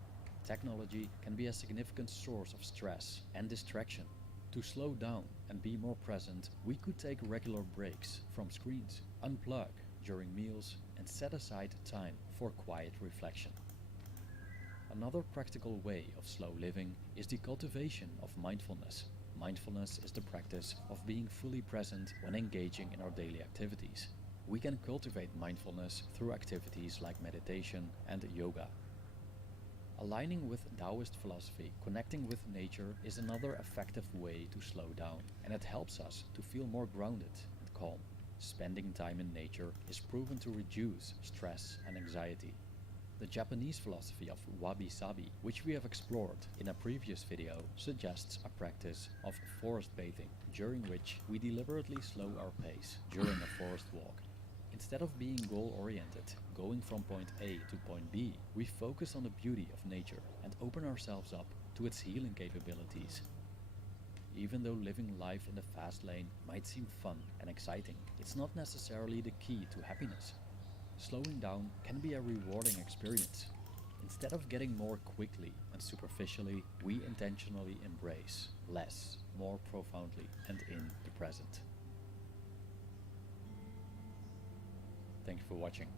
Technology can be a significant source of stress and distraction. To slow down and be more present, we could take regular breaks from screens, unplug during meals, and set aside time for quiet reflection. Another practical way of slow living is the cultivation of mindfulness. Mindfulness is the practice of being fully present when engaging in our daily activities. We can cultivate mindfulness through activities like meditation and yoga. Aligning with Taoist philosophy, connecting with nature is another effective way to slow down, and it helps us to feel more grounded and calm. Spending time in nature is proven to reduce stress and anxiety. The Japanese philosophy of wabi-sabi, which we have explored in a previous video, suggests a practice of forest bathing, during which we deliberately slow our pace during a forest walk. Instead of being goal-oriented, going from point A to point B, we focus on the beauty of nature and open ourselves up to its healing capabilities. Even though living life in the fast lane might seem fun and exciting, it's not necessarily the key to happiness. Slowing down can be a rewarding experience. Instead of getting more quickly and superficially, we intentionally embrace less, more profoundly, and in the present. Thank you for watching.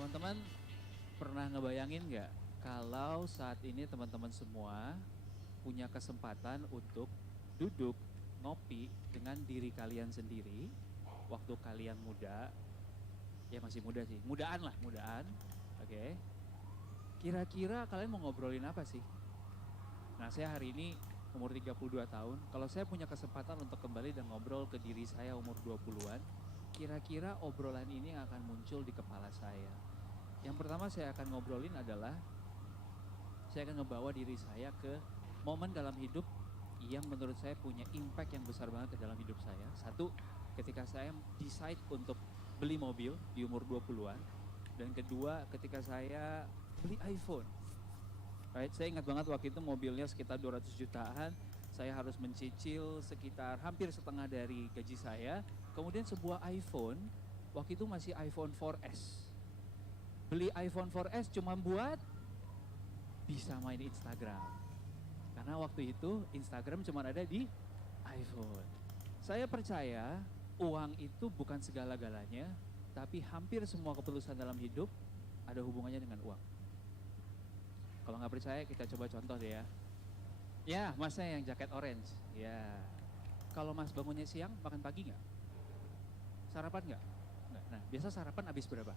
Teman-teman pernah ngebayangin nggak kalau saat ini teman-teman semua punya kesempatan untuk duduk ngopi dengan diri kalian sendiri waktu kalian muda, ya masih muda sih, mudaan, oke. Kira-kira kalian mau ngobrolin apa sih? Nah, saya hari ini umur 32 tahun, kalau saya punya kesempatan untuk kembali dan ngobrol ke diri saya umur 20-an, kira-kira obrolan ini akan muncul di kepala saya. Yang pertama saya akan ngobrolin adalah, saya akan ngebawa diri saya ke momen dalam hidup yang menurut saya punya impact yang besar banget ke dalam hidup saya. Satu, ketika saya decide untuk beli mobil di umur 20-an. Dan kedua, ketika saya beli iPhone. Right? Saya ingat banget waktu itu mobilnya sekitar 200 jutaan. Saya harus mencicil sekitar hampir setengah dari gaji saya. Kemudian sebuah iPhone, waktu itu masih iPhone 4S. Beli iPhone 4S cuma buat bisa main Instagram. Karena waktu itu Instagram cuma ada di iPhone. Saya percaya uang itu bukan segala-galanya, tapi hampir semua keputusan dalam hidup ada hubungannya dengan uang. Kalau nggak percaya kita coba contoh deh ya. Ya, masnya yang jaket orange. Ya. Kalau mas bangunnya siang, makan pagi nggak? Sarapan nggak? Nggak. Nah, biasa sarapan habis berapa?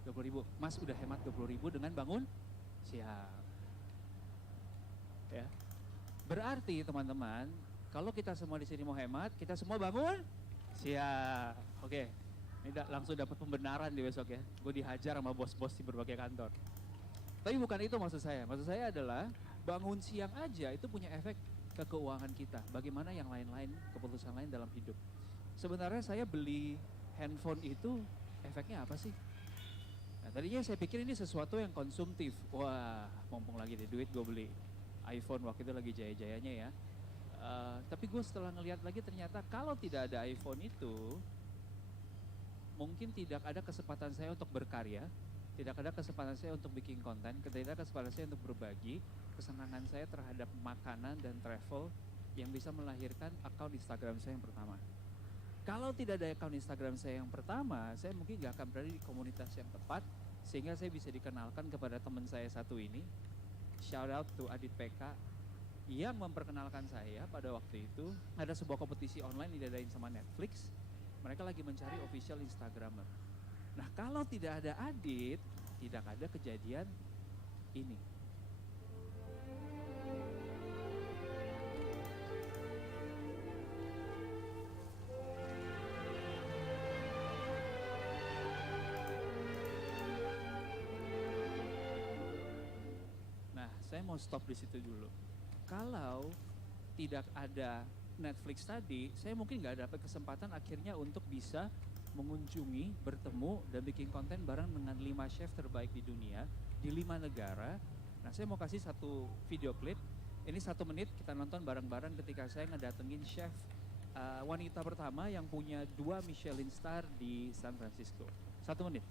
20.000. Mas udah hemat 20.000 dengan bangun siang. Ya. Berarti teman-teman, kalau kita semua di sini mau hemat, kita semua bangun siang. Oke. Ini langsung dapat pembenaran di besok ya. Gue dihajar sama bos-bos di berbagai kantor. Tapi bukan itu maksud saya. Maksud saya adalah bangun siang aja itu punya efek ke keuangan kita. Bagaimana yang lain-lain, keputusan lain dalam hidup. Sebenarnya saya beli handphone itu efeknya apa sih? Nah, tadinya saya pikir ini sesuatu yang konsumtif. Wah, mumpung lagi di duit gue beli iPhone waktu itu lagi jaya-jayanya ya. Tapi gue setelah ngelihat lagi ternyata kalau tidak ada iPhone itu, mungkin tidak ada kesempatan saya untuk berkarya, tidak ada kesempatan saya untuk bikin konten, tidak ada kesempatan saya untuk berbagi kesenangan saya terhadap makanan dan travel yang bisa melahirkan akun Instagram saya yang pertama. Kalau tidak ada akun Instagram saya yang pertama, saya mungkin gak akan berada di komunitas yang tepat, sehingga saya bisa dikenalkan kepada teman saya satu ini. Shout out to Adit PK, yang memperkenalkan saya pada waktu itu. Ada sebuah kompetisi online diadain sama Netflix, mereka lagi mencari official Instagramer. Nah, kalau tidak ada Adit, tidak ada kejadian ini. saya mau stop di situ dulu. Kalau tidak ada Netflix tadi, saya mungkin nggak dapat kesempatan akhirnya untuk bisa mengunjungi, bertemu, dan bikin konten bareng dengan 5 chef terbaik di dunia di 5 negara. Nah, saya mau kasih satu video klip. Ini 1 menit kita nonton bareng-bareng ketika saya ngedatengin chef wanita pertama yang punya 2 Michelin star di San Francisco. 1 menit.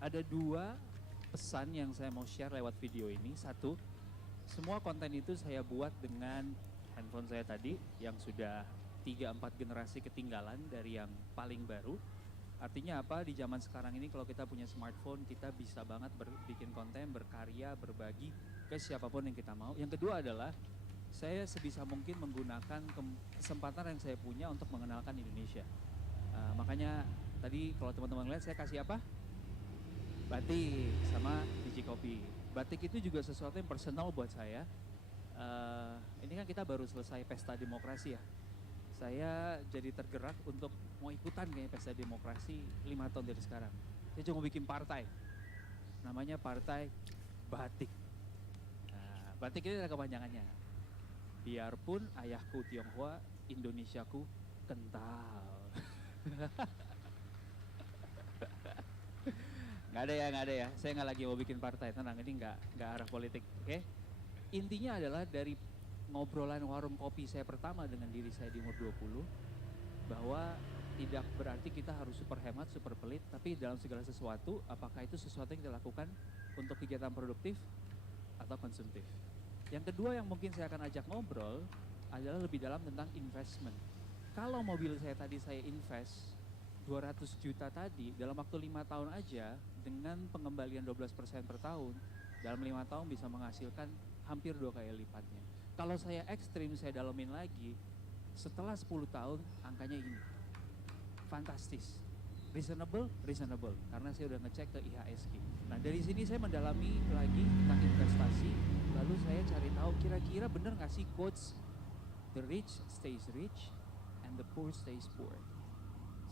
Ada 2 pesan yang saya mau share lewat video ini. 1, semua konten itu saya buat dengan handphone saya tadi yang sudah 3-4 generasi ketinggalan dari yang paling baru. Artinya apa? Di zaman sekarang ini kalau kita punya smartphone, kita bisa banget bikin konten, berkarya, berbagi ke siapapun yang kita mau. Yang kedua adalah saya sebisa mungkin menggunakan kesempatan yang saya punya untuk mengenalkan Indonesia. Makanya tadi kalau teman-teman lihat saya kasih apa? Batik sama biji kopi. Batik itu juga sesuatu yang personal buat saya. Ini kan kita baru selesai pesta demokrasi ya. Saya jadi tergerak untuk mau ikutan kayak pesta demokrasi 5 tahun dari sekarang. Saya cuma bikin partai. Namanya Partai Batik. Nah, batik ini ada kepanjangannya. Biarpun ayahku Tionghoa, Indonesiaku kental. Nggak ada ya. Saya nggak lagi mau bikin partai, tenang, ini nggak arah politik, oke? Intinya adalah dari ngobrolan warung kopi saya pertama dengan diri saya di umur 20, bahwa tidak berarti kita harus super hemat, super pelit, tapi dalam segala sesuatu, apakah itu sesuatu yang kita lakukan untuk kegiatan produktif atau konsumtif. Yang kedua yang mungkin saya akan ajak ngobrol adalah lebih dalam tentang investment. Kalau mobil saya tadi saya invest 200 juta tadi, dalam waktu 5 tahun aja, dengan pengembalian 12% per tahun, dalam 5 tahun bisa menghasilkan hampir 2 kali lipatnya. Kalau saya ekstrim, saya dalamin lagi, setelah 10 tahun, angkanya ini. Fantastis. Reasonable, karena saya udah ngecek ke IHSG. Nah, dari sini saya mendalami lagi tentang investasi, lalu saya cari tahu kira-kira bener nggak sih quotes, the rich stays rich, and the poor stays poor.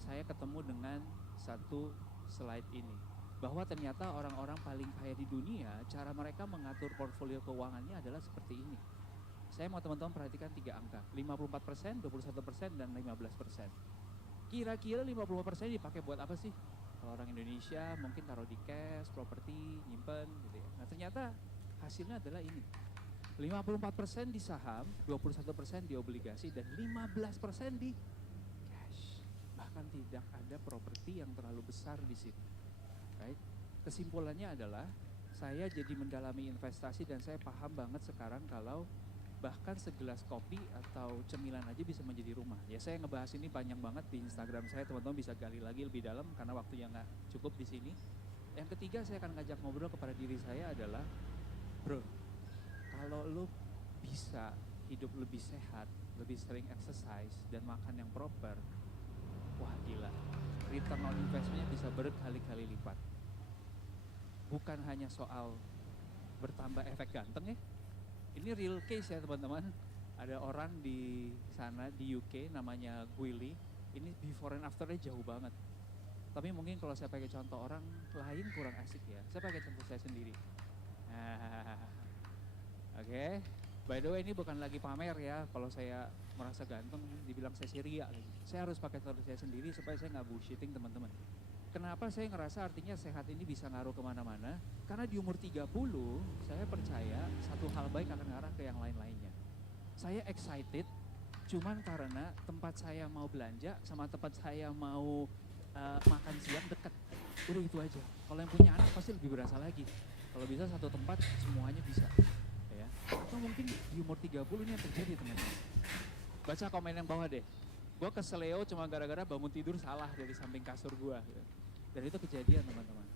Saya ketemu dengan satu slide ini, bahwa ternyata orang-orang paling kaya di dunia, cara mereka mengatur portfolio keuangannya adalah seperti ini. Saya mau teman-teman perhatikan 3 angka, 54%, 21%, dan 15%. Kira-kira 50% dipakai buat apa sih? Kalau orang Indonesia mungkin taruh di cash, properti, nyimpen gitu ya. Nah, ternyata hasilnya adalah ini. 54% di saham, 21% di obligasi, dan 15% di tidak ada properti yang terlalu besar di situ, right? Kesimpulannya adalah saya jadi mendalami investasi dan saya paham banget sekarang kalau bahkan segelas kopi atau cemilan aja bisa menjadi rumah. Ya, saya ngebahas ini panjang banget di Instagram saya, teman-teman bisa gali lagi lebih dalam karena waktunya nggak cukup di sini. Yang ketiga saya akan ngajak ngobrol kepada diri saya adalah, bro, kalau lo bisa hidup lebih sehat, lebih sering exercise dan makan yang proper, wah gila, return on investment-nya bisa berkali-kali lipat. Bukan hanya soal bertambah efek ganteng ya. Ini real case ya teman-teman. Ada orang di sana di UK namanya Willy. Ini before and after-nya jauh banget. Tapi mungkin kalau saya pakai contoh orang lain kurang asik ya. Saya pakai contoh saya sendiri. Oke. By the way, ini bukan lagi pamer ya. Kalau saya merasa ganteng, dibilang saya ria lagi. Saya harus pakai contoh saya sendiri supaya saya nggak bullshitting teman-teman. Kenapa saya ngerasa artinya sehat ini bisa ngaruh kemana-mana? Karena di umur 30, saya percaya satu hal baik akan ngarah ke yang lain-lainnya. Saya excited, cuman karena tempat saya mau belanja sama tempat saya mau makan siang deket. Udah itu aja. Kalau yang punya anak pasti lebih berasa lagi. Kalau bisa satu tempat semuanya bisa. Ya. Atau mungkin di umur 30 ini yang terjadi teman-teman. Baca komen yang bawah deh. Gue keseleo cuma gara-gara bangun tidur salah dari samping kasur gue. Dan itu kejadian teman-teman.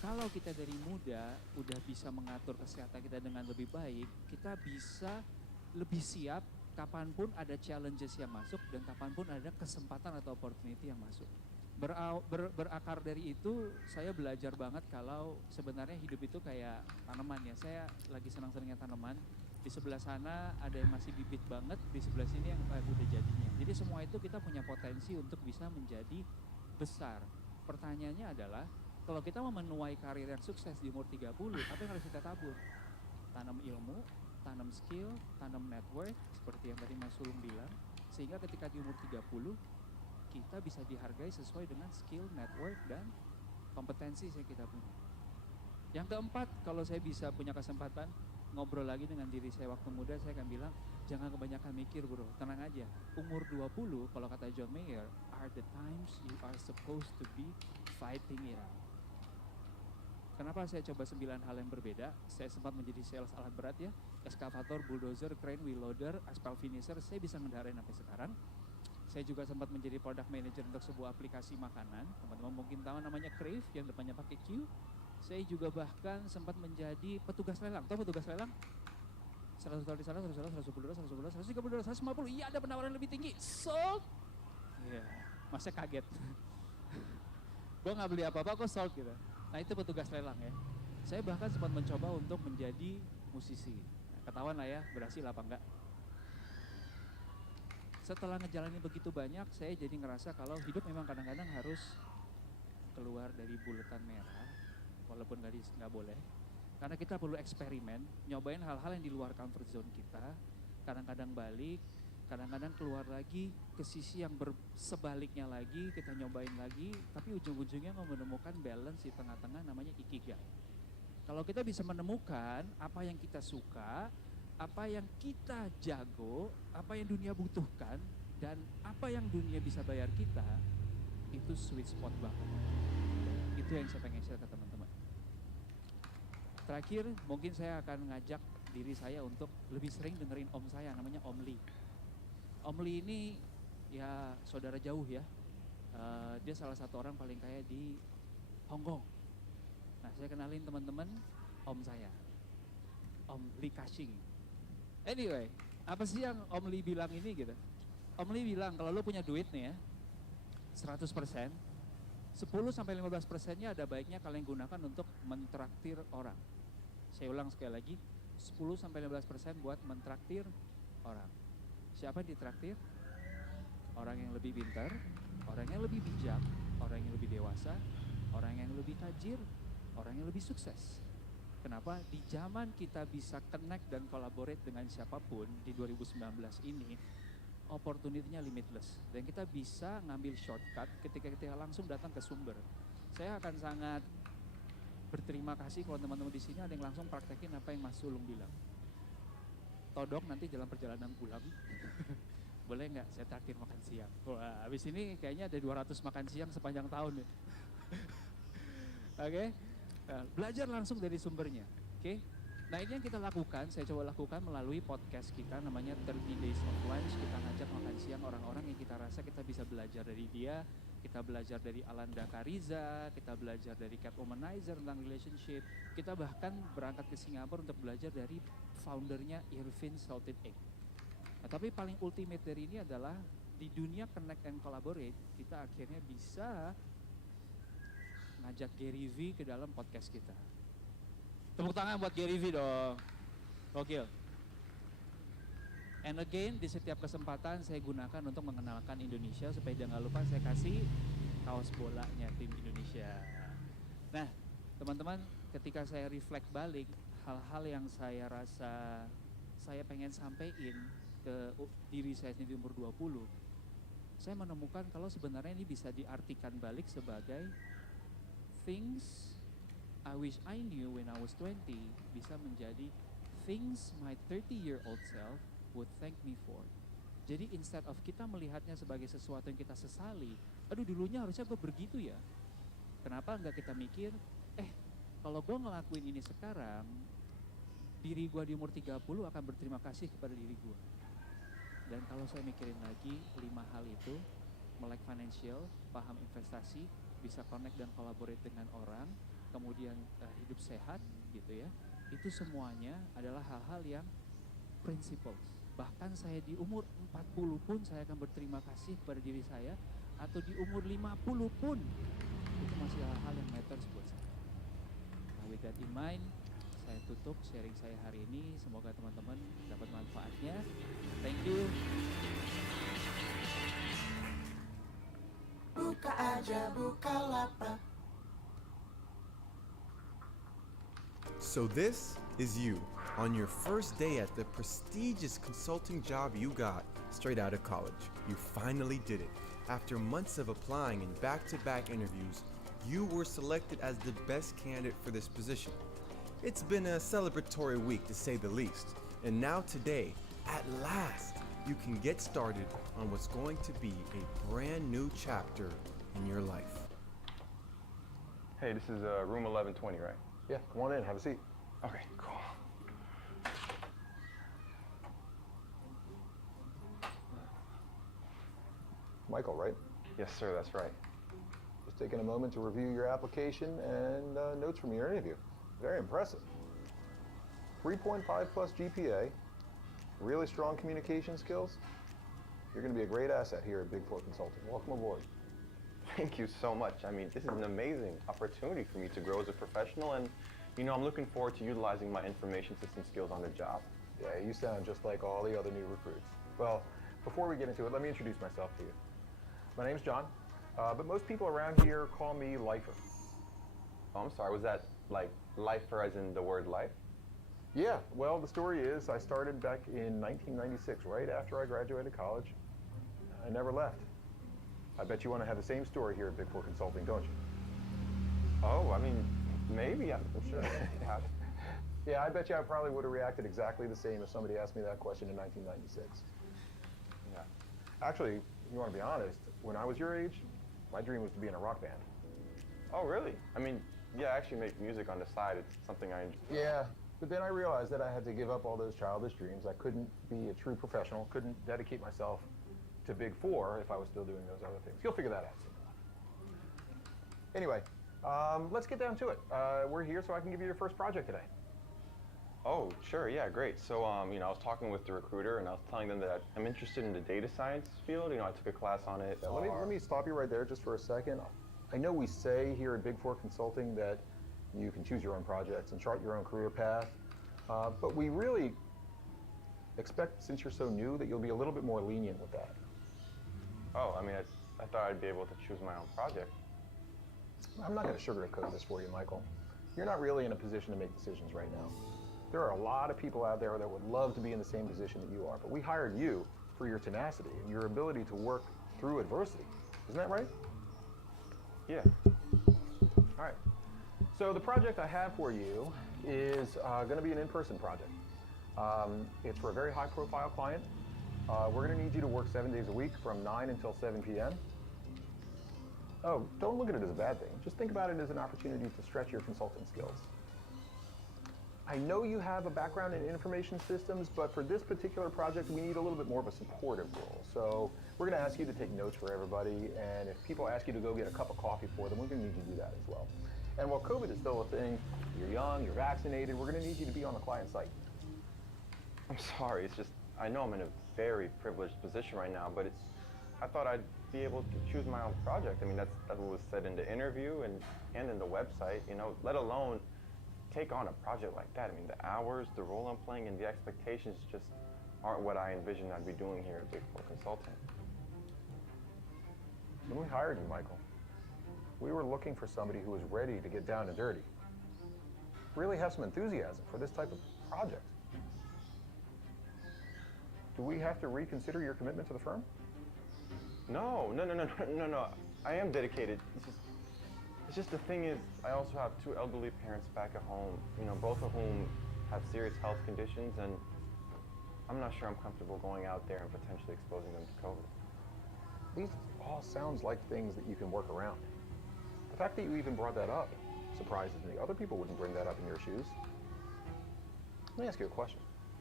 Kalau kita dari muda udah bisa mengatur kesehatan kita dengan lebih baik, kita bisa lebih siap kapanpun ada challenges yang masuk dan kapanpun ada kesempatan atau opportunity yang masuk. Berakar dari itu, saya belajar banget kalau sebenarnya hidup itu kayak tanaman ya. Saya lagi senang-senangnya tanaman. Di sebelah sana ada yang masih bibit banget, di sebelah sini yang udah jadinya. Jadi semua itu kita punya potensi untuk bisa menjadi besar. Pertanyaannya adalah, kalau kita mau menuai karir yang sukses di umur 30, apa yang harus kita tabur? Tanam ilmu, tanam skill, tanam network, seperti yang tadi Mas Sulung bilang, sehingga ketika di umur 30, kita bisa dihargai sesuai dengan skill, network, dan kompetensi yang kita punya. Yang keempat, kalau saya bisa punya kesempatan ngobrol lagi dengan diri saya waktu muda, saya akan bilang, jangan kebanyakan mikir bro, tenang aja. Umur 20, kalau kata John Mayer, are the times you are supposed to be fighting it out. Kenapa saya coba 9 hal yang berbeda? Saya sempat menjadi sales alat berat ya, eskavator, bulldozer, crane, wheel loader, aspal finisher, saya bisa ngendarain sampai sekarang. Saya juga sempat menjadi product manager untuk sebuah aplikasi makanan, teman-teman mungkin tahu namanya Crave yang depannya pakai Q. Saya juga bahkan sempat menjadi petugas lelang. Tahu petugas lelang? 100 di sana, 100, 110, 130, 150. Iya, ada penawaran lebih tinggi. Sold. Iya, masa kaget. Gue nggak beli apa-apa, kok sold gitu. Nah itu petugas lelang ya. Saya bahkan sempat mencoba untuk menjadi musisi. Nah, ketahuan lah ya, berhasil apa enggak. Setelah ngejalanin begitu banyak, saya jadi ngerasa kalau hidup memang kadang-kadang harus keluar dari bulatan merah. Walaupun nggak boleh, karena kita perlu eksperimen, nyobain hal-hal yang di luar comfort zone kita, kadang-kadang balik, kadang-kadang keluar lagi ke sisi yang sebaliknya lagi, kita nyobain lagi, tapi ujung-ujungnya mau menemukan balance di tengah-tengah namanya ikigai. Kalau kita bisa menemukan apa yang kita suka, apa yang kita jago, apa yang dunia butuhkan, dan apa yang dunia bisa bayar kita, itu sweet spot banget. Itu yang saya pengen share ke teman-teman. Terakhir, mungkin saya akan ngajak diri saya untuk lebih sering dengerin om saya, namanya Om Lee. Om Lee ini ya saudara jauh ya. Dia salah satu orang paling kaya di Hong Kong. Nah, saya kenalin teman-teman om saya, Om Lee Ka-shing. Anyway, apa sih yang Om Lee bilang ini gitu? Om Lee bilang kalau lo punya duit nih ya, 100%, 10-15%-nya ada baiknya kalian gunakan untuk mentraktir orang. Saya ulang sekali lagi, 10-15% buat mentraktir orang. Siapa yang ditraktir? Orang yang lebih pintar, orang yang lebih bijak, orang yang lebih dewasa, orang yang lebih tajir, orang yang lebih sukses. Kenapa? Di zaman kita bisa connect dan collaborate dengan siapapun di 2019 ini, opportunity-nya limitless. Dan kita bisa ngambil shortcut ketika kita langsung datang ke sumber. Saya akan sangat berterima kasih kalau teman-teman di sini ada yang langsung praktekin apa yang Mas Sulung bilang. Todok nanti jalan perjalanan pulang. Boleh nggak saya traktir makan siang? Wah, habis ini kayaknya ada 200 makan siang sepanjang tahun ya. Oke? Nah, belajar langsung dari sumbernya. Oke? Nah, ini yang kita lakukan, saya coba lakukan melalui podcast kita namanya 30 Days of Lunch. Kita ngajak makan siang orang-orang yang kita rasa kita bisa belajar dari dia. Kita belajar dari Alanda Kariza, kita belajar dari Cat Womanizer tentang relationship. Kita bahkan berangkat ke Singapura untuk belajar dari foundernya Irvin Salted Egg. Nah, tapi paling ultimate dari ini adalah di dunia connect and collaborate, kita akhirnya bisa ngajak Gary V ke dalam podcast kita. Tepuk tangan buat Gary V dong. Gokil. And again, di setiap kesempatan saya gunakan untuk mengenalkan Indonesia, supaya jangan lupa saya kasih kaos bolanya tim Indonesia. Nah, teman-teman, ketika saya reflect balik, hal-hal yang saya rasa saya pengen sampaikan ke diri saya sendiri di umur 20, saya menemukan kalau sebenarnya ini bisa diartikan balik sebagai things I wish I knew when I was 20 bisa menjadi things my 30-year-old self would thank me for. Jadi instead of kita melihatnya sebagai sesuatu yang kita sesali, aduh dulunya harusnya gue begitu ya. Kenapa nggak kita mikir, kalau gue ngelakuin ini sekarang, diri gue di umur 30 akan berterima kasih kepada diri gue. Dan kalau saya mikirin lagi 5 hal itu, melek financial, paham investasi, bisa connect dan collaborate dengan orang, kemudian hidup sehat gitu ya, itu semuanya adalah hal-hal yang principles. Bahkan saya di umur 40 pun saya akan berterima kasih kepada diri saya, atau di umur 50 pun itu masih hal-hal yang matters buat saya. Nah, with that in mind, saya tutup sharing saya hari ini. Semoga teman-teman dapat manfaatnya. Thank you. Buka aja Bukalapak. So this is you on your first day at the prestigious consulting job you got straight out of college. You finally did it. After months of applying and back-to-back interviews, you were selected as the best candidate for this position. It's been a celebratory week to say the least. And now today, at last, you can get started on what's going to be a brand new chapter in your life. Hey, this is room 1120, right? Yeah, come on in, have a seat. Okay, cool. Michael, right? Yes, sir, that's right. Just taking a moment to review your application and notes from your interview. Very impressive. 3.5 plus GPA, really strong communication skills. You're going to be a great asset here at Big Four Consulting. Welcome aboard. Thank you so much. I mean, this is an amazing opportunity for me to grow as a professional, and you know, I'm looking forward to utilizing my information system skills on the job. Yeah, you sound just like all the other new recruits. Well, before we get into it, let me introduce myself to you. My name's John, but most people around here call me Lifer. Oh, I'm sorry, was that like lifer as in the word life? Yeah, well, the story is I started back in 1996, right after I graduated college. I never left. I bet you want to have the same story here at Big Four Consulting, don't you? Oh, I mean, maybe, I'm sure. Yeah, I bet you I probably would have reacted exactly the same if somebody asked me that question in 1996. Yeah. Actually, if you want to be honest, when I was your age, my dream was to be in a rock band. Oh, really? I mean, yeah, I actually make music on the side. It's something I enjoy. Yeah, but then I realized that I had to give up all those childish dreams. I couldn't be a true professional, couldn't dedicate myself to Big Four if I was still doing those other things. You'll figure that out soon enough. Anyway, let's get down to it. We're here so I can give you your first project today. Oh, sure, yeah, great. So, you know, I was talking with the recruiter and I was telling them that I'm interested in the data science field. You know, I took a class on it. Let me stop you right there just for a second. I know we say here at Big Four Consulting that you can choose your own projects and chart your own career path, but we really expect, since you're so new, that you'll be a little bit more lenient with that. Oh, I mean, I thought I'd be able to choose my own project. I'm not going to sugarcoat this for you, Michael. You're not really in a position to make decisions right now. There are a lot of people out there that would love to be in the same position that you are, but we hired you for your tenacity and your ability to work through adversity. Isn't that right? Yeah. All right. So the project I have for you is going to be an in-person project. It's for a very high-profile client. We're going to need you to work 7 days a week from 9 until 7 p.m. Oh, don't look at it as a bad thing. Just think about it as an opportunity to stretch your consulting skills. I know you have a background in information systems, but for this particular project, we need a little bit more of a supportive role. So we're going to ask you to take notes for everybody, and if people ask you to go get a cup of coffee for them, we're going to need you to do that as well. And while COVID is still a thing, you're young, you're vaccinated, we're going to need you to be on the client site. I'm sorry, it's just, I know I'm in a very privileged position right now, but I thought I'd be able to choose my own project. I mean, that's what was said in the interview and in the website, you know, let alone take on a project like that. I mean, the hours, the role I'm playing, and the expectations just aren't what I envisioned I'd be doing here at Big Four Consulting. When we hired you, Michael, we were looking for somebody who was ready to get down and dirty. Really have some enthusiasm for this type of project. Do we have to reconsider your commitment to the firm? No. I am dedicated. It's just, It's just the thing is, I also have two elderly parents back at home, you know, both of whom have serious health conditions, and I'm not sure I'm comfortable going out there and potentially exposing them to COVID. These all sounds like things that you can work around. The fact that you even brought that up surprises me. Other people wouldn't bring that up in your shoes. Let me ask you a question.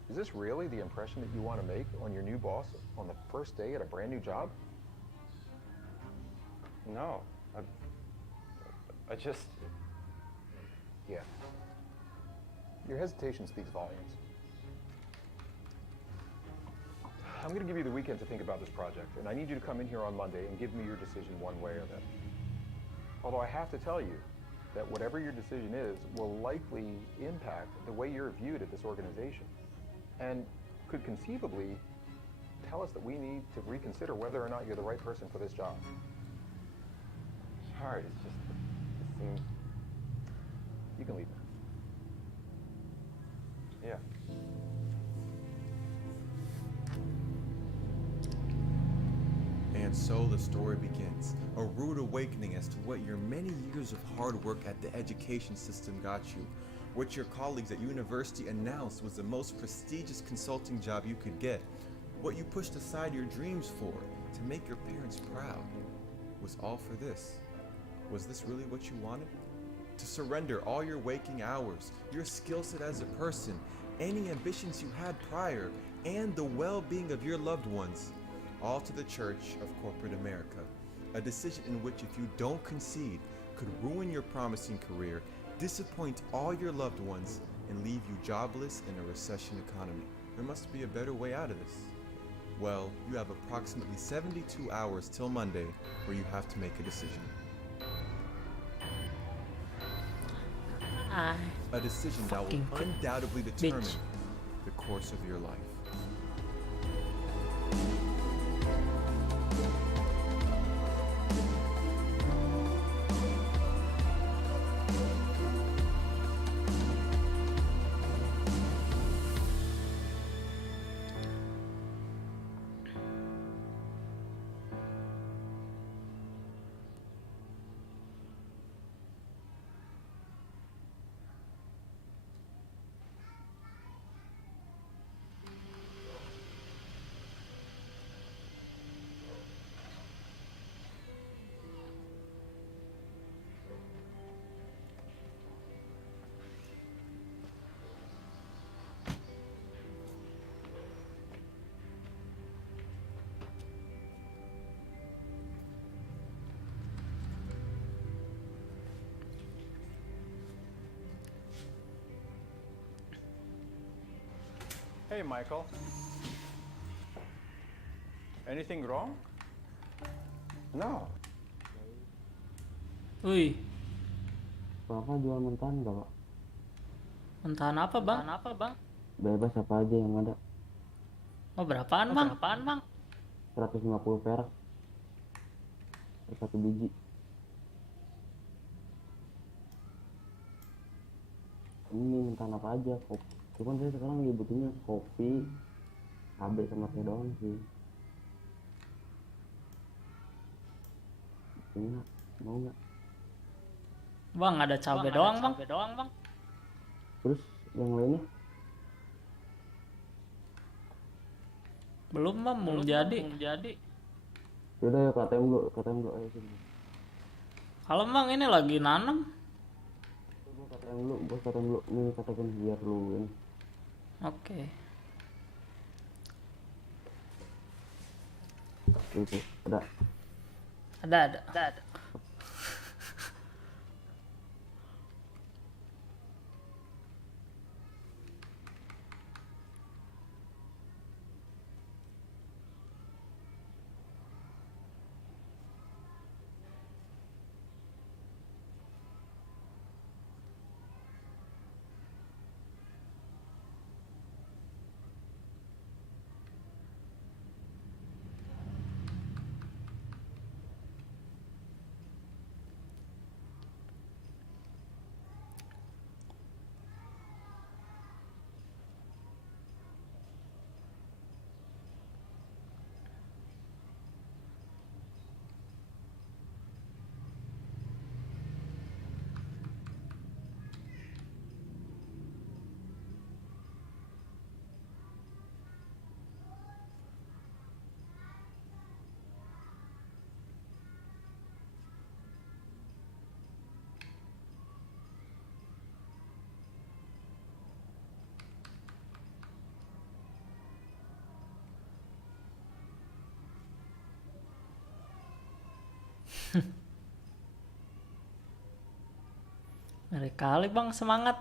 Is this really the impression that you want to make on your new boss on the first day at a brand new job? No, I just... Yeah. Your hesitation speaks volumes. I'm going to give you the weekend to think about this project, and I need you to come in here on Monday and give me your decision one way or the other. Although I have to tell you that whatever your decision is will likely impact the way you're viewed at this organization, and could conceivably tell us that we need to reconsider whether or not you're the right person for this job. Sorry, it's just, it seems... You can leave now. Yeah. And so the story begins, a rude awakening as to what your many years of hard work at the education system got you, what your colleagues at university announced was the most prestigious consulting job you could get, what you pushed aside your dreams for to make your parents proud, was all for this. Was this really what you wanted? To surrender all your waking hours, your skill set as a person, any ambitions you had prior, and the well-being of your loved ones, all to the Church of Corporate America, a decision in which, if you don't concede, could ruin your promising career, disappoint all your loved ones, and leave you jobless in a recession economy. There must be a better way out of this. Well, you have approximately 72 hours till Monday where you have to make a decision. A decision that will undoubtedly determine the course of your life. Hey, Michael. Anything wrong? No. Wih, Bapak jual mentahan nggak, Pak? mentahan apa bang? Bebas apa aja yang ada. Oh berapaan bang? 150 perak per satu biji. Ini mentahan apa aja, kopi. Cuman saya sekarang lagi butuhnya kopi, cabai sama teh doang sih. Ini mau nggak? Bang ada cabai doang bang. Terus yang lainnya? Belum bang, belum jadi. Yaudah ya KTM dulu, ayo sini. Kalau bang ini lagi nanam. Gua KTM dulu, ini katakan biar lu ini. Oke. Itu ada. Ada. Ngeri kali bang, semangat.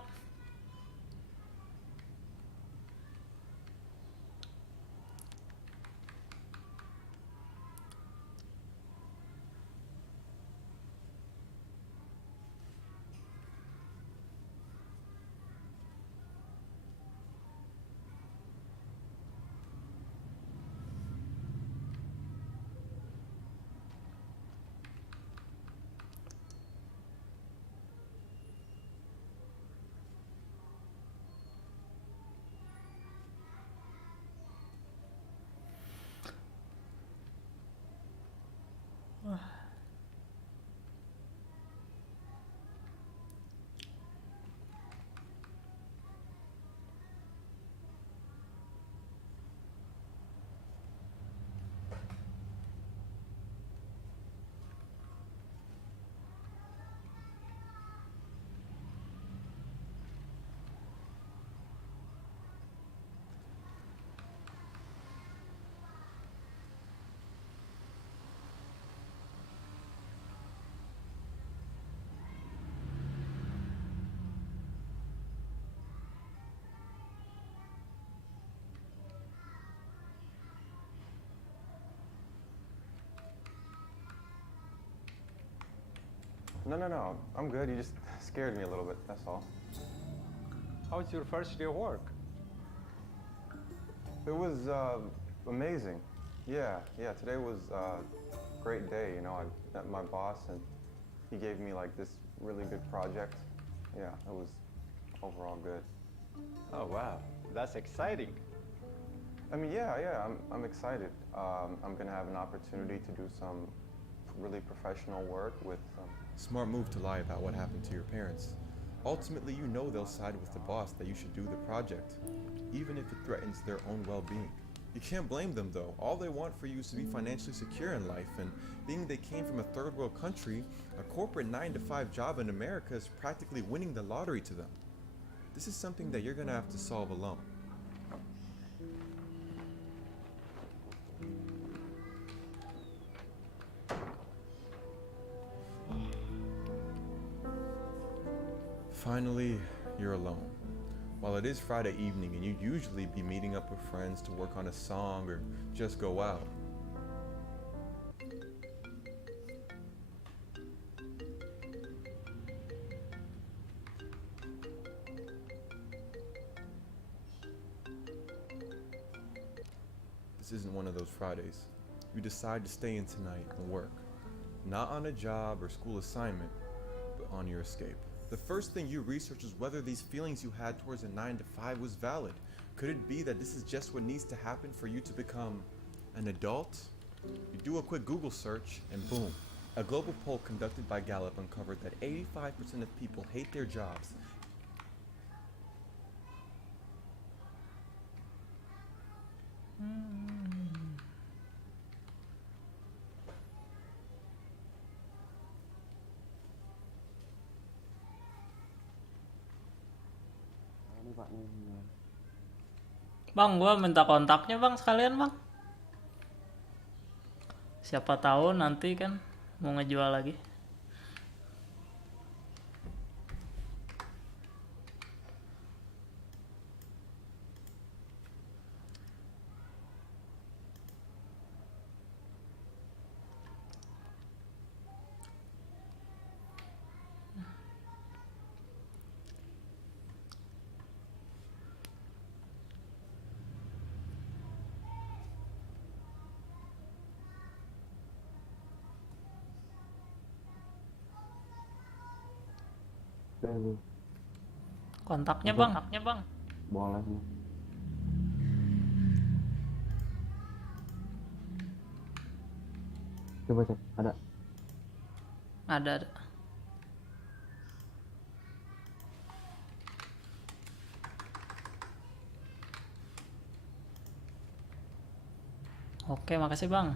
No. I'm good. You just scared me a little bit, that's all. How was your first day of work? It was amazing. Yeah. Today was a great day. You know, I met my boss and he gave me like this really good project. Yeah, it was overall good. Oh, wow. That's exciting. I mean, yeah, I'm excited. I'm gonna have an opportunity to do some really professional work with Smart move to lie about what happened to your parents. Ultimately, you know they'll side with the boss that you should do the project, even if it threatens their own well-being. You can't blame them though. All they want for you is to be financially secure in life, and being they came from a third world country, a corporate 9-to-5 job in America is practically winning the lottery to them. This is something that you're gonna have to solve alone. Finally, you're alone. While it is Friday evening and you'd usually be meeting up with friends to work on a song or just go out, this isn't one of those Fridays. You decide to stay in tonight and work. Not on a job or school assignment, but on your escape. The first thing you research is whether these feelings you had towards a 9-to-5 was valid. Could it be that this is just what needs to happen for you to become an adult? You do a quick Google search and boom. A global poll conducted by Gallup uncovered that 85% of people hate their jobs. Ini Pak nih. Bang, gua minta kontaknya bang sekalian bang. Siapa tahu nanti kan mau ngejual lagi. Kontaknya bang. Boleh nih. Coba cek, ada. Ada. Oke, makasih bang.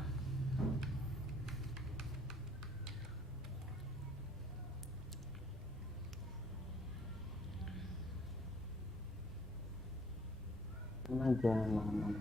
Aja lama.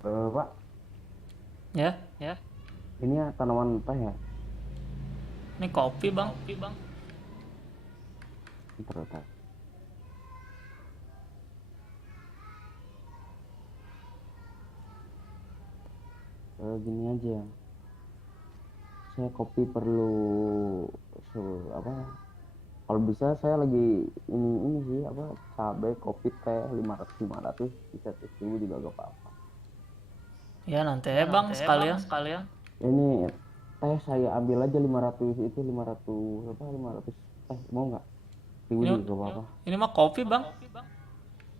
Pak, Ya, ya. ini ya tanaman teh ya? Ini kopi, Bang. Bentar. Gini aja. Saya kopi perlu apa? Kalau bisa saya lagi ini sih apa? Cabai, kopi, teh 500 bisa 1.000 juga gak apa-apa. Ya nanti ya, Bang, sekalian. Ini teh saya ambil aja 500 itu 500 apa 500 teh mau nggak? 1.000 juga gak apa-apa. Ini mah kopi, Bang.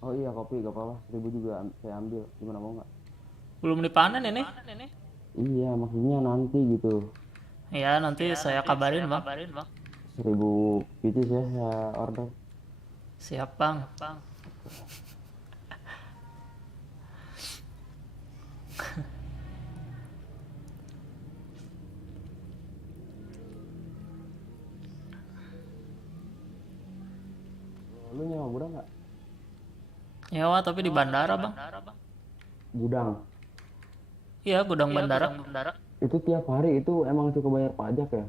Oh iya kopi gak apa-apa 1.000 juga saya ambil gimana mau nggak? Belum dipanen ini. Iya maksudnya nanti gitu. Ya nanti saya kabarin, Bang. 1.000 biji ya saya order. Siap, Bang. Lu nyewa gudang nggak? Nyewa tapi di bandara, Bang. Gudang. Iya, gudang bandara. Itu tiap hari itu emang cukup bayar pajak ya?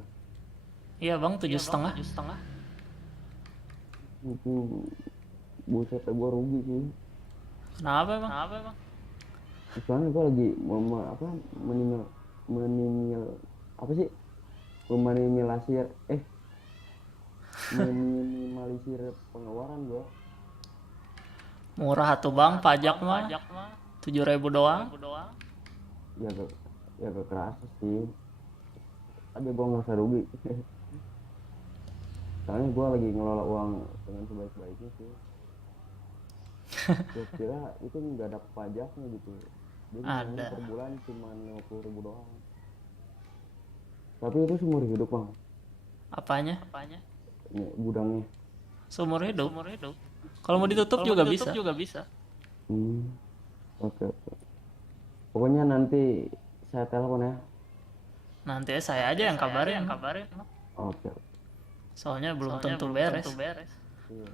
Iya, Bang, 7,5. Itu buset gua rugi sih. Kenapa, Bang? Soalnya gua lagi meminimalisir pengeluaran gua. Murah atuh, Bang, pajak mah. 7.000 doang. Ya gak kerasa sih. Tapi gua ngerasa rugi. Soalnya gua lagi ngelola uang dengan sebaik-baiknya sih. Gua kira itu nggak ada pajaknya gitu. Jadi Ada. per bulan cuma 50.000 doang. Tapi itu seumur hidup bang. Apanya? Ini gudangnya. Seumur hidup. Kalau mau ditutup juga bisa. Oke. Pokoknya nanti saya telepon ya. Nanti saya aja yang kabarin. Oke. Soalnya belum tentu beres. Iya.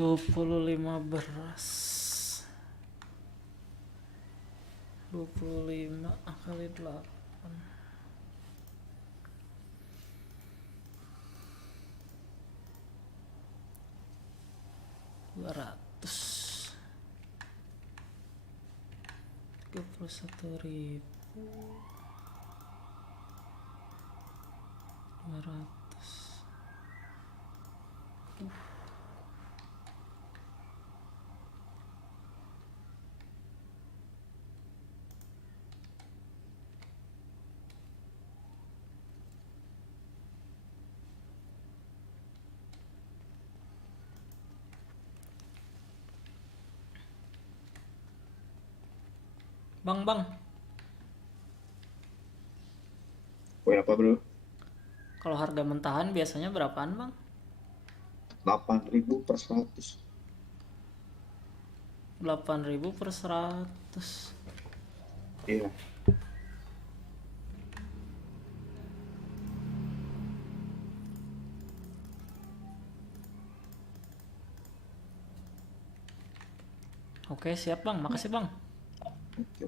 25 beras. 25 kali 8. 200. 31.000. 200. Bang. Kue apa bro? Kalau harga mentahan biasanya berapaan bang? 8.000 per 100. 8.000 per 100. Iya. Oke siap bang, makasih bang. Oke.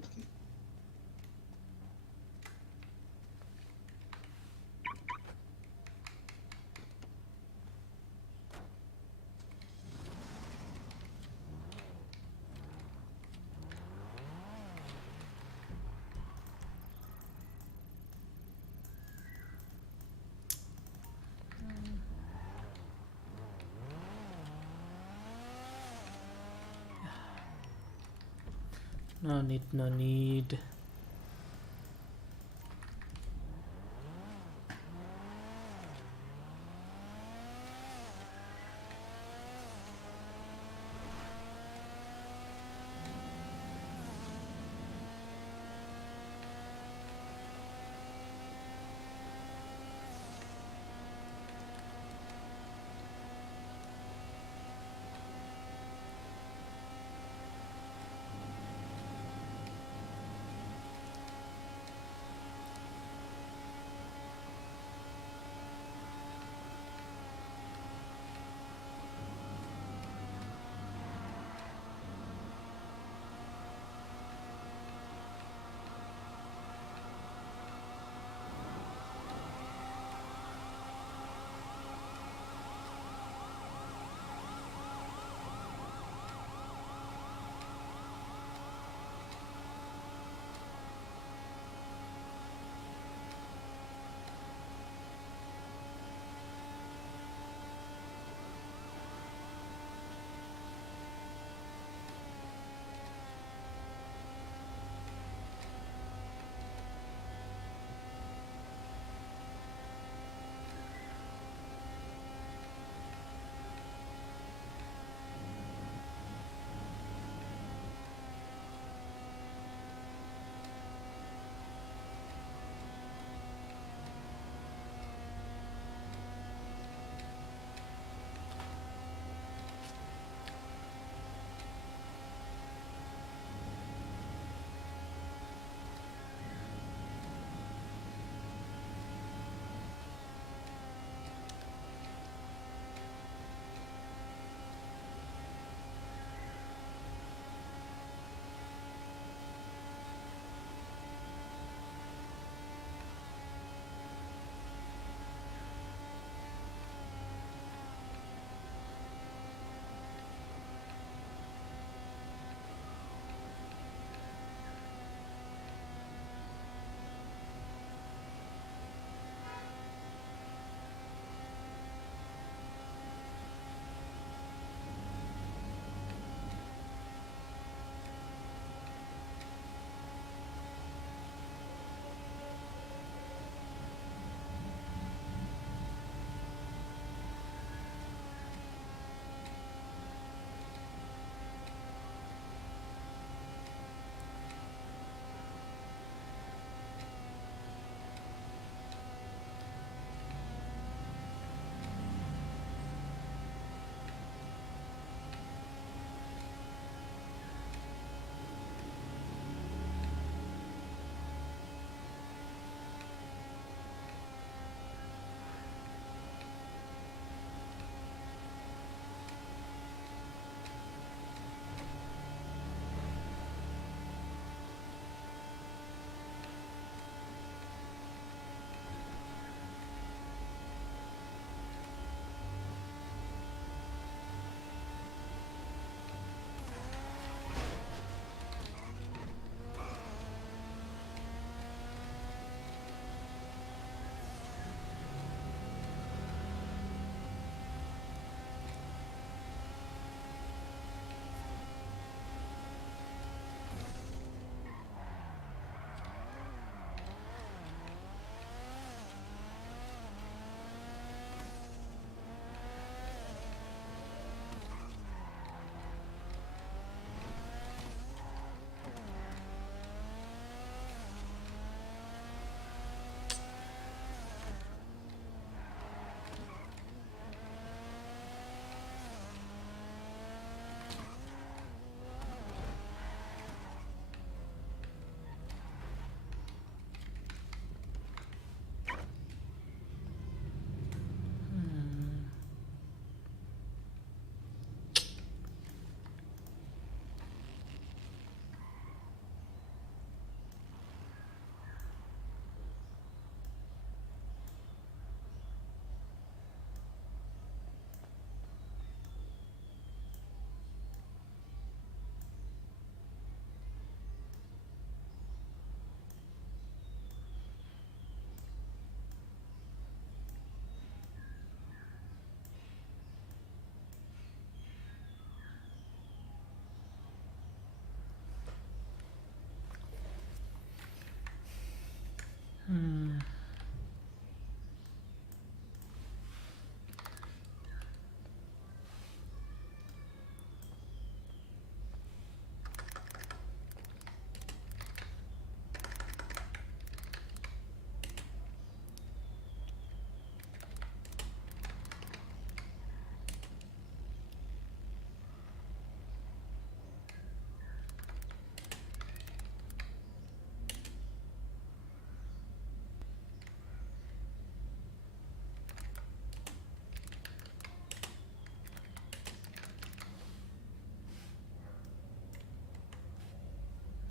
No need.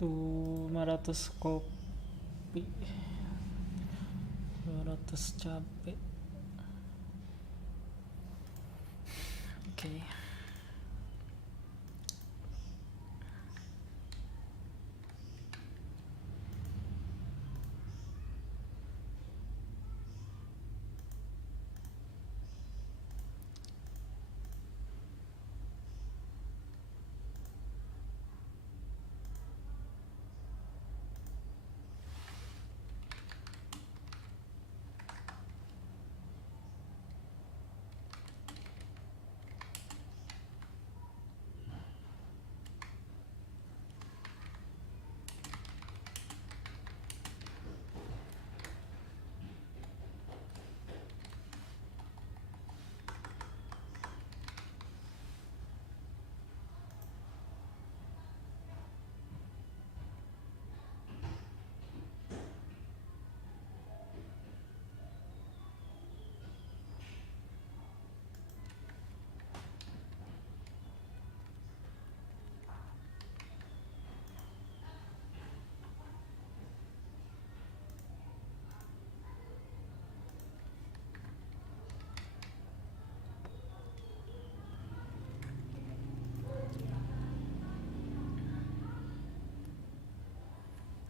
500 kopi, 200 cabe. Oke.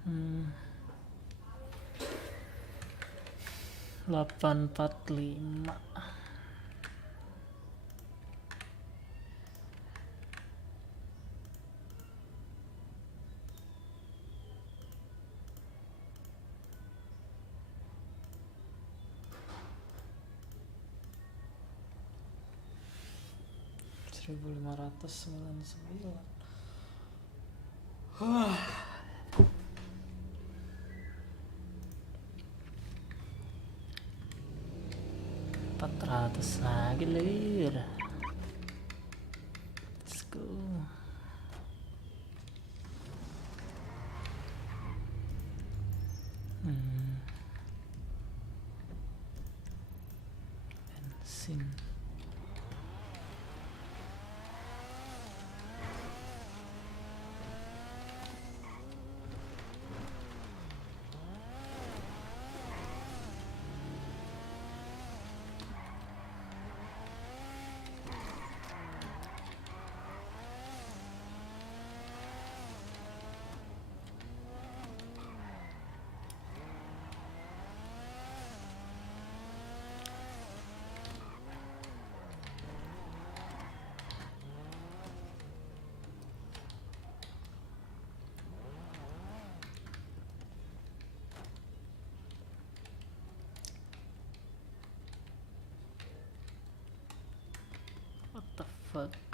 Hmm. 845. $1.599. Wah. 400 lagi lir. Let's go. Bensin. What the fuck?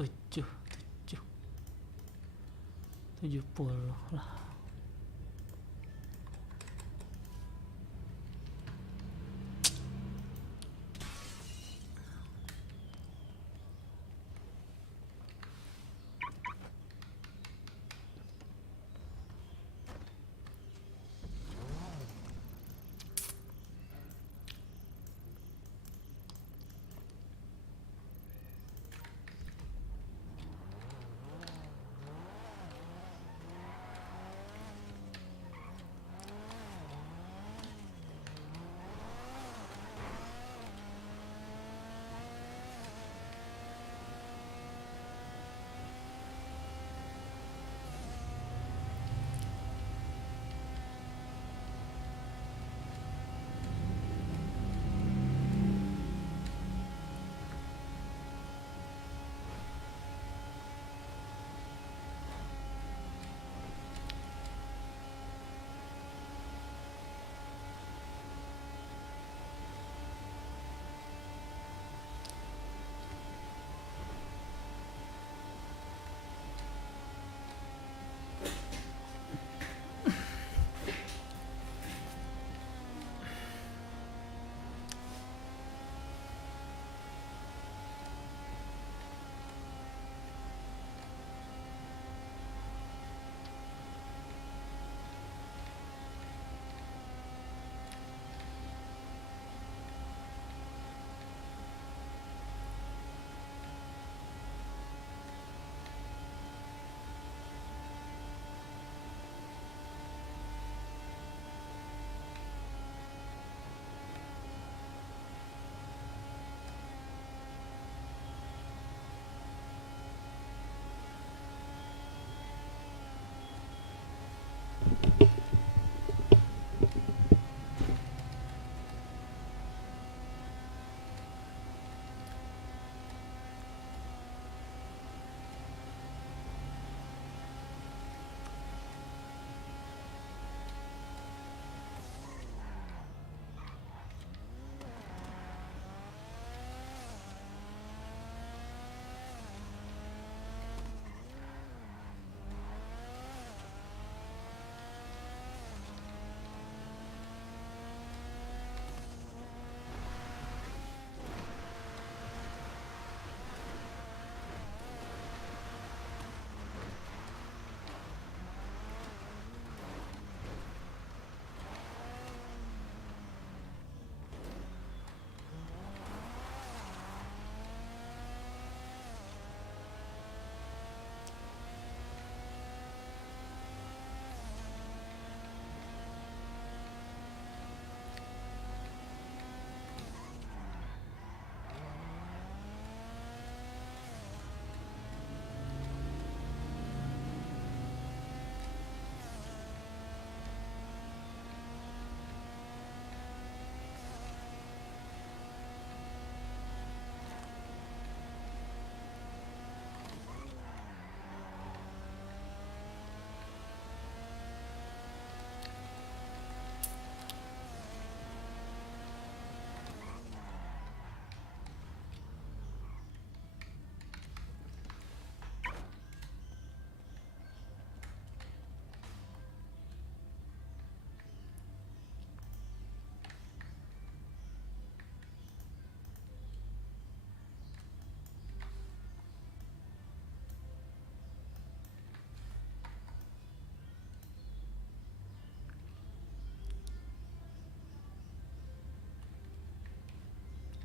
tujuh 70 lah.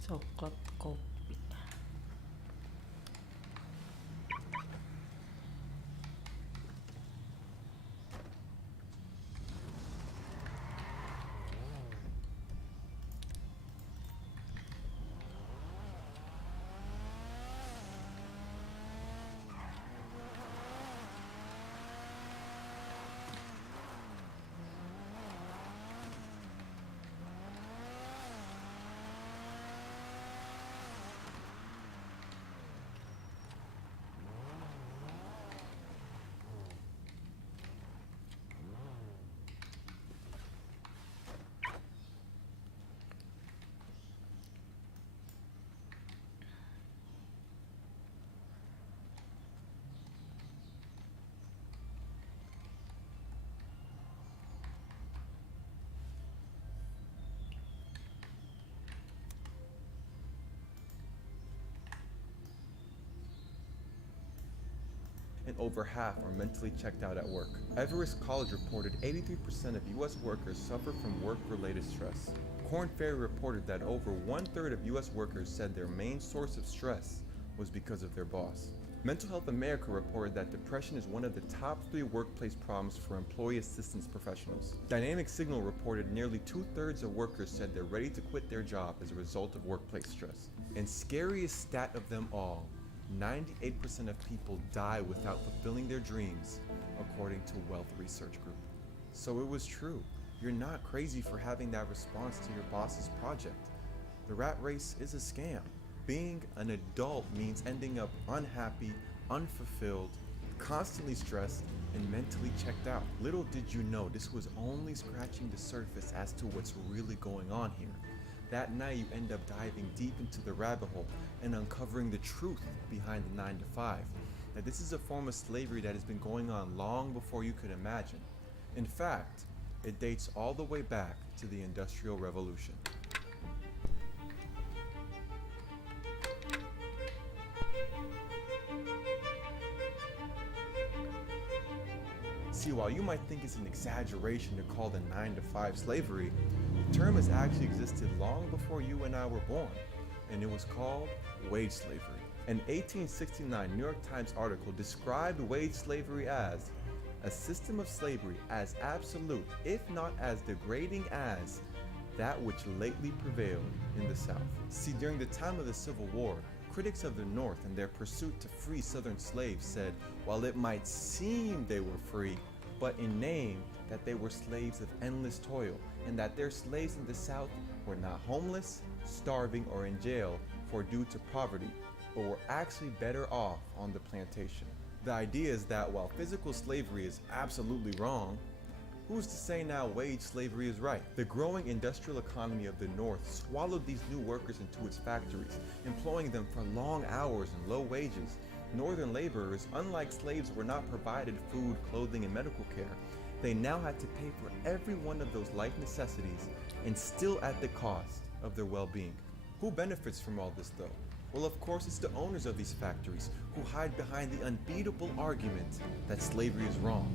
Coklat kopi. And over half are mentally checked out at work. Everest College reported 83% of U.S. workers suffer from work-related stress. Korn Ferry reported that over 1/3 of U.S. workers said their main source of stress was because of their boss. Mental Health America reported that depression is one of the top 3 workplace problems for employee assistance professionals. Dynamic Signal reported nearly 2/3 of workers said they're ready to quit their job as a result of workplace stress. And scariest stat of them all, 98% of people die without fulfilling their dreams, according to Wealth Research Group. So it was true. You're not crazy for having that response to your boss's project. The rat race is a scam. Being an adult means ending up unhappy, unfulfilled, constantly stressed, and mentally checked out. Little did you know this was only scratching the surface as to what's really going on here. That night you end up diving deep into the rabbit hole and uncovering the truth behind the 9 to 5. That this is a form of slavery that has been going on long before you could imagine. In fact, it dates all the way back to the Industrial Revolution. See, while you might think it's an exaggeration to call the 9 to 5 slavery, the term has actually existed long before you and I were born, and it was called wage slavery. An 1869 New York Times article described wage slavery as a system of slavery as absolute, if not as degrading as, that which lately prevailed in the South. See, during the time of the Civil War, critics of the North and their pursuit to free Southern slaves said, while it might seem they were free, but in name, that they were slaves of endless toil, and that their slaves in the South were not homeless, starving, or in jail for due to poverty, but were actually better off on the plantation. The idea is that while physical slavery is absolutely wrong, who's to say now wage slavery is right? The growing industrial economy of the North swallowed these new workers into its factories, employing them for long hours and low wages. Northern laborers, unlike slaves, were not provided food, clothing, and medical care. They now had to pay for every one of those life necessities, and still at the cost of their well-being. Who benefits from all this though? Well, of course, it's the owners of these factories who hide behind the unbeatable argument that slavery is wrong.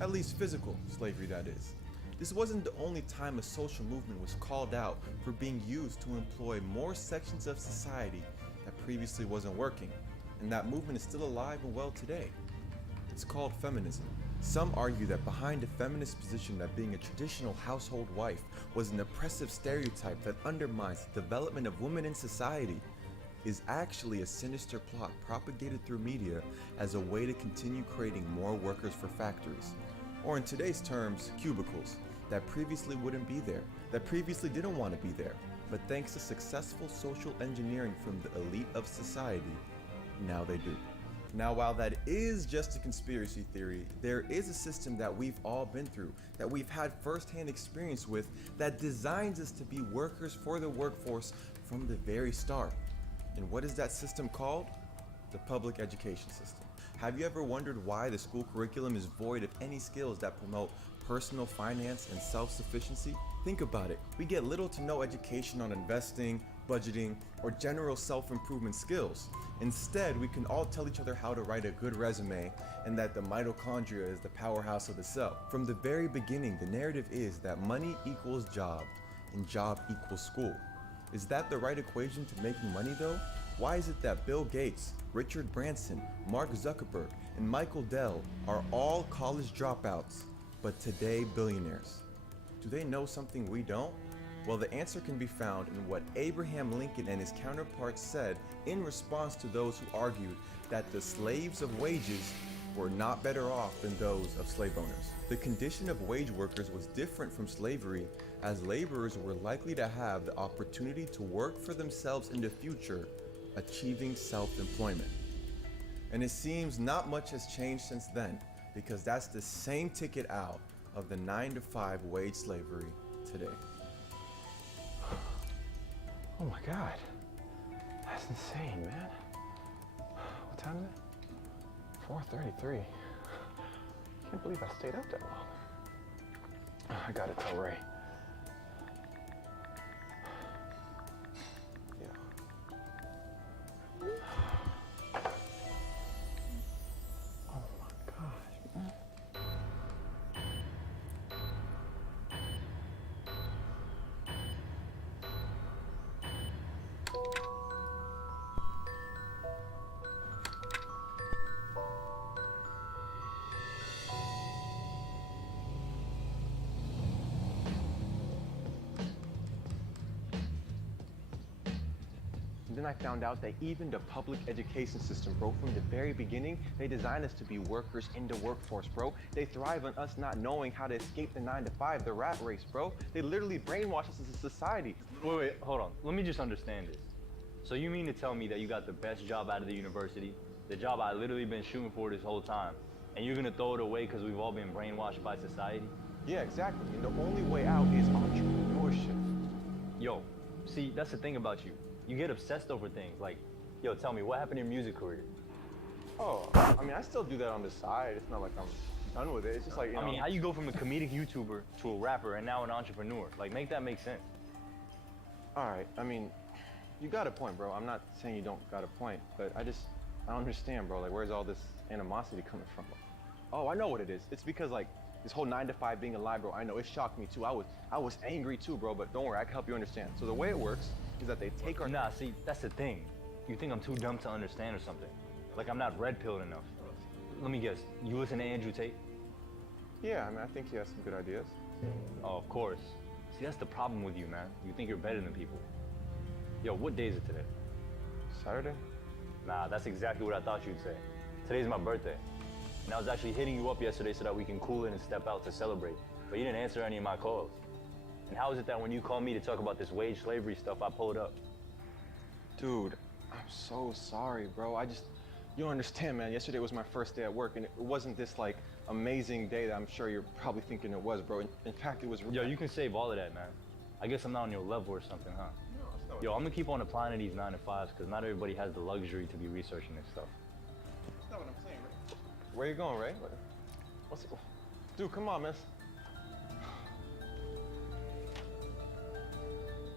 At least physical slavery, that is. This wasn't the only time a social movement was called out for being used to employ more sections of society that previously wasn't working, and that movement is still alive and well today. It's called feminism. Some argue that behind a feminist position that being a traditional household wife was an oppressive stereotype that undermines the development of women in society is actually a sinister plot propagated through media as a way to continue creating more workers for factories, or in today's terms, cubicles, that previously wouldn't be there, that previously didn't want to be there, but thanks to successful social engineering from the elite of society, now they do. Now, while that is just a conspiracy theory, there is a system that we've all been through, that we've had firsthand experience with, that designs us to be workers for the workforce from the very start. And what is that system called? The public education system. Have you ever wondered why the school curriculum is void of any skills that promote personal finance and self-sufficiency? Think about it. We get little to no education on investing, budgeting, or general self-improvement skills. Instead, we can all tell each other how to write a good resume and that the mitochondria is the powerhouse of the cell. From the very beginning, the narrative is that money equals job and job equals school. Is that the right equation to making money though? Why is it that Bill Gates, Richard Branson, Mark Zuckerberg, and Michael Dell are all college dropouts, but today billionaires? Do they know something we don't? Well, the answer can be found in what Abraham Lincoln and his counterparts said in response to those who argued that the slaves of wages were not better off than those of slave owners. The condition of wage workers was different from slavery, as laborers were likely to have the opportunity to work for themselves in the future, achieving self-employment. And it seems not much has changed since then, because that's the same ticket out of the 9-to-5 wage slavery today. Oh my God, that's insane, man. What time is it? 4:33. Can't believe I stayed up that long. I gotta tell Ray. Then I found out that even the public education system, bro, from the very beginning, they designed us to be workers in the workforce, bro. They thrive on us not knowing how to escape the 9-to-5, the rat race, bro. They literally brainwash us as a society. Wait, hold on. Let me just understand this. So you mean to tell me that you got the best job out of the university, the job I literally been shooting for this whole time, and you're gonna throw it away because we've all been brainwashed by society? Yeah, exactly. And the only way out is entrepreneurship. Yo, see, that's the thing about you. You get obsessed over things. Like, yo, tell me, what happened to your music career? Oh, I mean, I still do that on the side. It's not like I'm done with it. It's just like, you know. I mean, how you go from a comedic YouTuber to a rapper and now an entrepreneur? Like, make that make sense. All right, I mean, you got a point, bro. I'm not saying you don't got a point, but I don't understand, bro. Like, where's all this animosity coming from? Oh, I know what it is. It's because, like, this whole 9-to-5 being alive, bro, I know, it shocked me too. I was angry too, bro, but don't worry, I can help you understand. So the way it works is that they take our— Nah, see, that's the thing. You think I'm too dumb to understand or something. Like I'm not red-pilled enough. Let me guess, you listen to Andrew Tate? Yeah, I mean, I think he has some good ideas. Oh, of course. See, that's the problem with you, man. You think you're better than people. Yo, what day is it today? Saturday? Nah, that's exactly what I thought you'd say. Today's my birthday. And I was actually hitting you up yesterday so that we can cool in and step out to celebrate. But you didn't answer any of my calls. And how is it that when you called me to talk about this wage slavery stuff, I pulled up? Dude, I'm so sorry, bro. You don't understand, man. Yesterday was my first day at work, and it wasn't this, like, amazing day that I'm sure you're probably thinking it was, bro. In fact, it was... Yo, you can save all of that, man. I guess I'm not on your level or something, huh? No, it's not. Yo, I'm gonna keep on applying to these 9 to 5s because not everybody has the luxury to be researching this stuff. That's not what I'm saying, Ray. Where you going, Ray? Dude, come on, miss.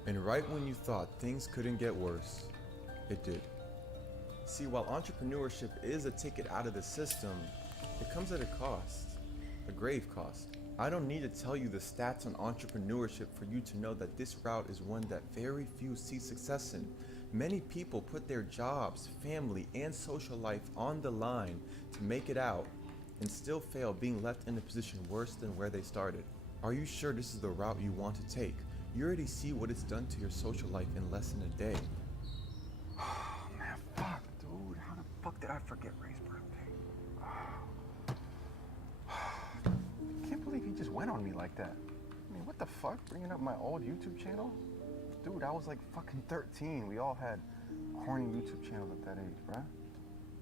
And right when you thought things couldn't get worse, it did. See, while entrepreneurship is a ticket out of the system, it comes at a cost, a grave cost. I don't need to tell you the stats on entrepreneurship for you to know that this route is one that very few see success in. Many people put their jobs, family, and social life on the line to make it out and still fail, being left in a position worse than where they started. Are you sure this is the route you want to take? You already see what it's done to your social life in less than a day. Man, fuck, dude. How the fuck did I forget Ray's birthday? I can't believe he just went on me like that. I mean, what the fuck? Bringing up my old YouTube channel? Dude, I was like fucking 13. We all had corny YouTube channels at that age, bruh.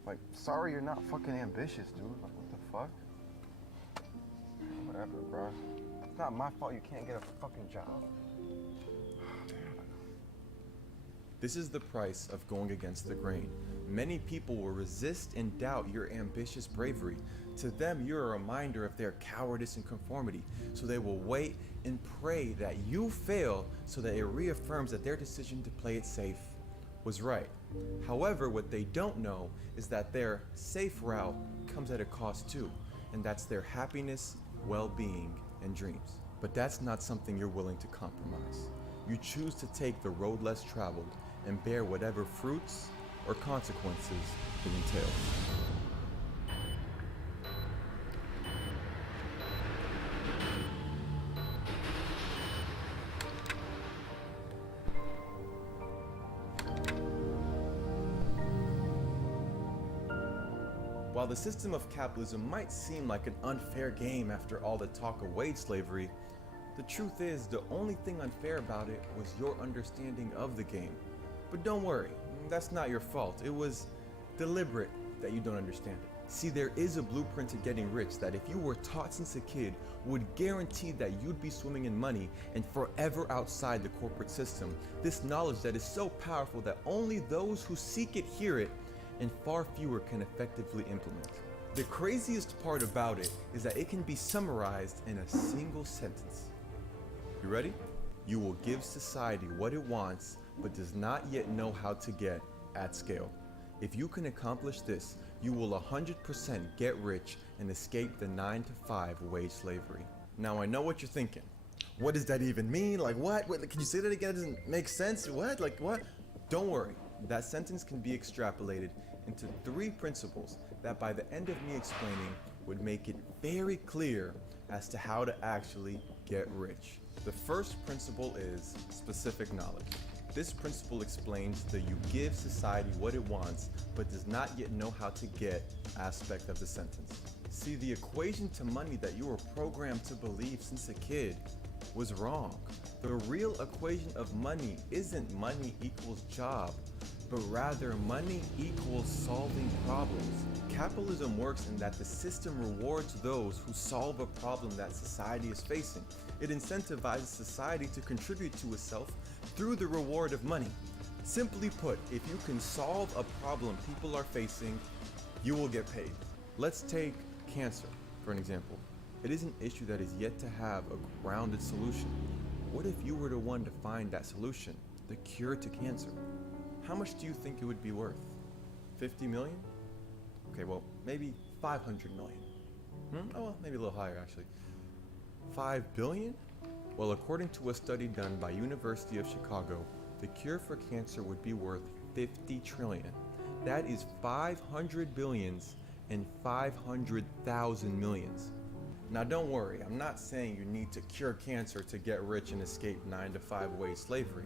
Like, sorry you're not fucking ambitious, dude. Like, what the fuck? Whatever, bro. It's not my fault you can't get a fucking job. This is the price of going against the grain. Many people will resist and doubt your ambitious bravery. To them, you're a reminder of their cowardice and conformity. So they will wait and pray that you fail so that it reaffirms that their decision to play it safe was right. However, what they don't know is that their safe route comes at a cost too, and that's their happiness, well-being, and dreams. But that's not something you're willing to compromise. You choose to take the road less traveled and bear whatever fruits or consequences it entails. While the system of capitalism might seem like an unfair game after all the talk of wage slavery, the truth is the only thing unfair about it was your understanding of the game. But don't worry, that's not your fault. It was deliberate that you don't understand it. See, there is a blueprint to getting rich that if you were taught since a kid would guarantee that you'd be swimming in money and forever outside the corporate system. This knowledge that is so powerful that only those who seek it hear it, and far fewer can effectively implement. The craziest part about it is that it can be summarized in a single sentence. You ready? You will give society what it wants, but does not yet know how to get at scale. If you can accomplish this, you will 100% get rich and escape the 9 to 5 wage slavery. Now I know what you're thinking. What does that even mean? Like what? Wait, can you say that again? It doesn't make sense. What? Like what? Don't worry. That sentence can be extrapolated into 3 principles that by the end of me explaining would make it very clear as to how to actually get rich. The first principle is specific knowledge. This principle explains the you give society what it wants but does not yet know how to get aspect of the sentence. See, the equation to money that you were programmed to believe since a kid was wrong. The real equation of money isn't money equals job, but rather money equals solving problems. Capitalism works in that the system rewards those who solve a problem that society is facing. It incentivizes society to contribute to itself through the reward of money. Simply put, if you can solve a problem people are facing, you will get paid. Let's take cancer, for an example. It is an issue that is yet to have a grounded solution. What if you were the one to find that solution, the cure to cancer? How much do you think it would be worth? 50 million? Okay, well, maybe 500 million. Oh, well, maybe a little higher actually. 5 billion? Well, according to a study done by University of Chicago, the cure for cancer would be worth 50 trillion. That is 500 billions and 500,000 millions. Now don't worry, I'm not saying you need to cure cancer to get rich and escape 9 to 5 wage slavery.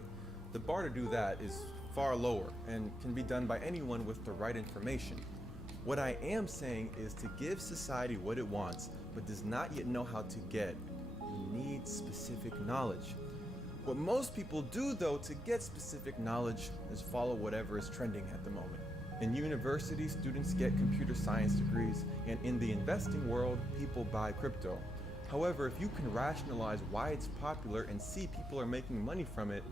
The bar to do that is far lower and can be done by anyone with the right information. What I am saying is to give society what it wants, but does not yet know how to get, you need specific knowledge. What most people do, though, to get specific knowledge is follow whatever is trending at the moment. In university, students get computer science degrees, and in the investing world, people buy crypto. However, if you can rationalize why it's popular and see people are making money from it,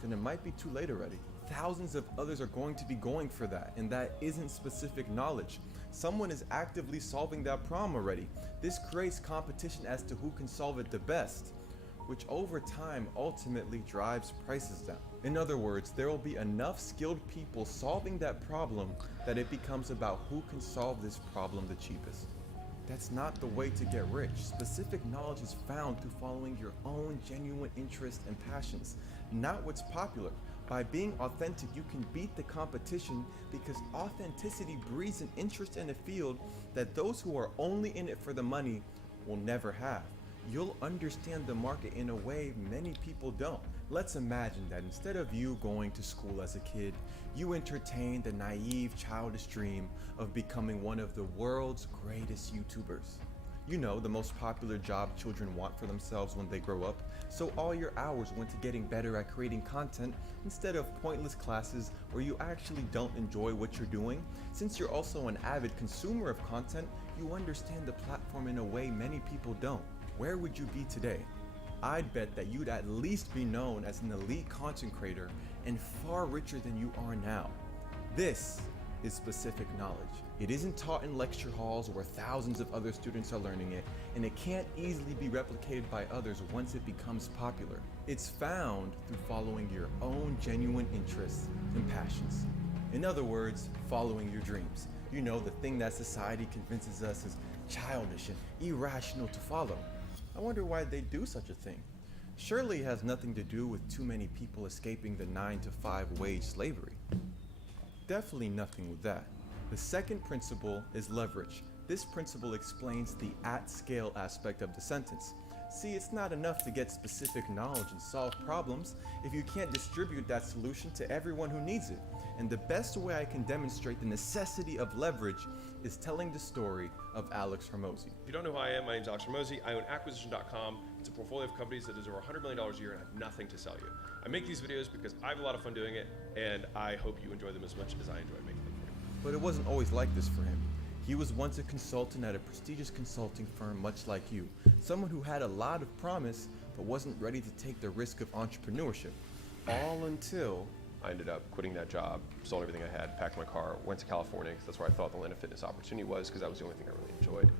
then it might be too late already. Thousands of others are going to be going for that, and that isn't specific knowledge. Someone is actively solving that problem already. This creates competition as to who can solve it the best, which over time ultimately drives prices down. In other words, there will be enough skilled people solving that problem that it becomes about who can solve this problem the cheapest. That's not the way to get rich. Specific knowledge is found through following your own genuine interests and passions, not what's popular. By being authentic, you can beat the competition because authenticity breeds an interest in a field that those who are only in it for the money will never have. You'll understand the market in a way many people don't. Let's imagine that instead of you going to school as a kid, you entertain the naive, childish dream of becoming one of the world's greatest YouTubers. You know, the most popular job children want for themselves when they grow up. So all your hours went to getting better at creating content instead of pointless classes where you actually don't enjoy what you're doing. Since you're also an avid consumer of content, you understand the platform in a way many people don't. Where would you be today? I'd bet that you'd at least be known as an elite content creator and far richer than you are now. This is specific knowledge. It isn't taught in lecture halls where thousands of other students are learning it, and it can't easily be replicated by others once it becomes popular. It's found through following your own genuine interests and passions. In other words, following your dreams. You know, the thing that society convinces us is childish and irrational to follow. I wonder why they do such a thing. Surely it has nothing to do with too many people escaping the 9-to-5 wage slavery. Definitely nothing with that. The second principle is leverage. This principle explains the at-scale aspect of the sentence. See, it's not enough to get specific knowledge and solve problems if you can't distribute that solution to everyone who needs it. And the best way I can demonstrate the necessity of leverage is telling the story of Alex Hormozi. If you don't know who I am, my name is Alex Hormozi. I own Acquisition.com. It's a portfolio of companies that does over $100 million a year and have nothing to sell you. I make these videos because I have a lot of fun doing it, and I hope you enjoy them as much as I enjoy making them for you. But it wasn't always like this for him. He was once a consultant at a prestigious consulting firm much like you, someone who had a lot of promise but wasn't ready to take the risk of entrepreneurship. All until I ended up quitting that job, sold everything I had, packed my car, went to California because that's where I thought the Atlanta fitness opportunity was because that was the only thing I really enjoyed.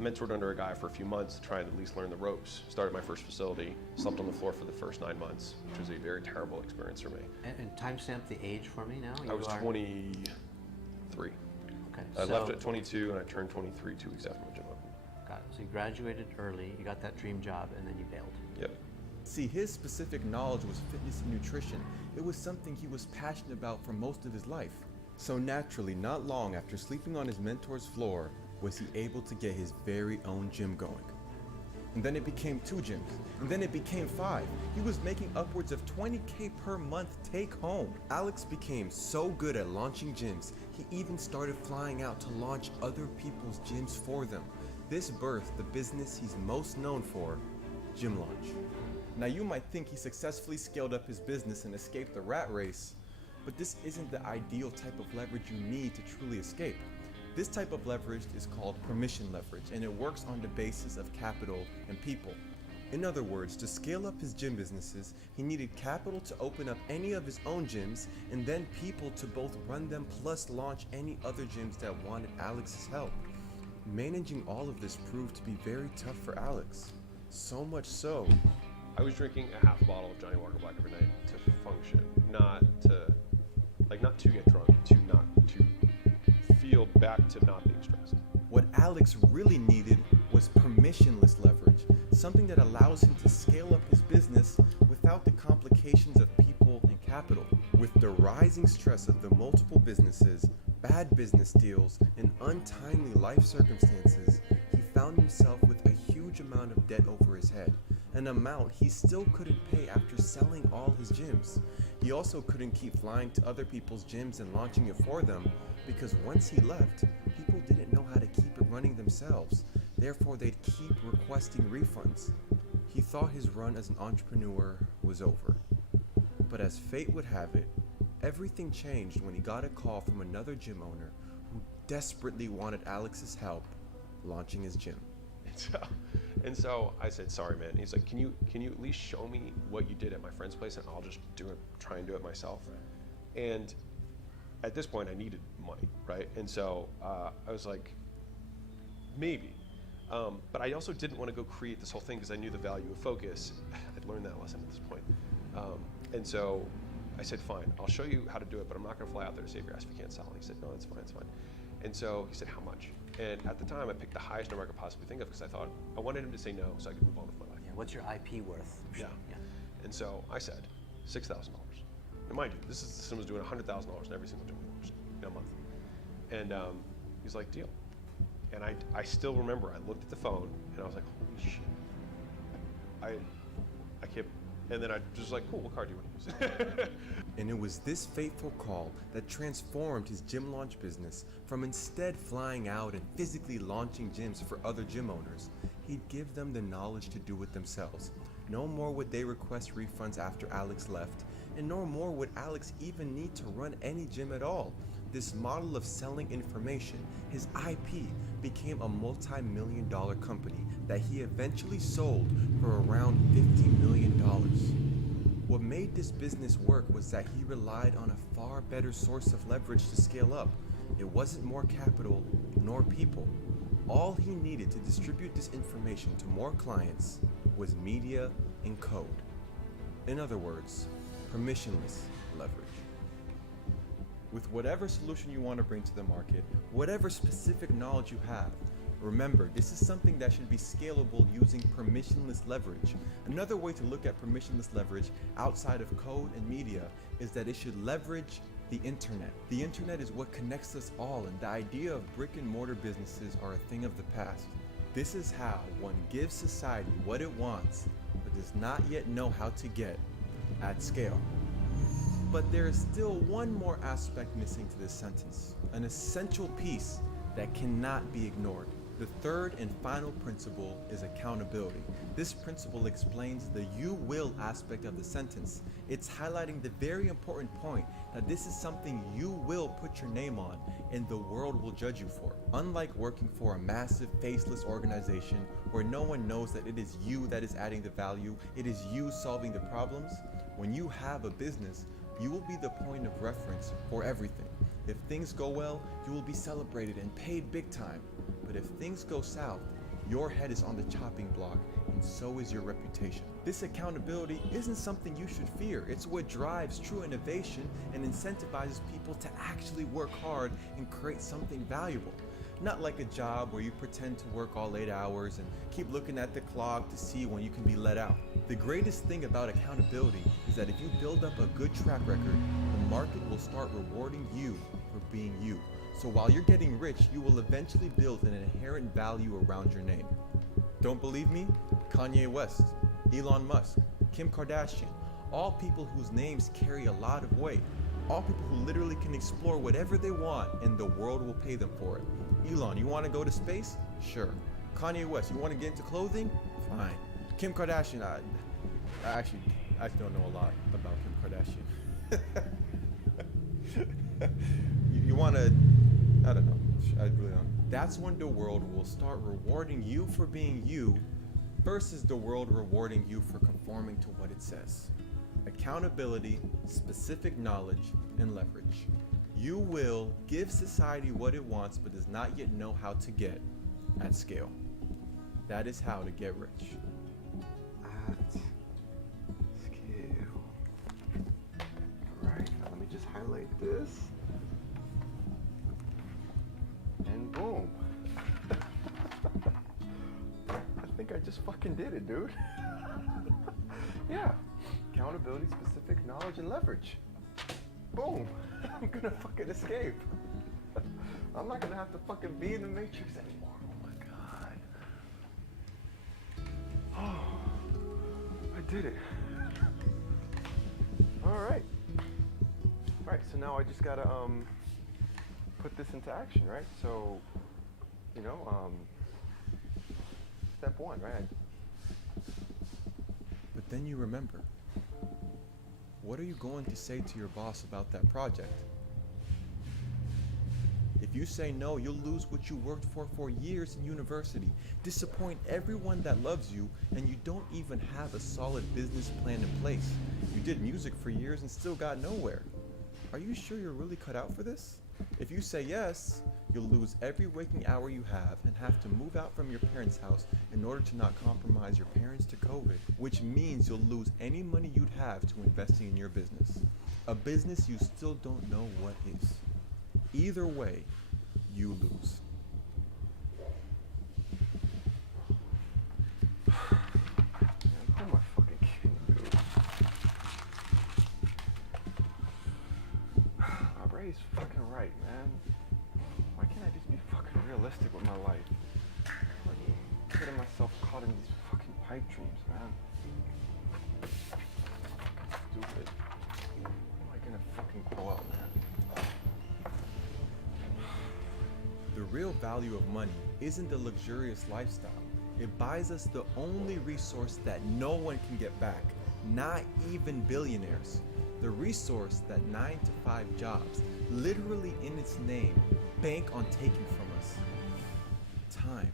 Mentored under a guy for a few months, trying to at least learn the ropes. Started my first facility, slept on the floor for the first 9 months, which was a very terrible experience for me. And timestamp the age for me now? I was 23. Okay. I left at 22 and I turned 23 2 weeks after my gym opened. Got it. So you graduated early, you got that dream job, and then you bailed. Yep. See, his specific knowledge was fitness and nutrition. It was something he was passionate about for most of his life. So naturally, not long after sleeping on his mentor's floor, was he able to get his very own gym going. And then it became 2 gyms, and then it became 5. He was making upwards of $20K per month take home. Alex became so good at launching gyms, he even started flying out to launch other people's gyms for them. This birthed the business he's most known for, Gym Launch. Now you might think he successfully scaled up his business and escaped the rat race, but this isn't the ideal type of leverage you need to truly escape. This type of leverage is called permission leverage, and it works on the basis of capital and people. In other words, to scale up his gym businesses, he needed capital to open up any of his own gyms, and then people to both run them plus launch any other gyms that wanted Alex's help. Managing all of this proved to be very tough for Alex. So much so, I was drinking a half a bottle of Johnny Walker Black every night to function, not to get drunk, to feel back to not being stressed. What Alex really needed was permissionless leverage, something that allows him to scale up his business without the complications of people and capital. With the rising stress of the multiple businesses, bad business deals, and untimely life circumstances, he found himself with a huge amount of debt over his head, an amount he still couldn't pay after selling all his gyms. He also couldn't keep flying to other people's gyms and launching it for them, Because once he left, people didn't know how to keep it running themselves. Therefore, they'd keep requesting refunds. He thought his run as an entrepreneur was over. But as fate would have it, everything changed when he got a call from another gym owner who desperately wanted Alex's help launching his gym. And so I said, sorry, man. He's like, can you at least show me what you did at my friend's place, and I'll just try and do it myself. And at this point, I needed money, right? And so I was like, maybe. But I also didn't want to go create this whole thing because I knew the value of focus. I'd learned that lesson at this point. And so I said, fine, I'll show you how to do it, but I'm not going to fly out there to save your ass if you can't sell. And he said, no, that's fine, it's fine. And so he said, how much? And at the time, I picked the highest number I could possibly think of because I thought I wanted him to say no so I could move on with my life. Yeah, what's your IP worth? Yeah. And so I said, $6,000. Now, mind you, this is someone's doing $100,000 in every single gym in a month. And he's like, deal. And I still remember, I looked at the phone and I was like, holy shit. I can't, and then I just like, cool, what card do you want to use? And it was this fateful call that transformed his gym launch business from instead flying out and physically launching gyms for other gym owners. He'd give them the knowledge to do it themselves. No more would they request refunds after Alex left, and no more would Alex even need to run any gym at all. This model of selling information, his IP, became a multi-million-dollar company that he eventually sold for around $50 million. What made this business work was that he relied on a far better source of leverage to scale up. It wasn't more capital nor people. All he needed to distribute this information to more clients was media and code. In other words, permissionless leverage. With whatever solution you want to bring to the market, whatever specific knowledge you have, remember, this is something that should be scalable using permissionless leverage. Another way to look at permissionless leverage outside of code and media is that it should leverage the internet. The internet is what connects us all, and the idea of brick and mortar businesses are a thing of the past. This is how one gives society what it wants, but does not yet know how to get at scale. But there is still one more aspect missing to this sentence, an essential piece that cannot be ignored. The third and final principle is accountability. This principle explains the you will aspect of the sentence. It's highlighting the very important point that this is something you will put your name on and the world will judge you for. Unlike working for a massive faceless organization where no one knows that it is you that is adding the value, it is you solving the problems, when you have a business, you will be the point of reference for everything. If things go well, you will be celebrated and paid big time. But if things go south, your head is on the chopping block, and so is your reputation. This accountability isn't something you should fear. It's what drives true innovation and incentivizes people to actually work hard and create something valuable. Not like a job where you pretend to work all 8 hours and keep looking at the clock to see when you can be let out. The greatest thing about accountability is that if you build up a good track record, the market will start rewarding you for being you. So while you're getting rich, you will eventually build an inherent value around your name. Don't believe me? Kanye West, Elon Musk, Kim Kardashian, all people whose names carry a lot of weight. All people who literally can explore whatever they want and the world will pay them for it. Elon, you want to go to space? Sure. Kanye West, you want to get into clothing? Fine. Kim Kardashian, I actually don't know a lot about Kim Kardashian. you want to, I don't know. I really don't. That's when the world will start rewarding you for being you versus the world rewarding you for conforming to what it says. Accountability, specific knowledge, and leverage. You will give society what it wants but does not yet know how to get at scale. That is how to get rich. At scale. Alright, let me just highlight this. And boom. I think I just fucking did it, dude. Yeah. Accountability, specific knowledge, and leverage. Boom. I'm gonna fucking escape. I'm not gonna have to fucking be in the Matrix anymore. Oh my god. Oh, I did it. Alright. Alright, so now I just gotta put this into action, right? So, you know, step one, right? But then you remember. What are you going to say to your boss about that project? If you say no, you'll lose what you worked for years in university, disappoint everyone that loves you, and you don't even have a solid business plan in place. You did music for years and still got nowhere. Are you sure you're really cut out for this? If you say yes, you'll lose every waking hour you have and have to move out from your parents' house in order to not compromise your parents to COVID, which means you'll lose any money you'd have to investing in your business. A business you still don't know what is. Either way, you lose. Man, who am I fucking kidding, dude? Ray's fucking right, man. Why can't I just be fucking realistic with my life? I'm getting myself caught in these fucking pipe dreams, man. Stupid. When am I gonna fucking grow up, man? The real value of money isn't the luxurious lifestyle. It buys us the only resource that no one can get back, not even billionaires. The resource that 9-to-5 jobs, literally in its name, bank on taking from us. Time.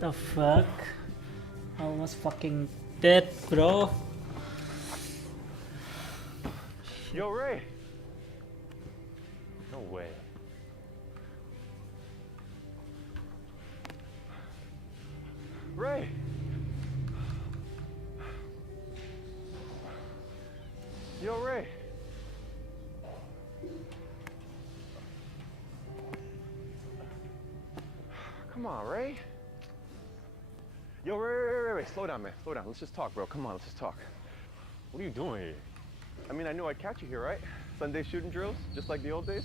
The fuck? Almost fucking dead, bro. Yo, Ray. No way. Ray. Yo, Ray. Come on, Ray. Yo, Ray, slow down, man. Slow down. Let's just talk, bro. Come on, let's just talk. What are you doing here? I mean, I knew I'd catch you here, right? Sunday shooting drills, just like the old days.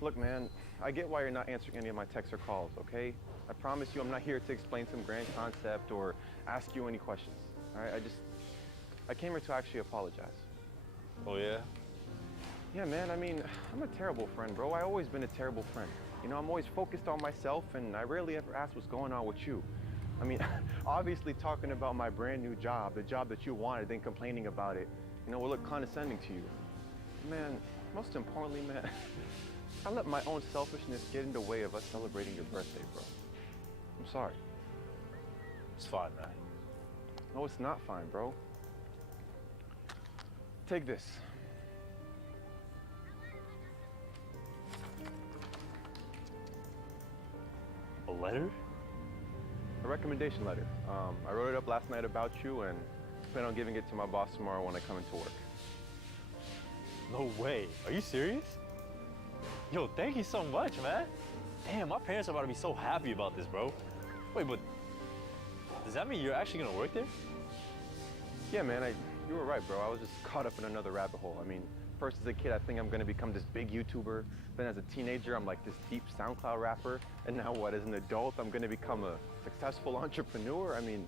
Look, man, I get why you're not answering any of my texts or calls, okay? I promise you I'm not here to explain some grand concept or ask you any questions, all right? I came here to actually apologize. Oh, yeah? Yeah, man, I mean, I'm a terrible friend, bro. I've always been a terrible friend. You know, I'm always focused on myself, and I rarely ever ask what's going on with you. I mean, obviously talking about my brand new job, the job that you wanted, then complaining about it, you know, will look condescending to you. Man, most importantly, man, I let my own selfishness get in the way of us celebrating your birthday, bro. I'm sorry. It's fine, man. No, it's not fine, bro. Take this. A letter? A recommendation letter. I wrote it up last night about you and plan on giving it to my boss tomorrow when I come into work. No way. Are you serious? Yo, thank you so much, man. Damn, my parents are about to be so happy about this, bro. Wait, but does that mean you're actually gonna work there? Yeah, man, you were right, bro. I was just caught up in another rabbit hole. I mean, first as a kid, I think I'm gonna become this big YouTuber. Then as a teenager, I'm like this deep SoundCloud rapper. And now what, as an adult, I'm gonna become a successful entrepreneur? I mean,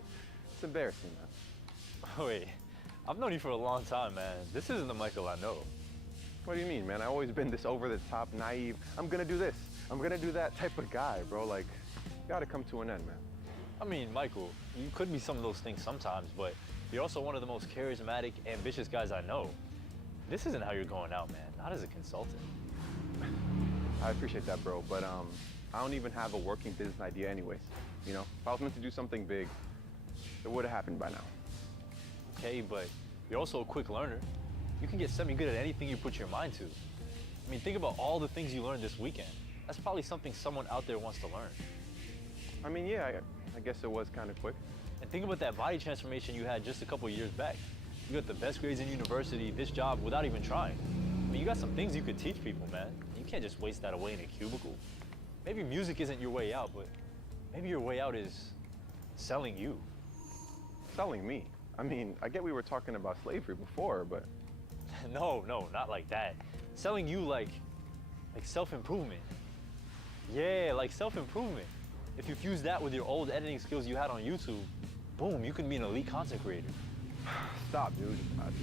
it's embarrassing, man. Wait, I've known you for a long time, man. This isn't the Michael I know. What do you mean, man? I've always been this over-the-top, naive, I'm gonna do this, I'm gonna do that type of guy, bro. Like, gotta come to an end, man. I mean, Michael, you could be some of those things sometimes, but you're also one of the most charismatic, ambitious guys I know. This isn't how you're going out, man. Not as a consultant. I appreciate that, bro, but I don't even have a working business idea anyways. You know, if I was meant to do something big, it would have happened by now. Okay, but you're also a quick learner. You can get semi-good at anything you put your mind to. I mean, think about all the things you learned this weekend. That's probably something someone out there wants to learn. I mean, yeah, I guess it was kind of quick. And think about that body transformation you had just a couple years back. You got the best grades in university, this job, without even trying. I mean, you got some things you could teach people, man. You can't just waste that away in a cubicle. Maybe music isn't your way out, but maybe your way out is Selling you. Selling me? I mean, I get we were talking about slavery before, but... No, not like that. Selling you like self-improvement. Yeah, like self-improvement. If you fuse that with your old editing skills you had on YouTube, boom, you can be an elite content creator. Stop, dude.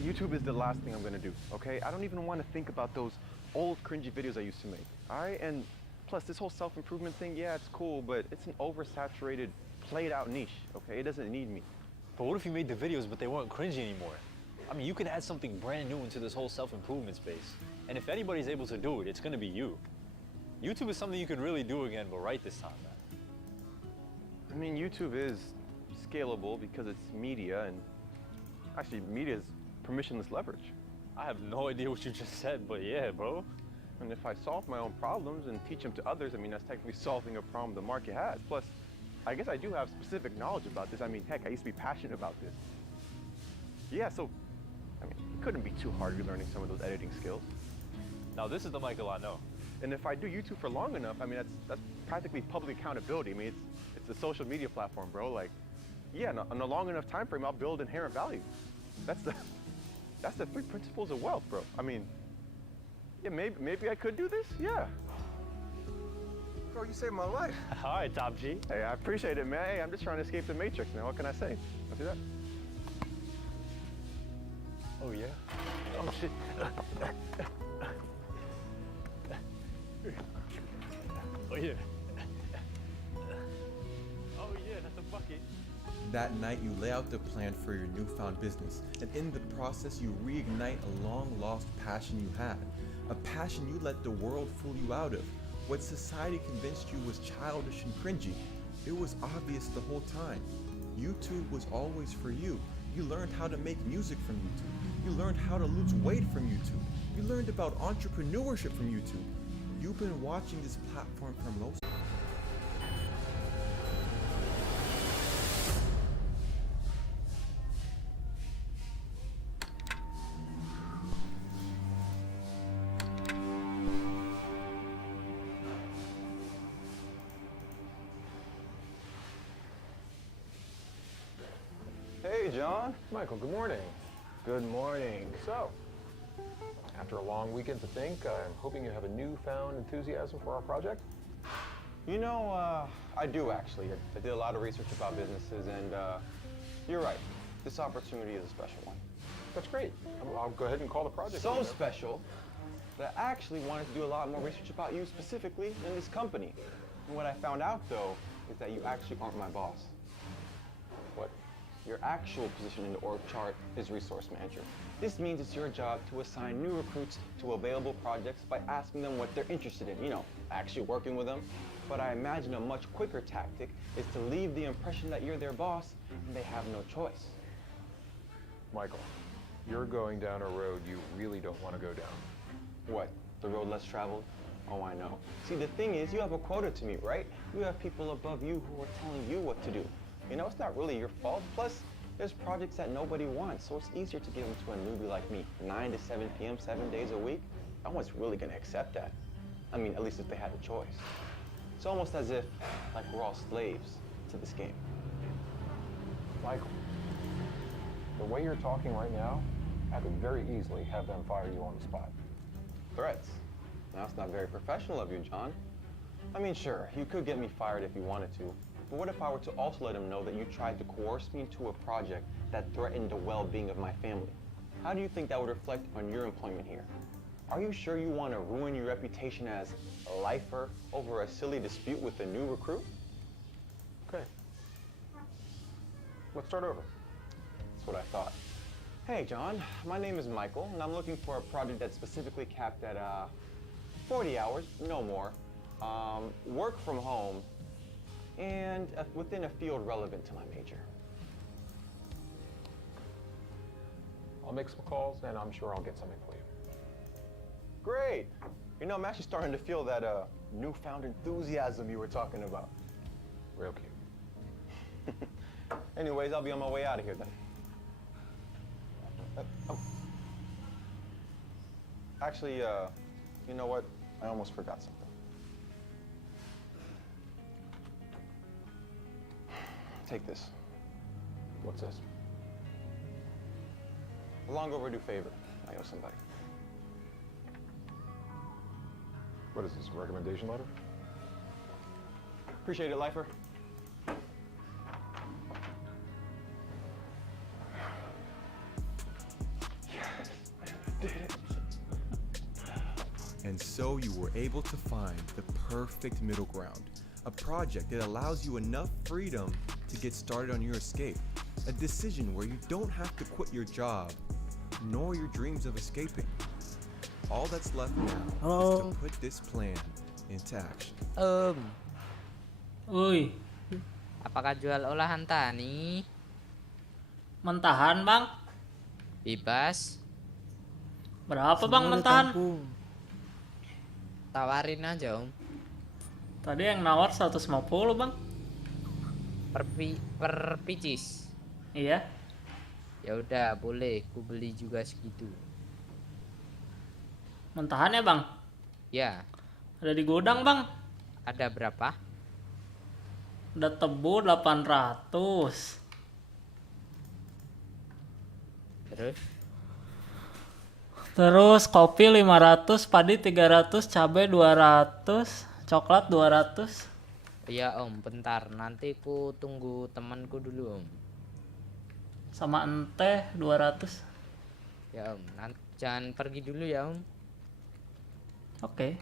YouTube is the last thing I'm gonna do, okay? I don't even want to think about those old cringy videos I used to make, all right? And plus, this whole self-improvement thing, yeah, it's cool, but it's an oversaturated, played-out niche, okay? It doesn't need me. But what if you made the videos but they weren't cringy anymore? I mean, you can add something brand new into this whole self-improvement space. And if anybody's able to do it, it's gonna be you. YouTube is something you could really do again, but right this time, man. I mean, YouTube is scalable because it's media, and actually, media is permissionless leverage. I have no idea what you just said, but yeah, bro. And if I solve my own problems and teach them to others, I mean, that's technically solving a problem the market has. Plus, I guess I do have specific knowledge about this. I mean, heck, I used to be passionate about this. Yeah, so, I mean, it couldn't be too hard relearning some of those editing skills. Now, this is the Michael I know. And if I do YouTube for long enough, I mean, that's practically public accountability. I mean, it's a social media platform, bro. Like, yeah, in a long enough time frame, I'll build inherent value. That's the 3 principles of wealth, bro. I mean, yeah, maybe I could do this, yeah. Bro, you saved my life. All right, Top G. Hey, I appreciate it, man. Hey, I'm just trying to escape the matrix, man. What can I say? Let's do that. Oh, yeah? Oh, shit. Oh, yeah. Oh, yeah, that's a bucket. That night, you lay out the plan for your newfound business, and in the process, you reignite a long-lost passion you had, a passion you let the world fool you out of. What society convinced you was childish and cringy, it was obvious the whole time. YouTube was always for you. You learned how to make music from YouTube. You learned how to lose weight from YouTube. You learned about entrepreneurship from YouTube. You've been watching this platform for most. Hey, John. Michael, good morning. Good morning. So, after a long weekend to think, I'm hoping you have a newfound enthusiasm for our project. You know, I do actually. I did a lot of research about businesses, and you're right. This opportunity is a special one. That's great. I'll go ahead and call the project. So special that I actually wanted to do a lot more research about you specifically in this company. And what I found out, though, is that you actually aren't my boss. What? Your actual position in the org chart is resource manager. This means it's your job to assign new recruits to available projects by asking them what they're interested in, you know, actually working with them. But I imagine a much quicker tactic is to leave the impression that you're their boss and they have no choice. Michael, you're going down a road you really don't want to go down. What? The road less traveled? Oh, I know. See, the thing is, you have a quota to meet, right? You have people above you who are telling you what to do. You know, it's not really your fault. Plus, there's projects that nobody wants, so it's easier to give them to a newbie like me, 9 to 7 p.m., 7 days a week. No one's really gonna accept that. I mean, at least if they had a choice. It's almost as if, like, we're all slaves to this game. Michael, the way you're talking right now, I could very easily have them fire you on the spot. Threats? Now, it's not very professional of you, John. I mean, sure, you could get me fired if you wanted to, but what if I were to also let them know that you tried to coerce me into a project that threatened the well-being of my family? How do you think that would reflect on your employment here? Are you sure you want to ruin your reputation as a lifer over a silly dispute with a new recruit? Okay. Let's start over. That's what I thought. Hey, John, my name is Michael, and I'm looking for a project that's specifically capped at 40 hours, no more, work from home, and within a field relevant to my major. I'll make some calls, and I'm sure I'll get something for you. Great. You know, I'm actually starting to feel that newfound enthusiasm you were talking about. Real cute. Anyways, I'll be on my way out of here then. Actually, you know what? I almost forgot something. Take this. What's this? A long overdue favor. I owe somebody. What is this, a recommendation letter? Appreciate it, lifer. And so you were able to find the perfect middle ground, a project that allows you enough freedom to get started on your escape, a decision where you don't have to quit your job, nor your dreams of escaping. All that's left now is to put this plan into action. Uy, Apakah jual olahan tani? mentahan bang? Bebas. Berapa bang mentahan? Tawarin aja om. Tadi yang nawar 150 bang. Per picis. Iya. Ya udah boleh, ku beli juga segitu. Mentahan ya bang? Ya. Ada di gudang bang. Ada berapa? Udah tebu 800. Terus kopi 500, padi 300, cabai 200, coklat 200. Iya om, bentar, nanti ku tunggu temanku dulu om. Sama ente 200. Ya om, jangan pergi dulu ya om. Oke.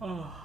Oh.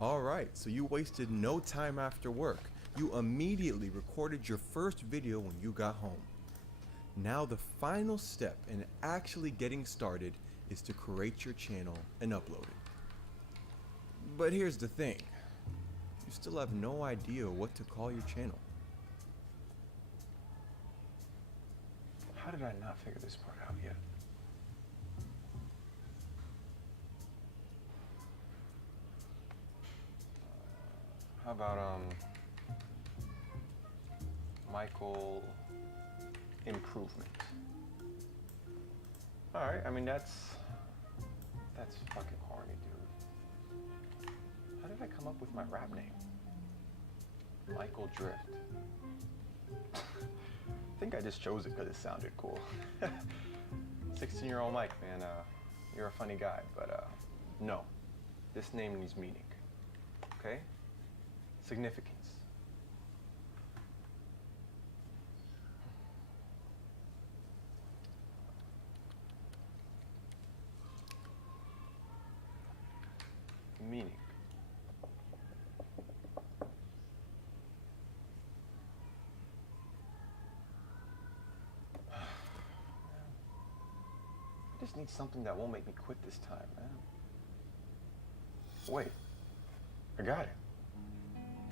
All right, so you wasted no time after work. You immediately recorded your first video when you got home. Now the final step in actually getting started is to create your channel and upload it. But here's the thing. You still have no idea what to call your channel. How did I not figure this part out yet? How about, Michael Improvement? Alright, I mean, that's fucking corny, dude. How did I come up with my rap name? Michael Drift. I think I just chose it because it sounded cool. 16-year-old Mike, man, you're a funny guy, but, no. This name needs meaning, okay? Significance. just need something that won't make me quit this time, man. Wait, I got it.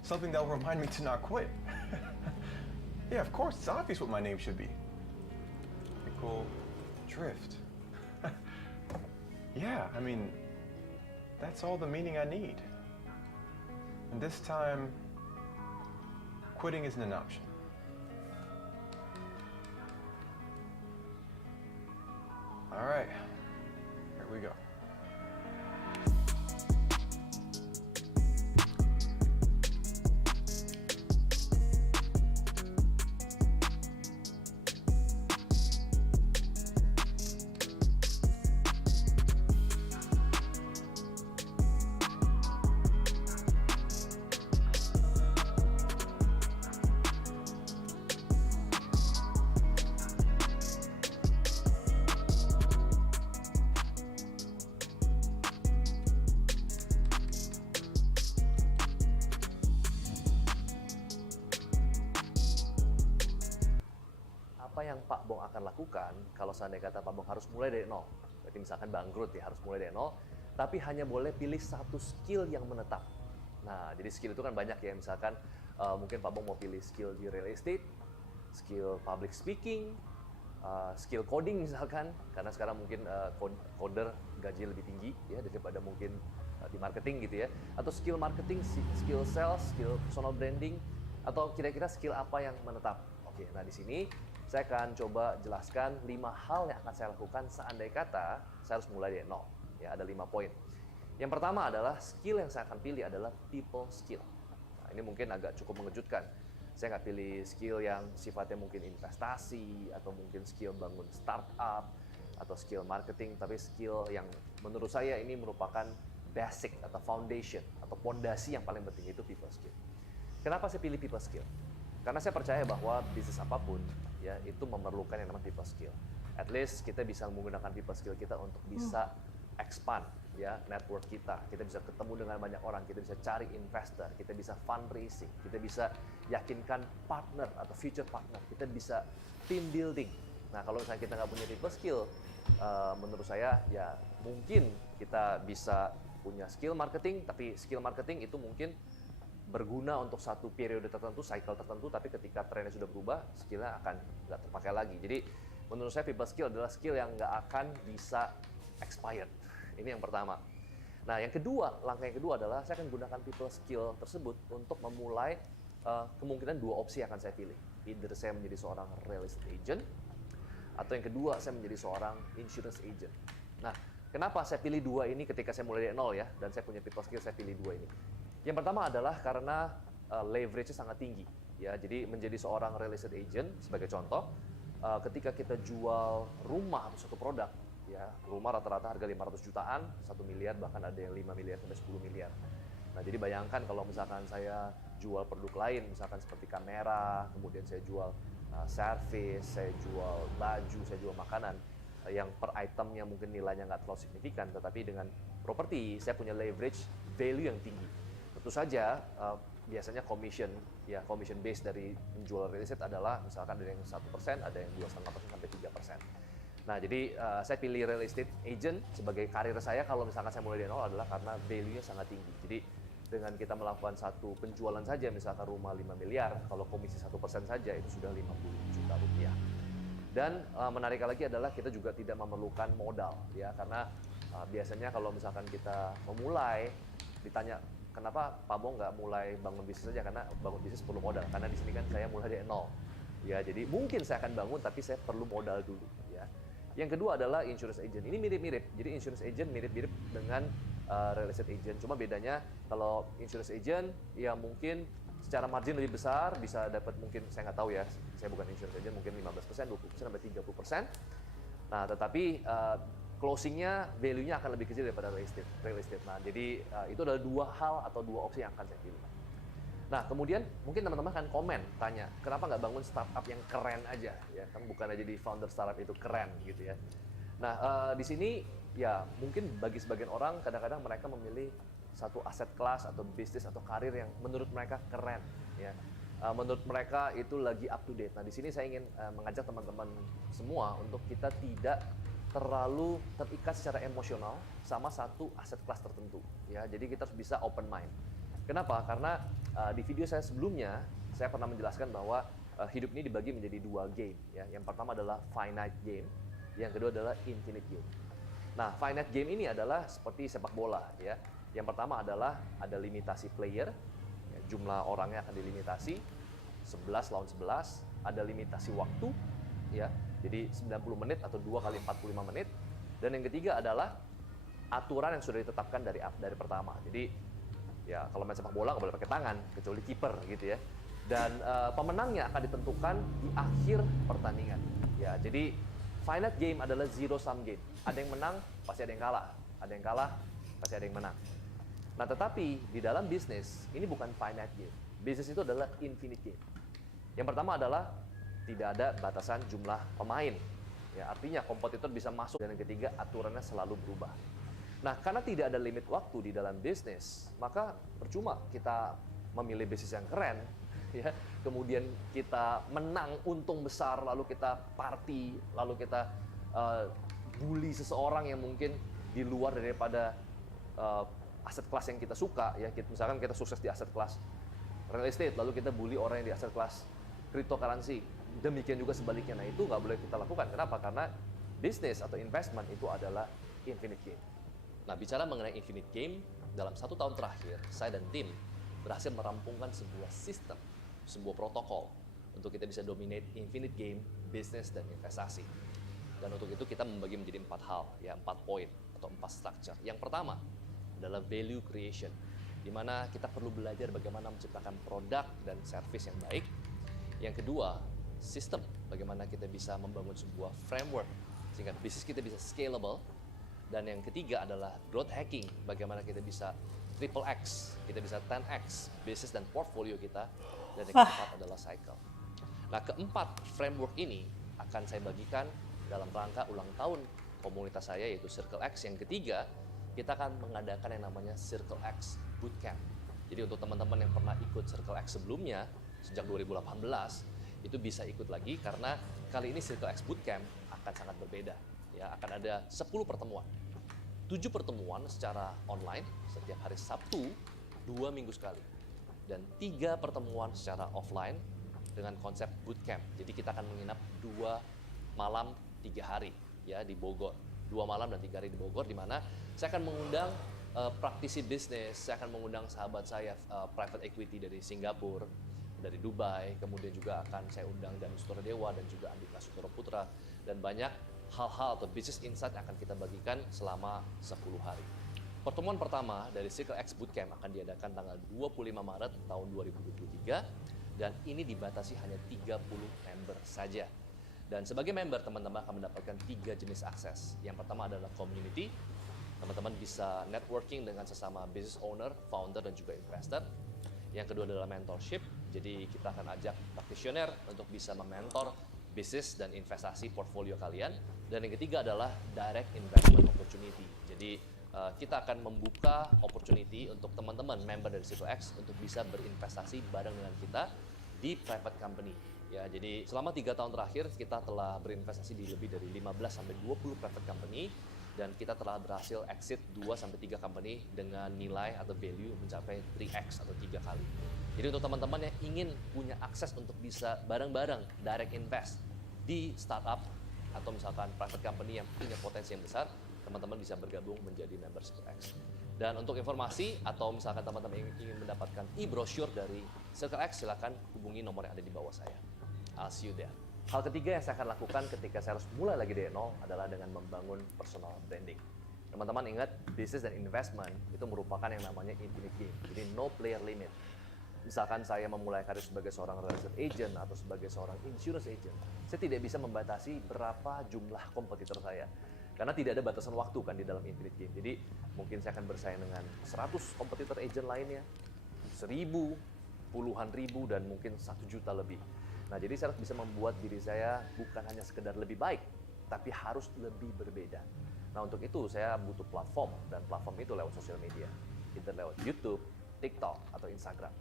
Something that'll remind me to not quit. Yeah, of course, it's obvious what my name should be. Pickle Drift. Yeah, I mean, that's all the meaning I need. And this time, quitting isn't an option. All right, here we go. Apa yang Pak Bong akan lakukan kalau seandainya kata Pak Bong harus mulai dari nol? Berarti misalkan bangkrut ya, harus mulai dari nol, tapi hanya boleh pilih satu skill yang menetap. Nah, jadi skill itu kan banyak ya, misalkan mungkin Pak Bong mau pilih skill di real estate, skill public speaking, skill coding misalkan, karena sekarang mungkin coder gaji lebih tinggi ya daripada mungkin di marketing gitu ya, atau skill marketing, skill sales, skill personal branding, atau kira-kira skill apa yang menetap. Oke, nah di sini saya akan coba jelaskan 5 hal yang akan saya lakukan seandainya kata saya harus mulai dari nol. Ya, ada 5 poin. Yang pertama adalah skill yang saya akan pilih adalah people skill. Nah, ini mungkin agak cukup mengejutkan. Saya nggak pilih skill yang sifatnya mungkin investasi, atau mungkin skill bangun startup, atau skill marketing, tapi skill yang menurut saya ini merupakan basic atau foundation, atau pondasi yang paling penting, itu people skill. Kenapa saya pilih people skill? Karena saya percaya bahwa bisnis apapun ya itu memerlukan yang namanya people skill. At least kita bisa menggunakan people skill kita untuk bisa expand ya network kita. Kita bisa ketemu dengan banyak orang, kita bisa cari investor, kita bisa fundraising, kita bisa yakinkan partner atau future partner, kita bisa team building. Nah, kalau misalnya kita nggak punya people skill, menurut saya ya mungkin kita bisa punya skill marketing, tapi skill marketing itu mungkin berguna untuk satu periode tertentu, cycle tertentu, tapi ketika trennya sudah berubah, skillnya akan nggak terpakai lagi. Jadi menurut saya people skill adalah skill yang nggak akan bisa expired. Ini yang pertama. Nah, yang kedua, langkah yang kedua adalah saya akan gunakan people skill tersebut untuk memulai kemungkinan 2 opsi yang akan saya pilih. Either saya menjadi seorang real estate agent, atau yang kedua saya menjadi seorang insurance agent. Nah, kenapa saya pilih 2 ini ketika saya mulai dari nol ya, dan saya punya people skill, saya pilih 2 ini. Yang pertama adalah karena leverage-nya sangat tinggi ya. Jadi menjadi seorang real estate agent sebagai contoh, ketika kita jual rumah atau satu produk ya, rumah rata-rata harga 500 jutaan, 1 miliar, bahkan ada yang 5 miliar sampai 10 miliar. Nah, jadi bayangkan kalau misalkan saya jual produk lain, misalkan seperti kamera, kemudian saya jual service, saya jual baju, saya jual makanan, yang per itemnya mungkin nilainya nggak terlalu signifikan, tetapi dengan properti saya punya leverage value yang tinggi. Tentu saja biasanya commission based dari menjual real estate adalah misalkan ada yang 1%, ada yang 2,5% sampai 3%. Nah, jadi saya pilih real estate agent sebagai karir saya kalau misalkan saya mulai dari nol adalah karena value-nya sangat tinggi. Jadi dengan kita melakukan satu penjualan saja, misalkan rumah 5 miliar, kalau komisi 1% saja itu sudah 50 juta rupiah. Dan menarik lagi adalah kita juga tidak memerlukan modal ya, karena biasanya kalau misalkan kita memulai ditanya kenapa Pak Bong nggak mulai bangun bisnis saja, karena bangun bisnis perlu modal. Karena di sini kan saya mulai dari nol. Ya, jadi mungkin saya akan bangun, tapi saya perlu modal dulu. Ya. Yang kedua adalah insurance agent. Ini mirip-mirip. Jadi insurance agent mirip-mirip dengan real estate agent. Cuma bedanya kalau insurance agent ya mungkin secara margin lebih besar, bisa dapat mungkin, saya nggak tahu ya, saya bukan insurance agent, mungkin 15%, 20% sampai 30%. Nah, tetapi closingnya, value-nya akan lebih kecil daripada real estate. Nah, jadi itu adalah 2 hal atau 2 opsi yang akan saya pilih. Nah, kemudian mungkin teman-teman akan komen, tanya, kenapa nggak bangun startup yang keren aja? Ya, kan bukan aja di founder startup itu keren gitu ya. Nah, di sini ya mungkin bagi sebagian orang kadang-kadang mereka memilih satu aset kelas atau bisnis atau karir yang menurut mereka keren. Ya. Menurut mereka itu lagi up to date. Nah, di sini saya ingin mengajak teman-teman semua untuk kita tidak terlalu terikat secara emosional sama satu aset kelas tertentu. Ya, jadi kita harus bisa open mind. Kenapa? Karena di video saya sebelumnya, saya pernah menjelaskan bahwa hidup ini dibagi menjadi 2 game. Ya. Yang pertama adalah finite game, yang kedua adalah infinite game. Nah, finite game ini adalah seperti sepak bola. Ya. Yang pertama adalah ada limitasi player, ya, jumlah orangnya akan dilimitasi, 11 lawan 11, ada limitasi waktu, ya, jadi 90 menit atau 2 kali 45 menit. Dan yang ketiga adalah aturan yang sudah ditetapkan dari pertama. Jadi ya kalau main sepak bola nggak boleh pakai tangan kecuali kiper gitu ya. Dan pemenangnya akan ditentukan di akhir pertandingan. Ya, jadi finite game adalah zero sum game. Ada yang menang pasti ada yang kalah, ada yang kalah pasti ada yang menang. Nah, tetapi di dalam bisnis ini bukan finite game. Bisnis itu adalah infinite game. Yang pertama adalah tidak ada batasan jumlah pemain. Ya, artinya kompetitor bisa masuk. Dan yang ketiga, aturannya selalu berubah. Nah, karena tidak ada limit waktu di dalam bisnis, maka percuma kita memilih bisnis yang keren, ya. Kemudian kita menang untung besar, lalu kita party, lalu kita bully seseorang yang mungkin di luar daripada aset kelas yang kita suka. Ya, misalkan kita sukses di aset kelas real estate, lalu kita bully orang yang di aset kelas cryptocurrency. Demikian juga sebaliknya. Nah, itu nggak boleh kita lakukan. Kenapa? Karena bisnis atau investment itu adalah infinite game. Nah, bicara mengenai infinite game, dalam 1 tahun terakhir, saya dan tim berhasil merampungkan sebuah sistem, sebuah protokol untuk kita bisa dominate infinite game, bisnis, dan investasi. Dan untuk itu kita membagi menjadi 4 hal, ya 4 poin atau 4 structure. Yang pertama adalah value creation, di mana kita perlu belajar bagaimana menciptakan produk dan service yang baik. Yang kedua, sistem, bagaimana kita bisa membangun sebuah framework sehingga bisnis kita bisa scalable. Dan yang ketiga adalah growth hacking, bagaimana kita bisa triple X, kita bisa 10X bisnis dan portfolio kita. Dan yang keempat adalah cycle. Nah, keempat framework ini akan saya bagikan dalam rangka ulang tahun komunitas saya, yaitu Circle X. Yang ketiga, kita akan mengadakan yang namanya Circle X Bootcamp. Jadi untuk teman-teman yang pernah ikut Circle X sebelumnya, sejak 2018, itu bisa ikut lagi karena kali ini Circle X Bootcamp akan sangat berbeda. Ya, akan ada 10 pertemuan. 7 pertemuan secara online setiap hari Sabtu 2 minggu sekali. Dan 3 pertemuan secara offline dengan konsep bootcamp. Jadi kita akan menginap 2 malam 3 hari ya di Bogor. 2 malam dan 3 hari di Bogor, di mana saya akan mengundang praktisi bisnis, saya akan mengundang sahabat saya private equity dari Singapura, dari Dubai, kemudian juga akan saya undang Dan Sutradewa dan juga Andika Sutoro Putra, dan banyak hal-hal atau business insight yang akan kita bagikan selama 10 hari. Pertemuan pertama dari Circle X Bootcamp akan diadakan tanggal 25 Maret tahun 2023 dan ini dibatasi hanya 30 member saja. Dan sebagai member, teman-teman akan mendapatkan 3 jenis akses. Yang pertama adalah community. Teman-teman bisa networking dengan sesama business owner, founder, dan juga investor. Yang kedua adalah mentorship. Jadi kita akan ajak practitioner untuk bisa mementor bisnis dan investasi portfolio kalian. Dan yang ketiga adalah direct investment opportunity. Jadi kita akan membuka opportunity untuk teman-teman member dari Circle X untuk bisa berinvestasi bareng dengan kita di private company. Ya, jadi selama 3 tahun terakhir kita telah berinvestasi di lebih dari 15-20 private company dan kita telah berhasil exit 2-3 company dengan nilai atau value mencapai 3x atau 3 kali. Jadi untuk teman-teman yang ingin punya akses untuk bisa bareng-bareng direct invest di startup atau misalkan private company yang punya potensi yang besar, teman-teman bisa bergabung menjadi member Circle X. Dan untuk informasi atau misalkan teman-teman ingin mendapatkan e-brochure dari Circle X, silakan hubungi nomor yang ada di bawah saya. I'll see you there. Hal ketiga yang saya akan lakukan ketika saya harus mulai lagi dari nol adalah dengan membangun personal branding. Teman-teman ingat, bisnis dan investment itu merupakan yang namanya infinite game, jadi no player limit. Misalkan saya memulai karir sebagai seorang real estate agent atau sebagai seorang insurance agent, saya tidak bisa membatasi berapa jumlah kompetitor saya. Karena tidak ada batasan waktu kan di dalam infinite game. Jadi mungkin saya akan bersaing dengan 100 kompetitor agent lainnya, 1000, puluhan ribu, dan mungkin 1 juta lebih. Nah, jadi saya harus bisa membuat diri saya bukan hanya sekedar lebih baik, tapi harus lebih berbeda. Nah, untuk itu saya butuh platform, dan platform itu lewat sosial media. Either lewat YouTube, TikTok, atau Instagram.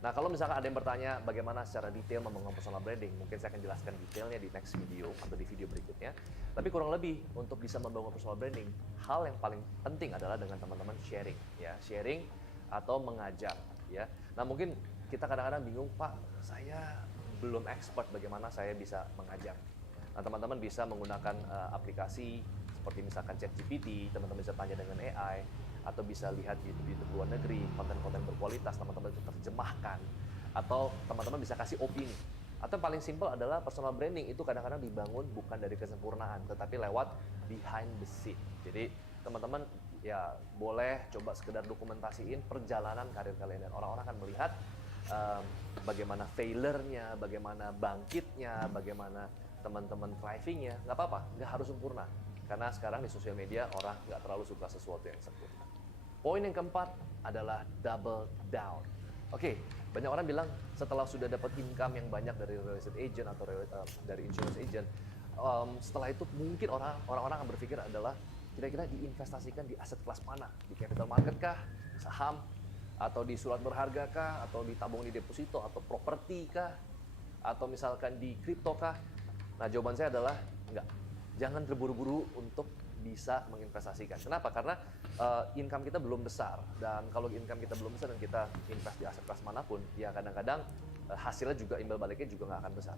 Nah, kalau misalkan ada yang bertanya bagaimana secara detail membangun personal branding, mungkin saya akan jelaskan detailnya di next video atau di video berikutnya. Tapi kurang lebih untuk bisa membangun personal branding, hal yang paling penting adalah dengan teman-teman sharing, ya, sharing atau mengajar, ya. Nah, mungkin kita kadang-kadang bingung, Pak, saya belum expert bagaimana saya bisa mengajar. Nah, teman-teman bisa menggunakan aplikasi seperti misalkan ChatGPT, teman-teman bisa tanya dengan AI, atau bisa lihat YouTube luar negeri, konten-konten berkualitas, teman-teman itu terjemahkan, atau teman-teman bisa kasih opini. Atau yang paling simpel adalah personal branding itu kadang-kadang dibangun bukan dari kesempurnaan, tetapi lewat behind the scene. Jadi teman-teman ya boleh coba sekedar dokumentasiin perjalanan karir kalian, dan orang-orang akan melihat bagaimana failure-nya, bagaimana bangkitnya, bagaimana teman-teman thriving-nya. Nggak apa-apa, nggak harus sempurna. Karena sekarang di sosial media orang nggak terlalu suka sesuatu yang sempurna. Poin yang keempat adalah double down. Oke, banyak orang bilang setelah sudah dapat income yang banyak dari real estate agent atau dari insurance agent, setelah itu mungkin orang-orang akan berpikir adalah kira-kira diinvestasikan di aset kelas mana? Di capital market kah? Saham? Atau di surat berharga kah? Atau ditabung di deposito? Atau properti kah? Atau misalkan di kripto kah? Nah, jawaban saya adalah enggak. Jangan terburu-buru untuk bisa menginvestasikan. Kenapa? Karena income kita belum besar, dan kalau income kita belum besar dan kita invest di aset kelas manapun, ya kadang-kadang hasilnya juga, imbal baliknya juga nggak akan besar.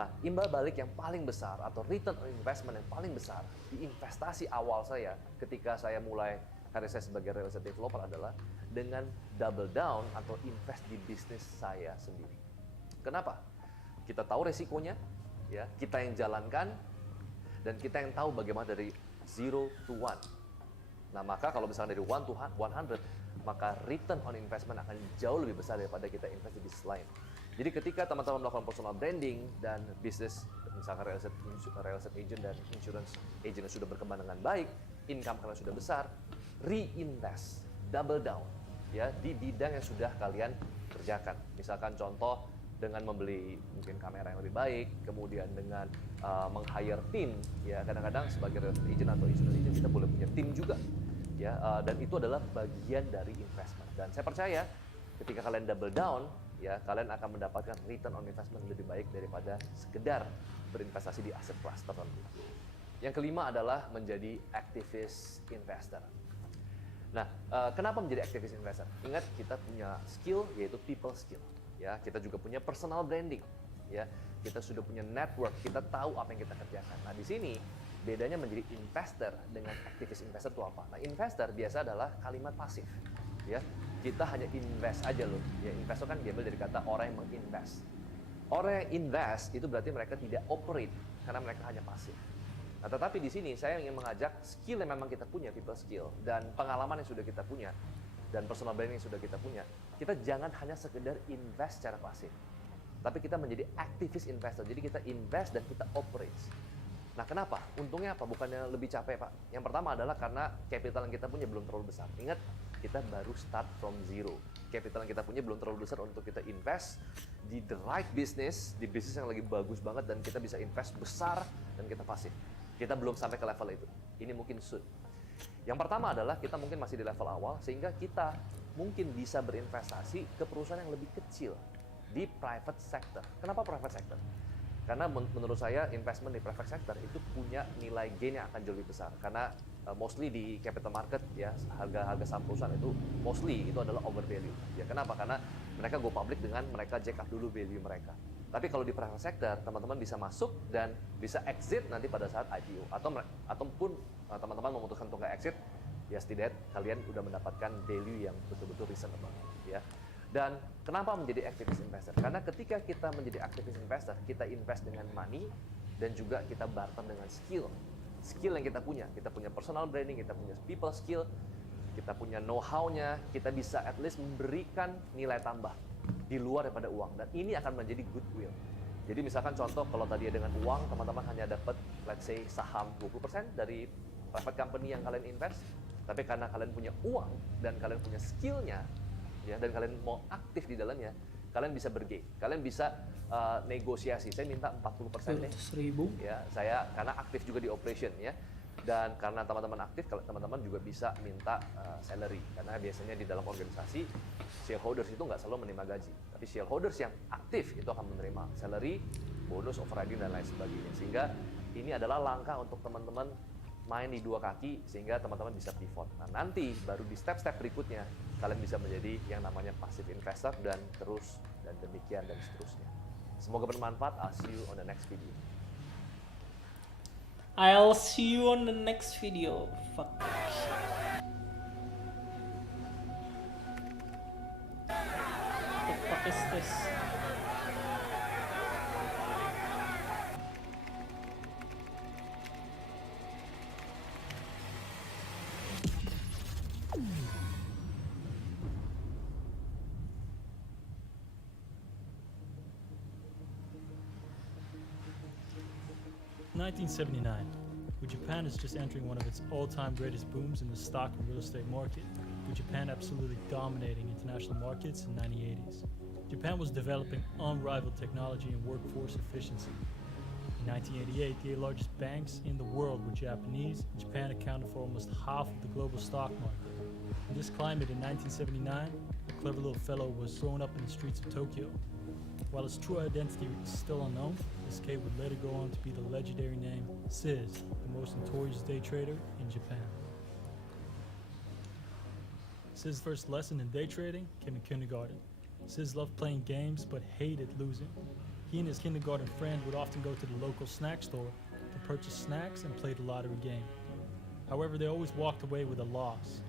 Nah, imbal balik yang paling besar atau return on investment yang paling besar di investasi awal saya ketika saya mulai karir saya sebagai real estate developer adalah dengan double down atau invest di bisnis saya sendiri. Kenapa? Kita tahu resikonya, ya, kita yang jalankan, dan kita yang tahu bagaimana dari 0 to 1. Nah, maka kalau misalnya dari 1 to 100, maka return on investment akan jauh lebih besar daripada kita invest di bisnis lain. Jadi ketika teman-teman melakukan personal branding dan bisnis, misalkan real estate agent dan insurance agent yang sudah berkembang dengan baik, income kalian sudah besar, reinvest, double down, ya, di bidang yang sudah kalian kerjakan. Misalkan contoh, dengan membeli mungkin kamera yang lebih baik, kemudian dengan meng-hire tim, ya, kadang-kadang sebagai real estate agent atau insurance agent kita boleh punya tim juga, ya, dan itu adalah bagian dari investment. Dan saya percaya ketika kalian double down, ya, kalian akan mendapatkan return on investment lebih baik daripada sekedar berinvestasi di aset kelas tertentu. Yang kelima adalah menjadi activist investor. Nah, kenapa menjadi activist investor? Ingat, kita punya skill, yaitu people skill. Ya, kita juga punya personal branding, ya, kita sudah punya network, kita tahu apa yang kita kerjakan. Nah, di sini bedanya menjadi investor dengan aktivis investor itu apa? Nah, investor biasa adalah kalimat pasif, ya, kita hanya invest aja loh, ya. Investor kan diambil dari kata orang yang menginvest. Orang yang invest itu berarti mereka tidak operate karena mereka hanya pasif. Nah, tetapi di sini saya ingin mengajak skill yang memang kita punya, people skill, dan pengalaman yang sudah kita punya, dan personal branding yang sudah kita punya, kita jangan hanya sekedar invest secara pasif, tapi kita menjadi activist investor. Jadi kita invest dan kita operate. Nah, kenapa? Untungnya apa? Bukannya lebih capek, Pak. Yang pertama adalah karena capital yang kita punya belum terlalu besar. Ingat, kita baru start from zero. Capital yang kita punya belum terlalu besar untuk kita invest di the right business, di bisnis yang lagi bagus banget, dan kita bisa invest besar dan kita pasif. Kita belum sampai ke level itu. Ini mungkin soon. Yang pertama adalah kita mungkin masih di level awal, sehingga kita mungkin bisa berinvestasi ke perusahaan yang lebih kecil di private sector. Kenapa private sector? Karena menurut saya investment di private sector itu punya nilai gain yang akan jauh lebih besar. Karena mostly di capital market, ya, harga saham perusahaan itu mostly itu adalah over value. Ya, kenapa? Karena mereka go public dengan mereka jack up dulu value mereka. Tapi kalau di private sector, teman-teman bisa masuk dan bisa exit nanti pada saat IPO, ataupun teman-teman memutuskan untuk nggak exit, ya setidaknya kalian udah mendapatkan value yang betul-betul reasonable, ya. Dan kenapa menjadi activist investor? Karena ketika kita menjadi activist investor, kita invest dengan money dan juga kita barter dengan skill yang kita punya personal branding, kita punya people skill, kita punya know-how-nya, kita bisa at least memberikan nilai tambah di luar daripada uang, dan ini akan menjadi goodwill. Jadi misalkan contoh, kalau tadi dengan uang teman-teman hanya dapat let's say saham 20% dari private company yang kalian invest, tapi karena kalian punya uang dan kalian punya skillnya, ya, dan kalian mau aktif di dalamnya, kalian bisa bergain, kalian bisa negosiasi. Saya minta 40% deh, ya, saya karena aktif juga di operation, ya. Dan karena teman-teman aktif, kalau teman-teman juga bisa minta salary. Karena biasanya di dalam organisasi, shareholders itu nggak selalu menerima gaji. Tapi shareholders yang aktif itu akan menerima salary, bonus, overriding, dan lain sebagainya. Sehingga ini adalah langkah untuk teman-teman main di dua kaki, sehingga teman-teman bisa pivot. Nah, nanti baru di step-step berikutnya, kalian bisa menjadi yang namanya passive investor, dan terus, dan demikian, dan seterusnya. Semoga bermanfaat. I'll see you on the next video. I'll see you on the next video. Fuck. What the fuck is this? In 1979, with Japan is just entering one of its all-time greatest booms in the stock and real estate market, with Japan absolutely dominating international markets in the 1980s. Japan was developing unrivaled technology and workforce efficiency. In 1988, the 8 largest banks in the world were Japanese, and Japan accounted for almost half of the global stock market. In this climate, in 1979, a clever little fellow was thrown up in the streets of Tokyo. While his true identity is still unknown, this kid would later go on to be the legendary name Sizz, the most notorious day trader in Japan. Sizz's first lesson in day trading came in kindergarten. Sizz loved playing games but hated losing. He and his kindergarten friend would often go to the local snack store to purchase snacks and play the lottery game. However, they always walked away with a loss,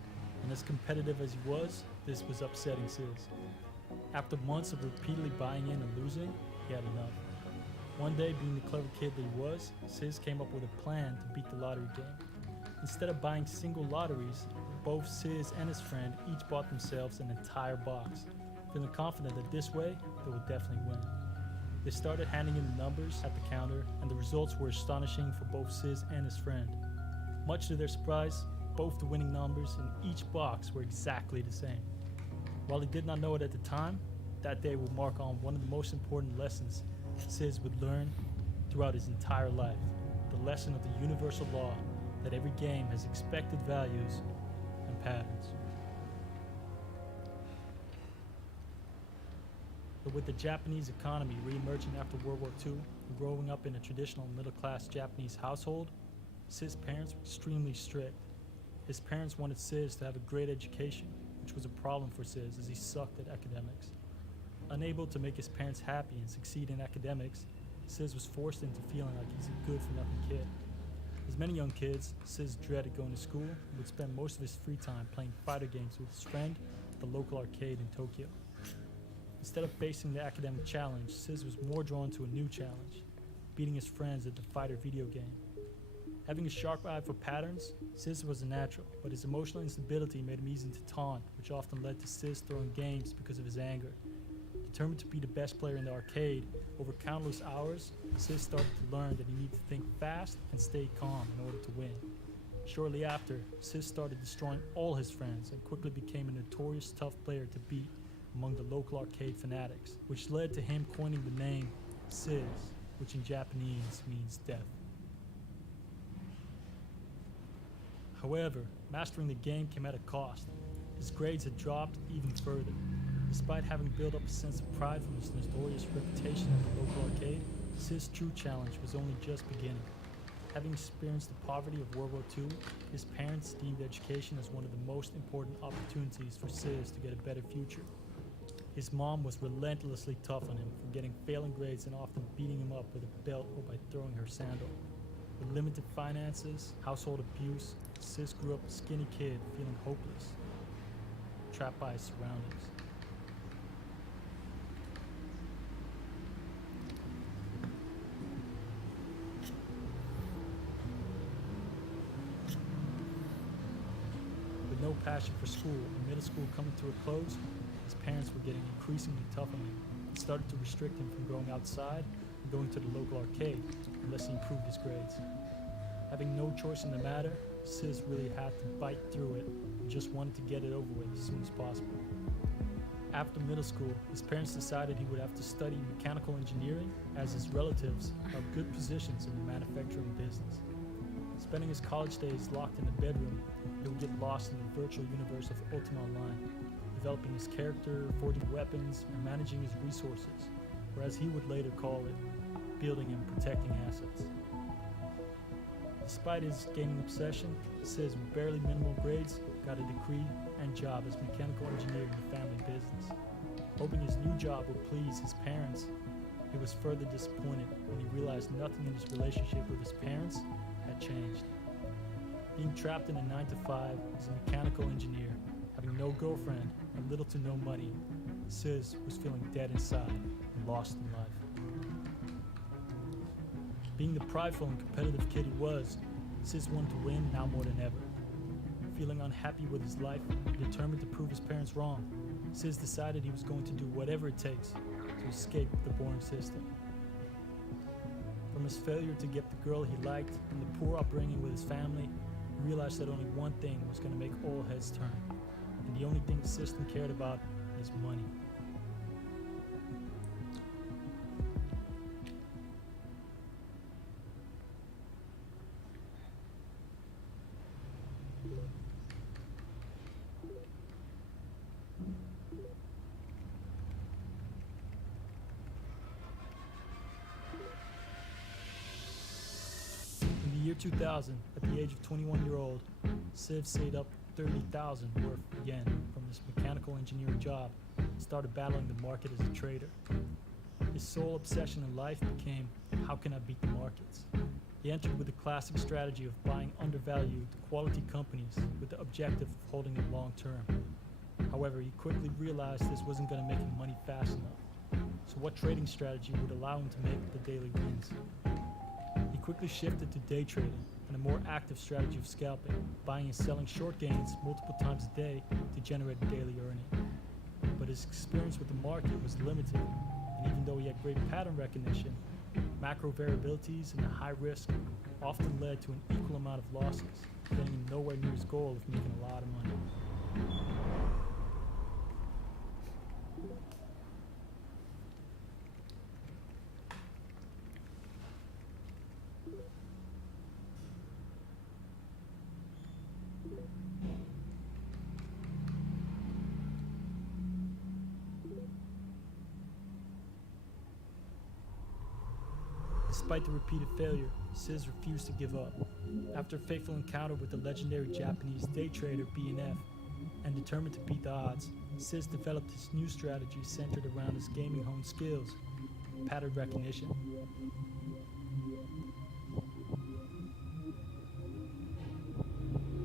and as competitive as he was, this was upsetting Sizz. After months of repeatedly buying in and losing, he had enough. One day, being the clever kid that he was, Sizz came up with a plan to beat the lottery game. Instead of buying single lotteries, both Sizz and his friend each bought themselves an entire box, feeling confident that this way, they would definitely win. They started handing in the numbers at the counter, and the results were astonishing for both Sizz and his friend. Much to their surprise, both the winning numbers in each box were exactly the same. While he did not know it at the time, that day would mark on one of the most important lessons Sizz would learn throughout his entire life, the lesson of the universal law that every game has expected values and patterns. But with the Japanese economy re-emerging after World War II and growing up in a traditional middle-class Japanese household, Sizz's parents were extremely strict. His parents wanted Sizz to have a great education, which was a problem for Sizz as he sucked at academics. Unable to make his parents happy and succeed in academics, Sizz was forced into feeling like he's a good-for-nothing kid. As many young kids, Sizz dreaded going to school and would spend most of his free time playing fighter games with his friend at the local arcade in Tokyo. Instead of facing the academic challenge, Sizz was more drawn to a new challenge, beating his friends at the fighter video game. Having a sharp eye for patterns, Sizz was a natural, but his emotional instability made him easy to taunt, which often led to Sizz throwing games because of his anger. Determined to be the best player in the arcade, over countless hours, Sizz started to learn that he needed to think fast and stay calm in order to win. Shortly after, Sizz started destroying all his friends and quickly became a notorious tough player to beat among the local arcade fanatics, which led to him coining the name Sizz, which in Japanese means death. However, mastering the game came at a cost. His grades had dropped even further. Despite having built up a sense of pride from his notorious reputation at the local arcade, Sizz's true challenge was only just beginning. Having experienced the poverty of World War II, his parents deemed education as one of the most important opportunities for Sizz to get a better future. His mom was relentlessly tough on him for getting failing grades and often beating him up with a belt or by throwing her sandal. With limited finances, household abuse, Sizz grew up a skinny kid feeling hopeless, trapped by his surroundings. With no passion for school and middle school coming to a close, his parents were getting increasingly tough on him and started to restrict him from going outside and going to the local arcade unless he improved his grades. Having no choice in the matter, Sizz really had to bite through it and just wanted to get it over with as soon as possible. After middle school, his parents decided he would have to study mechanical engineering as his relatives held good positions in the manufacturing business. Spending his college days locked in the bedroom, he would get lost in the virtual universe of Ultima Online, developing his character, forging weapons, and managing his resources, or as he would later call it, building and protecting assets. Despite his gaming obsession, Sis, with barely minimal grades, got a degree and job as mechanical engineer in the family business. Hoping his new job would please his parents, he was further disappointed when he realized nothing in his relationship with his parents had changed. Being trapped in a 9-to-5 as a mechanical engineer, having no girlfriend and little to no money, Sis was feeling dead inside and lost in life. Being the prideful and competitive kid he was, Sis wanted to win now more than ever. Feeling unhappy with his life, determined to prove his parents wrong, Sis decided he was going to do whatever it takes to escape the boring system. From his failure to get the girl he liked and the poor upbringing with his family, he realized that only one thing was going to make all heads turn, and the only thing the system cared about is money. In the year 2000, at the age of 21-year-old, Civ saved up 30,000 worth of yen from his mechanical engineering job and started battling the market as a trader. His sole obsession in life became, how can I beat the markets? He entered with the classic strategy of buying undervalued, quality companies with the objective of holding them long term. However, he quickly realized this wasn't going to make him money fast enough. So what trading strategy would allow him to make the daily wins? He quickly shifted to day trading and a more active strategy of scalping, buying and selling short gains multiple times a day to generate a daily earning. But his experience with the market was limited, and even though he had great pattern recognition, macro variabilities and a high risk often led to an equal amount of losses, getting him nowhere near his goal of making a lot of money. Despite the repeated failure, Sis refused to give up. After a fateful encounter with the legendary Japanese day trader BNF, and determined to beat the odds, Sis developed his new strategy centered around his gaming honed skills, pattern recognition.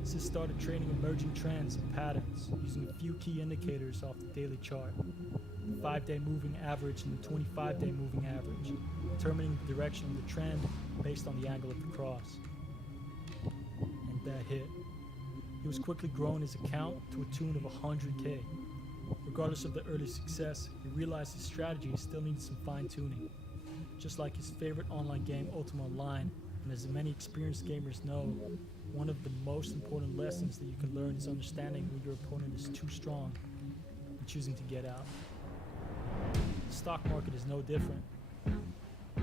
Sis started trading emerging trends and patterns using a few key indicators off the daily chart. The 5-day moving average and the 25-day moving average, determining the direction of the trend based on the angle of the cross. And that hit. He was quickly growing his account to a tune of 100K. Regardless of the early success, he realized his strategy still needed some fine-tuning. Just like his favorite online game, Ultima Online, and as many experienced gamers know, one of the most important lessons that you can learn is understanding when your opponent is too strong and choosing to get out. The stock market is no different.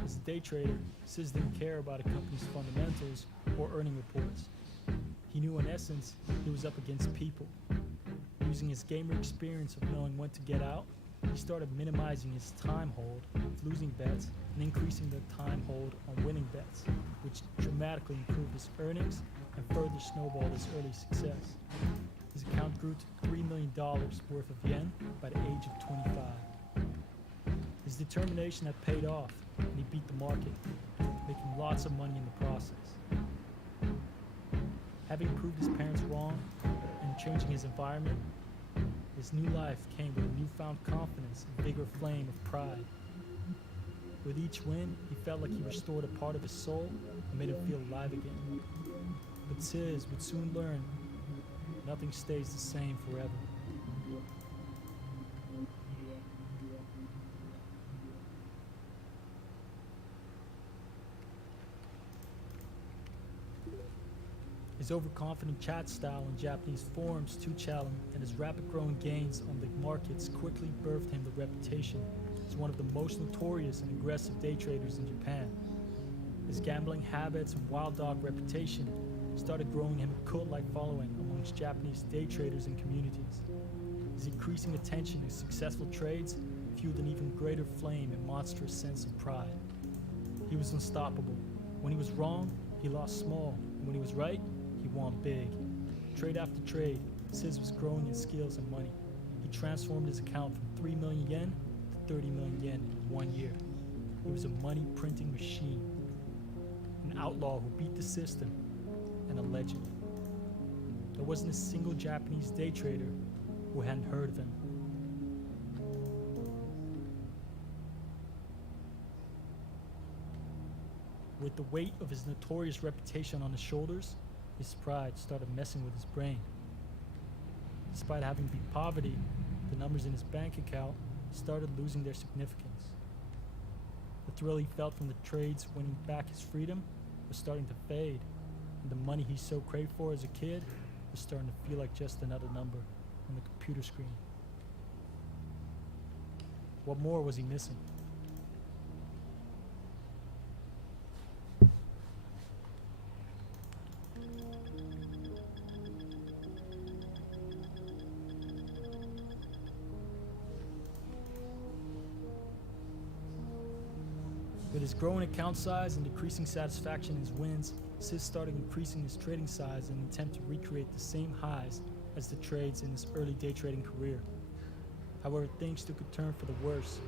As a day trader, Sis didn't care about a company's fundamentals or earning reports. He knew in essence he was up against people. Using his gamer experience of knowing when to get out, he started minimizing his time hold of losing bets and increasing the time hold on winning bets, which dramatically improved his earnings and further snowballed his early success. His account grew to $3 million worth of yen by the age of 25. His determination had paid off, and he beat the market, making lots of money in the process. Having proved his parents wrong and changing his environment, his new life came with a newfound confidence and bigger flame of pride. With each win, he felt like he restored a part of his soul and made him feel alive again. But Sis would soon learn nothing stays the same forever. His overconfident chat style in Japanese forums too challenging, and his rapid growing gains on the markets quickly birthed him the reputation as one of the most notorious and aggressive day traders in Japan. His gambling habits and wild dog reputation started growing him a cult-like following amongst Japanese day traders and communities. His increasing attention to successful trades fueled an even greater flame and monstrous sense of pride. He was unstoppable. When he was wrong, he lost small, and when he was right, he won big. Trade after trade, Sis was growing in skills and money. He transformed his account from 3 million yen to 30 million yen in 1 year. He was a money printing machine, an outlaw who beat the system, and a legend. There wasn't a single Japanese day trader who hadn't heard of him. With the weight of his notorious reputation on his shoulders, his pride started messing with his brain. Despite having beat poverty, the numbers in his bank account started losing their significance. The thrill he felt from the trades winning back his freedom was starting to fade, and the money he so craved for as a kid was starting to feel like just another number on the computer screen. What more was he missing? With his growing account size and decreasing satisfaction in his wins, Sis started increasing his trading size in an attempt to recreate the same highs as the trades in his early day trading career. However, things took a turn for the worse.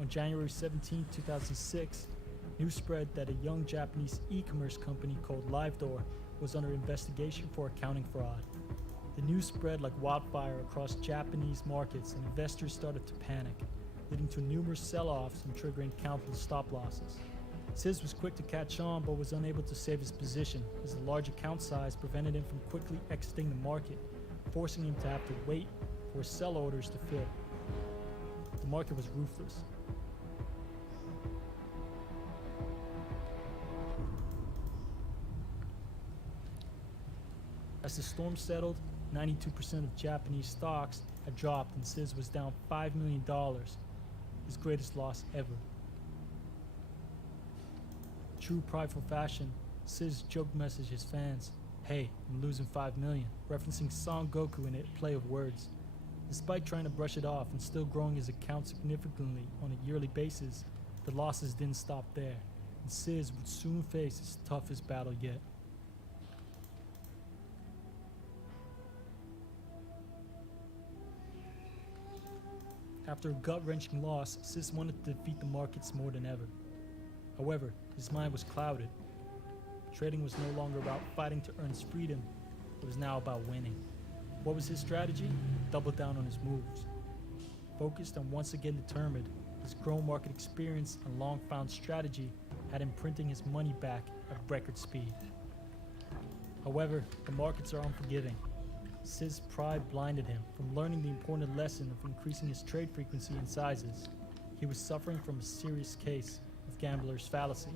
On January 17, 2006, news spread that a young Japanese e-commerce company called LiveDoor was under investigation for accounting fraud. The news spread like wildfire across Japanese markets, and investors started to panic, leading to numerous sell-offs and triggering countless stop losses. Sis was quick to catch on, but was unable to save his position, as the large account size prevented him from quickly exiting the market, forcing him to have to wait for sell orders to fill. The market was ruthless. As the storm settled, 92% of Japanese stocks had dropped and Sis was down $5 million, his greatest loss ever. True prideful fashion, Sis joke messaged his fans, "Hey, I'm losing 5 million," referencing Son Goku in a play of words. Despite trying to brush it off and still growing his account significantly on a yearly basis, the losses didn't stop there, and Sis would soon face his toughest battle yet. After a gut-wrenching loss, Sis wanted to defeat the markets more than ever. However, his mind was clouded. Trading was no longer about fighting to earn his freedom, it was now about winning. What was his strategy? Double down on his moves. Focused and once again determined, his grown market experience and long-found strategy had him printing his money back at record speed. However, the markets are unforgiving. Sis' pride blinded him from learning the important lesson of increasing his trade frequency and sizes. He was suffering from a serious case of gambler's fallacy.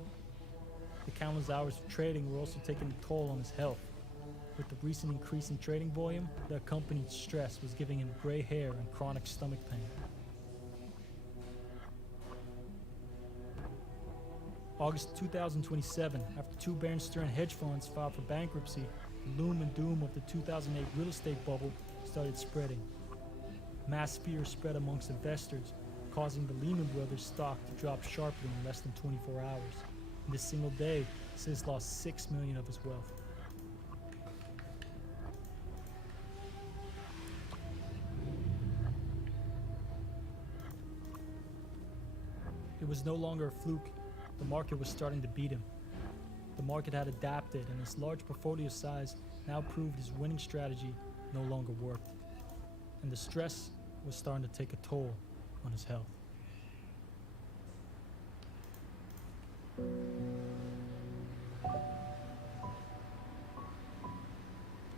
The countless hours of trading were also taking a toll on his health. With the recent increase in trading volume, the accompanied stress was giving him gray hair and chronic stomach pain. August 2027, after two Bear Stearns hedge funds filed for bankruptcy, the loom and doom of the 2008 real estate bubble started spreading. Mass fear spread amongst investors, causing the Lehman Brothers stock to drop sharply in less than 24 hours. In this single day, Sis lost 6 million of his wealth. It was no longer a fluke. The market was starting to beat him. The market had adapted, and his large portfolio size now proved his winning strategy no longer worked. And the stress was starting to take a toll on his health.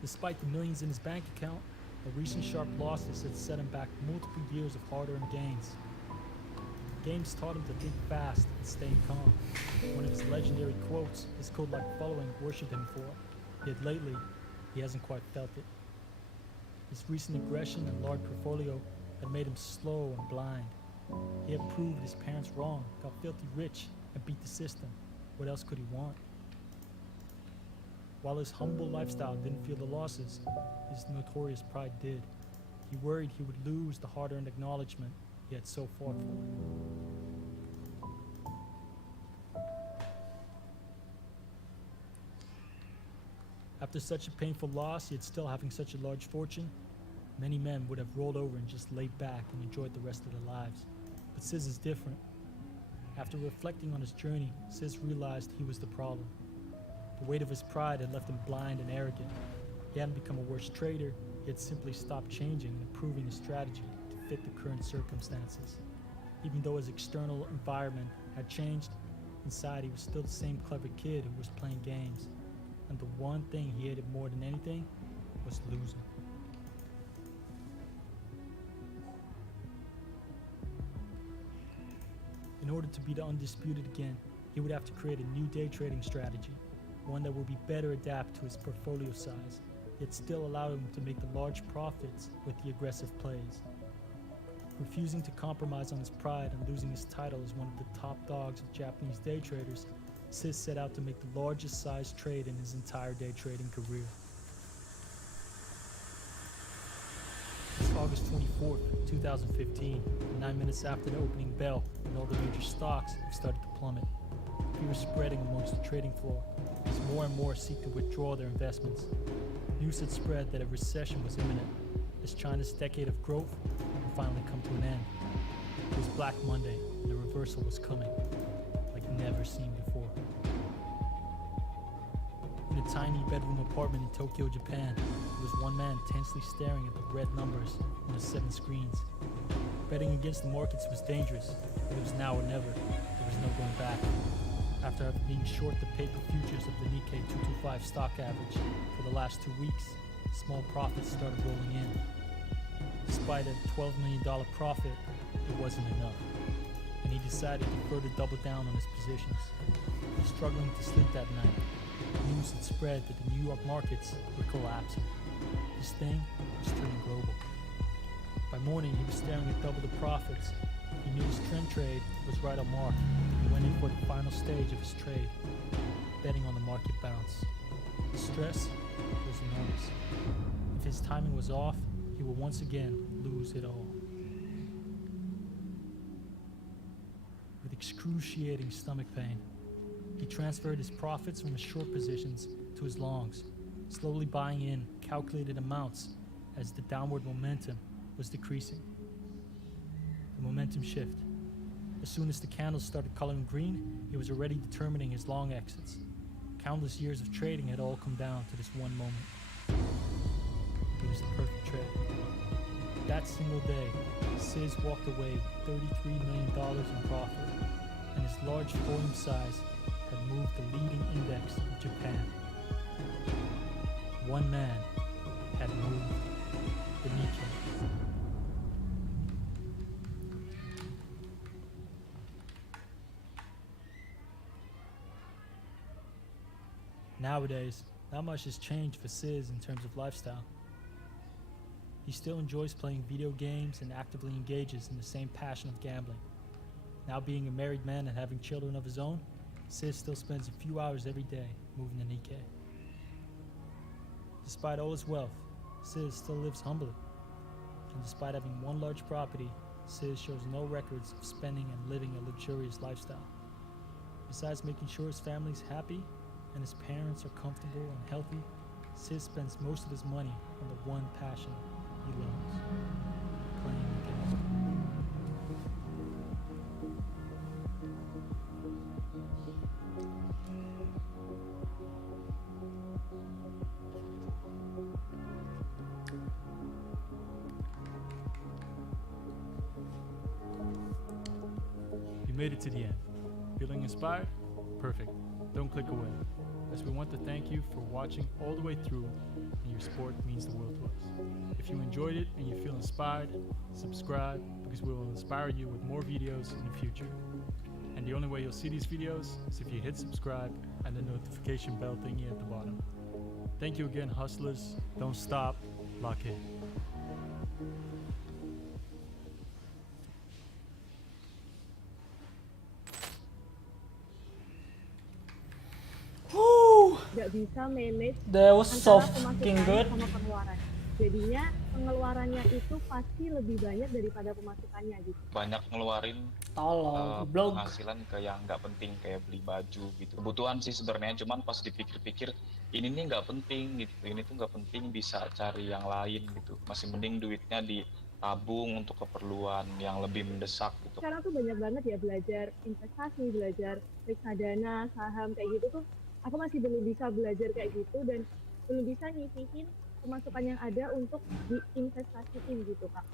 Despite the millions in his bank account, the recent sharp losses had set him back multiple years of hard-earned gains. Games taught him to think fast and stay calm. One of his legendary quotes his cult-like following worshipped him for, yet lately, he hasn't quite felt it. His recent aggression and large portfolio had made him slow and blind. He had proved his parents wrong, got filthy rich, and beat the system. What else could he want? While his humble lifestyle didn't feel the losses, his notorious pride did. He worried he would lose the hard-earned acknowledgement he had so fought for. After such a painful loss, yet still having such a large fortune, many men would have rolled over and just laid back and enjoyed the rest of their lives. But Sis is different. After reflecting on his journey, Sis realized he was the problem. The weight of his pride had left him blind and arrogant. He hadn't become a worse trader, he had simply stopped changing and improving his strategy to fit the current circumstances. Even though his external environment had changed, inside he was still the same clever kid who was playing games. And the one thing he hated more than anything was losing. In order to be the undisputed again, he would have to create a new day trading strategy, one that would be better adapt to his portfolio size, yet still allow him to make the large profits with the aggressive plays. Refusing to compromise on his pride and losing his title as one of the top dogs of Japanese day traders, Sis set out to make the largest size trade in his entire day trading career. It's August 24th, 2015, 9 minutes after the opening bell, and all the major stocks have started to plummet. Fear is spreading amongst the trading floor as more and more seek to withdraw their investments. News had spread that a recession was imminent, as China's decade of growth would finally come to an end. It was Black Monday, and the reversal was coming, like never seen before. In a tiny bedroom apartment in Tokyo, Japan, there was one man tensely staring at the red numbers on his 7 screens. Betting against the markets was dangerous, but it was now or never. There was no going back. After being short the paper futures of the Nikkei 225 stock average for the last 2 weeks, small profits started rolling in. Despite a $12 million profit, it wasn't enough, and he decided to further double down on his positions. Struggling to sleep that night, news had spread that the New York markets were collapsing. This thing was turning global. By morning, he was staring at double the profits. He knew his trend trade was right on mark. He went in for the final stage of his trade, betting on the market bounce. The stress was enormous. If his timing was off, he would once again lose it all. With excruciating stomach pain, he transferred his profits from his short positions to his longs, slowly buying in calculated amounts as the downward momentum was decreasing. The momentum shift. As soon as the candles started coloring green, he was already determining his long exits. Countless years of trading had all come down to this one moment. It was the perfect trade. That single day, Sis walked away with $33 million in profit, and his large volume size had moved the leading index of Japan. One man had moved the Nikkei. Nowadays, not much has changed for Sis in terms of lifestyle. He still enjoys playing video games and actively engages in the same passion of gambling. Now being a married man and having children of his own, Sis still spends a few hours every day moving the Nikkei. Despite all his wealth, Sis still lives humbly. And despite having one large property, Sis shows no records of spending and living a luxurious lifestyle. Besides making sure his family is happy and his parents are comfortable and healthy, Sis spends most of his money on the one passion he loves: playing the game. You made it to the end. Feeling inspired? Perfect. Don't click away, as we want to thank you for watching all the way through, and your support means the world to us. If you enjoyed it and you feel inspired, subscribe, because we will inspire you with more videos in the future. And the only way you'll see these videos is if you hit subscribe and the notification bell thingy at the bottom. Thank you again, hustlers. Don't stop. Lock in. nggak bisa manage That was so antara fucking pemasukan good. sama pengeluaran. Jadinya pengeluarannya itu pasti lebih banyak daripada pemasukannya gitu. Banyak ngeluarin Tolong, goblok. penghasilan ke yang nggak penting kayak beli baju gitu. Kebutuhan sih sebenarnya, cuman pas dipikir-pikir ini nih nggak penting gitu, ini tuh nggak penting, bisa cari yang lain gitu. Masih mending duitnya ditabung untuk keperluan yang lebih mendesak gitu. Sekarang tuh banyak banget ya belajar investasi, belajar reksadana, saham kayak gitu tuh. Aku masih belum bisa belajar kayak gitu dan belum bisa nyisihin pemasukan yang ada untuk diinvestasiin gitu Kak.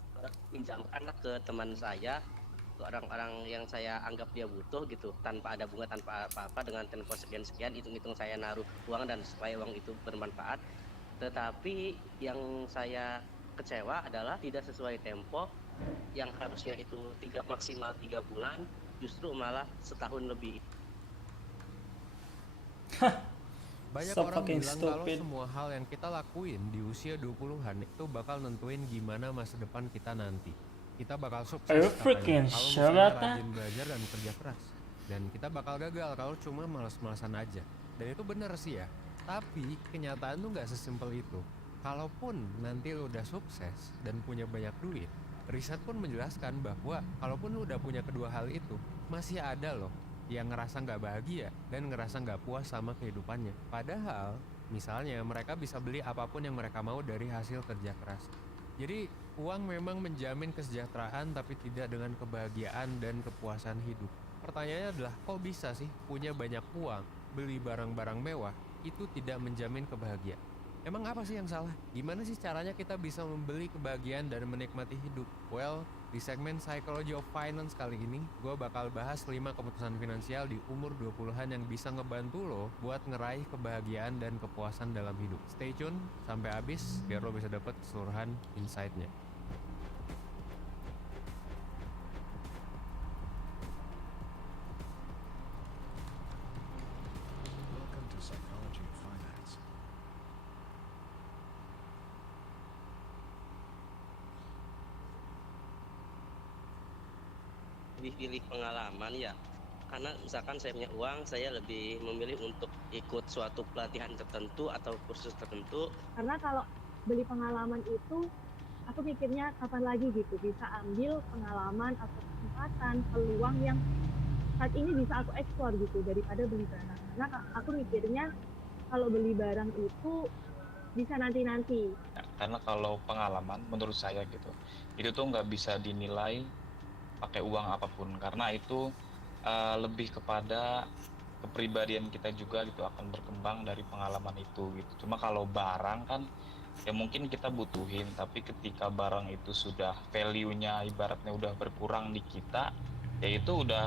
Pinjamkanlah ke teman saya, ke orang-orang yang saya anggap dia butuh gitu, tanpa ada bunga, tanpa apa-apa, dengan tempo sekian-sekian, hitung-hitung saya naruh uang dan supaya uang itu bermanfaat. Tetapi yang saya kecewa adalah tidak sesuai tempo, yang harusnya itu maksimal 3 bulan, justru malah setahun lebih. Banyak So orang fucking bilang kalau stupid. semua hal yang kita lakuin di usia 20-an itu bakal nentuin gimana masa depan kita nanti. Kita bakal sukses Are you katanya freaking kalau sure misalnya about that? rajin belajar dan kerja keras. Dan kita bakal gagal kalau cuma malas-malasan aja. Dan itu bener sih ya. Tapi kenyataan tuh nggak sesimpel itu. Kalaupun nanti lo udah sukses dan punya banyak duit, riset pun menjelaskan bahwa kalaupun lo udah punya kedua hal itu, masih ada loh yang ngerasa nggak bahagia dan ngerasa nggak puas sama kehidupannya. Padahal, misalnya mereka bisa beli apapun yang mereka mau dari hasil kerja keras. Jadi, uang memang menjamin kesejahteraan tapi tidak dengan kebahagiaan dan kepuasan hidup. Pertanyaannya adalah, kok bisa sih punya banyak uang, beli barang-barang mewah, itu tidak menjamin kebahagiaan? Emang apa sih yang salah? Gimana sih caranya kita bisa membeli kebahagiaan dan menikmati hidup? Well, di segmen Psychology of Finance kali ini, gue bakal bahas 5 keputusan finansial di umur 20-an yang bisa ngebantu lo buat ngeraih kebahagiaan dan kepuasan dalam hidup. Stay tune sampai habis biar lo bisa dapet keseluruhan insight-nya. Welcome to Psychology of Finance. Lebih pilih pengalaman ya, karena misalkan saya punya uang, saya lebih memilih untuk ikut suatu pelatihan tertentu atau kursus tertentu. Karena kalau beli pengalaman itu aku mikirnya kapan lagi gitu bisa ambil pengalaman atau kesempatan, peluang yang saat ini bisa aku eksplor gitu daripada beli barang. Karena aku mikirnya kalau beli barang itu bisa nanti-nanti. Karena kalau pengalaman menurut saya gitu, itu tuh nggak bisa dinilai pakai uang apapun, karena itu lebih kepada kepribadian kita juga gitu, akan berkembang dari pengalaman itu gitu. Cuma kalau barang kan ya mungkin kita butuhin, tapi ketika barang itu sudah value-nya ibaratnya udah berkurang di kita, ya itu udah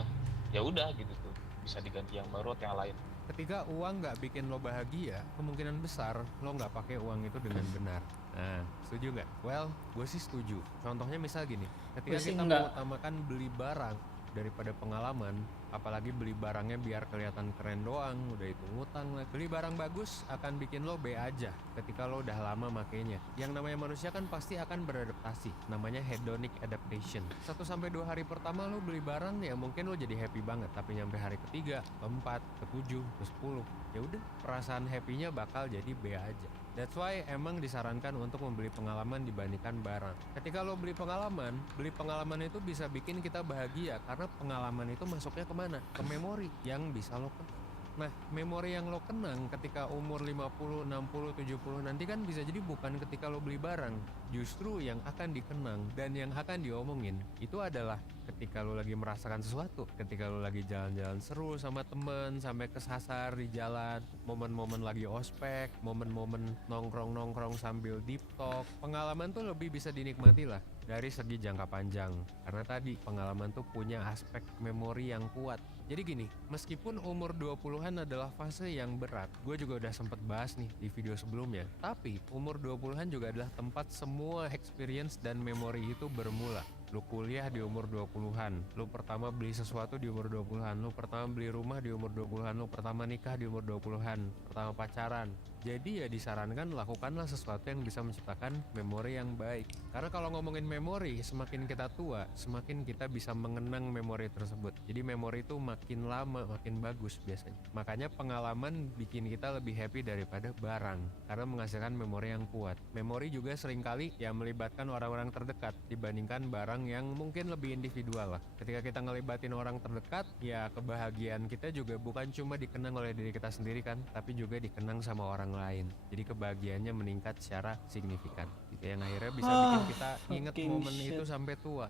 gitu tuh, bisa diganti yang baru atau yang lain. Ketika uang nggak bikin lo bahagia, kemungkinan besar lo nggak pakai uang itu dengan benar. Nah, setuju nggak? Well, gue sih setuju. Contohnya misal gini, ketika Gue sih kita enggak. mengutamakan beli barang daripada pengalaman, apalagi beli barangnya biar kelihatan keren doang, udah itu ngutang lah. Beli barang bagus akan bikin lo be aja ketika lo udah lama makainya. Yang namanya manusia kan pasti akan beradaptasi, namanya hedonic adaptation. 1-2 hari pertama lo beli barang ya mungkin lo jadi happy banget, tapi nyampe hari ketiga, keempat, ke-7, ke-10, ya udah perasaan happy-nya bakal jadi be aja. That's why emang disarankan untuk membeli pengalaman dibandingkan barang. Ketika lo beli pengalaman itu bisa bikin kita bahagia karena pengalaman itu masuknya kemana? Ke memori yang bisa lo kenang. Nah, memori yang lo kenang ketika umur 50, 60, 70 nanti kan bisa jadi bukan ketika lo beli barang. Justru yang akan dikenang dan yang akan diomongin itu adalah ketika lo lagi merasakan sesuatu, ketika lo lagi jalan-jalan seru sama temen sampai kesasar di jalan, momen-momen lagi ospek, momen-momen nongkrong-nongkrong sambil deep talk. Pengalaman tuh lebih bisa dinikmati lah dari segi jangka panjang, karena tadi pengalaman tuh punya aspek memori yang kuat. Jadi gini, meskipun umur 20-an adalah fase yang berat, gue juga udah sempet bahas nih di video sebelumnya, tapi umur 20-an juga adalah tempat semua experience dan memori itu bermula. Lu kuliah di umur 20-an, lu pertama beli sesuatu di umur 20-an, lu pertama beli rumah di umur 20-an, lu pertama nikah di umur 20-an, pertama pacaran Jadi ya disarankan lakukanlah sesuatu yang bisa menciptakan memori yang baik. Karena kalau ngomongin memori, semakin kita tua, semakin kita bisa mengenang memori tersebut. Jadi memori itu makin lama makin bagus biasanya. Makanya pengalaman bikin kita lebih happy daripada barang, karena menghasilkan memori yang kuat. Memori juga seringkali ya melibatkan orang-orang terdekat dibandingkan barang yang mungkin lebih individual lah. Ketika kita ngelibatin orang terdekat, ya kebahagiaan kita juga bukan cuma dikenang oleh diri kita sendiri kan, tapi juga dikenang sama orang lain. Jadi kebahagiaannya meningkat secara signifikan. Gitu yang akhirnya bisa bikin kita inget fucking momen shit. itu sampai tua.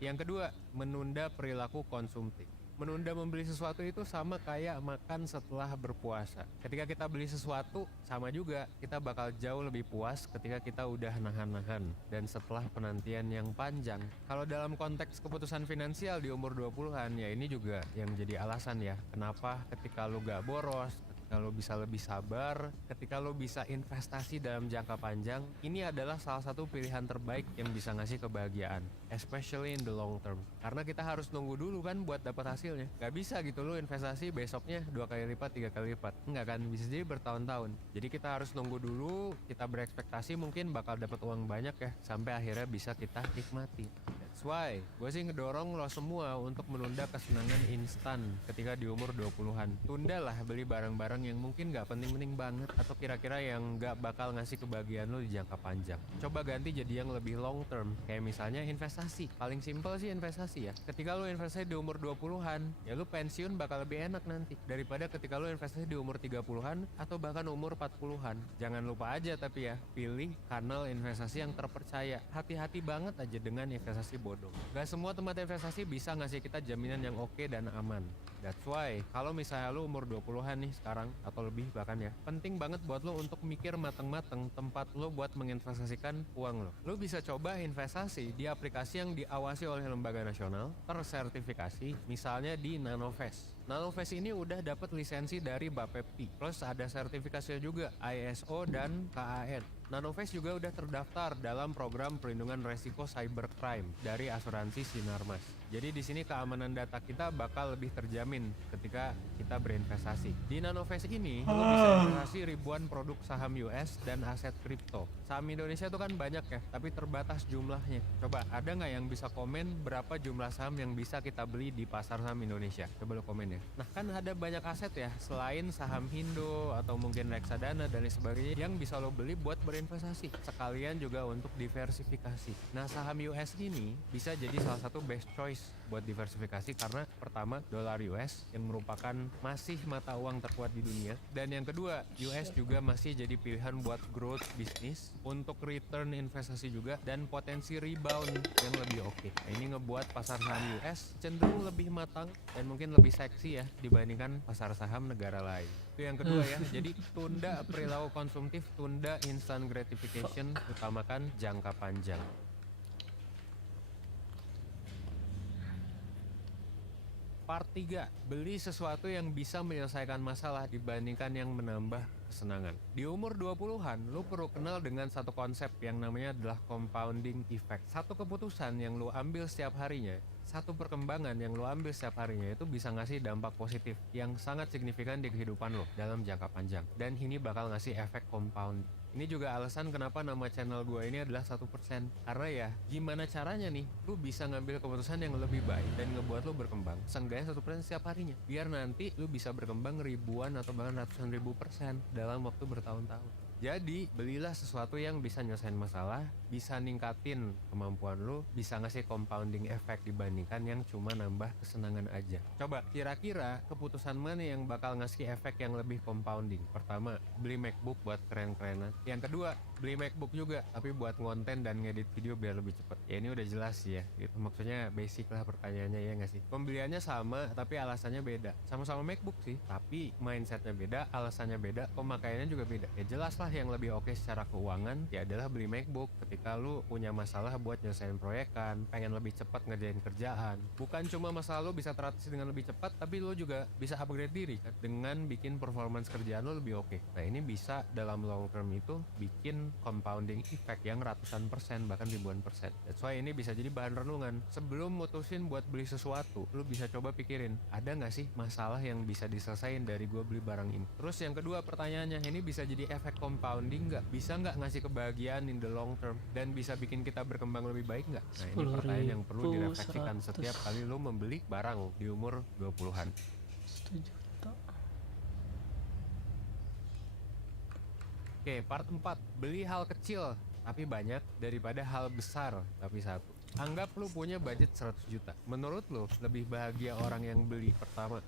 Yang kedua, menunda perilaku konsumtif. Menunda membeli sesuatu itu sama kayak makan setelah berpuasa. Ketika kita beli sesuatu, sama juga kita bakal jauh lebih puas ketika kita udah nahan-nahan dan setelah penantian yang panjang. Kalau dalam konteks keputusan finansial di umur 20-an, ya ini juga yang jadi alasan ya kenapa ketika lu gak boros, ketika lo bisa lebih sabar, ketika lo bisa investasi dalam jangka panjang, ini adalah salah satu pilihan terbaik yang bisa ngasih kebahagiaan, especially in the long term. Karena kita harus nunggu dulu kan buat dapat hasilnya. Gak bisa gitu lo investasi besoknya 2 kali lipat, 3 kali lipat. Enggak kan, bisa jadi bertahun-tahun. Jadi kita harus nunggu dulu, kita berekspektasi mungkin bakal dapat uang banyak ya, sampai akhirnya bisa kita nikmati. That's why gue sih ngedorong lo semua untuk menunda kesenangan instan ketika di umur 20-an. Tundalah beli barang-barang yang mungkin gak penting-penting banget atau kira-kira yang gak bakal ngasih kebahagiaan lo di jangka panjang. Coba ganti jadi yang lebih long term, kayak misalnya investasi. Paling simpel sih investasi ya. Ketika lo investasi di umur 20-an, ya lo pensiun bakal lebih enak nanti daripada ketika lo investasi di umur 30-an atau bahkan umur 40-an. Jangan lupa aja tapi ya, pilih kanal investasi yang terpercaya. Hati-hati banget aja dengan investasi bodong. Gak semua tempat investasi bisa ngasih kita jaminan yang oke dan aman. That's why kalau misalnya lo umur 20-an nih sekarang atau lebih bahkan ya, penting banget buat lo untuk mikir mateng-mateng tempat lo buat menginvestasikan uang lo. Lo bisa coba investasi di aplikasi yang diawasi oleh lembaga nasional tersertifikasi, misalnya di Nanovest. Nanovest ini udah dapat lisensi dari Bapepti, plus ada sertifikasinya juga ISO dan KAN. Nanovest juga udah terdaftar dalam program perlindungan resiko cybercrime dari asuransi Sinarmas. Jadi di sini keamanan data kita bakal lebih terjamin ketika kita berinvestasi. Di Nanovest ini lo bisa investasi ribuan produk saham US dan aset kripto. Saham Indonesia itu kan banyak ya, tapi terbatas jumlahnya. Coba ada nggak yang bisa komen berapa jumlah saham yang bisa kita beli di pasar saham Indonesia? Coba lo komen ya. Nah kan ada banyak aset ya, selain saham Indo atau mungkin reksadana dan lain sebagainya yang bisa lo beli buat berinvestasi. Sekalian juga untuk diversifikasi. Nah saham US ini bisa jadi salah satu best choice buat diversifikasi karena pertama dolar US yang merupakan masih mata uang terkuat di dunia, dan yang kedua US juga masih jadi pilihan buat growth bisnis, untuk return investasi juga, dan potensi rebound yang lebih oke. Nah, ini ngebuat pasar saham US cenderung lebih matang dan mungkin lebih seksi ya dibandingkan pasar saham negara lain. Itu yang kedua ya. Jadi tunda perilaku konsumtif, tunda instant gratification, utamakan jangka panjang. Part 3, beli sesuatu yang bisa menyelesaikan masalah dibandingkan yang menambah kesenangan. Di umur 20-an, lo perlu kenal dengan satu konsep yang namanya adalah compounding effect. Satu keputusan yang lo ambil setiap harinya, satu perkembangan yang lo ambil setiap harinya itu bisa ngasih dampak positif yang sangat signifikan di kehidupan lo dalam jangka panjang. Dan ini bakal ngasih efek compound. Ini juga alasan kenapa nama channel gue ini adalah 1%. Karena ya, gimana caranya nih lu bisa ngambil keputusan yang lebih baik dan ngebuat lu berkembang seenggaknya 1% setiap harinya. Biar nanti lu bisa berkembang ribuan atau bahkan ratusan ribu persen dalam waktu bertahun-tahun. Jadi, belilah sesuatu yang bisa nyelesain masalah, bisa ningkatin kemampuan lu, bisa ngasih compounding effect dibandingkan yang cuma nambah kesenangan aja. Coba, kira-kira keputusan mana yang bakal ngasih efek yang lebih compounding? Pertama, beli MacBook buat keren-kerenan. Yang kedua, beli MacBook juga, tapi buat ngonten dan ngedit video biar lebih cepet. Ya ini udah jelas sih ya, gitu. Maksudnya basic lah pertanyaannya ya nggak sih? Pembeliannya sama, tapi alasannya beda. Sama-sama MacBook sih, tapi mindsetnya beda, alasannya beda, pemakaiannya juga beda. Ya jelas lah yang lebih oke secara keuangan ya adalah beli MacBook ketika lu punya masalah buat nyelesain proyekan, pengen lebih cepat ngerjain kerjaan. Bukan cuma masalah lu bisa teratasi dengan lebih cepat, tapi lu juga bisa upgrade diri kan dengan bikin performance kerjaan lu lebih oke. Nah ini bisa dalam long term itu bikin compounding effect yang ratusan persen bahkan ribuan persen. That's why ini bisa jadi bahan renungan. Sebelum mutusin buat beli sesuatu, lu bisa coba pikirin, ada nggak sih masalah yang bisa diselesain dari gue beli barang ini. Terus yang kedua pertanyaannya, ini bisa jadi efek compounding nggak? Bisa nggak ngasih kebahagiaan in the long term? Dan bisa bikin kita berkembang lebih baik nggak? Nah ini pertanyaan yang perlu direfleksikan setiap kali lu membeli barang di umur 20-an. 1 juta. Oke, part 4. Beli hal kecil tapi banyak daripada hal besar tapi satu. Anggap lu punya budget 100 juta. Menurut lu lebih bahagia orang yang beli pertama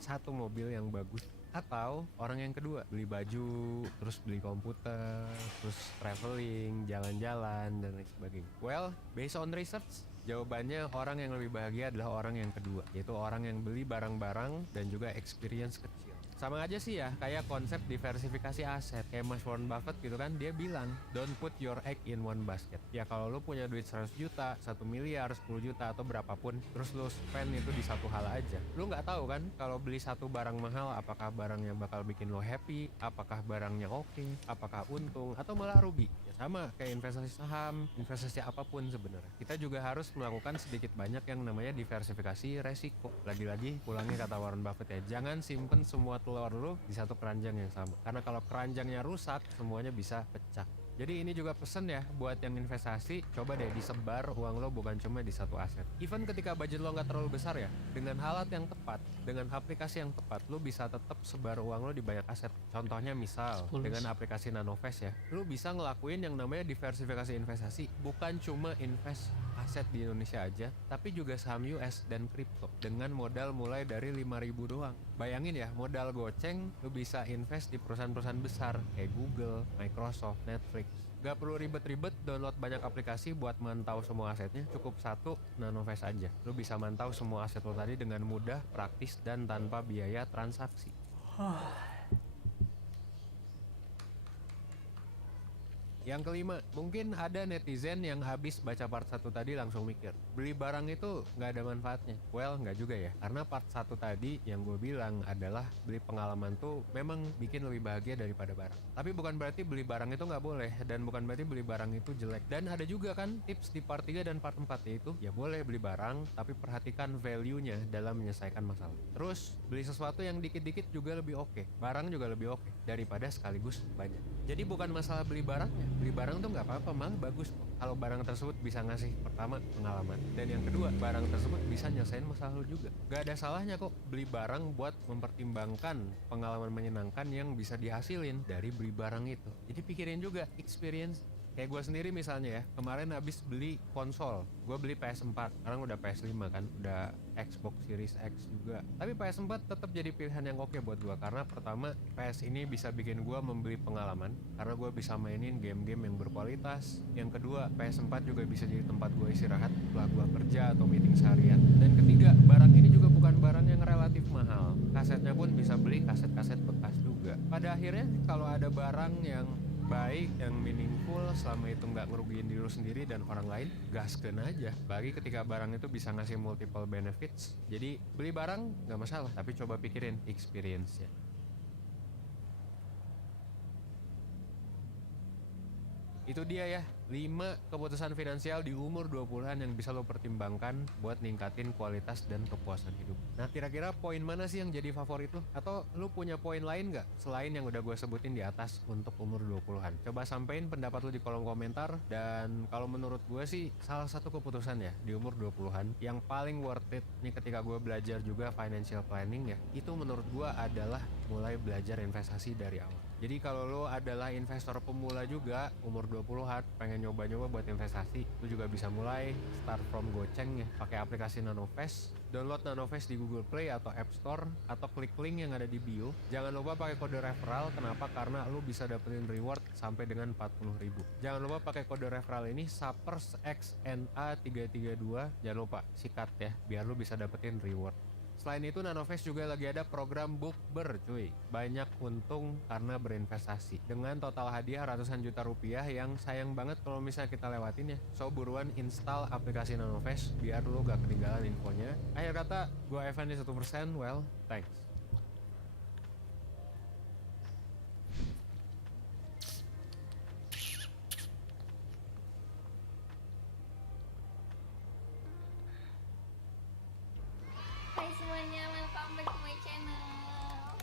satu mobil yang bagus, atau orang yang kedua beli baju, terus beli komputer, terus traveling, jalan-jalan dan lain sebagainya? Well, based on research, jawabannya orang yang lebih bahagia adalah orang yang kedua, yaitu orang yang beli barang-barang dan juga experience kecil. Sama aja sih ya, kayak konsep diversifikasi aset. Kayak Mas Warren Buffett gitu kan, dia bilang, don't put your egg in one basket. Ya kalau lu punya duit 100 juta, 1 miliar, 10 juta, atau berapapun, terus lu spend itu di satu hal aja. Lu nggak tahu kan, kalau beli satu barang mahal, apakah barangnya bakal bikin lo happy, apakah barangnya oke, apakah untung, atau malah rugi. Ya sama, kayak investasi saham, investasi apapun sebenarnya. Kita juga harus melakukan sedikit banyak yang namanya diversifikasi resiko. Lagi-lagi, ulangi kata Warren Buffett ya, jangan simpen semua telur lu di satu keranjang yang sama, karena kalau keranjangnya rusak semuanya bisa pecah. Jadi ini juga pesen ya buat yang investasi, coba deh disebar uang lo bukan cuma di satu aset. Even ketika budget lo nggak terlalu besar ya, dengan alat yang tepat, dengan aplikasi yang tepat, lo bisa tetap sebar uang lo di banyak aset. Contohnya misal dengan aplikasi Nanovest ya, lo bisa ngelakuin yang namanya diversifikasi investasi, bukan cuma invest aset di Indonesia aja, tapi juga saham US dan kripto dengan modal mulai dari 5.000 doang. Bayangin ya, modal goceng lo bisa invest di perusahaan-perusahaan besar kayak Google, Microsoft, Netflix. Gak perlu ribet-ribet download banyak aplikasi buat mantau semua asetnya, cukup satu Nanovest aja. Lo bisa mantau semua aset lo tadi dengan mudah, praktis, dan tanpa biaya transaksi. Yang kelima, mungkin ada netizen yang habis baca part 1 tadi langsung mikir, beli barang itu nggak ada manfaatnya. Well, nggak juga ya, karena part 1 tadi yang gue bilang adalah beli pengalaman tuh memang bikin lebih bahagia daripada barang. Tapi bukan berarti beli barang itu nggak boleh, dan bukan berarti beli barang itu jelek. Dan ada juga kan tips di part 3 dan part 4, yaitu ya boleh beli barang, tapi perhatikan value-nya dalam menyelesaikan masalah. Terus, beli sesuatu yang dikit-dikit juga lebih oke, barang juga lebih oke, daripada sekaligus banyak. Jadi bukan masalah beli barangnya, beli barang tuh nggak apa-apa, malah bagus kok. Kalau barang tersebut bisa ngasih pertama pengalaman, dan yang kedua barang tersebut bisa nyelesain masalah lu juga. Gak ada salahnya kok beli barang buat mempertimbangkan pengalaman menyenangkan yang bisa dihasilin dari beli barang itu. Jadi pikirin juga experience. Kayak gue sendiri misalnya ya, kemarin habis beli konsol. Gue beli PS4, sekarang udah PS5 kan, udah Xbox Series X juga. Tapi PS4 tetap jadi pilihan yang oke buat gue, karena pertama, PS ini bisa bikin gue membeli pengalaman, karena gue bisa mainin game-game yang berkualitas. Yang kedua, PS4 juga bisa jadi tempat gue istirahat setelah gue kerja atau meeting seharian. Dan ketiga, barang ini juga bukan barang yang relatif mahal. Kasetnya pun bisa beli kaset-kaset bekas juga. Pada akhirnya, kalau ada barang yang baik, yang meaningful, selama itu nggak ngerugiin diri lu sendiri dan orang lain, gaskeun aja. Bagi ketika barang itu bisa ngasih multiple benefits, jadi beli barang nggak masalah, tapi coba pikirin experience-nya. Itu dia ya, 5 keputusan finansial di umur 20-an yang bisa lo pertimbangkan buat ningkatin kualitas dan kepuasan hidup. Nah, kira-kira poin mana sih yang jadi favorit lo? Atau lo punya poin lain nggak selain yang udah gue sebutin di atas untuk umur 20-an? Coba sampein pendapat lo di kolom komentar. Dan kalau menurut gue sih, salah satu keputusan ya di umur 20-an yang paling worth it nih ketika gue belajar juga financial planning ya, itu menurut gue adalah mulai belajar investasi dari awal. Jadi kalau lo adalah investor pemula juga, umur 20-an, pengen nyoba-nyoba buat investasi, lo juga bisa mulai start from goceng ya, pakai aplikasi Nanovest. Download Nanovest di Google Play atau App Store, atau klik link yang ada di bio. Jangan lupa pakai kode referral, kenapa? Karena lo bisa dapetin reward sampai dengan 40.000. Jangan lupa pakai kode referral ini SAPERSXNA332, jangan lupa sikat ya, biar lo bisa dapetin reward. Selain itu, Nanofest juga lagi ada program bukber cuy. Banyak untung karena berinvestasi. Dengan total hadiah ratusan juta rupiah yang sayang banget kalau misalnya kita lewatin ya. So buruan install aplikasi Nanofest biar lu gak ketinggalan infonya. Akhir kata, gua Evan di 1%, well, thanks. Hai semuanya, welcome back to my channel.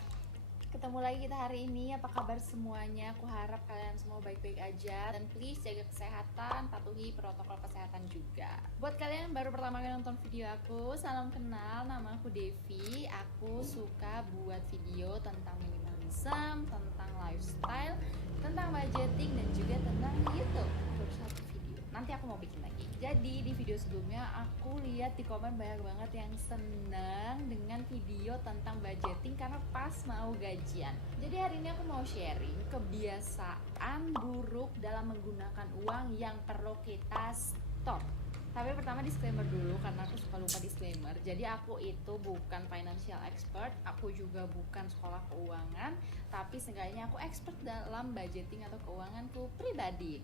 Ketemu lagi kita hari ini. Apa kabar semuanya? Aku harap kalian semua baik-baik aja. Dan please jaga kesehatan, patuhi protokol kesehatan juga. Buat kalian yang baru pertama kali nonton video aku, salam kenal, nama aku Devi. Aku suka buat video tentang minimalism, tentang lifestyle, tentang budgeting, dan juga tentang YouTube. Baru satu video, nanti aku mau bikin lagi. Jadi di video sebelumnya aku lihat di komen banyak banget yang senang dengan video tentang budgeting karena pas mau gajian. Jadi hari ini aku mau sharing kebiasaan buruk dalam menggunakan uang yang perlu kita stop. Tapi pertama disclaimer dulu karena aku suka lupa disclaimer. Jadi aku itu bukan financial expert, aku juga bukan sekolah keuangan, tapi seenggaknya aku expert dalam budgeting atau keuanganku pribadi.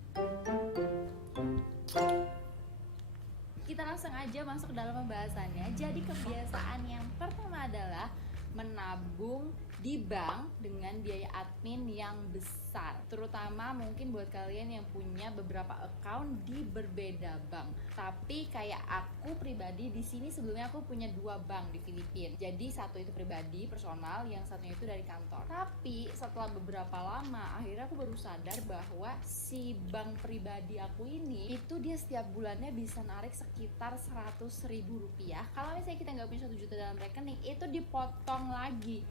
Kita langsung aja masuk dalam pembahasannya. Jadi kebiasaan yang pertama adalah menabung di bank dengan biaya admin yang besar. Terutama mungkin buat kalian yang punya beberapa account di berbeda bank. Tapi kayak aku pribadi di sini sebelumnya aku punya 2 bank di Filipina. Jadi satu itu pribadi, personal, yang satunya itu dari kantor. Tapi setelah beberapa lama akhirnya aku baru sadar bahwa si bank pribadi aku ini itu dia setiap bulannya bisa narik sekitar 100.000 rupiah. Kalau misalnya kita nggak punya 1 juta dalam rekening, itu dipotong lagi.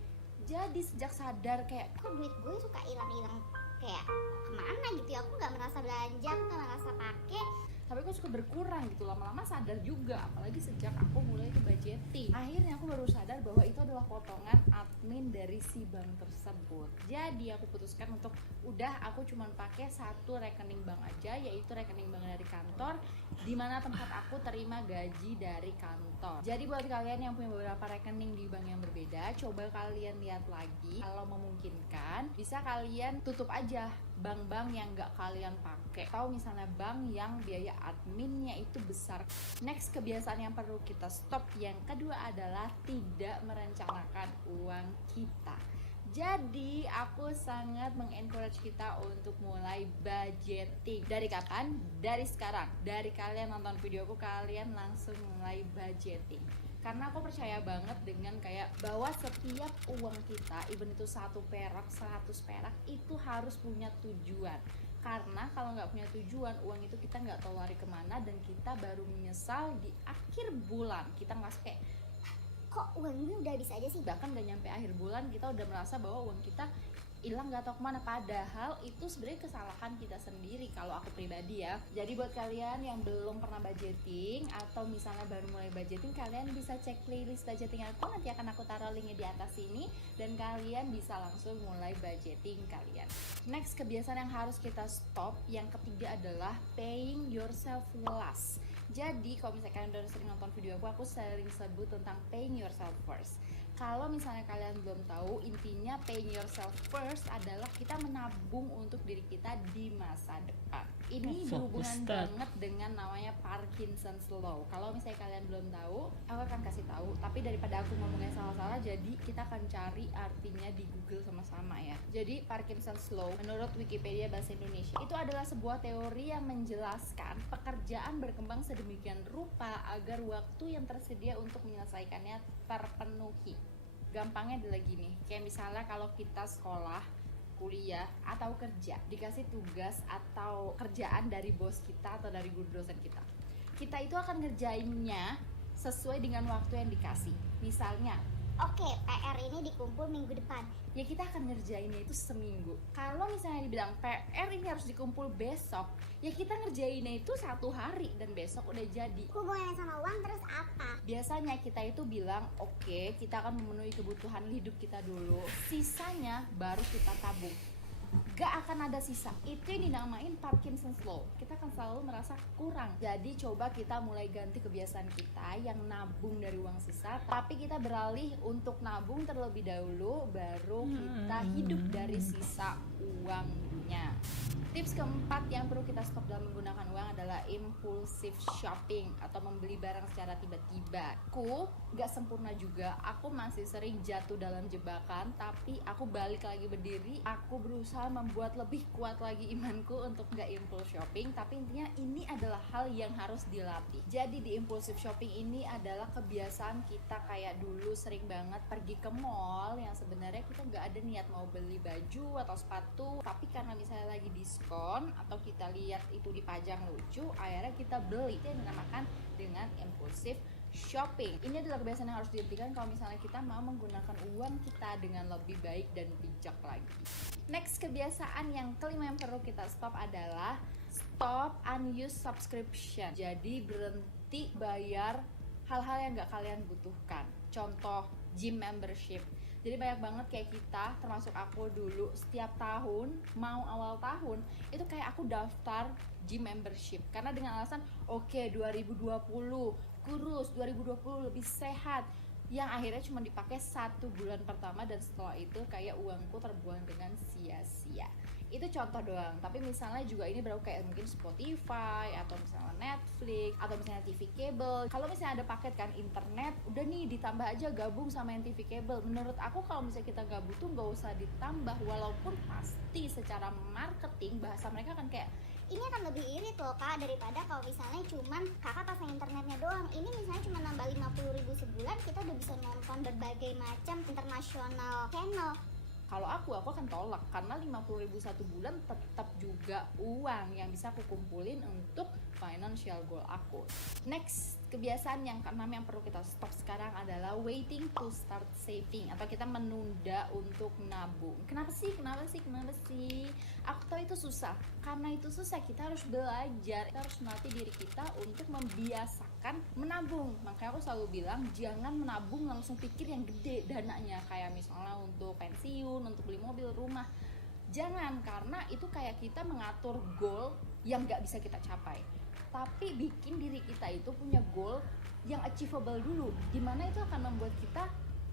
Jadi sejak sadar kayak kok duit gue suka hilang-hilang kayak kemana gitu ya, aku nggak merasa belanja, aku nggak merasa pakai, tapi kok suka berkurang gitu, lama-lama sadar juga, apalagi sejak aku mulai ke budgeting. Akhirnya aku baru sadar bahwa itu adalah potongan admin dari si bank tersebut. Jadi aku putuskan untuk udah aku cuma pakai satu rekening bank aja, yaitu rekening bank dari kantor, di mana tempat aku terima gaji dari kantor. Jadi buat kalian yang punya beberapa rekening di bank yang berbeda, coba kalian lihat lagi, kalau memungkinkan bisa kalian tutup aja bank-bank yang nggak kalian pakai, atau misalnya bank yang biaya adminnya itu besar. Next, kebiasaan yang perlu kita stop yang kedua adalah tidak merencanakan uang kita. Jadi aku sangat mengencourage kita untuk mulai budgeting. Dari kapan? Dari sekarang. Dari kalian nonton videoku, kalian langsung mulai budgeting. Karena aku percaya banget dengan kayak bahwa setiap uang kita, even itu 1 perak, 100 perak, itu harus punya tujuan. Karena kalau nggak punya tujuan, uang itu kita nggak tahu lari kemana, dan kita baru menyesal di akhir bulan. Kita ngerasa kayak kok uang ini udah habis aja sih. Bahkan nggak nyampe akhir bulan kita udah merasa bahwa uang kita hilang nggak tahu kemana, padahal itu sebenarnya kesalahan kita sendiri kalau aku pribadi ya. Jadi buat kalian yang belum pernah budgeting atau misalnya baru mulai budgeting, kalian bisa cek playlist budgeting aku, nanti akan aku taruh linknya di atas sini, dan kalian bisa langsung mulai budgeting kalian. Next, kebiasaan yang harus kita stop yang ketiga adalah paying yourself last. Jadi kalau misalnya kalian udah sering nonton video aku sering sebut tentang paying yourself first. Kalau misalnya kalian belum tahu, intinya paying yourself first adalah kita menabung untuk diri kita di masa depan. Ini berhubungan banget dengan namanya Parkinson's Law. Kalau misalnya kalian belum tahu, aku akan kasih tahu. Tapi daripada aku ngomongnya salah-salah, jadi kita akan cari artinya di Google sama-sama ya. Jadi Parkinson's Law menurut Wikipedia bahasa Indonesia itu adalah sebuah teori yang menjelaskan pekerjaan berkembang sedemikian rupa agar waktu yang tersedia untuk menyelesaikannya terpenuhi. Gampangnya adalah gini, kayak misalnya kalau kita sekolah, kuliah, atau kerja, dikasih tugas atau kerjaan dari bos kita atau dari guru dosen kita, kita itu akan ngerjainnya sesuai dengan waktu yang dikasih. Misalnya, oke, PR ini dikumpul minggu depan, ya kita akan ngerjainnya itu seminggu. Kalau misalnya dibilang PR ini harus dikumpul besok, ya kita ngerjainnya itu 1 hari dan besok udah jadi. Hubungannya sama uang terus apa? Biasanya kita itu bilang oke, kita akan memenuhi kebutuhan hidup kita dulu, sisanya baru kita tabung. gak akan ada sisa. Itu yang dinamain Parkinson's Law. Kita akan selalu merasa kurang. Jadi coba kita mulai ganti kebiasaan kita yang nabung dari uang sisa, tapi kita beralih untuk nabung terlebih dahulu, baru kita hidup dari sisa uangnya. Tips keempat yang perlu kita stop dalam menggunakan uang adalah impulsive shopping atau membeli barang secara tiba-tiba. Aku gak sempurna juga, aku masih sering jatuh dalam jebakan, tapi aku balik lagi berdiri. Aku berusaha membuat lebih kuat lagi imanku untuk gak impulse shopping, tapi intinya ini adalah hal yang harus dilatih. Jadi di impulsive shopping ini adalah kebiasaan kita kayak dulu sering banget pergi ke mall yang sebenarnya kita gak ada niat mau beli baju atau sepatu, tapi karena misalnya lagi diskon atau kita lihat itu dipajang lucu, akhirnya kita beli. Itu yang dinamakan dengan impulsive shopping. Ini adalah kebiasaan yang harus dihentikan kalau misalnya kita mau menggunakan uang kita dengan lebih baik dan bijak lagi. Next, kebiasaan yang kelima yang perlu kita stop adalah stop unused subscription. Jadi berhenti bayar hal-hal yang gak kalian butuhkan. Contoh, gym membership. Jadi banyak banget kayak kita, termasuk aku dulu, setiap tahun, mau awal tahun, itu kayak aku daftar gym membership. Karena dengan alasan, oke, 2020 kurus, 2020 lebih sehat. Yang akhirnya cuma dipakai 1 bulan pertama dan setelah itu kayak uangku terbuang dengan sia-sia. Itu contoh doang, tapi misalnya juga ini baru kayak mungkin Spotify atau misalnya Netflix atau misalnya TV kabel. Kalau misalnya ada paket kan internet, udah nih ditambah aja gabung sama yang TV kabel. Menurut aku kalau misalnya kita nggak butuh nggak usah ditambah, walaupun pasti secara marketing bahasa mereka kan kayak ini akan lebih irit loh kak daripada kalau misalnya cuman kakak pasang internetnya doang. Ini misalnya cuma nambah 50.000 sebulan, kita udah bisa nonton berbagai macam internasional channel. Kalau aku akan tolak karena 50.000 satu bulan tetap juga uang yang bisa aku kumpulin untuk financial goal aku. Next, kebiasaan yang keenam yang perlu kita stop sekarang adalah waiting to start saving atau kita menunda untuk menabung. Kenapa sih? Aku tahu itu susah. Karena itu susah, kita harus belajar, kita harus melatih diri kita untuk membiasakan menabung. Makanya aku selalu bilang jangan menabung langsung pikir yang gede dananya, kayak misalnya untuk pensiun, untuk beli mobil, rumah. Jangan, karena itu kayak kita mengatur goal yang gak bisa kita capai. Tapi bikin diri kita itu punya goal yang achievable dulu, dimana itu akan membuat kita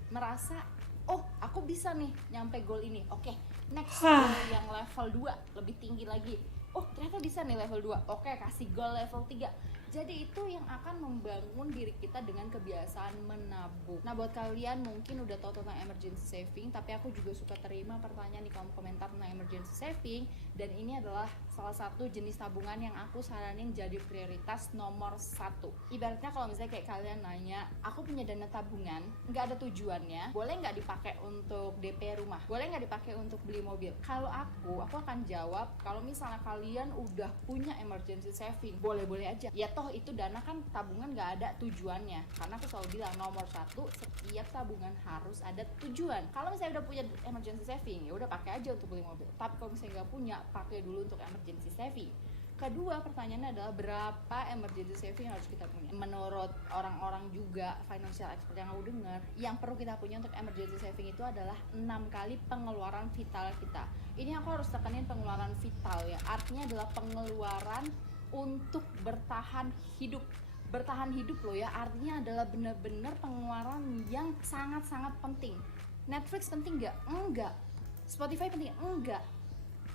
merasa, oh aku bisa nih nyampe goal ini. Oke, next goal yang level 2 lebih tinggi lagi. Oh ternyata bisa nih level 2. Oke, kasih goal level 3. Jadi itu yang akan membangun diri kita dengan kebiasaan menabung. Nah buat kalian mungkin udah tahu tentang emergency saving, tapi aku juga suka terima pertanyaan di kolom komentar tentang emergency saving. Dan ini adalah salah satu jenis tabungan yang aku saranin jadi prioritas nomor 1. Ibaratnya kalau misalnya kayak kalian nanya, aku punya dana tabungan, nggak ada tujuannya, boleh nggak dipakai untuk DP rumah? Boleh nggak dipakai untuk beli mobil? Kalau aku akan jawab, kalau misalnya kalian udah punya emergency saving, boleh-boleh aja. Ya toh itu dana kan tabungan nggak ada tujuannya. Karena aku selalu bilang nomor 1, setiap tabungan harus ada tujuan. Kalau misalnya udah punya emergency saving, ya udah pakai aja untuk beli mobil. Tapi kalau misalnya nggak punya, pakai dulu untuk emergency saving. Kedua, pertanyaannya adalah berapa emergency saving yang harus kita punya? Menurut orang-orang juga financial expert yang aku dengar, yang perlu kita punya untuk emergency saving itu adalah 6 kali pengeluaran vital kita. Ini aku harus tekanin pengeluaran vital ya. Artinya adalah pengeluaran untuk bertahan hidup. Bertahan hidup loh ya, artinya adalah benar-benar pengeluaran yang sangat-sangat penting. Netflix penting nggak? Enggak. Spotify penting? Enggak.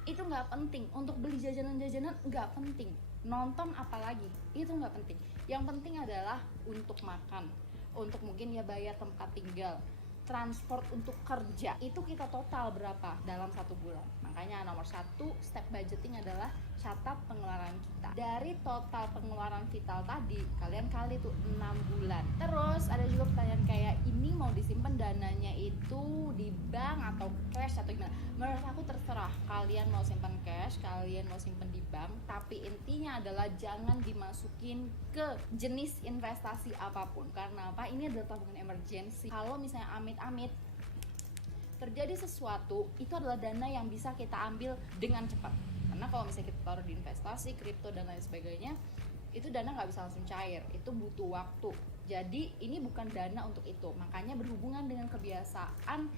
Itu nggak penting. Untuk beli jajanan-jajanan nggak penting. Nonton apalagi itu nggak penting. Yang penting adalah untuk makan, untuk mungkin ya bayar tempat tinggal, transport untuk kerja. Itu kita total berapa dalam 1 bulan. Makanya nomor 1 step budgeting adalah catat pengeluaran kita. Dari total pengeluaran vital tadi, kalian kali tuh 6 bulan. Terus ada juga pertanyaan kayak, ini mau disimpan dananya itu di bank atau cash atau gimana? Menurut aku terserah, kalian mau simpan cash, kalian mau simpan di bank, tapi intinya adalah jangan dimasukin ke jenis investasi apapun. Karena apa? Ini adalah tabungan emergency. Kalau misalnya amit-amit terjadi sesuatu, itu adalah dana yang bisa kita ambil dengan cepat. Karena kalau misalnya kita taruh di investasi, kripto dan lain sebagainya, itu dana nggak bisa langsung cair, itu butuh waktu. Jadi ini bukan dana untuk itu. Makanya berhubungan dengan kebiasaan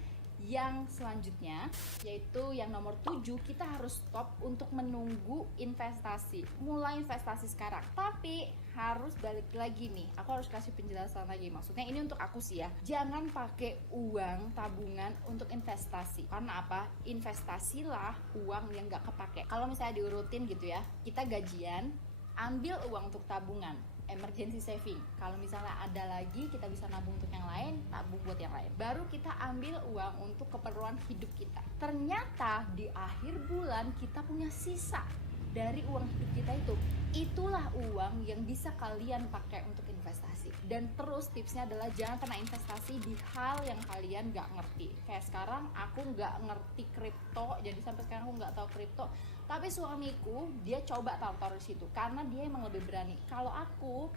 Yang selanjutnya, yaitu yang nomor 7, kita harus stop untuk menunggu investasi. Mulai investasi sekarang. Tapi harus balik lagi nih, aku harus kasih penjelasan lagi. Maksudnya ini untuk aku sih ya, jangan pakai uang tabungan untuk investasi. Karena apa? Investasilah uang yang gak kepake. Kalau misalnya diurutin gitu ya, kita gajian, ambil uang untuk tabungan, emergency saving. Kalau misalnya ada lagi, kita bisa nabung untuk yang lain, tabung buat yang lain. Baru kita ambil uang untuk keperluan hidup kita. Ternyata di akhir bulan kita punya sisa dari uang hidup kita itu. Itulah uang yang bisa kalian pakai untuk investasi. Dan terus tipsnya adalah jangan pernah investasi di hal yang kalian gak ngerti. Kayak sekarang aku gak ngerti kripto, jadi sampai sekarang aku gak tahu kripto. Tapi suamiku dia coba taruh di situ karena dia emang lebih berani. Kalau aku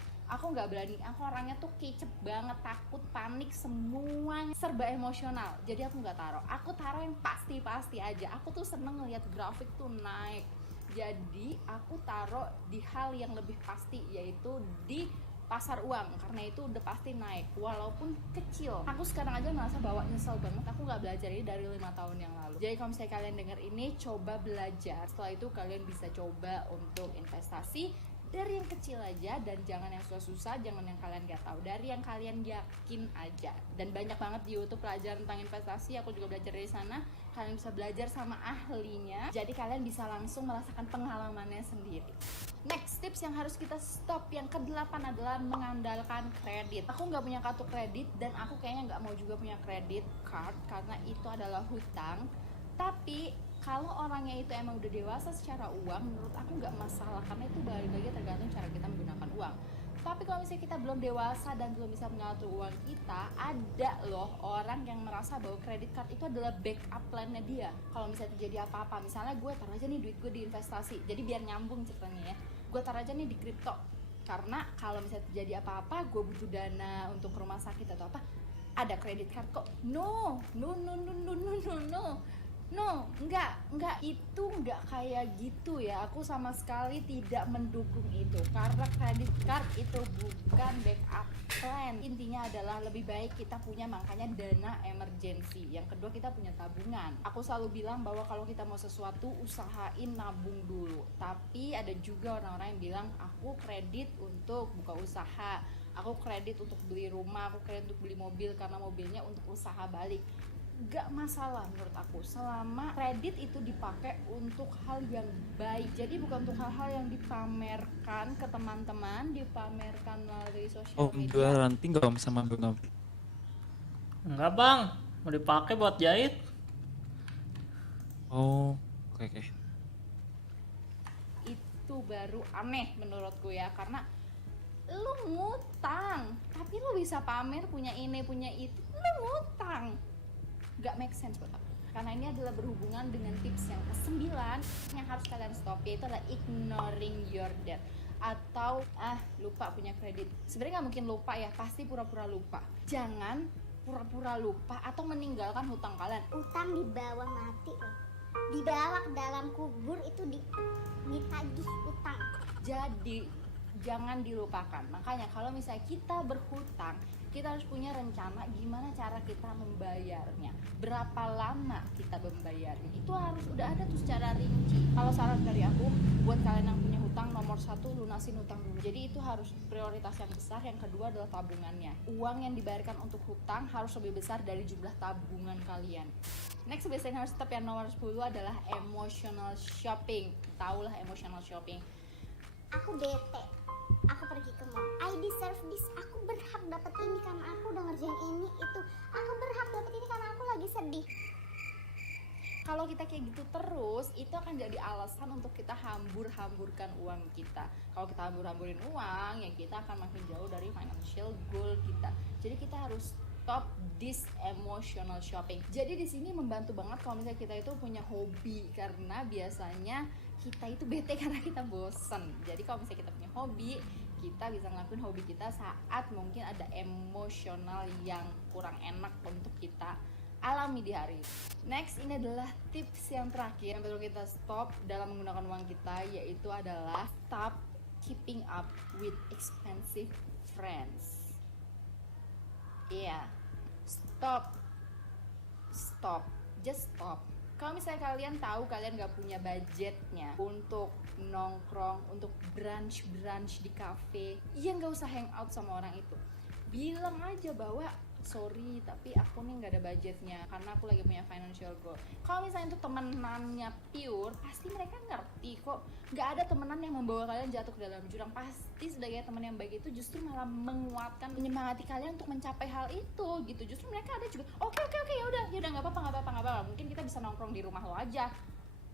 nggak berani. Aku orangnya tuh kicep banget, takut, panik, semuanya serba emosional. Jadi aku nggak taruh. Aku taruh yang pasti aja. Aku tuh seneng ngeliat grafik tuh naik. Jadi aku taruh di hal yang lebih pasti, yaitu di pasar uang, karena itu udah pasti naik walaupun kecil. Aku sekarang aja merasa bahwa nyesel banget aku nggak belajar ini dari 5 tahun yang lalu. Jadi kalau misalnya kalian denger ini, coba belajar. Setelah itu kalian bisa coba untuk investasi dari yang kecil aja, dan jangan yang susah-susah, jangan yang kalian gak tahu, dari yang kalian yakin aja. Dan banyak banget di YouTube pelajaran tentang investasi, aku juga belajar dari sana. Kalian bisa belajar sama ahlinya, jadi kalian bisa langsung merasakan pengalamannya sendiri. Next tips yang harus kita stop, yang ke-8 adalah mengandalkan kredit. Aku nggak punya kartu kredit, dan aku kayaknya nggak mau juga punya kredit card karena itu adalah hutang. Tapi kalau orangnya itu emang udah dewasa secara uang, menurut aku nggak masalah, karena itu balik lagi tergantung cara kita menggunakan uang. Tapi kalau misalnya kita belum dewasa dan belum bisa mengatur uang kita, ada loh orang yang merasa bahwa kredit card itu adalah backup plan-nya dia. Kalau misalnya terjadi apa-apa, misalnya gue taruh aja nih duit gue di investasi, jadi biar nyambung ceritanya ya, gue taruh aja nih di kripto, karena kalau misalnya terjadi apa-apa, gue butuh dana untuk ke rumah sakit atau apa, ada kredit card kok. No, enggak, itu enggak kayak gitu ya. Aku sama sekali tidak mendukung itu, karena credit card itu bukan backup plan. Intinya adalah lebih baik kita punya, makanya dana emergency. Yang kedua, kita punya tabungan. Aku selalu bilang bahwa kalau kita mau sesuatu, usahain nabung dulu. Tapi ada juga orang-orang yang bilang, aku kredit untuk buka usaha, aku kredit untuk beli rumah, aku kredit untuk beli mobil karena mobilnya untuk usaha balik. Gak masalah menurut aku, selama kredit itu dipakai untuk hal yang baik. Jadi bukan untuk hal-hal yang dipamerkan ke teman-teman, dipamerkan melalui sosial media. Jual nanti nggak om sama bunga? Enggak bang, mau dipakai buat jahit. Oh, oke. Itu baru aneh menurutku ya, karena lu ngutang, tapi lu bisa pamer punya ini, punya itu, lu ngutang. Gak make sense buat aku. Karena ini adalah berhubungan dengan tips yang ke-9 yang harus kalian stop, yaitu adalah ignoring your debt, atau lupa punya kredit. Sebenarnya nggak mungkin lupa ya, pasti pura-pura lupa. Jangan pura-pura lupa atau meninggalkan hutang kalian. Utang dibawa mati loh, dibawa ke dalam kubur itu ditagih utang. Jadi jangan dilupakan. Makanya kalau misalnya kita berhutang, kita harus punya rencana gimana cara kita membayarnya, berapa lama kita membayarnya, itu harus udah ada tuh secara rinci. Kalau saran dari aku buat kalian yang punya hutang, nomor 1 lunasin hutang dulu. Jadi itu harus prioritas yang besar. Yang kedua adalah tabungannya. Uang yang dibayarkan untuk hutang harus lebih besar dari jumlah tabungan kalian. Next biasanya yang harus stop, yang nomor 10 adalah emotional shopping. Taulah emotional shopping. Aku bete, aku pergi ke mall, I deserve this, aku berhak dapat ini karena aku udah ngerjain ini itu, aku berhak dapat ini karena aku lagi sedih. Kalau kita kayak gitu terus, itu akan jadi alasan untuk kita hambur-hamburkan uang kita. Kalau kita hambur-hamburin uang, ya kita akan makin jauh dari financial goal kita. Jadi kita harus stop this emotional shopping. Jadi di sini membantu banget kalau misalnya kita itu punya hobi, karena biasanya kita itu bete karena kita bosen. Jadi kalau misalnya kita punya hobi, kita bisa ngelakuin hobi kita saat mungkin ada emosional yang kurang enak untuk kita alami di hari. Next, ini adalah tips yang terakhir yang perlu kita stop dalam menggunakan uang kita, yaitu adalah stop keeping up with expensive friends. Iya, stop just stop. Kalau misalnya kalian tahu kalian gak punya budgetnya untuk nongkrong, untuk brunch di cafe, ya gak usah hangout sama orang itu. Bilang aja bahwa sorry tapi aku nih nggak ada budgetnya karena aku lagi punya financial goal. Kalau misalnya itu temenannya pure, pasti mereka ngerti kok. Nggak ada temenan yang membawa kalian jatuh ke dalam jurang. Pasti sebagai teman yang baik itu justru malah menguatkan, menyemangati kalian untuk mencapai hal itu gitu. Justru mereka ada juga oke ya udah nggak apa-apa. Mungkin kita bisa nongkrong di rumah lo aja,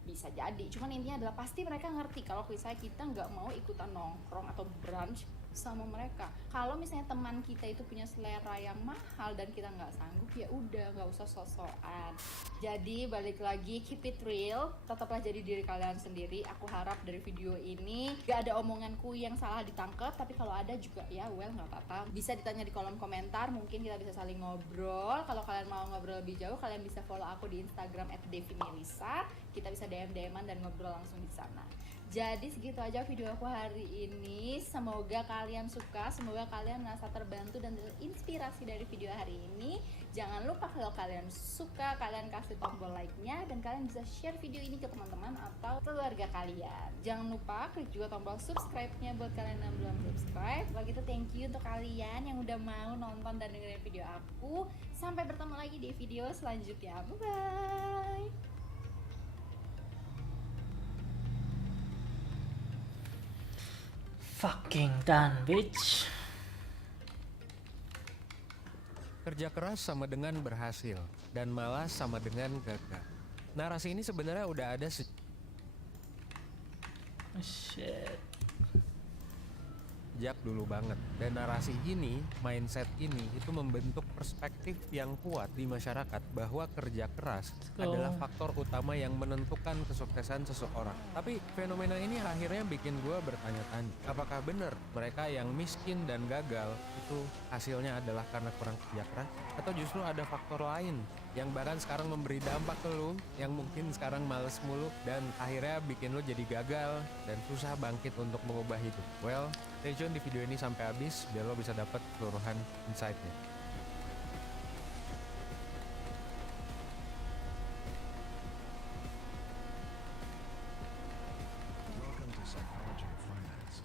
bisa jadi. Cuman intinya adalah pasti mereka ngerti kalau misalnya kita nggak mau ikutan nongkrong atau brunch sama mereka. Kalau misalnya teman kita itu punya selera yang mahal dan kita nggak sanggup, ya udah nggak usah sok-sokan. Jadi balik lagi, keep it real, tetaplah jadi diri kalian sendiri. Aku harap dari video ini gak ada omonganku yang salah ditangkap, tapi kalau ada juga ya well nggak apa-apa. Bisa ditanya di kolom komentar, mungkin kita bisa saling ngobrol. Kalau kalian mau ngobrol lebih jauh, kalian bisa follow aku di Instagram @devimelisa. Kita bisa DM-an dan ngobrol langsung di sana. Jadi segitu aja video aku hari ini. Semoga kalian suka, semoga kalian merasa terbantu dan terinspirasi dari video hari ini. Jangan lupa kalau kalian suka, kalian kasih tombol like-nya dan kalian bisa share video ini ke teman-teman atau keluarga kalian. Jangan lupa klik juga tombol subscribe-nya buat kalian yang belum subscribe. Kalau gitu thank you untuk kalian yang udah mau nonton dan dengerin video aku. Sampai bertemu lagi di video selanjutnya. Bye-bye. Fucking done, bitch. Kerja keras sama dengan berhasil, dan malas sama dengan gagal. Narasi ini sebenarnya udah ada Shit. sejak dulu banget. Dan narasi ini, mindset ini, itu membentuk perspektif yang kuat di masyarakat bahwa kerja keras adalah faktor utama yang menentukan kesuksesan seseorang. Tapi fenomena ini akhirnya bikin gue bertanya-tanya, apakah benar mereka yang miskin dan gagal itu hasilnya adalah karena kurang kerja keras? Atau justru ada faktor lain yang bahkan sekarang memberi dampak ke lu, yang mungkin sekarang males mulu dan akhirnya bikin lu jadi gagal dan susah bangkit untuk mengubah hidup? Well, stay tune di video ini sampai habis biar lo bisa dapat keseluruhan insight-nya. Welcome to Psychology of Finance.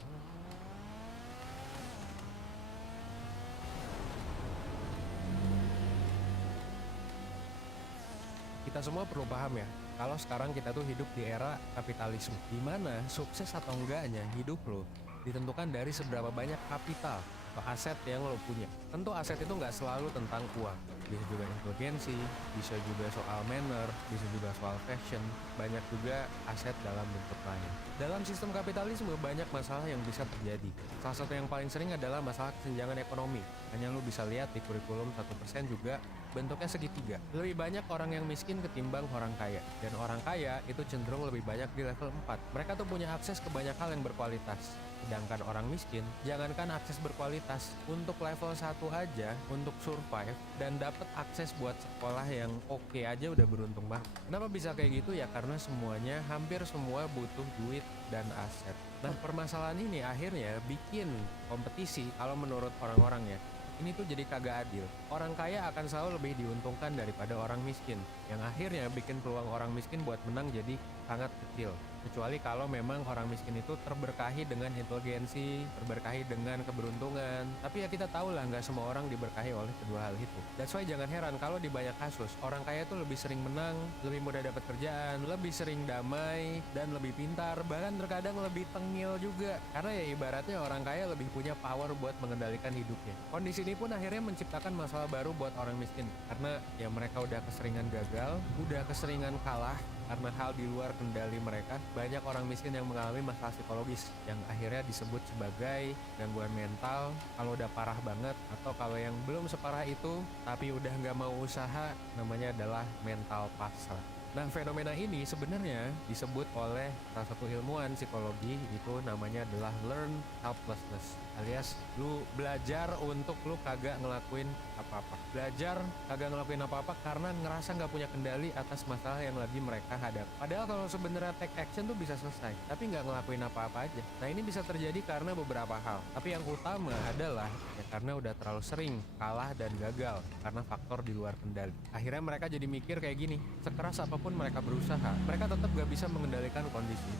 Kita semua perlu paham ya, kalau sekarang kita tuh hidup di era kapitalisme, di mana sukses atau enggaknya hidup lo ditentukan dari seberapa banyak kapital atau aset yang lo punya. Tentu aset itu nggak selalu tentang uang, bisa juga inteligensi, bisa juga soal manner, bisa juga soal fashion, banyak juga aset dalam bentuk lain. Dalam sistem kapitalisme banyak masalah yang bisa terjadi. Salah satu yang paling sering adalah masalah kesenjangan ekonomi. Hanya lo bisa lihat di kurikulum 1% juga bentuknya segitiga. Lebih banyak orang yang miskin ketimbang orang kaya. Dan orang kaya itu cenderung lebih banyak di level 4. Mereka tuh punya akses ke banyak hal yang berkualitas. Sedangkan orang miskin, jangankan akses berkualitas, untuk level 1 aja, untuk survive, dan dapat akses buat sekolah yang oke aja udah beruntung banget. Kenapa bisa kayak gitu ya? Karena semuanya, hampir semua butuh duit dan aset. Nah, permasalahan ini akhirnya bikin kompetisi kalau menurut orang-orang ya. Ini tuh jadi kagak adil. Orang kaya akan selalu lebih diuntungkan daripada orang miskin, yang akhirnya bikin peluang orang miskin buat menang jadi sangat kecil. Kecuali kalau memang orang miskin itu terberkahi dengan inteligensi, terberkahi dengan keberuntungan. Tapi ya kita tahu lah, nggak semua orang diberkahi oleh kedua hal itu. That's why jangan heran kalau di banyak kasus orang kaya tuh lebih sering menang, lebih mudah dapat kerjaan, lebih sering damai, dan lebih pintar, bahkan terkadang lebih tengil juga. Karena ya ibaratnya orang kaya lebih punya power buat mengendalikan hidupnya. Kondisi ini pun akhirnya menciptakan masalah baru buat orang miskin. Karena ya mereka udah keseringan gagal, udah keseringan kalah, karena hal di luar kendali mereka. Banyak orang miskin yang mengalami masalah psikologis yang akhirnya disebut sebagai gangguan mental kalau udah parah banget, atau kalau yang belum separah itu tapi udah nggak mau usaha, namanya adalah mental pasrah. Nah, fenomena ini sebenarnya disebut oleh salah satu ilmuwan psikologi, itu namanya adalah learn helplessness, alias lu belajar untuk lu kagak ngelakuin apa-apa. Belajar kagak ngelakuin apa-apa karena ngerasa nggak punya kendali atas masalah yang lagi mereka hadapi. Padahal kalau sebenarnya take action tuh bisa selesai, tapi nggak ngelakuin apa-apa aja. Nah, ini bisa terjadi karena beberapa hal. Tapi yang utama adalah ya karena udah terlalu sering kalah dan gagal karena faktor di luar kendali. Akhirnya mereka jadi mikir kayak gini, sekeras apapun mereka berusaha, mereka tetap gak bisa mengendalikan kondisi.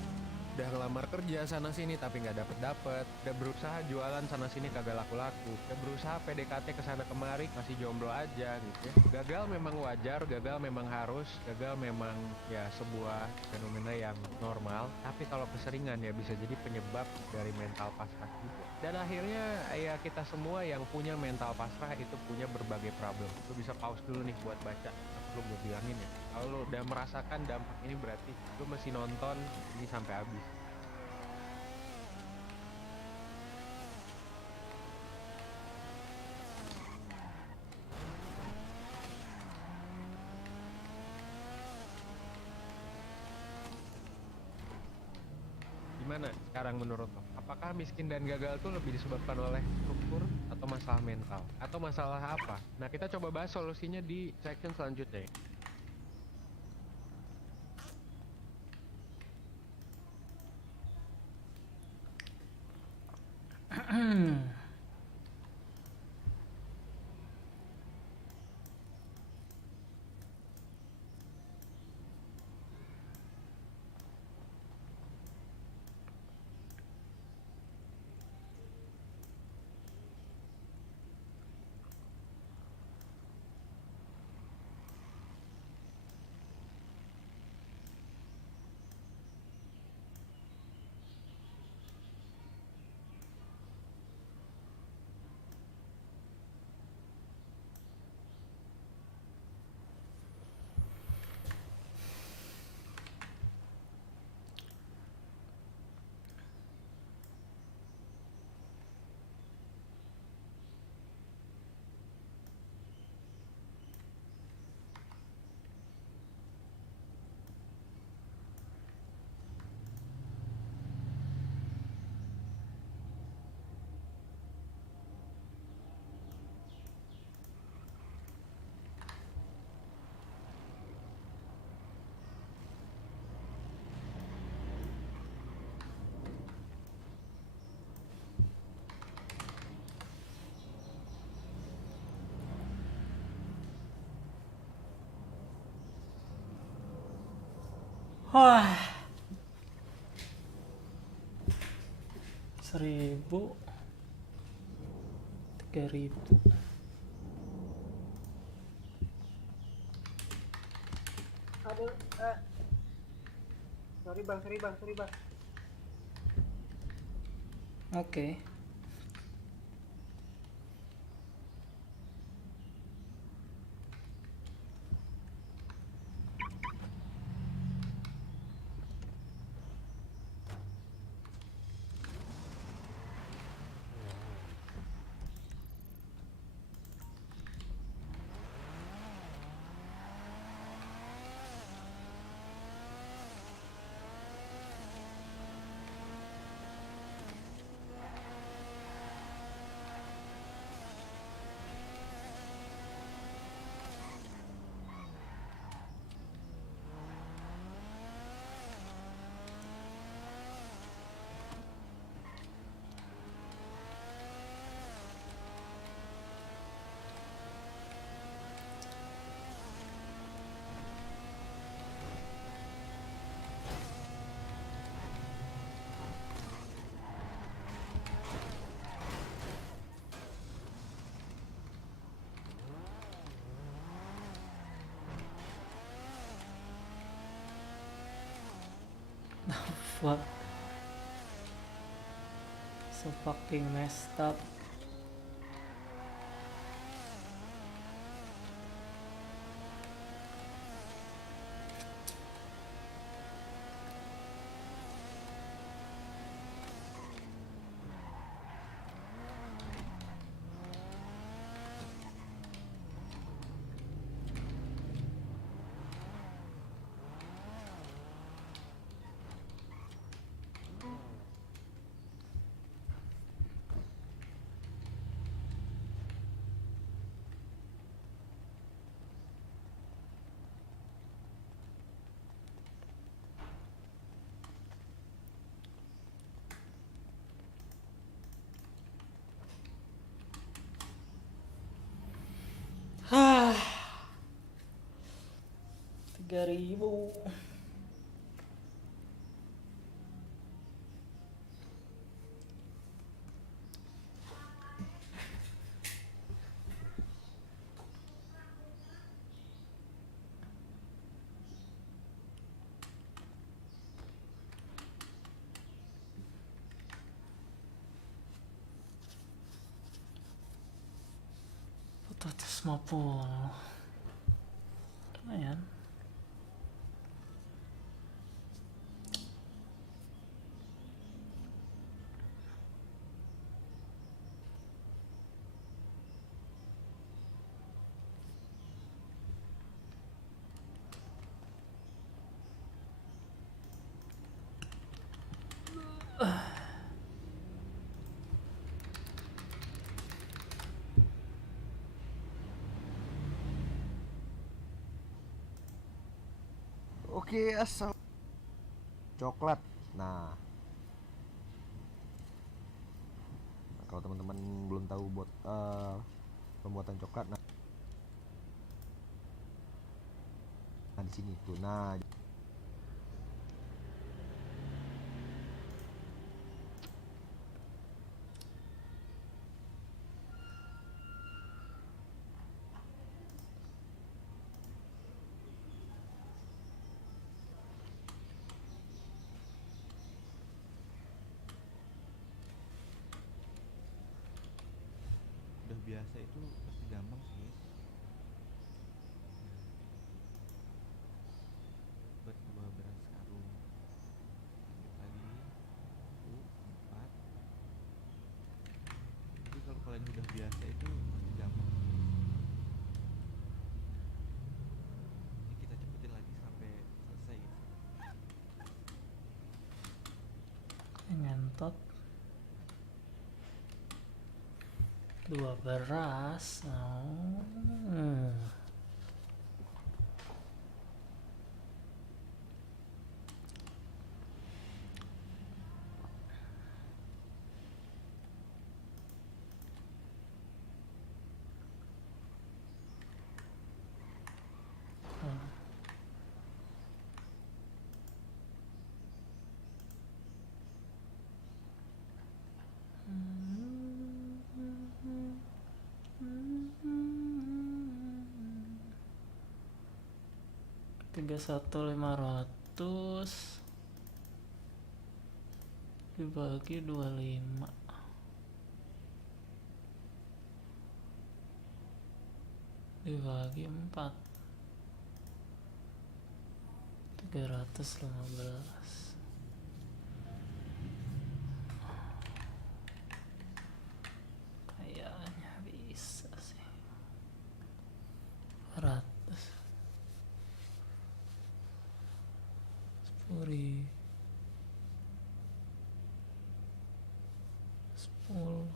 Udah ngelamar kerja sana sini tapi nggak dapet, udah berusaha jualan sana sini kagak laku-laku, udah berusaha PDKT kesana kemari masih jomblo aja gitu ya. Gagal memang wajar, gagal memang harus, gagal memang ya sebuah fenomena yang normal, tapi kalau keseringan ya bisa jadi penyebab dari mental pasrah juga. Dan akhirnya ya kita semua yang punya mental pasrah itu punya berbagai problem. Lu bisa pause dulu nih buat baca, perlu gue bilangin ya. Kalau lu udah merasakan dampak ini berarti lu mesti nonton ini sampai habis. Gimana sekarang menurut lo? Apakah miskin dan gagal tuh lebih disebabkan oleh struktur atau masalah mental? Atau masalah apa? Nah, kita coba bahas solusinya di section selanjutnya. Wah, 1.000, 3.000. Aduh, sorry bang. Oke. Fuck, so fucking messed up. 3.000. Putatis 50. Lumayan. Oke, asal coklat. Nah, kalau teman-teman belum tahu buat pembuatan coklat, nah di sini tuh. Nah, udah biasa itu pasti gampang sih. Buat 2 beras karung. Lanjut lagi. 4. Jadi kalau kalian udah biasa itu pasti gampang. Ini kita cepetin lagi sampai selesai. Ngentot. 2 beras. Tiga 1.500 dibagi 25 dibagi 4 315. Kayaknya bisa sih. 400 10.000 10 300.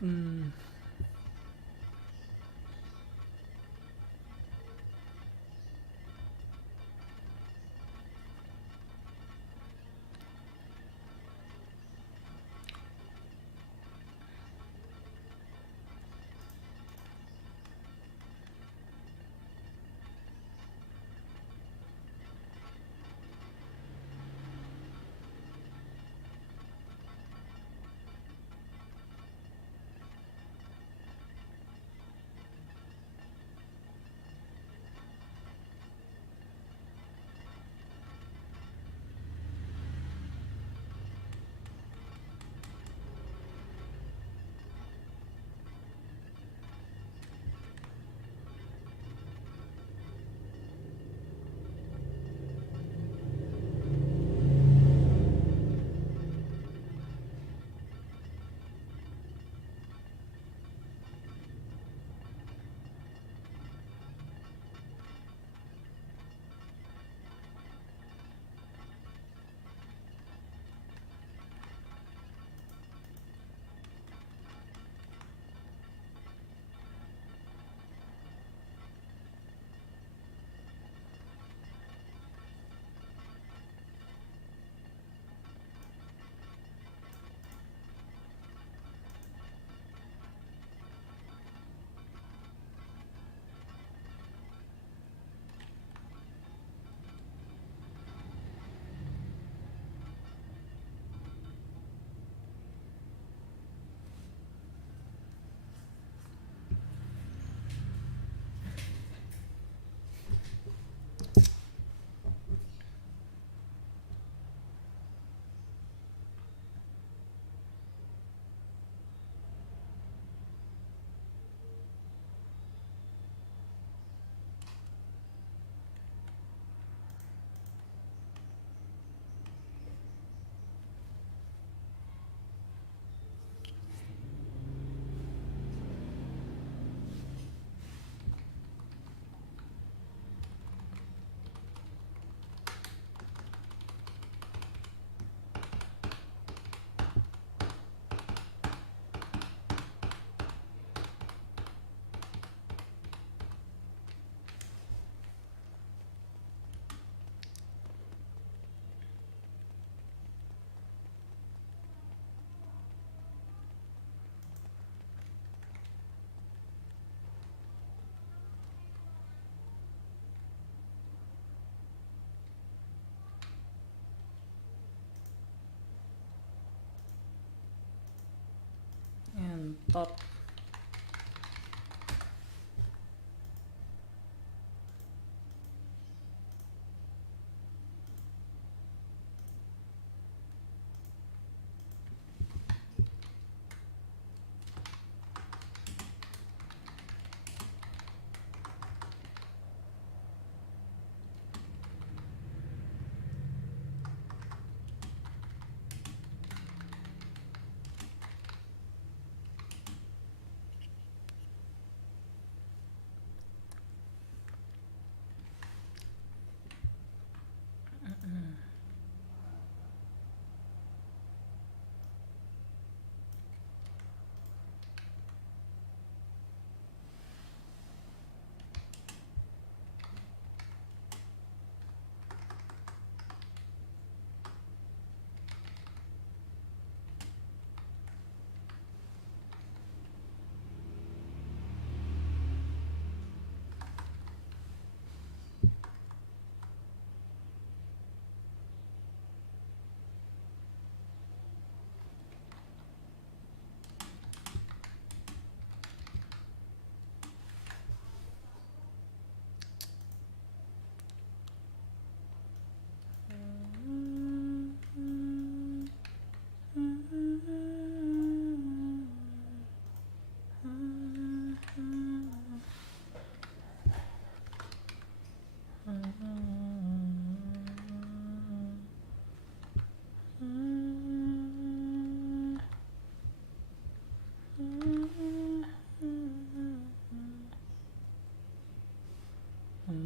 Entot.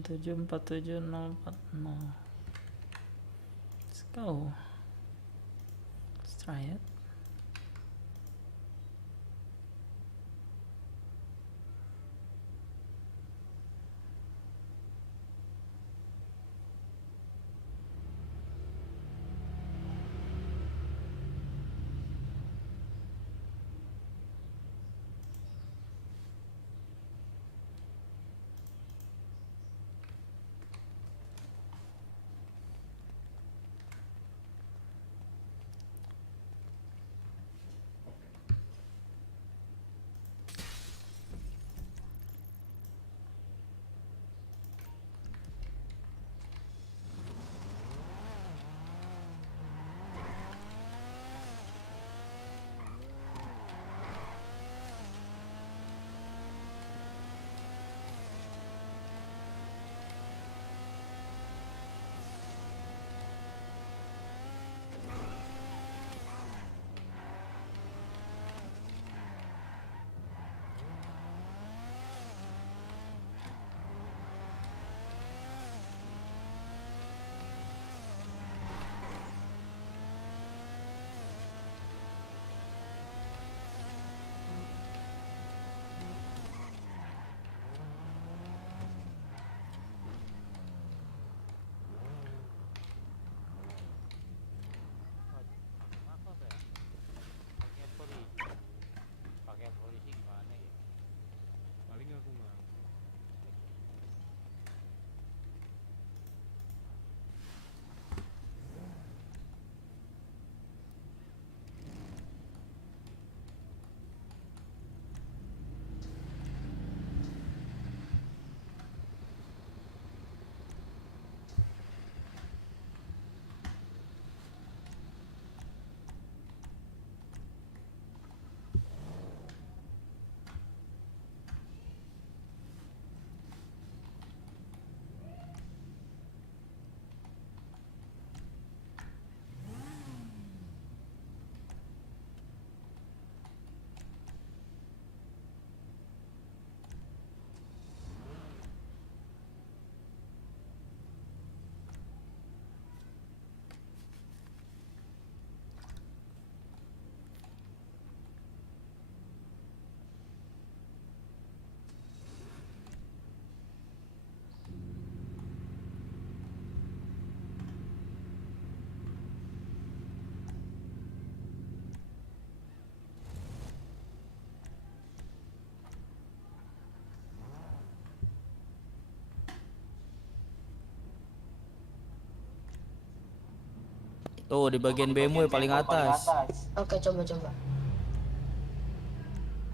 Tujuh empat tujuh nol empat nol. Let's go. Let's try it. Tuh di bagian BMW paling atas. Oke, coba.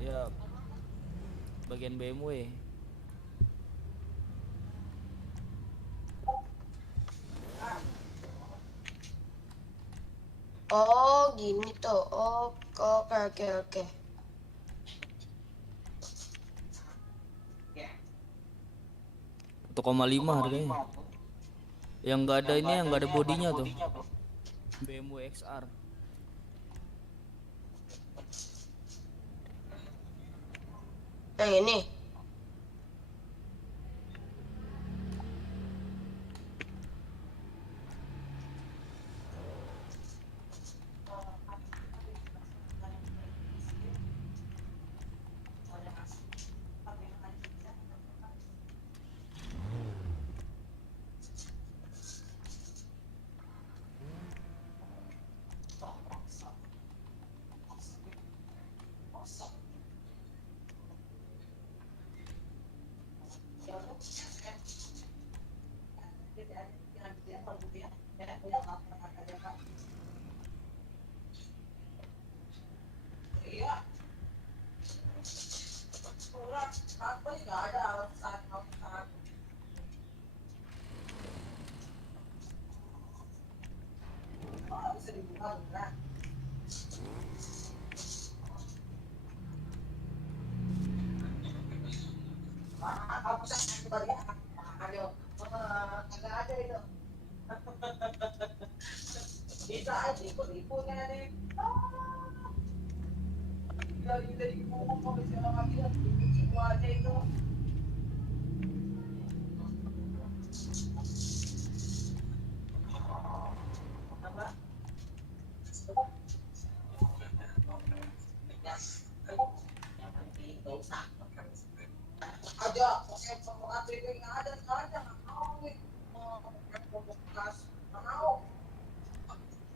Ya, bagian BMW. Oh, gini tuh. Oh, oke. 1,5 harganya. Yang nggak ada ini, yang nggak ada bodinya tuh. BMW XR. Yang ini.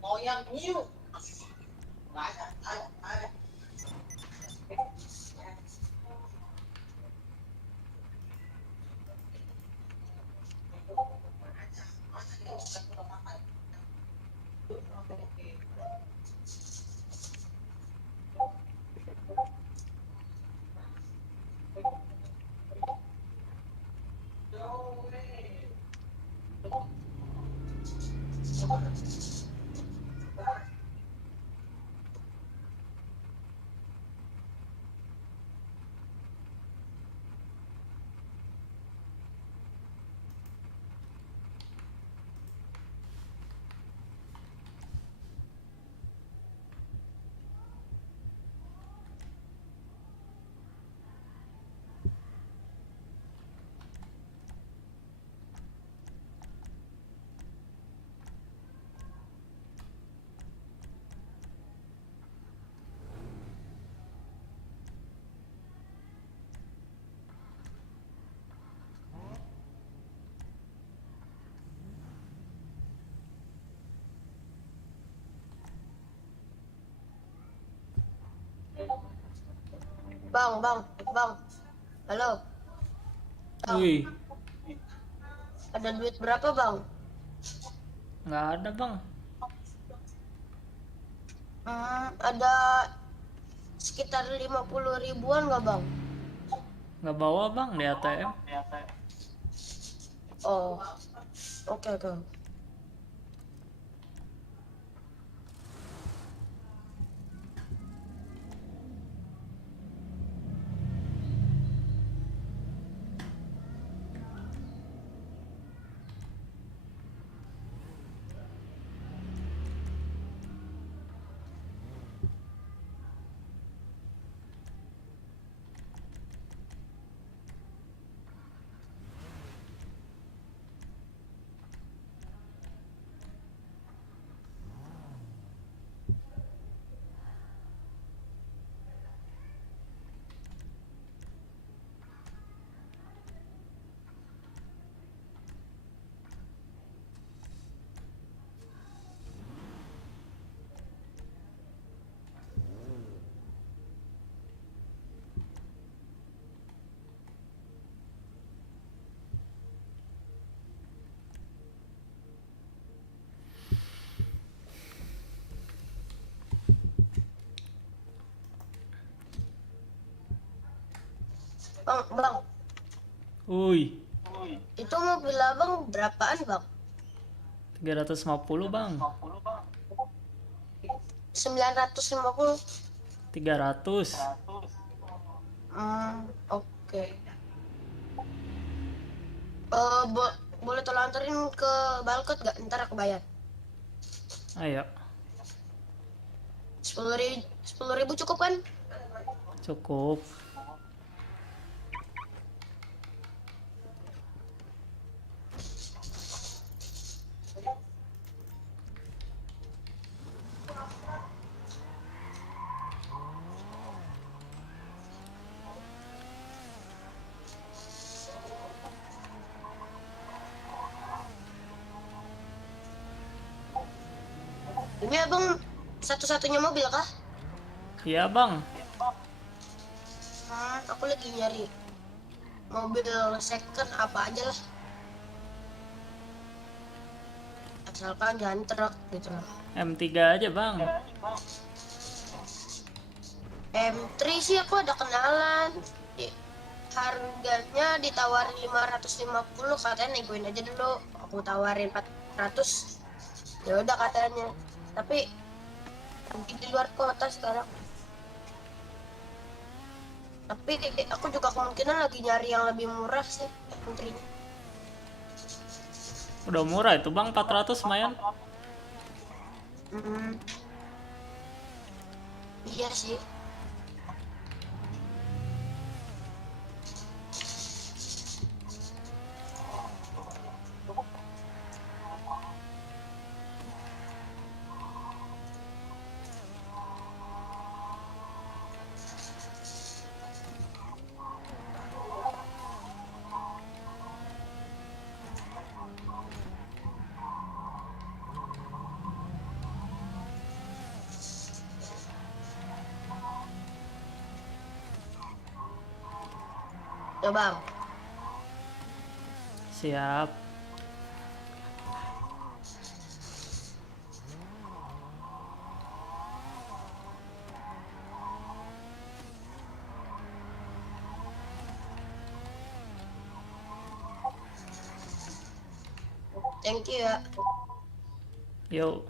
Mau yang new. Bang. Halo. Wih, Ada duit berapa, Bang? nggak ada bang. Ada sekitar 50 ribuan nggak, Bang? Nggak bawa bang di ATM. Oh, oke. Bang, Uy, itu mobil abang berapaan bang? 350 bang. 950. 300. Oke. Boleh tolong anterin ke Balkot gak? Ntar aku bayar. Ayo, 10.000 cukup kan? cukup. Ini abang satu-satunya mobil kah? Iya bang. Aku lagi nyari mobil second apa aja lah. Asalkan jangan truk gitu lah. M3 aja bang. M3 sih aku ada kenalan. Harganya ditawarin 550, katanya negoin aja dulu. Aku tawarin 400. Ya udah katanya. Tapi lagi di luar kota sekarang. Tapi aku juga kemungkinan lagi nyari yang lebih murah sih, M3-nya. Udah murah itu bang, 400 lumayan. Iya sih. Ya bang. Siap. Thank you ya. Yuk.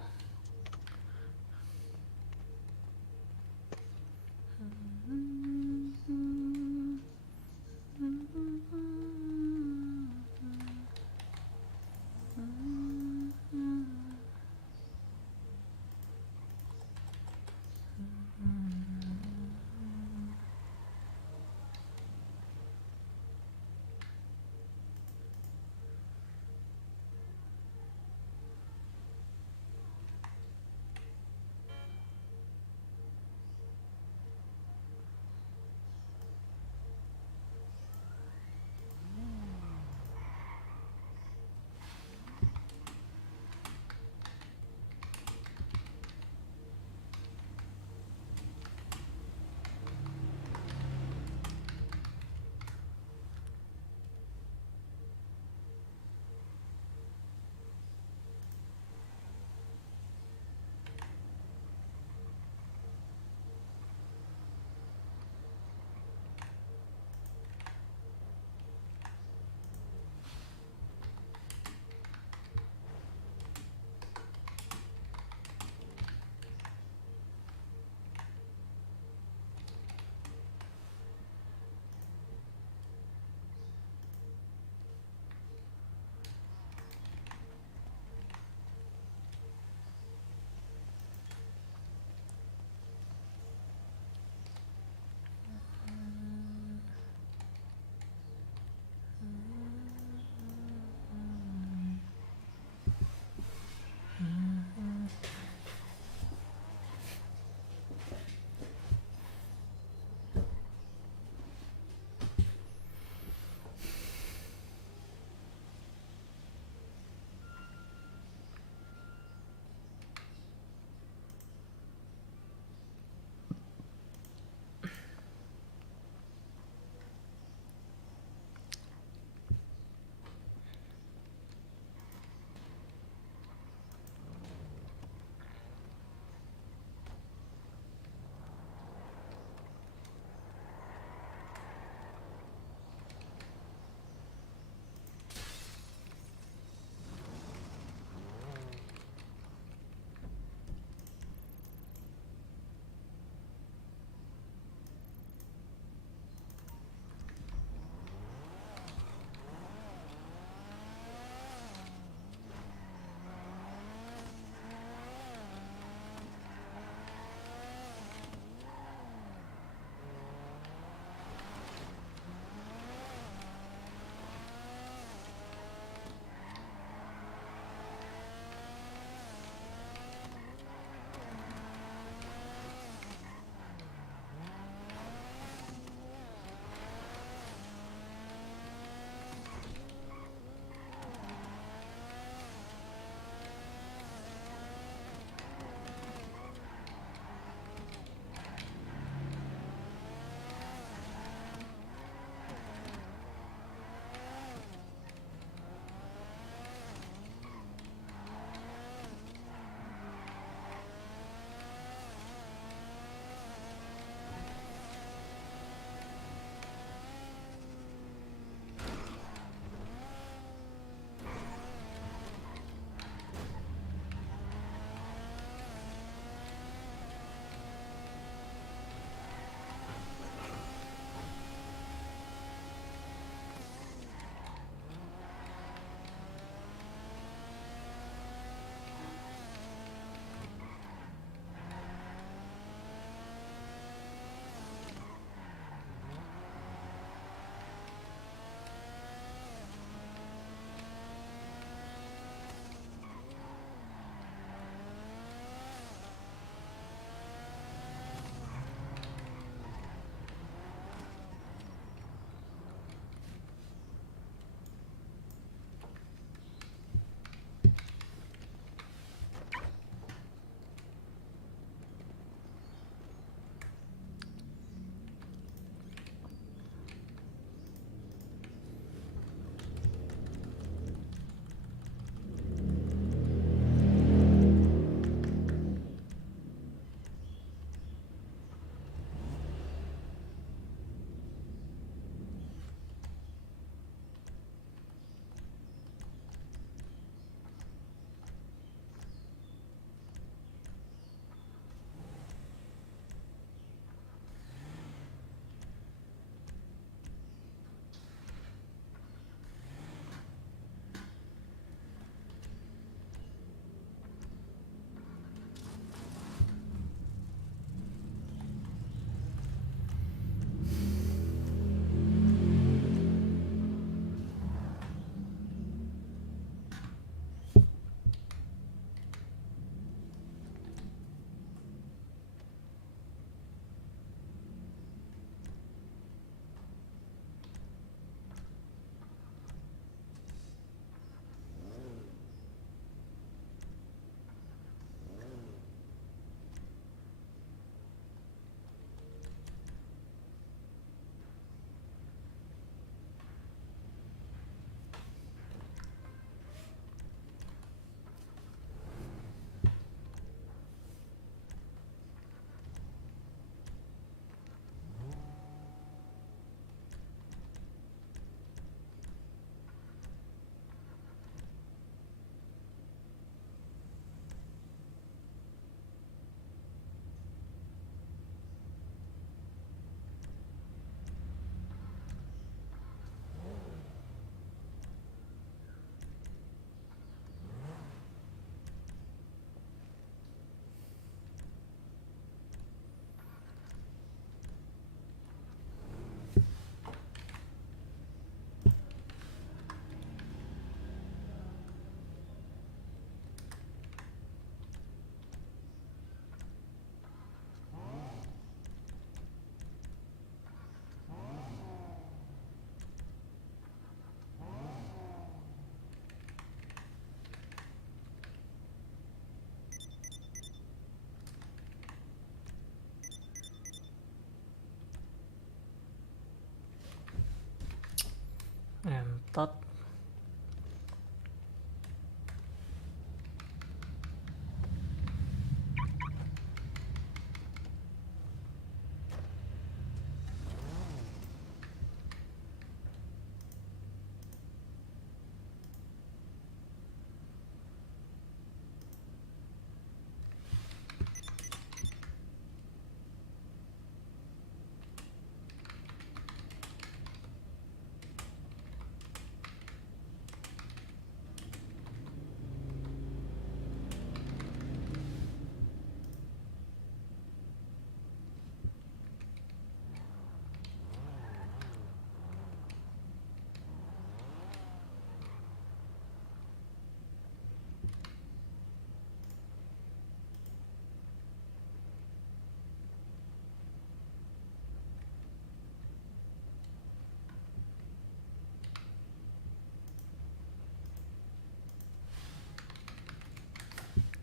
Entot.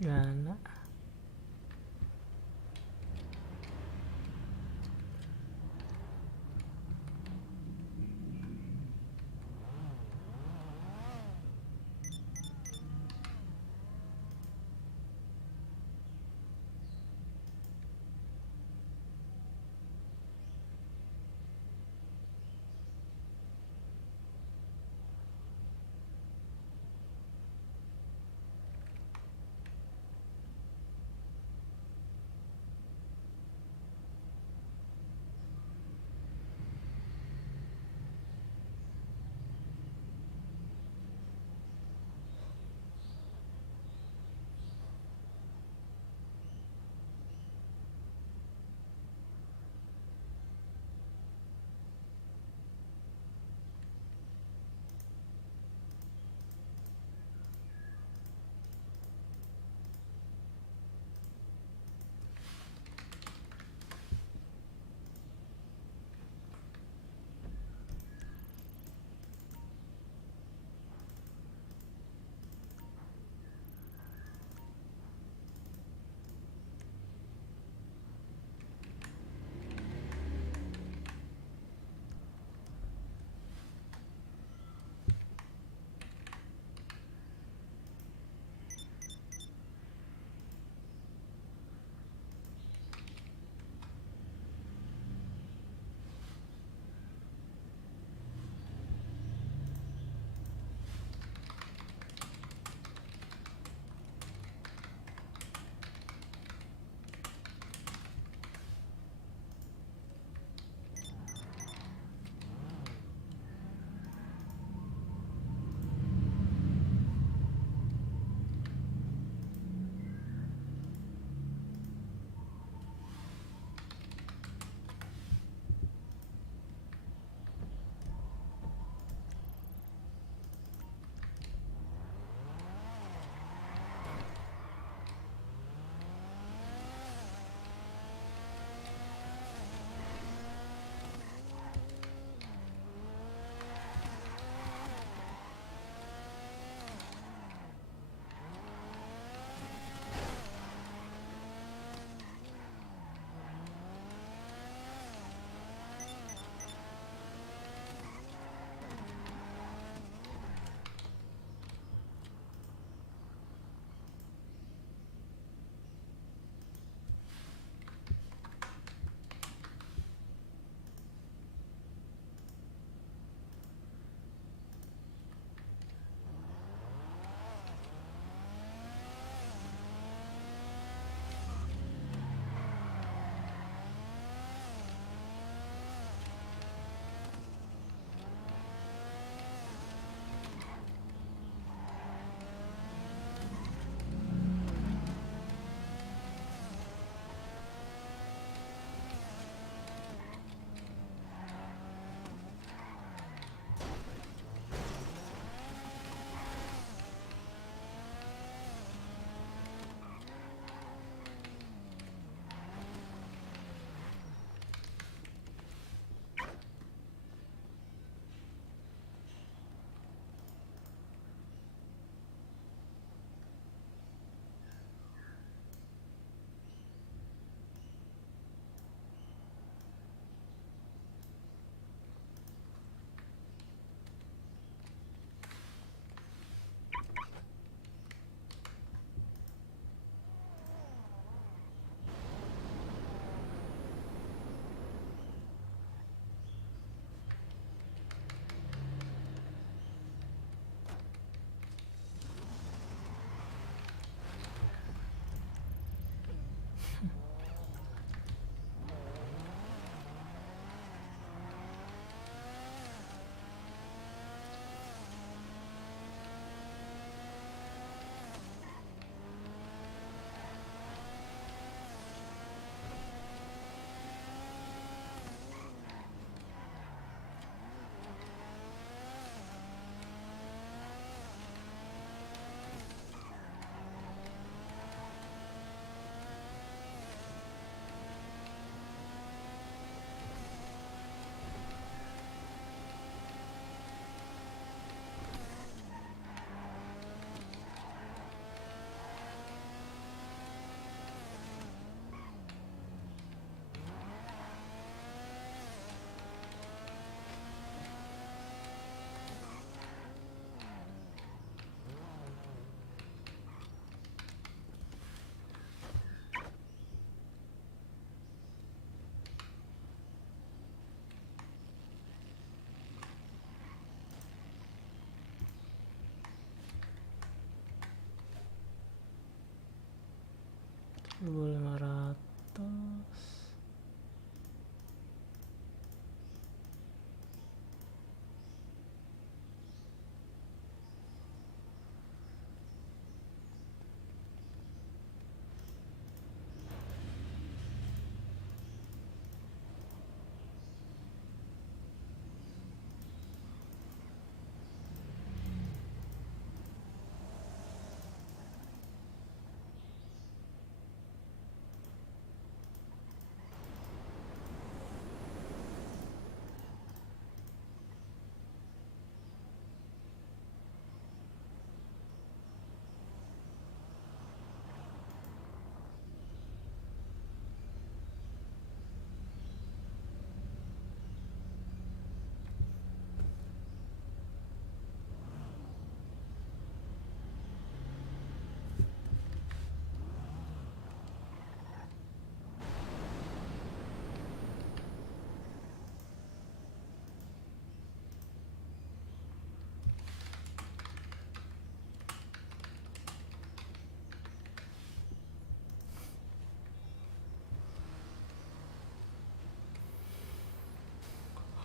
Gana.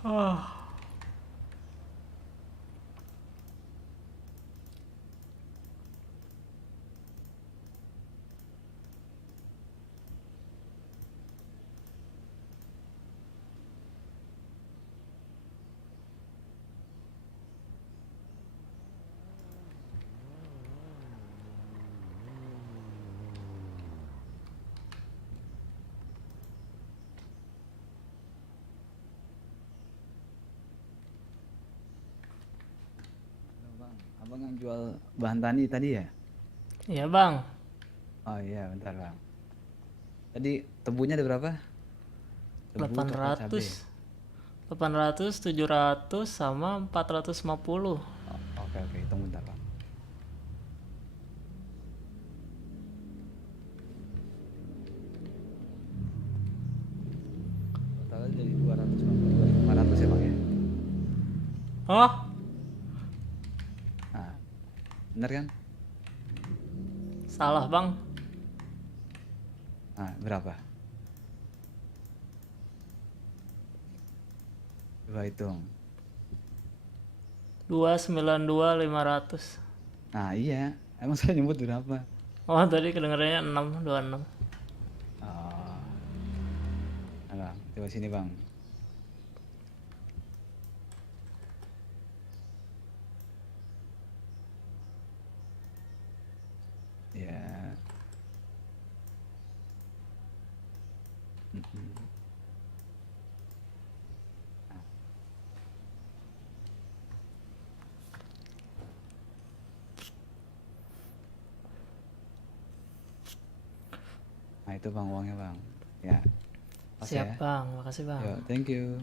Ah. Abang yang jual bahan tani tadi ya? Iya bang. Oh iya, bentar bang. Tadi tebunya ada berapa? Tebu, coklat, cabai. 800, 700 sama 450. Oke, hitung bentar bang. Totalnya jadi 250, 2.500 ya bang ya? Oh? Nah, bener kan? Salah bang. Nah, berapa? Coba hitung. 292.500. Nah iya, emang saya nyebut berapa? Oh tadi kedengarannya 626. Oh. Nah bang, coba sini bang. Ya. Nah itu bang uangnya bang. Ya. Siap ya. Bang, makasih bang. Yo, thank you.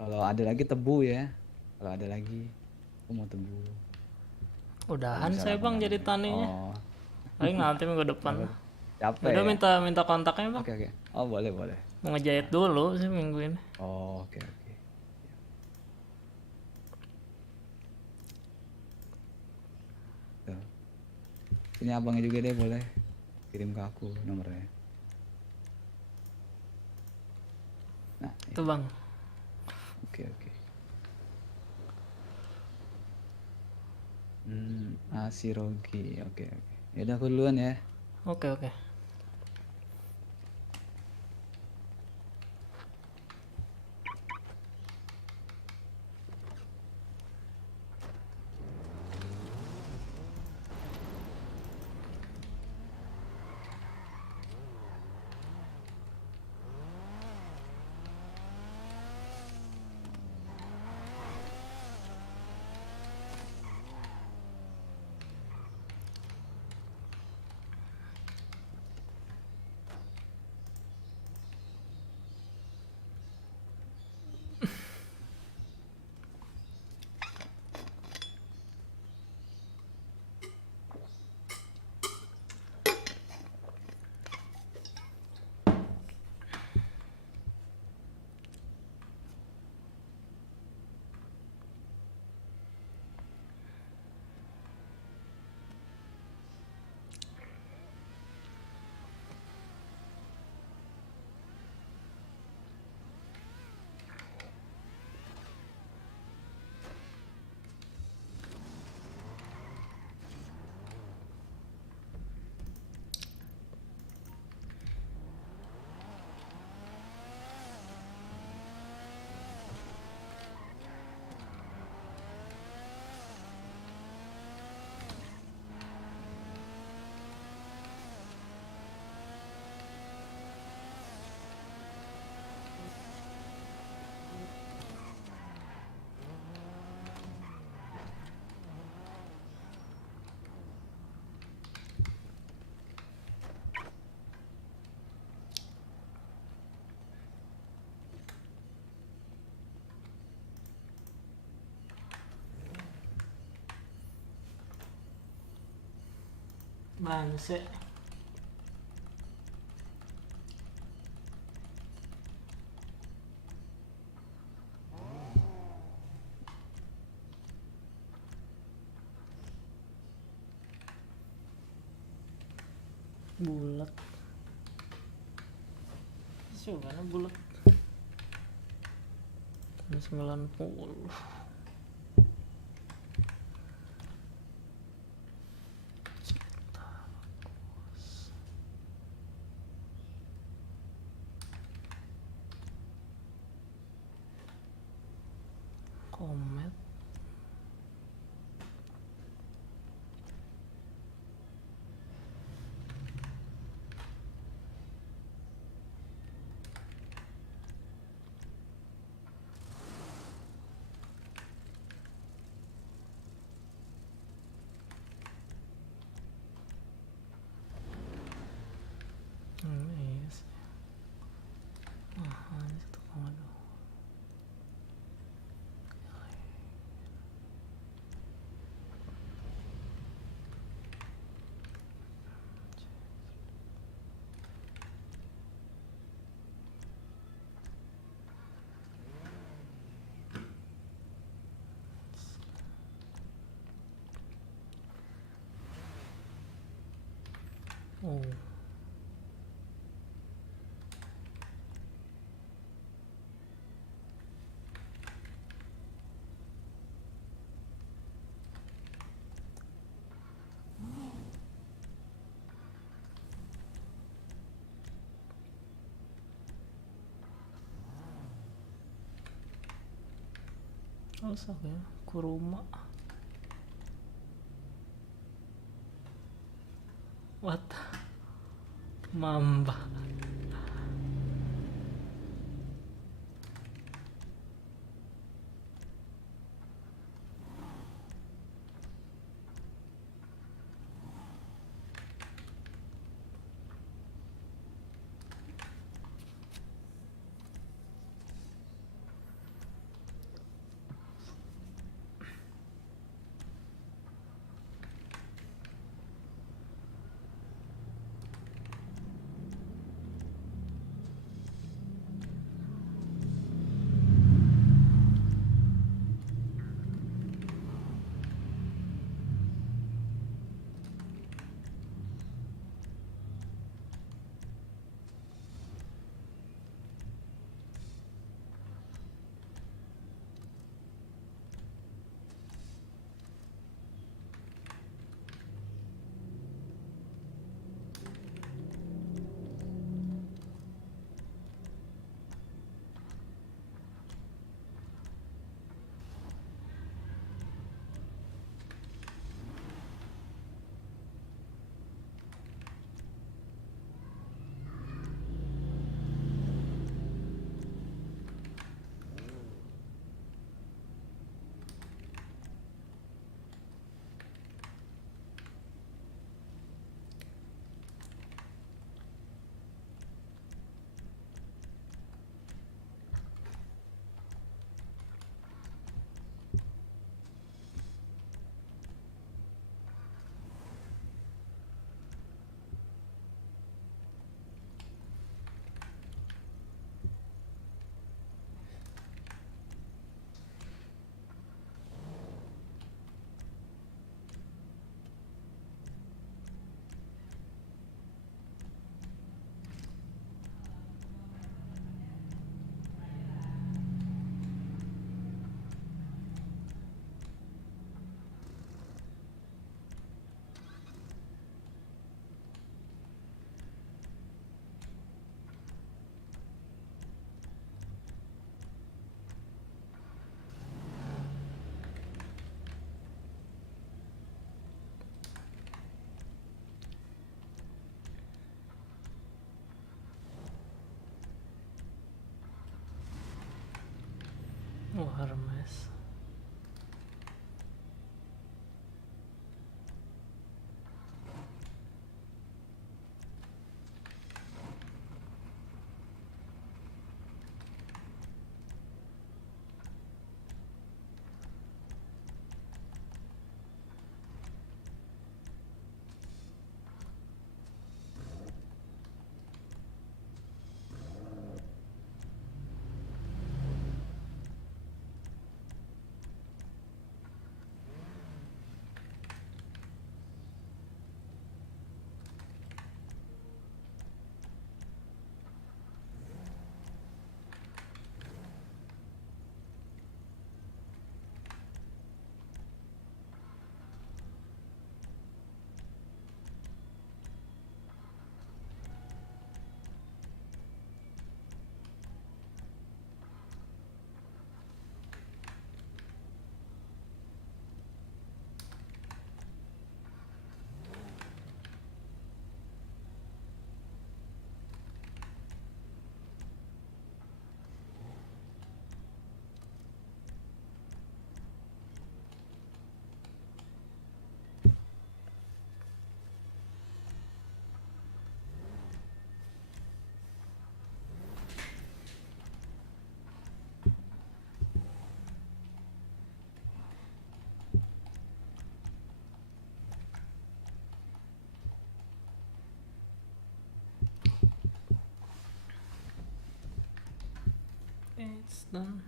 Kalau ada lagi tebu ya. Kalau ada lagi, aku mau tebu. Udahan saya bang jadi taninya. Oh. Paling nanti minggu depan. Capek. Udah ya? minta kontaknya bang. Oke. Oh boleh. Mau ngejahit dulu sih minggu ini. Oh oke. Tuh. Ini abangnya juga deh boleh kirim ke aku nomornya. Nah, itu bang. Oke. Asirogi. Oke. Yaudah aku duluan ya. Oke. Bangse. bulat. Sebenarnya bulat. 90. Komet. Ini sih. Ini 1,2. Oh. Rusak ya, kuruma. What? Mamba. Oh, Hermes. Okay, it's done.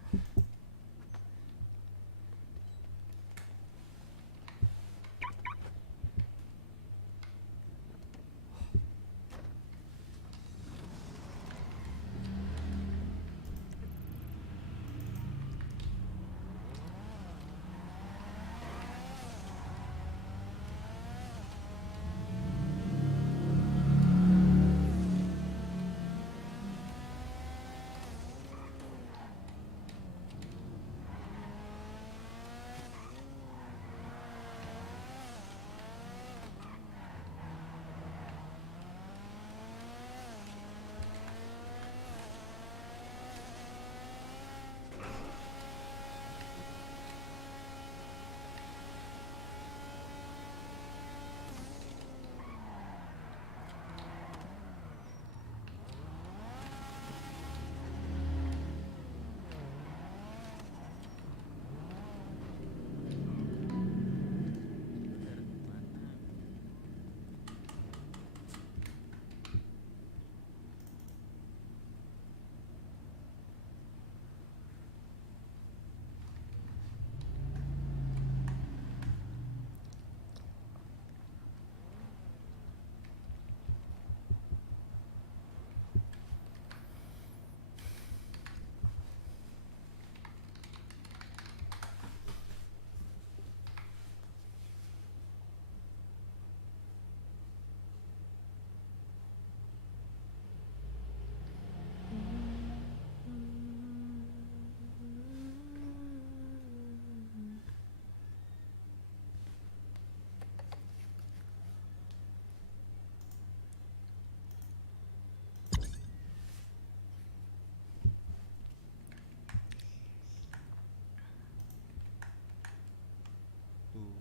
Tuh,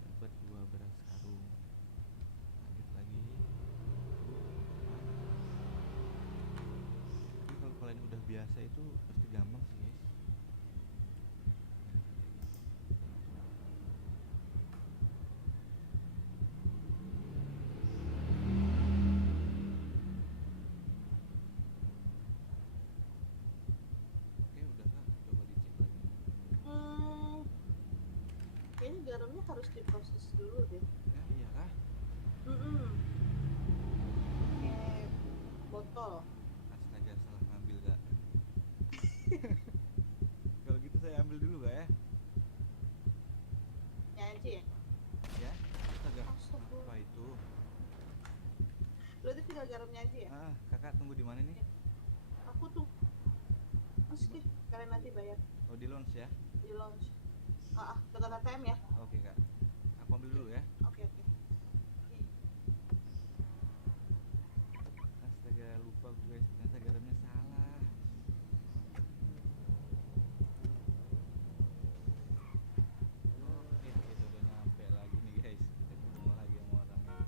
dapat 2 beras karung. Lanjut lagi. Tapi kalau kalian udah biasa itu pasti gampang sih guys. Oke udah kak, coba dicek lagi. Kayaknya garamnya harus diproses dulu deh. Ya iya kah? Pakai botol. Astaga, salah ngambil kak. Kalau gitu saya ambil dulu kak ya. Ya aja ya. Ya, astaga. Astagfirullah. Apa itu? Berarti tinggal garamnya aja ya. Kakak tunggu di mana nih? Aku tuh Oke, kalian nanti bayar Oh di lounge ya? di lounge. Dekat ATM ya. Oke kak, aku ambil dulu ya. Oke. Astaga, lupa gue, ternyata garamnya salah. Oke, kita udah nyampe lagi nih guys. Kita ketemu lagi sama orangnya.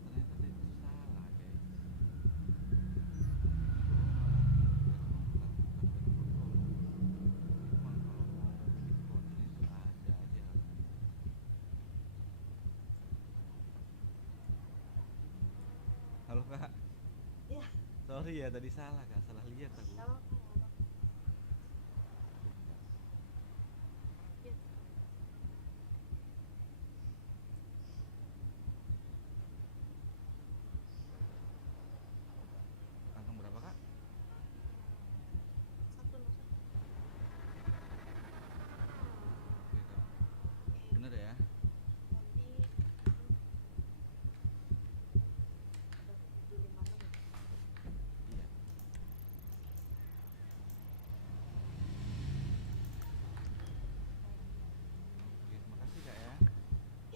Ternyata dia itu salah guys. Halo kak. Iya. Sorry ya tadi salah kak, salah lihat aku. Kantong berapa kak? Satu. Oke kak. Bener ya? Iya. Oke, makasih kak ya.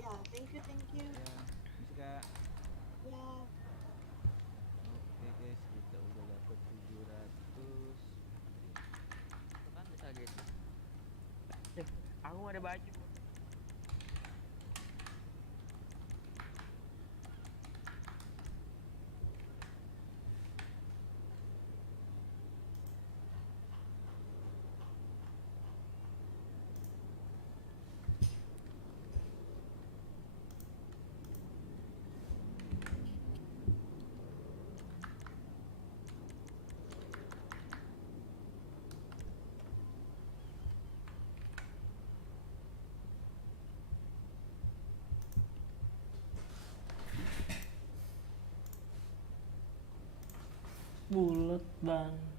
Ya, thank you. Ya, misi kak. Ya. Oke guys, kita udah dapet 700. Kan bisa gitu. Aku ada baju. bulat ban.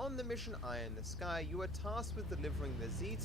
On the mission Eye in the Sky, you are tasked with delivering the Z